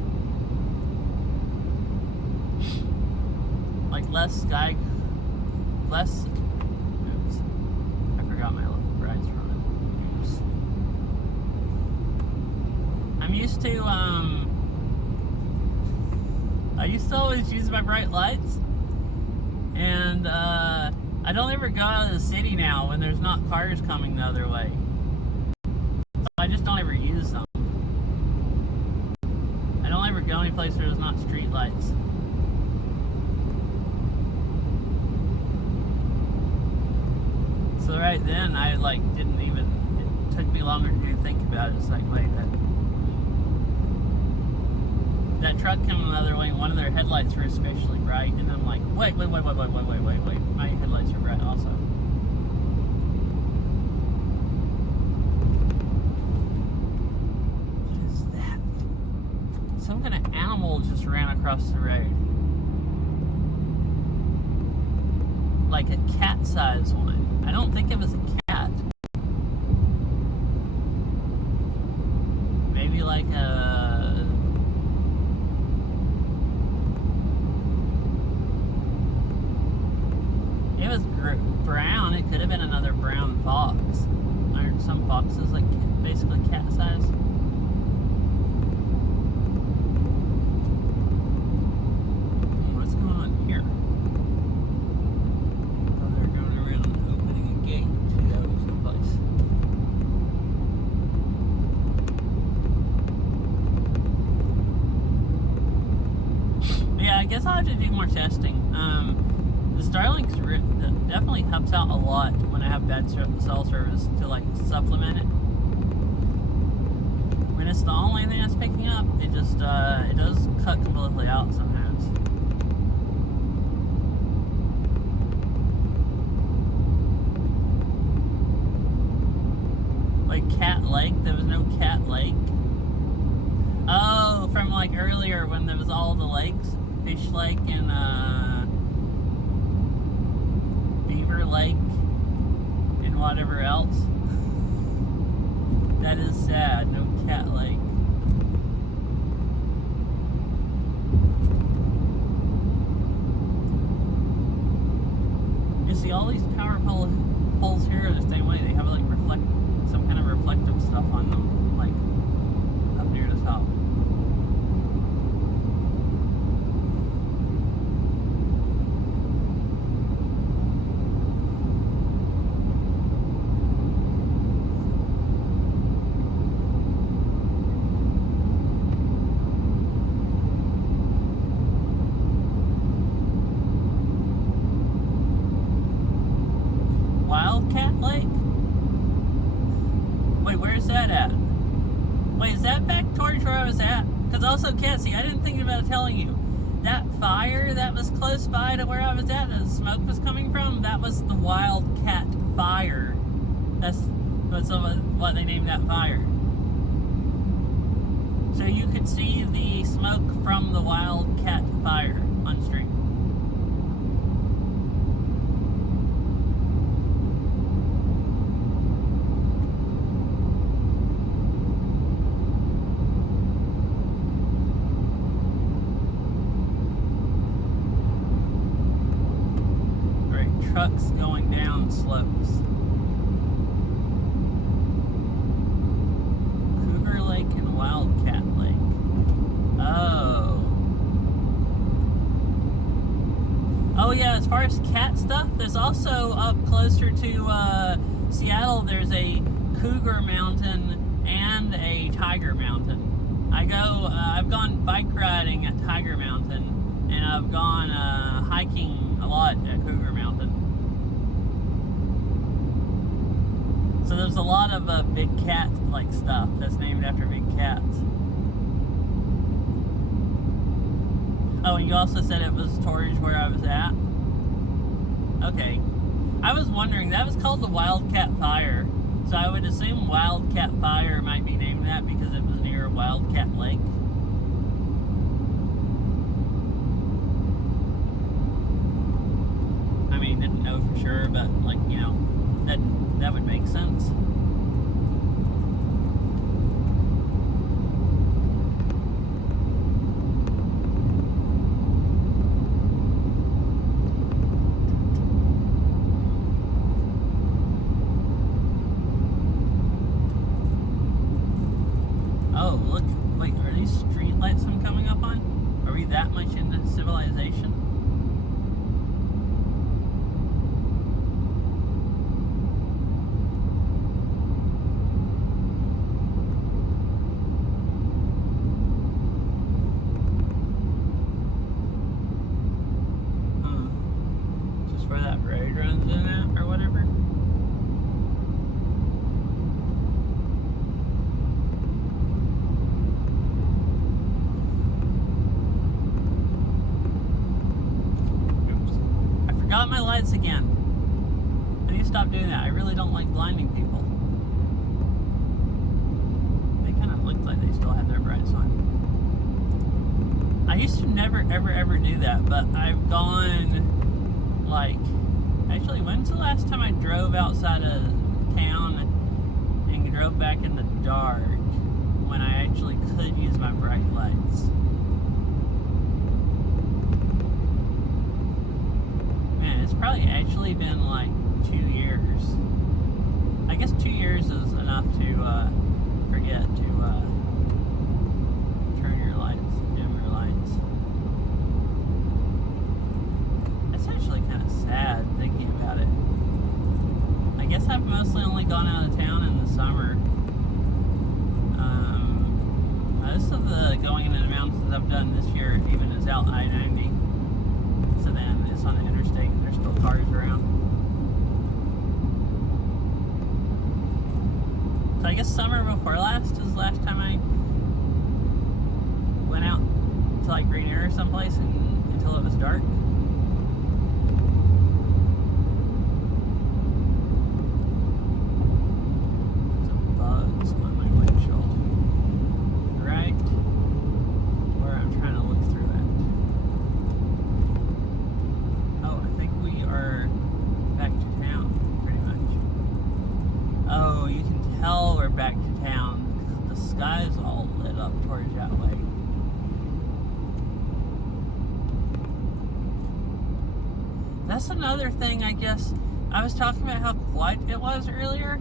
Like, less sky... less... oops. I forgot my brights from it. Oops. I'm used to, I used to always use my bright lights. And, I don't ever go out of the city now when there's not cars coming the other way. So I just don't ever use them. I don't ever go any place where there's not street lights. So right then, I like didn't even, it took me longer to think about it. It's like, wait, that truck coming the other way, one of their headlights were especially bright, and I'm like, wait, my headlights are bright also. What is that? Some kind of animal just ran across the road. Like a cat-sized one. I don't think it was a cat. Maybe like a... it was brown. It could have been another brown fox. Aren't some foxes like basically cat size? What's going on here? Oh, they're going around opening a gate to go to the place. Yeah, I guess I'll have to do more testing. The Starlink definitely helps out a lot when I have bad cell service to like supplement it. When it's the only thing that's picking up, it just it does cut completely out sometimes. Like Cat Lake, there was no Cat Lake. Oh, from like earlier when there was all the lakes. Fish Lake and Beaver Lake and whatever else. That is sad. No Cat Lake. You see, all these power poles here are the same way. They have like some kind of reflective stuff on them, like up near the top. Wildcat Lake? Wait, where's that at? Wait, is that back towards where I was at? Because also, Cassie, I didn't think about telling you. That fire that was close by to where I was at, the smoke was coming from, that was the Wildcat Fire. That's what they named that fire. So you could see the smoke from the Wildcat Fire on stream. Trucks going down slopes. Cougar Lake and Wildcat Lake. Oh. Oh yeah, as far as cat stuff, there's also up closer to Seattle, there's a Cougar Mountain and a Tiger Mountain. I've gone bike riding at Tiger Mountain, and I've gone hiking a lot at Cougar Mountain. So there's a lot of big cat like stuff that's named after big cats. Oh, and you also said it was towards where I was at? Okay. I was wondering, that was called the Wildcat Fire. So I would assume Wildcat Fire might be named that because it was near Wildcat Lake. I mean, didn't know for sure, but like, you know, that would make sense. Oh, look, wait, are these street lights I'm coming up on? Are we that much into civilization? Just where that road runs in at, or whatever? Got my lights again. I need to stop doing that. I really don't like blinding people. They kind of looked like they still had their brights on. I used to never, ever do that, but I've gone, like, actually, when's the last time I drove outside of town and drove back in the dark when I actually could use my bright lights? It's probably actually been like 2 years. I guess 2 years is enough to forget to turn your lights, dim your lights. That's actually kind of sad thinking about it. I guess I've mostly only gone out of town in the summer. Most of the going into the mountains I've done this year even is out I-90. So then it's on the interstate and there's still cars around. So I guess summer before last is the last time I went out to like Green Air or someplace until it was dark. Some bugs on my windshield. Right where I'm trying to look through it. That's another thing, I guess. I was talking about how quiet it was earlier.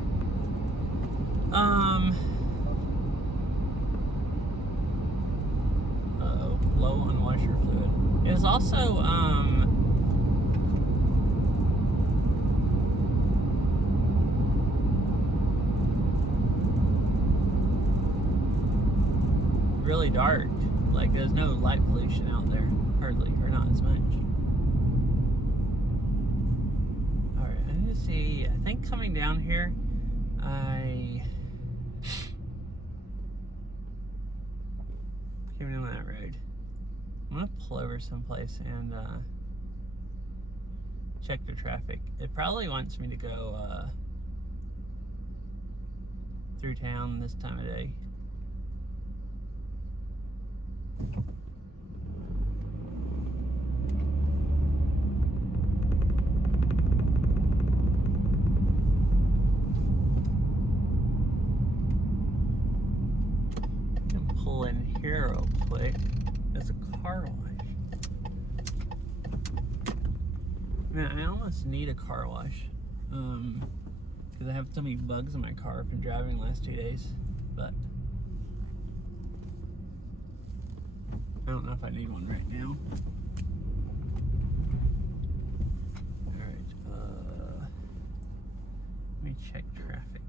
Low on washer fluid. It was also, really dark. Like, there's no light pollution out there, hardly, or not as much. Alright, I need to see, I think coming down here, I came down that road. I'm gonna pull over someplace and check the traffic. It probably wants me to go through town this time of day. I can pull in here real quick. There's a car wash. Man, I almost need a car wash. Because I have so many bugs in my car from driving the last 2 days. But I don't know if I need one right now. Alright, let me check traffic.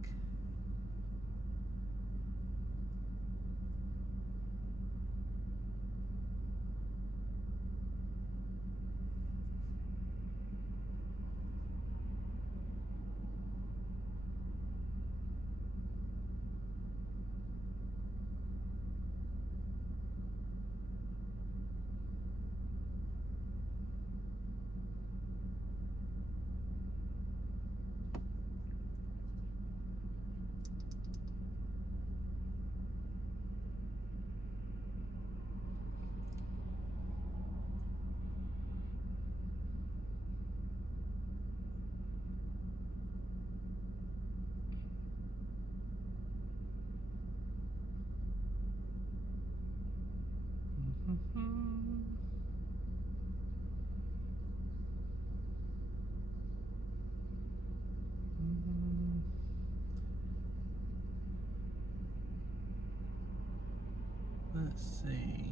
Let's see.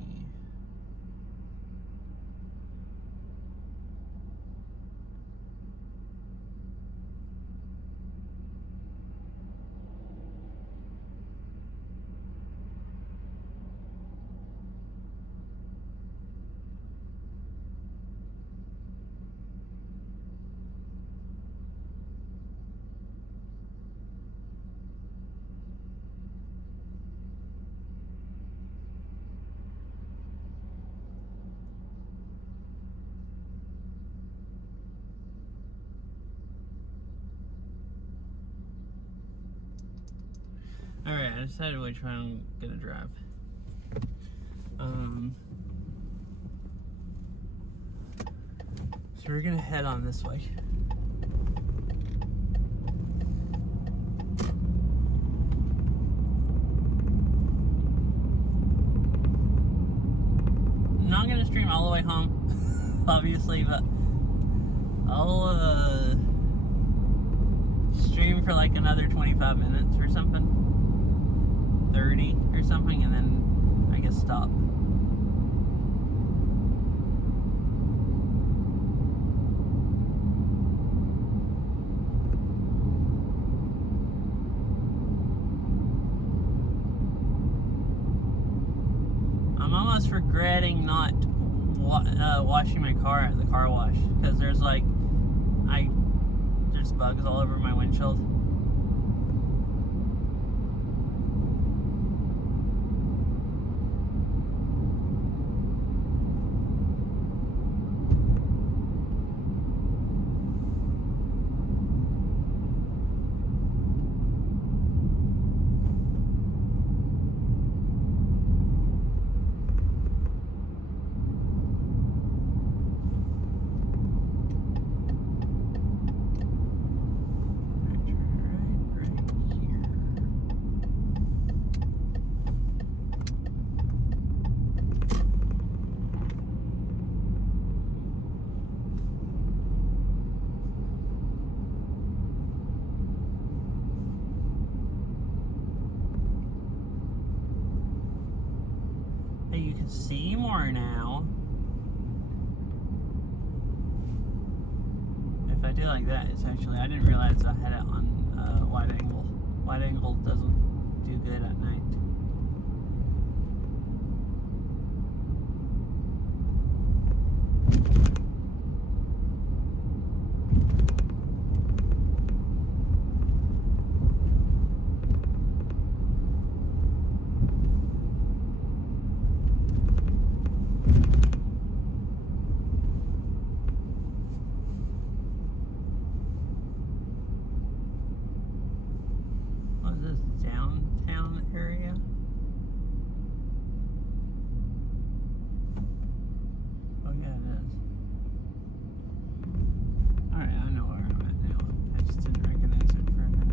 Alright, I decided which way I'm gonna drive. So we're gonna head on this way. I'm not gonna stream all the way home, obviously, but I'll stream for like another 25 minutes or something. 30 or something, and then I guess stop. I'm almost regretting not washing my car at the car wash, because there's like there's bugs all over my windshield. Right. can see more now. If I do like that, it's actually, I didn't realize I had it on wide angle. Wide angle doesn't do good at night. What is this, downtown area? Oh yeah, it is. Alright, I know where I'm at now. I just didn't recognize it for a minute.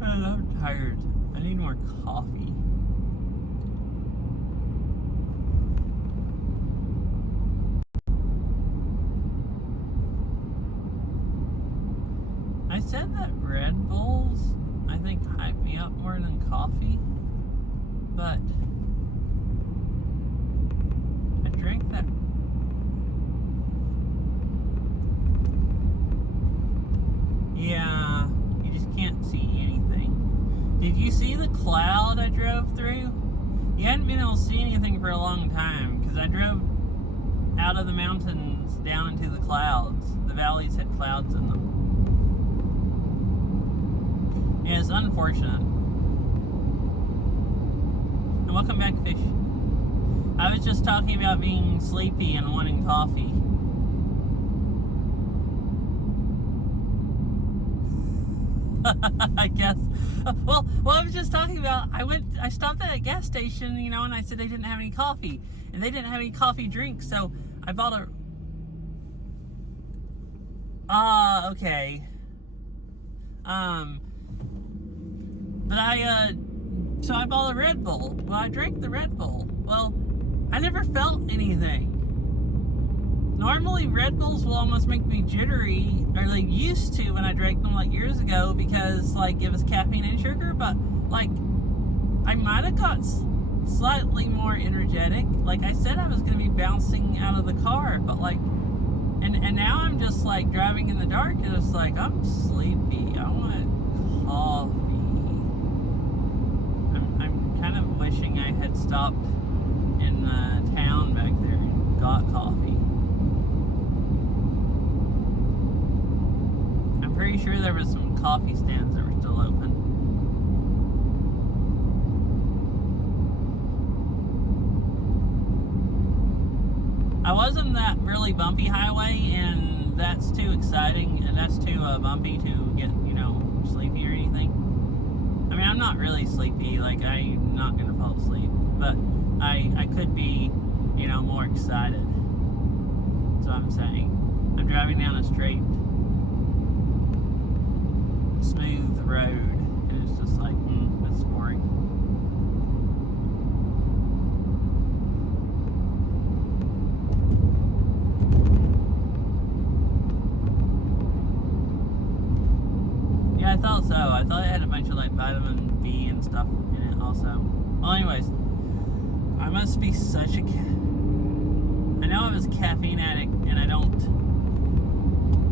Man, I'm tired. I need more coffee. I said that Red Bulls, I think, hype me up more than coffee, but I drank that. Yeah, you just can't see anything. Did you see the cloud I drove through? You hadn't been able to see anything for a long time because I drove out of the mountains down into the clouds. The valleys had clouds in them. Yeah, it's unfortunate. And welcome back, Fish. I was just talking about being sleepy and wanting coffee. I guess. Well, I was just talking about, I stopped at a gas station, you know, and I said they didn't have any coffee. And they didn't have any coffee drinks, so I bought a... okay. But so I bought a Red Bull. Well, I drank the Red Bull. Well, I never felt anything. Normally, Red Bulls will almost make me jittery, or they used to when I drank them like years ago, because like it was caffeine and sugar, but like I might have got slightly more energetic. Like I said, I was going to be bouncing out of the car, but like, and now I'm just like driving in the dark, and it's like, I'm sleepy. I want coffee. I'm kind of wishing I had stopped in the town back there and got coffee. I'm pretty sure there was some coffee stands that were still open. I was on that really bumpy highway, and that's too exciting, and that's too bumpy to get, you know, sleepy or anything. I mean, I'm not really sleepy, like, I'm not gonna fall asleep, but I could be, you know, more excited. That's what I'm saying. I'm driving down a straight, smooth road, and it's just like, it's boring. Yeah, I thought so. I thought it had a vitamin B and stuff in it also. Well, anyways, I must be such a I know I was a caffeine addict and I don't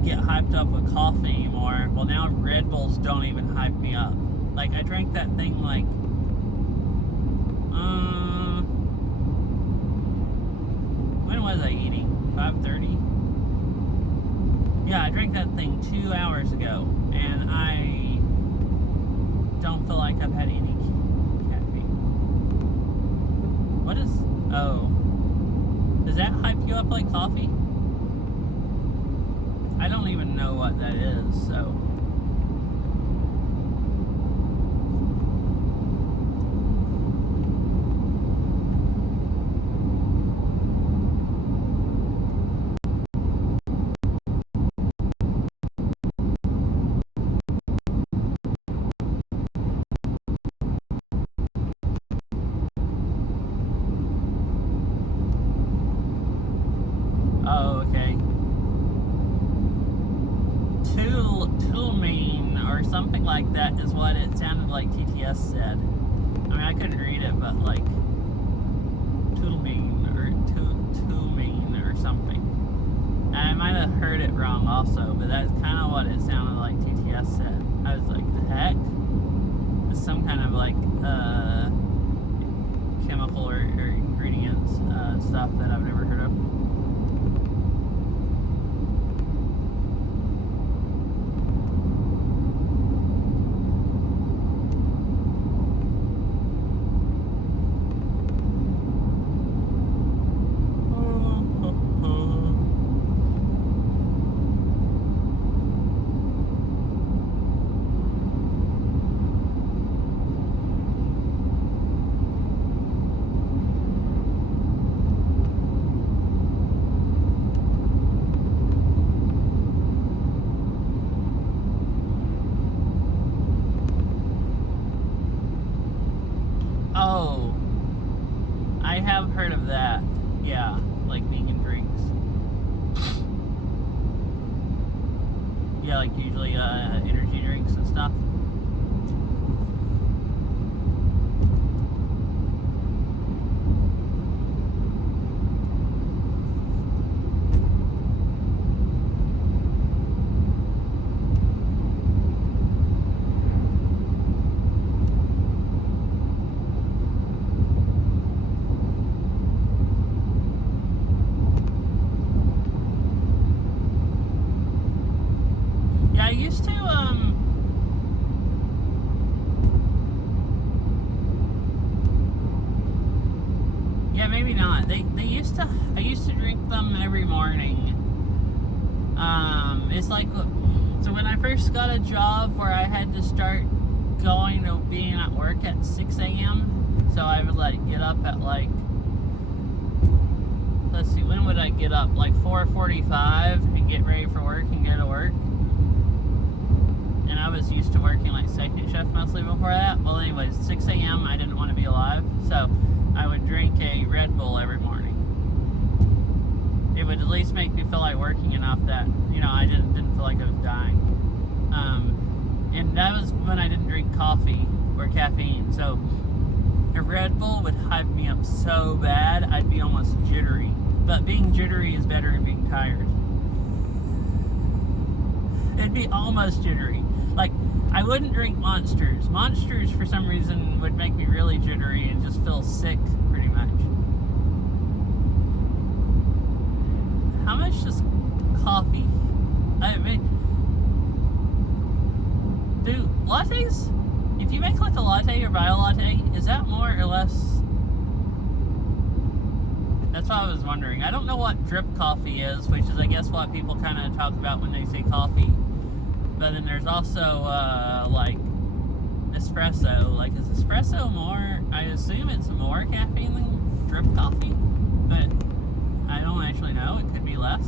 get hyped up with coffee anymore. Well, now Red Bulls don't even hype me up. Like, I drank that thing like when was I eating? 5:30? Yeah, I drank that thing 2 hours ago, and I don't feel like I've had any caffeine. What is... Oh. Does that hype you up like coffee? I don't even know what that is, so... Oh, okay. Toolmean or something like that is what it sounded like TTS said. I mean, I couldn't read it, but like Toolmean or Toolmean or something. And I might have heard it wrong also, but that's kind of what it sounded like TTS said. I was like, the heck? It's some kind of like chemical or ingredients stuff that I've never heard of. Oh, I have heard of that. Yeah, like vegan drinks. Yeah, like usually energy drinks and stuff. Yeah, I used to yeah, maybe not. I used to drink them every morning. It's like, so when I first got a job where I had to start going to being at work at 6 a.m. So I would like get up at like, let's see, when would I get up? Like 4:45 and get ready for work and go to work. And I was used to working like second shift mostly before that. Well, anyways, 6 a.m. I didn't want to be alive, so I would drink a Red Bull every morning. It would at least make me feel like working enough that, you know, I didn't feel like I was dying. And that was when I didn't drink coffee or caffeine. So a Red Bull would hype me up so bad I'd be almost jittery. But being jittery is better than being tired. It'd be almost jittery. Like, I wouldn't drink Monsters. Monsters, for some reason, would make me really jittery and just feel sick, pretty much. How much does coffee... I mean... Do lattes... If you make like a latte or buy a latte, is that more or less... That's what I was wondering. I don't know what drip coffee is, which is, I guess, what people kind of talk about when they say coffee. But then there's also, like, espresso. Like, is espresso more... I assume it's more caffeine than drip coffee? But I don't actually know. It could be less.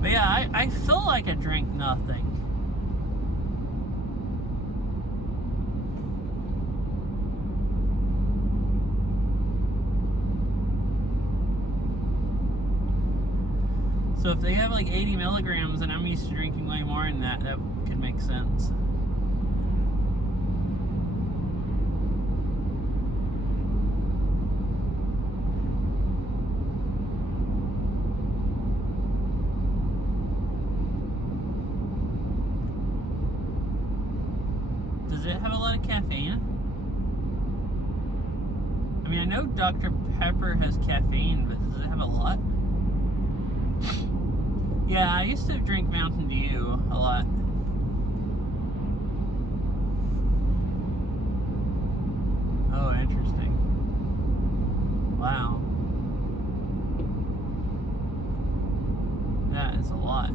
But yeah, I feel like I drink nothing. So if they have like 80 milligrams and I'm used to drinking way more than that, that could make sense. Does it have a lot of caffeine? I mean, I know Dr. Pepper has caffeine, but does it have a lot? Yeah, I used to drink Mountain Dew a lot. Oh, interesting. Wow. That is a lot.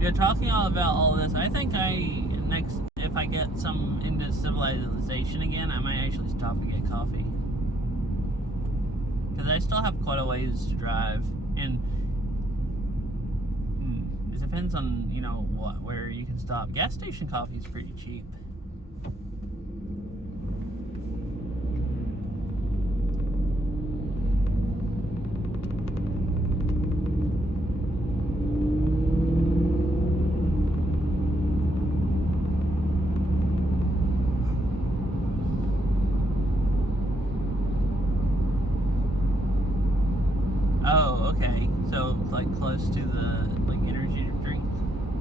Yeah, talking all about all this, I think if I get some into civilization again, I might actually stop and get coffee. Because I still have quite a ways to drive, and it depends on, where you can stop. Gas station coffee is pretty cheap. Oh, okay. So, like, close to the, like, energy drink.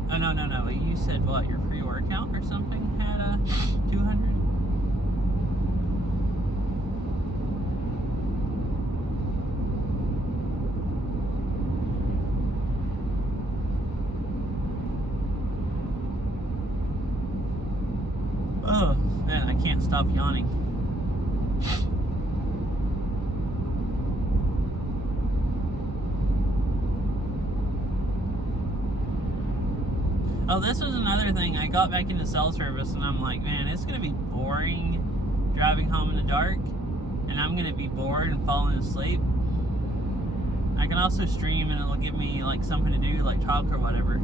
Oh, no. You said, what, your pre-workout or something had a 200? Oh, man, I can't stop yawning. Oh, this was another thing. I got back into cell service and I'm like, man, it's going to be boring driving home in the dark. And I'm going to be bored and falling asleep. I can also stream and it'll give me like something to do, like talk or whatever.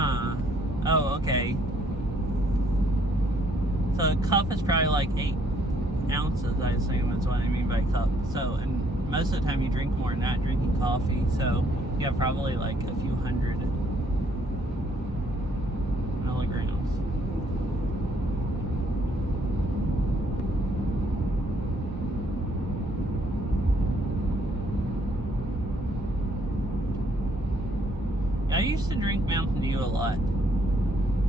Huh. Oh, okay. So a cup is probably like 8 ounces, I assume that's what I mean by cup. So, and most of the time you drink more than that drinking coffee, so you have probably like a few hundred milligrams. I used to drink Mountain Dew a lot,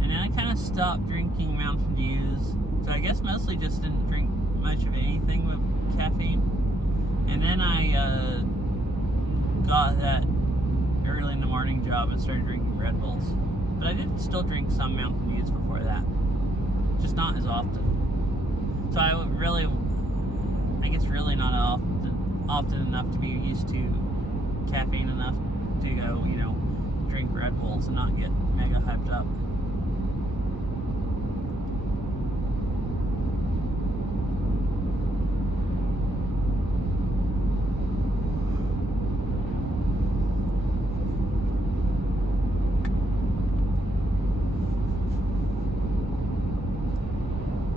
and then I kind of stopped drinking Mountain Dews, so I guess mostly just didn't drink much of anything with caffeine. And then I got that early in the morning job and started drinking Red Bulls. But I did still drink some Mountain Dews before that, just not as often. So I would really not often enough to be used to caffeine enough to go, drink Red Bulls and not get mega hyped up.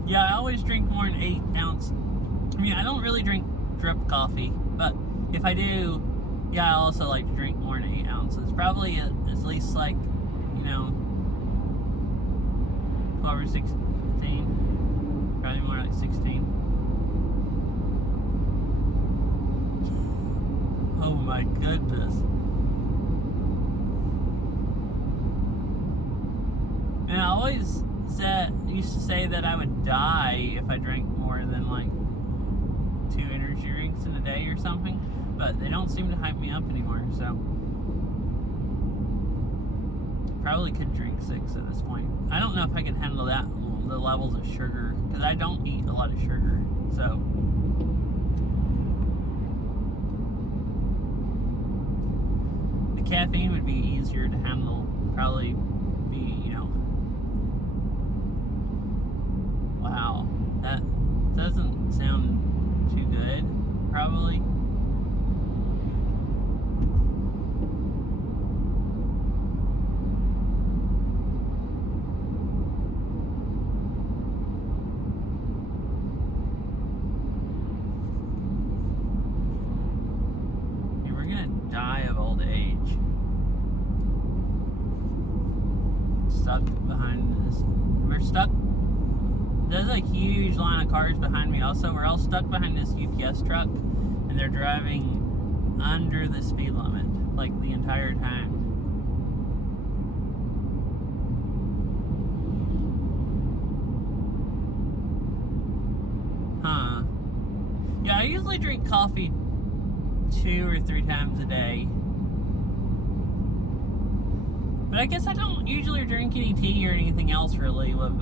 Yeah, I always drink more than 8 ounce. I mean, I don't really drink drip coffee, but if I do, yeah, I also like to drink more than 8 ounces. Probably at least like, 12 or 16. Probably more like 16. Oh my goodness. And I always used to say that I would die if I drank more than like 2 energy drinks in a day or something, but they don't seem to hype me up anymore, so probably could drink 6 at this point. I don't know if I can handle the levels of sugar, because I don't eat a lot of sugar, so the caffeine would be easier to handle, probably be, wow, that doesn't sound too good, probably. old age. Stuck behind this. We're stuck. There's a huge line of cars behind me. Also, we're all stuck behind this UPS truck, and they're driving under the speed limit, like the entire time. Huh. Yeah, I usually drink coffee 2 or 3 times a day. But I guess I don't usually drink any tea or anything else really with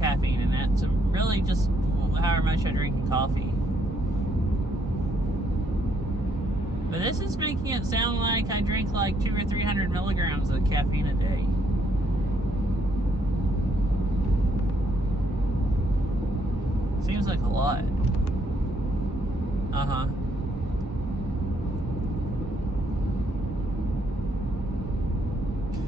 caffeine in it. So really just however much I drink in coffee. But this is making it sound like I drink like 200 or 300 milligrams of caffeine a day. Seems like a lot. Uh-huh.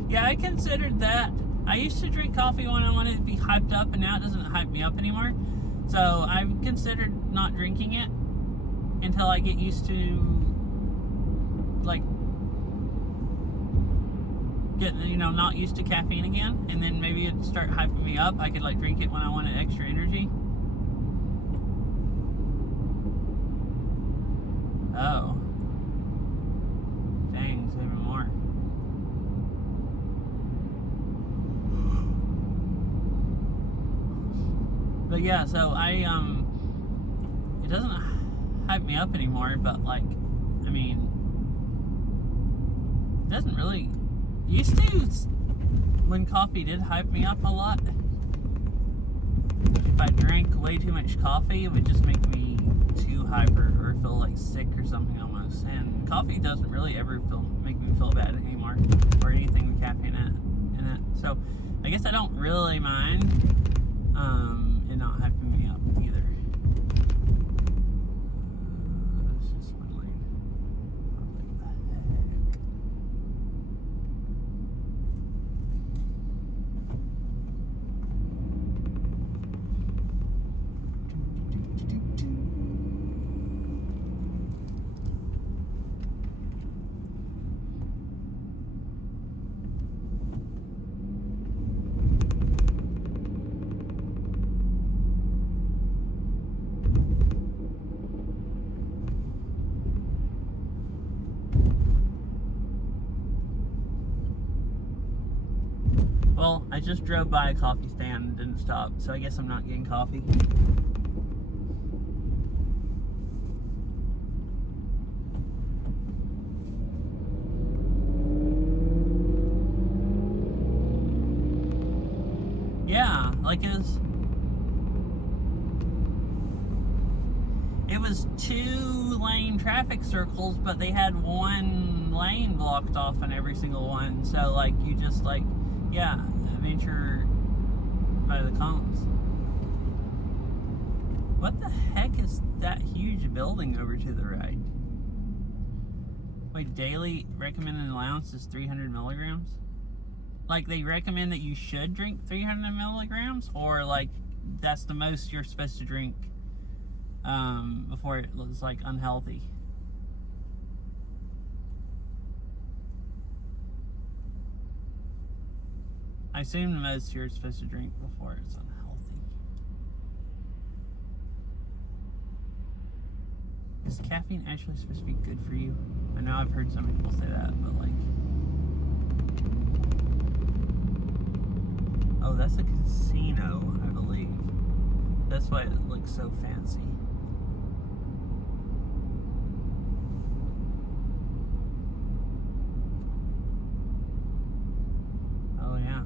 Yeah, I considered that. I used to drink coffee when I wanted to be hyped up, and now it doesn't hype me up anymore. So I've considered not drinking it until I get used to, like, getting, not used to caffeine again. And then maybe it'd start hyping me up. I could, like, drink it when I wanted extra energy. Oh. Dang, it's even more. But yeah, so it doesn't hype me up anymore, but like, I mean, it doesn't really, used to, when coffee did hype me up a lot, if I drank way too much coffee, it would just make me too hyper or feel like sick or something almost. And coffee doesn't really ever make me feel bad anymore, or anything with caffeine in it. So I guess I don't really mind it not hyping me up either. That's just one lane. What the heck? Well, I just drove by a coffee stand and didn't stop, so I guess I'm not getting coffee. Yeah, like it was 2-lane traffic circles, but they had 1 lane blocked off in every single one. So like you just like, yeah, venture by the cones. What the heck is that huge building over to the right? Wait, daily recommended allowance is 300 milligrams? Like they recommend that you should drink 300 milligrams, or like that's the most you're supposed to drink before it was like unhealthy? I assume the most you're supposed to drink before it's unhealthy. Is caffeine actually supposed to be good for you? I know I've heard some people say that, but like... Oh, that's a casino, I believe. That's why it looks so fancy. Oh, yeah.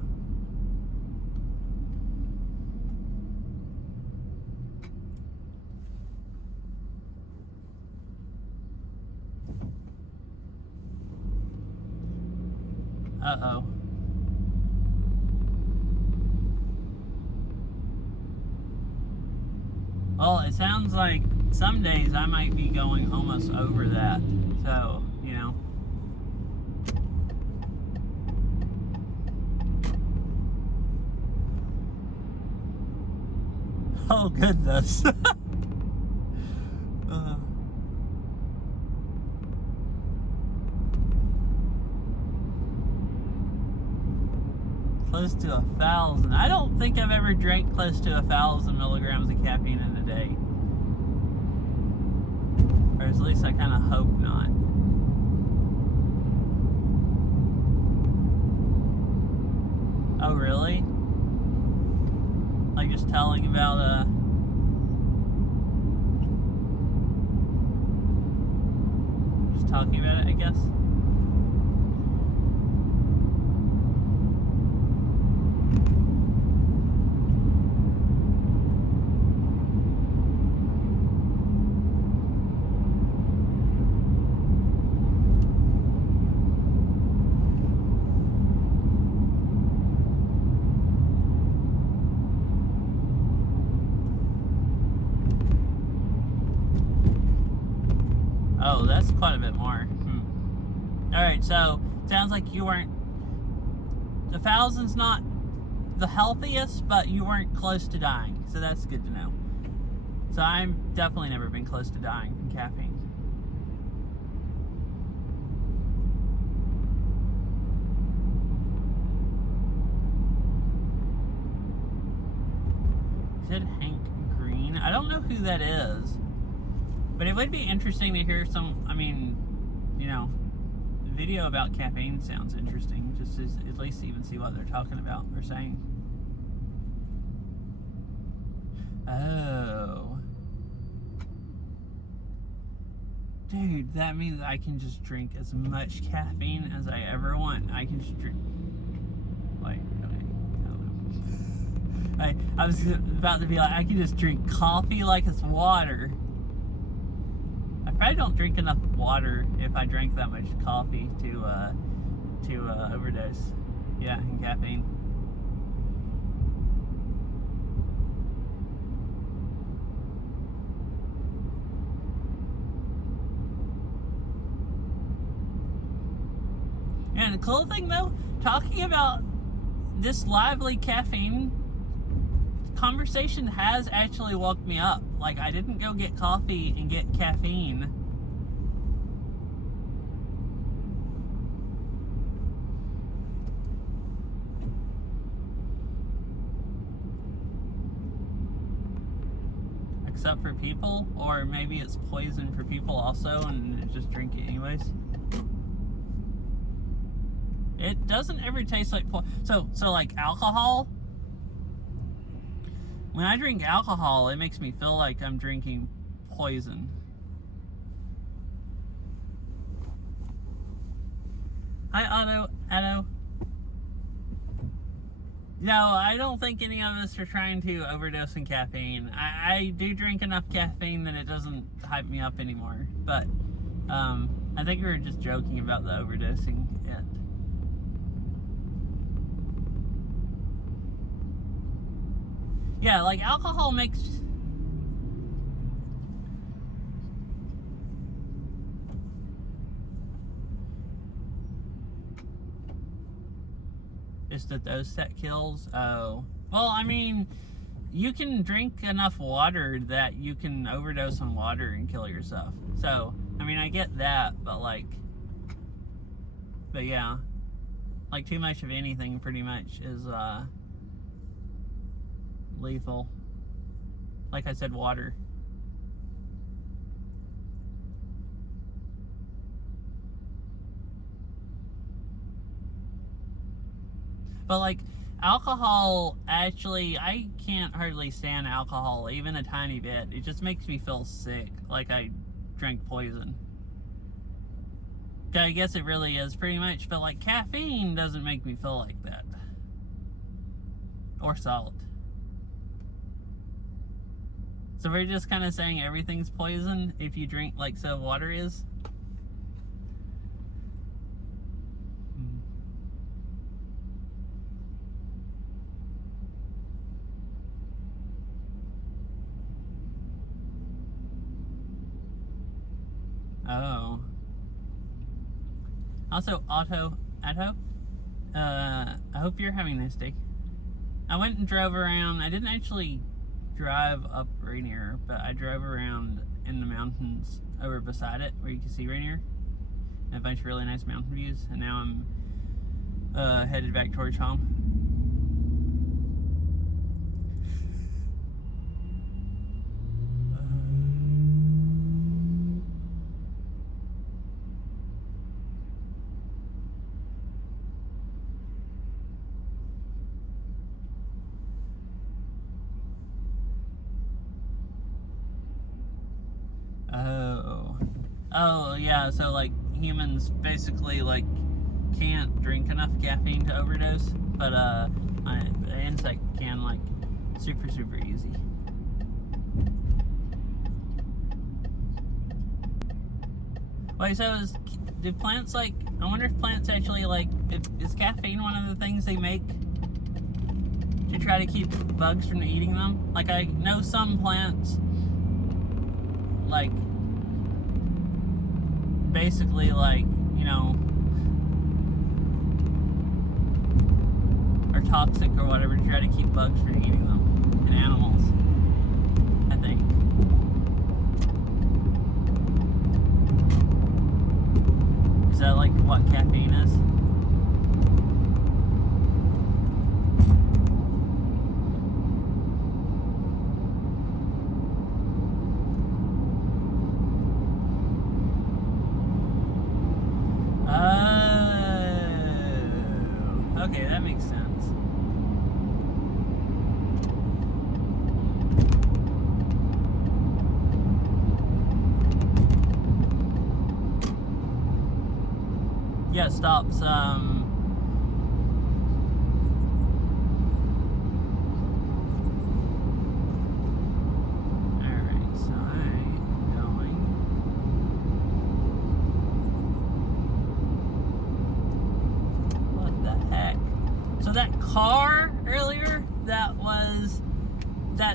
Uh-oh. Well, it sounds like some days I might be going almost over that. So, you know. Oh, goodness. close to 1,000. I don't think I've ever drank close to 1,000 milligrams of caffeine in a day. Or at least I kind of hope not. Oh, really? Like just telling about, just talking about it, I guess. Oh, that's quite a bit more. Alright, so sounds like you weren't. The 1,000's not the healthiest, but you weren't close to dying. So that's good to know. So I'm definitely never been close to dying from caffeine. Is it Hank Green? I don't know who that is. But it would be interesting to hear some, I mean, you know, the video about caffeine sounds interesting, just to at least even see what they're talking about or saying. Oh. Dude, that means I can just drink as much caffeine as I ever want. I can just drink. Wait, okay. I don't know. I was about to be like, I can just drink coffee like it's water. I probably don't drink enough water if I drank that much coffee to overdose. Yeah, and caffeine. And the cool thing though, talking about this lively caffeine conversation has actually woke me up. Like, I didn't go get coffee and get caffeine. Except for people, or maybe it's poison for people also and just drink it anyways. It doesn't ever taste like so like alcohol. When I drink alcohol, it makes me feel like I'm drinking poison. Hi, Otto. No, I don't think any of us are trying to overdose in caffeine. I do drink enough caffeine that it doesn't hype me up anymore. But I think we were just joking about the overdosing it. Yeah, like alcohol makes... Is the dose that kills? Oh. Well, I mean, you can drink enough water that you can overdose on water and kill yourself. So, I mean, I get that, but like... But yeah. Like, too much of anything, pretty much, is, lethal. Like I said, water. But like alcohol, actually, I can't hardly stand alcohol, even a tiny bit. It just makes me feel sick, like I drank poison. I guess it really is pretty much, but like caffeine doesn't make me feel like that. Or salt. So we're just kind of saying everything's poison if you drink like so water is? Oh. Also, Otto, I hope you're having a nice day. I went and drove around. I didn't actually drive up Rainier, but I drove around in the mountains over beside it where you can see Rainier. And a bunch of really nice mountain views. And now I'm headed back towards home. Oh, yeah, so, like, humans basically, like, can't drink enough caffeine to overdose, but, an insect can, like, super, super easy. Wait, so do plants, like, I wonder if plants actually, like, is caffeine one of the things they make to try to keep bugs from eating them? Like, I know some plants, like, basically, like, you know, are toxic or whatever to try to keep bugs from eating them, and animals, I think. Is that like what caffeine is? Oh, okay, that makes sense. Yeah, it stops, alright, so I'm going. What the heck? So that car earlier, that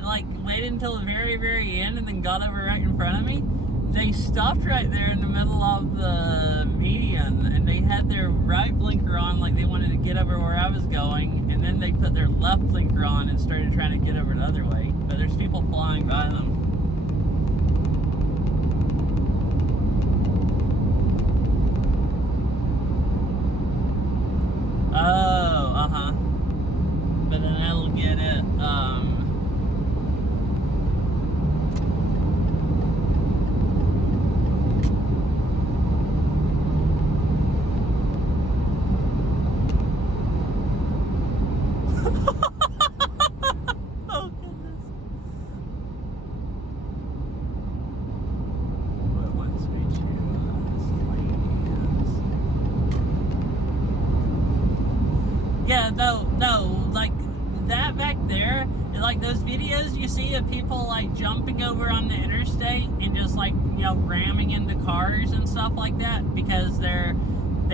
like waited until the very, very end and then got over right in front of me, they stopped right there in the middle of the median and they had their right blinker on like they wanted to get over where I was going, and then they put their left blinker on and started trying to get over the other way. But there's people flying by them. Oh, uh-huh. But then that'll get it, oh goodness. What speed you Yeah, no, like that back there, like those videos you see of people like jumping over on the interstate and just like, you know, ramming into cars and stuff like that because they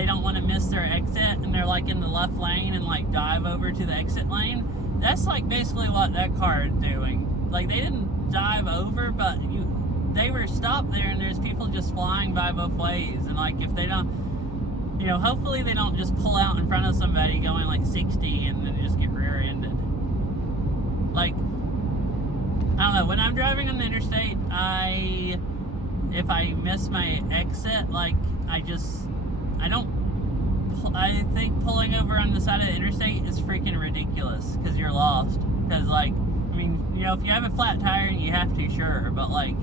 don't want to miss their exit and they're like in the left lane and like dive over to the exit lane. That's like basically what that car is doing. Like they didn't dive over, but they were stopped there and there's people just flying by both ways, and like if they don't, you know, hopefully they don't just pull out in front of somebody going like 60 and then just get rear-ended. Like, I don't know, when I'm driving on the interstate, if I miss my exit, like, I think pulling over on the side of the interstate is freaking ridiculous, because you're lost. Because, like, I mean, you know, if you have a flat tire and you have to, sure, but, like,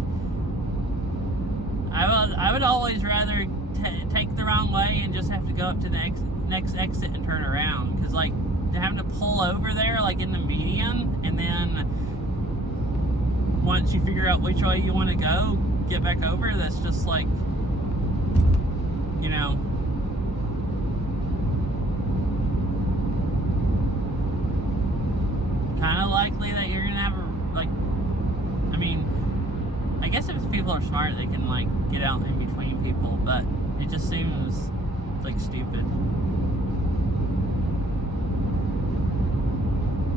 I would always rather take the wrong way and just have to go up to the next exit and turn around, because like having to pull over there like in the median and then once you figure out which way you want to go, get back over, that's just like, you know, kind of likely that you're gonna have I mean, I guess if people are smart, they can like get out in between people, but it just seems like stupid.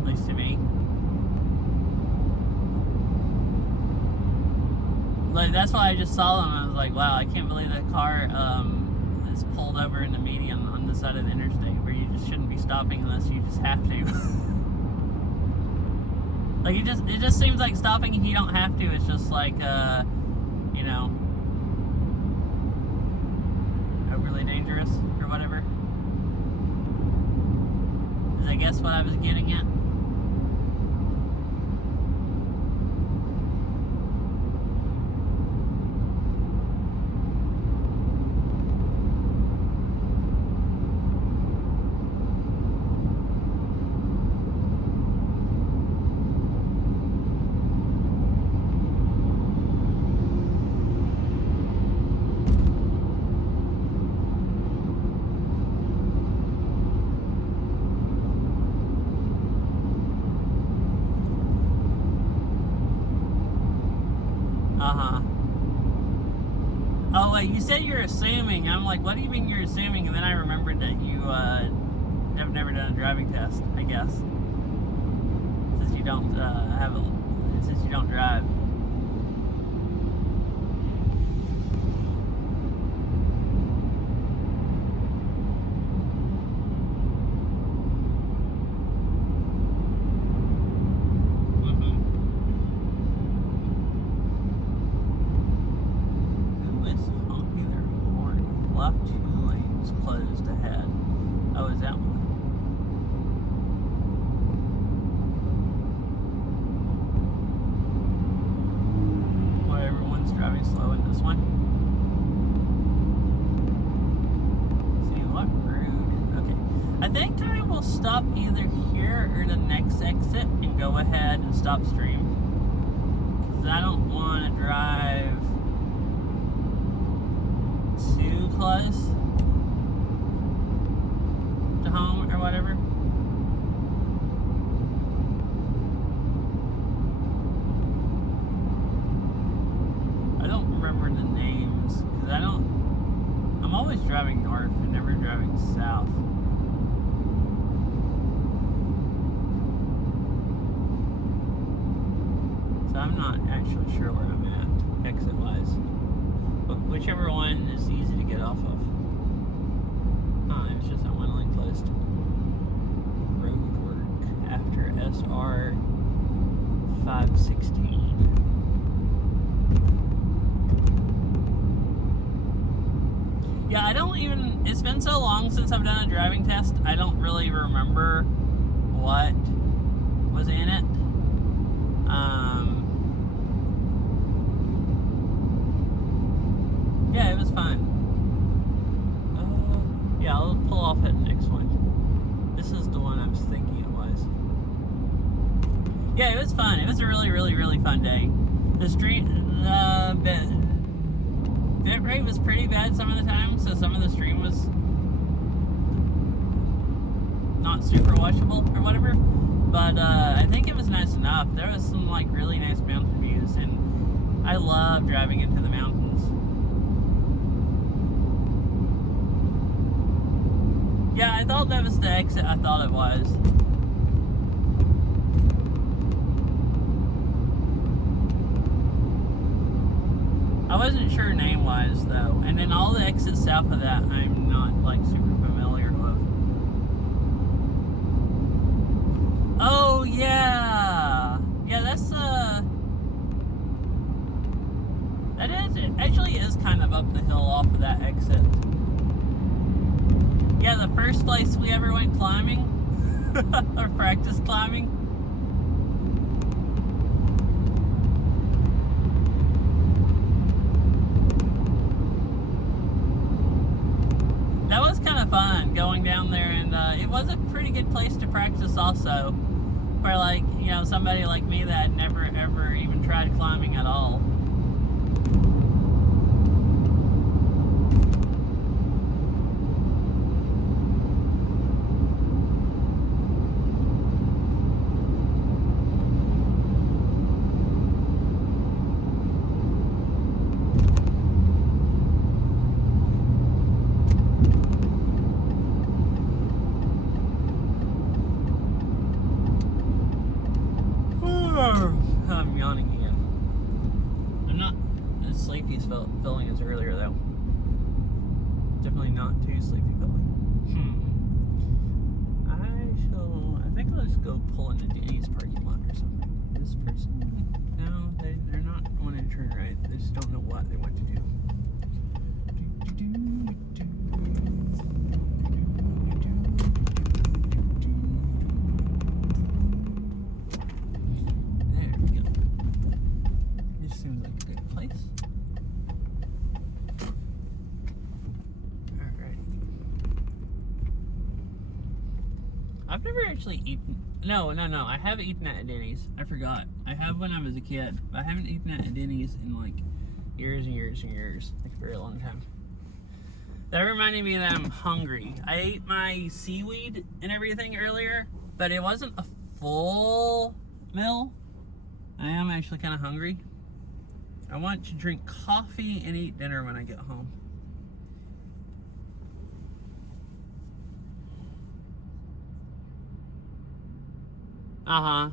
At least to me. Like that's why I just saw them. I was like, wow, I can't believe that car is pulled over in the median on the side of the interstate where you just shouldn't be stopping unless you just have to. Like it just seems like stopping if you don't have to. It's just like you know, overly dangerous or whatever. Is I guess what I was getting at. Uh-huh. Oh, wait, you said you're assuming. I'm like, what do you mean you're assuming? And then I remembered that you have never done a driving test, I guess. Since you don't since you don't drive. Left 2 lanes closed ahead. Oh, is that one? Why everyone's driving slow in this one? See what road? Okay. I think I will stop either here or the next exit and go ahead and stop stream. Because I don't want to drive too close to home or whatever. I don't remember the names because I'm always driving north and never driving south. So I'm not actually sure where I'm at exit wise. But whichever one is easy to get off of. It's just that one lane closed. Road work after SR 516. Yeah, I don't even. It's been so long since I've done a driving test. I don't really remember what was in it. Yeah, it was fun. Yeah, I'll pull off at the next one. This is the one I was thinking it was. Yeah, it was fun. It was a really, really, really fun day. The bit rate was pretty bad some of the time, so some of the stream was not super watchable or whatever. But I think it was nice enough. There was some like really nice mountain views, and I love driving into the mountains. Yeah, I thought that was the exit I thought it was. I wasn't sure name-wise, though. And then all the exits south of that, I'm not, like, super familiar with. Oh, yeah! Yeah, that's, that is, it actually is kind of up the hill off of that exit. Yeah, the first place we ever went climbing, or practice climbing. That was kind of fun, going down there, and it was a pretty good place to practice also, for like, you know, somebody like me that had never ever even tried climbing at all. I'm yawning again. I'm not as sleepy as feeling as earlier, though. Definitely not too sleepy feeling. I think I'll just go pull into Danny's parking lot or something. This person? No, they're not wanting to turn right. They just don't know what they want to do. Seems like a good place. Alright. I've never actually eaten. No. I have eaten at a Denny's. I forgot. I have when I was a kid. But I haven't eaten at a Denny's in like years and years and years. Like a very long time. That reminded me that I'm hungry. I ate my seaweed and everything earlier, but it wasn't a full meal. I am actually kind of hungry. I want to drink coffee and eat dinner when I get home. Uh-huh.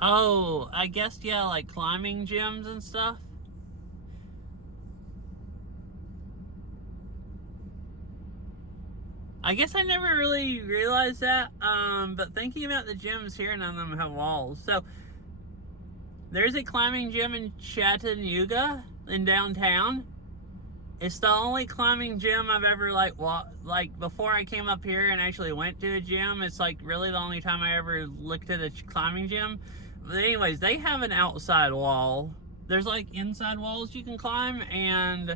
Oh, I guess, yeah, like climbing gyms and stuff. I guess I never really realized that, but thinking about the gyms here, none of them have walls. So, there's a climbing gym in Chattanooga, in downtown. It's the only climbing gym I've ever, like, before I came up here and actually went to a gym, it's, like, really the only time I ever looked at a climbing gym. But anyways, they have an outside wall. There's, like, inside walls you can climb, and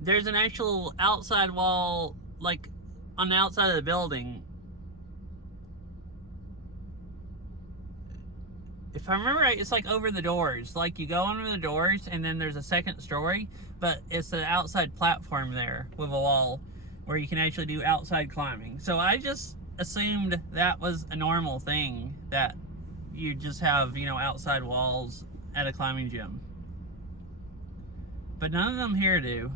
there's an actual outside wall, like, on the outside of the building. If I remember right, it's like over the doors. Like you go under the doors and then there's a second story, but it's an outside platform there with a wall where you can actually do outside climbing. So I just assumed that was a normal thing, that you just have, you know, outside walls at a climbing gym. But none of them here do.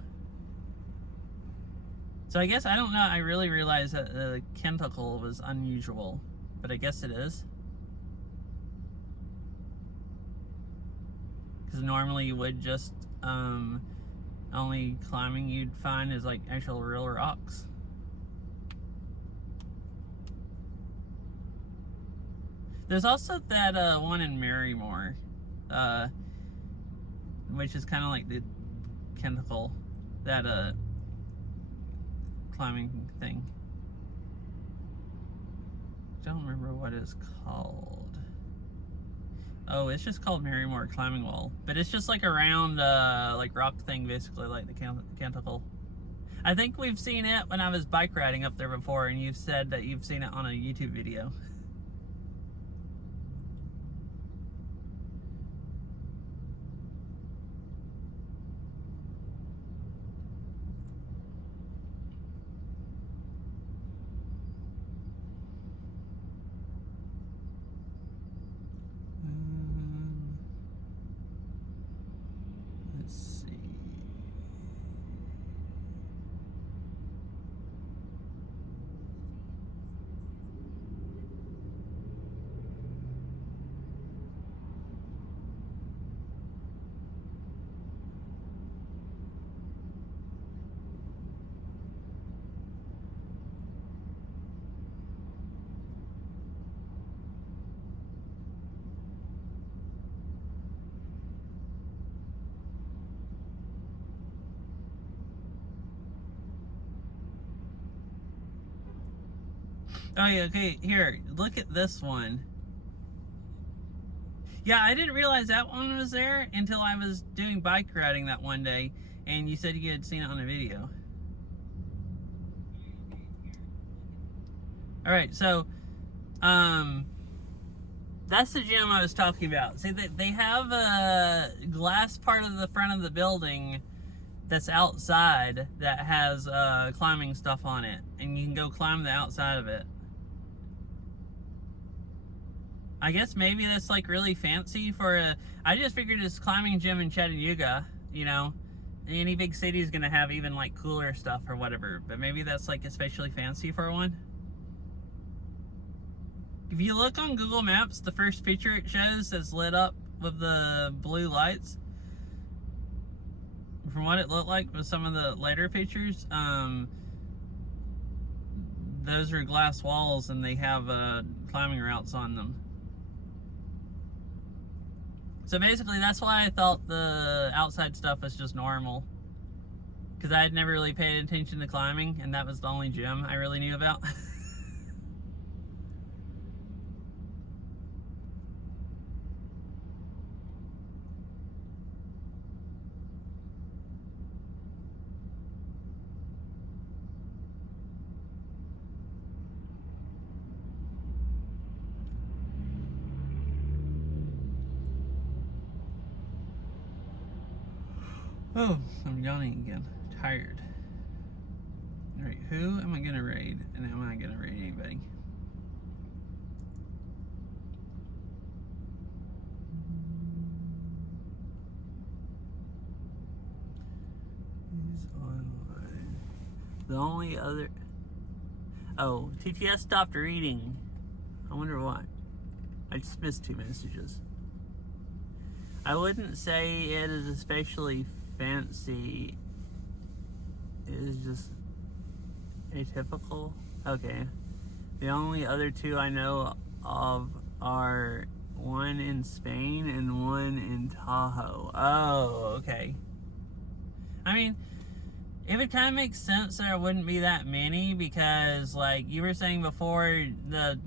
So I guess, I don't know, I really realized that the Kentacle was unusual, but I guess it is. Because normally you would just, only climbing you'd find is like actual real rocks. There's also that one in Marymore, which is kind of like the Kentacle, that climbing thing. Don't remember what it's called. Oh, it's just called Marymore Climbing Wall, but it's just like a round, like rock thing, basically, like the Kentacle. I think we've seen it when I was bike riding up there before, and you've said that you've seen it on a YouTube video. Let's see. Oh yeah, okay, here, look at this one. Yeah, I didn't realize that one was there until I was doing bike riding that one day, and you said you had seen it on a video. Alright, so, that's the gym I was talking about. See, they have a glass part of the front of the building that's outside that has climbing stuff on it, and you can go climb the outside of it. I guess maybe that's like really fancy for a... I just figured this climbing gym in Chattanooga, you know, any big city is gonna have even like cooler stuff or whatever, but maybe that's like especially fancy for one. If you look on Google Maps, the first picture it shows is lit up with the blue lights. From what it looked like with some of the later pictures, those are glass walls and they have climbing routes on them. So basically that's why I thought the outside stuff was just normal, because I had never really paid attention to climbing, and that was the only gym I really knew about. Oh, I'm yawning again. Tired. Alright, who am I gonna raid? And am I gonna raid anybody? The only other... Oh, TTS stopped reading. I wonder why. I just missed 2 messages. I wouldn't say it is especially fancy. It is just atypical. Okay. The only other 2 I know of are one in Spain and one in Tahoe. Oh, okay. I mean, it would kind of make sense there wouldn't be that many because, like you were saying before, the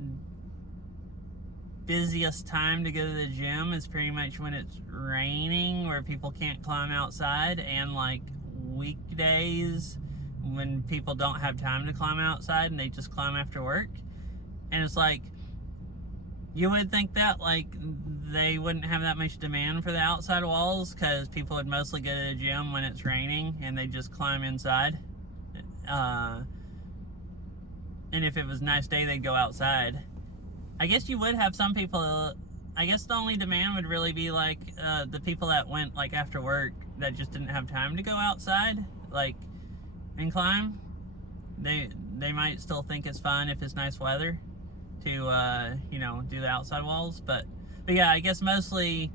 busiest time to go to the gym is pretty much when it's raining, where people can't climb outside, and like weekdays when people don't have time to climb outside and they just climb after work. And it's like, you would think that like they wouldn't have that much demand for the outside walls because people would mostly go to the gym when it's raining and they just climb inside. And if it was a nice day, they'd go outside. I guess you would have some people. I guess the only demand would really be like the people that went like after work that just didn't have time to go outside, like, and climb. They might still think it's fun if it's nice weather to you know, do the outside walls, but yeah, I guess mostly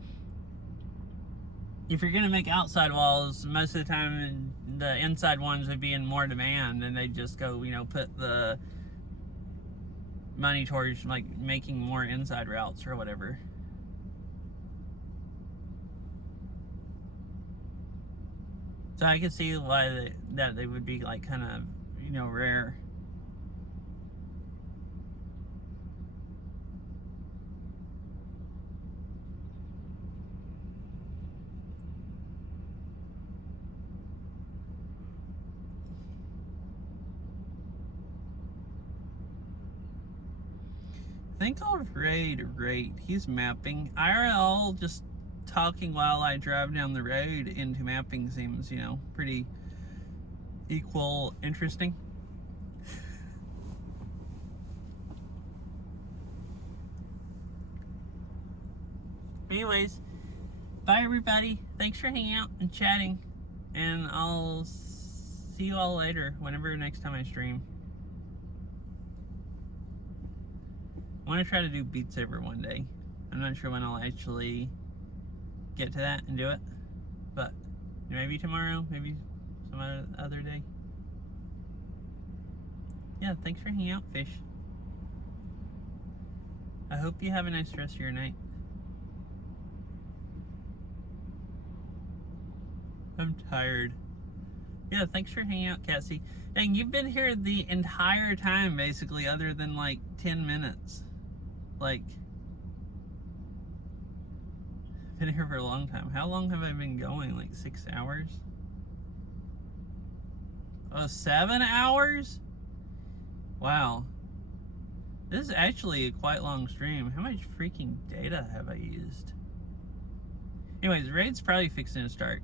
if you're gonna make outside walls, most of the time the inside ones would be in more demand, and they just go, you know, put the money towards like making more inside routes or whatever. So I could see why that they would be like kind of, you know, rare. I think I'll rate. He's mapping. IRL, just talking while I drive down the road into mapping seems, you know, pretty equal interesting. Anyways, bye everybody. Thanks for hanging out and chatting. And I'll see you all later, whenever next time I stream. I want to try to do Beat Saber one day. I'm not sure when I'll actually get to that and do it, but maybe tomorrow, maybe some other day. Yeah, thanks for hanging out, fish. I hope you have a nice rest of your night. I'm tired. Yeah, thanks for hanging out, Cassie. Dang, you've been here the entire time, basically, other than like 10 minutes. Like, I've been here for a long time. How long have I been going? Like 6 hours? Oh, 7 hours? Wow. This is actually a quite long stream. How much freaking data have I used? Anyways, raid's probably fixing to start.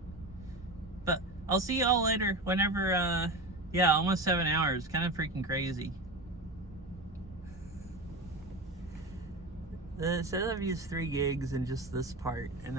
But I'll see y'all later whenever, yeah, almost 7 hours. Kind of freaking crazy. It says I've used 3 gigs in just this part, and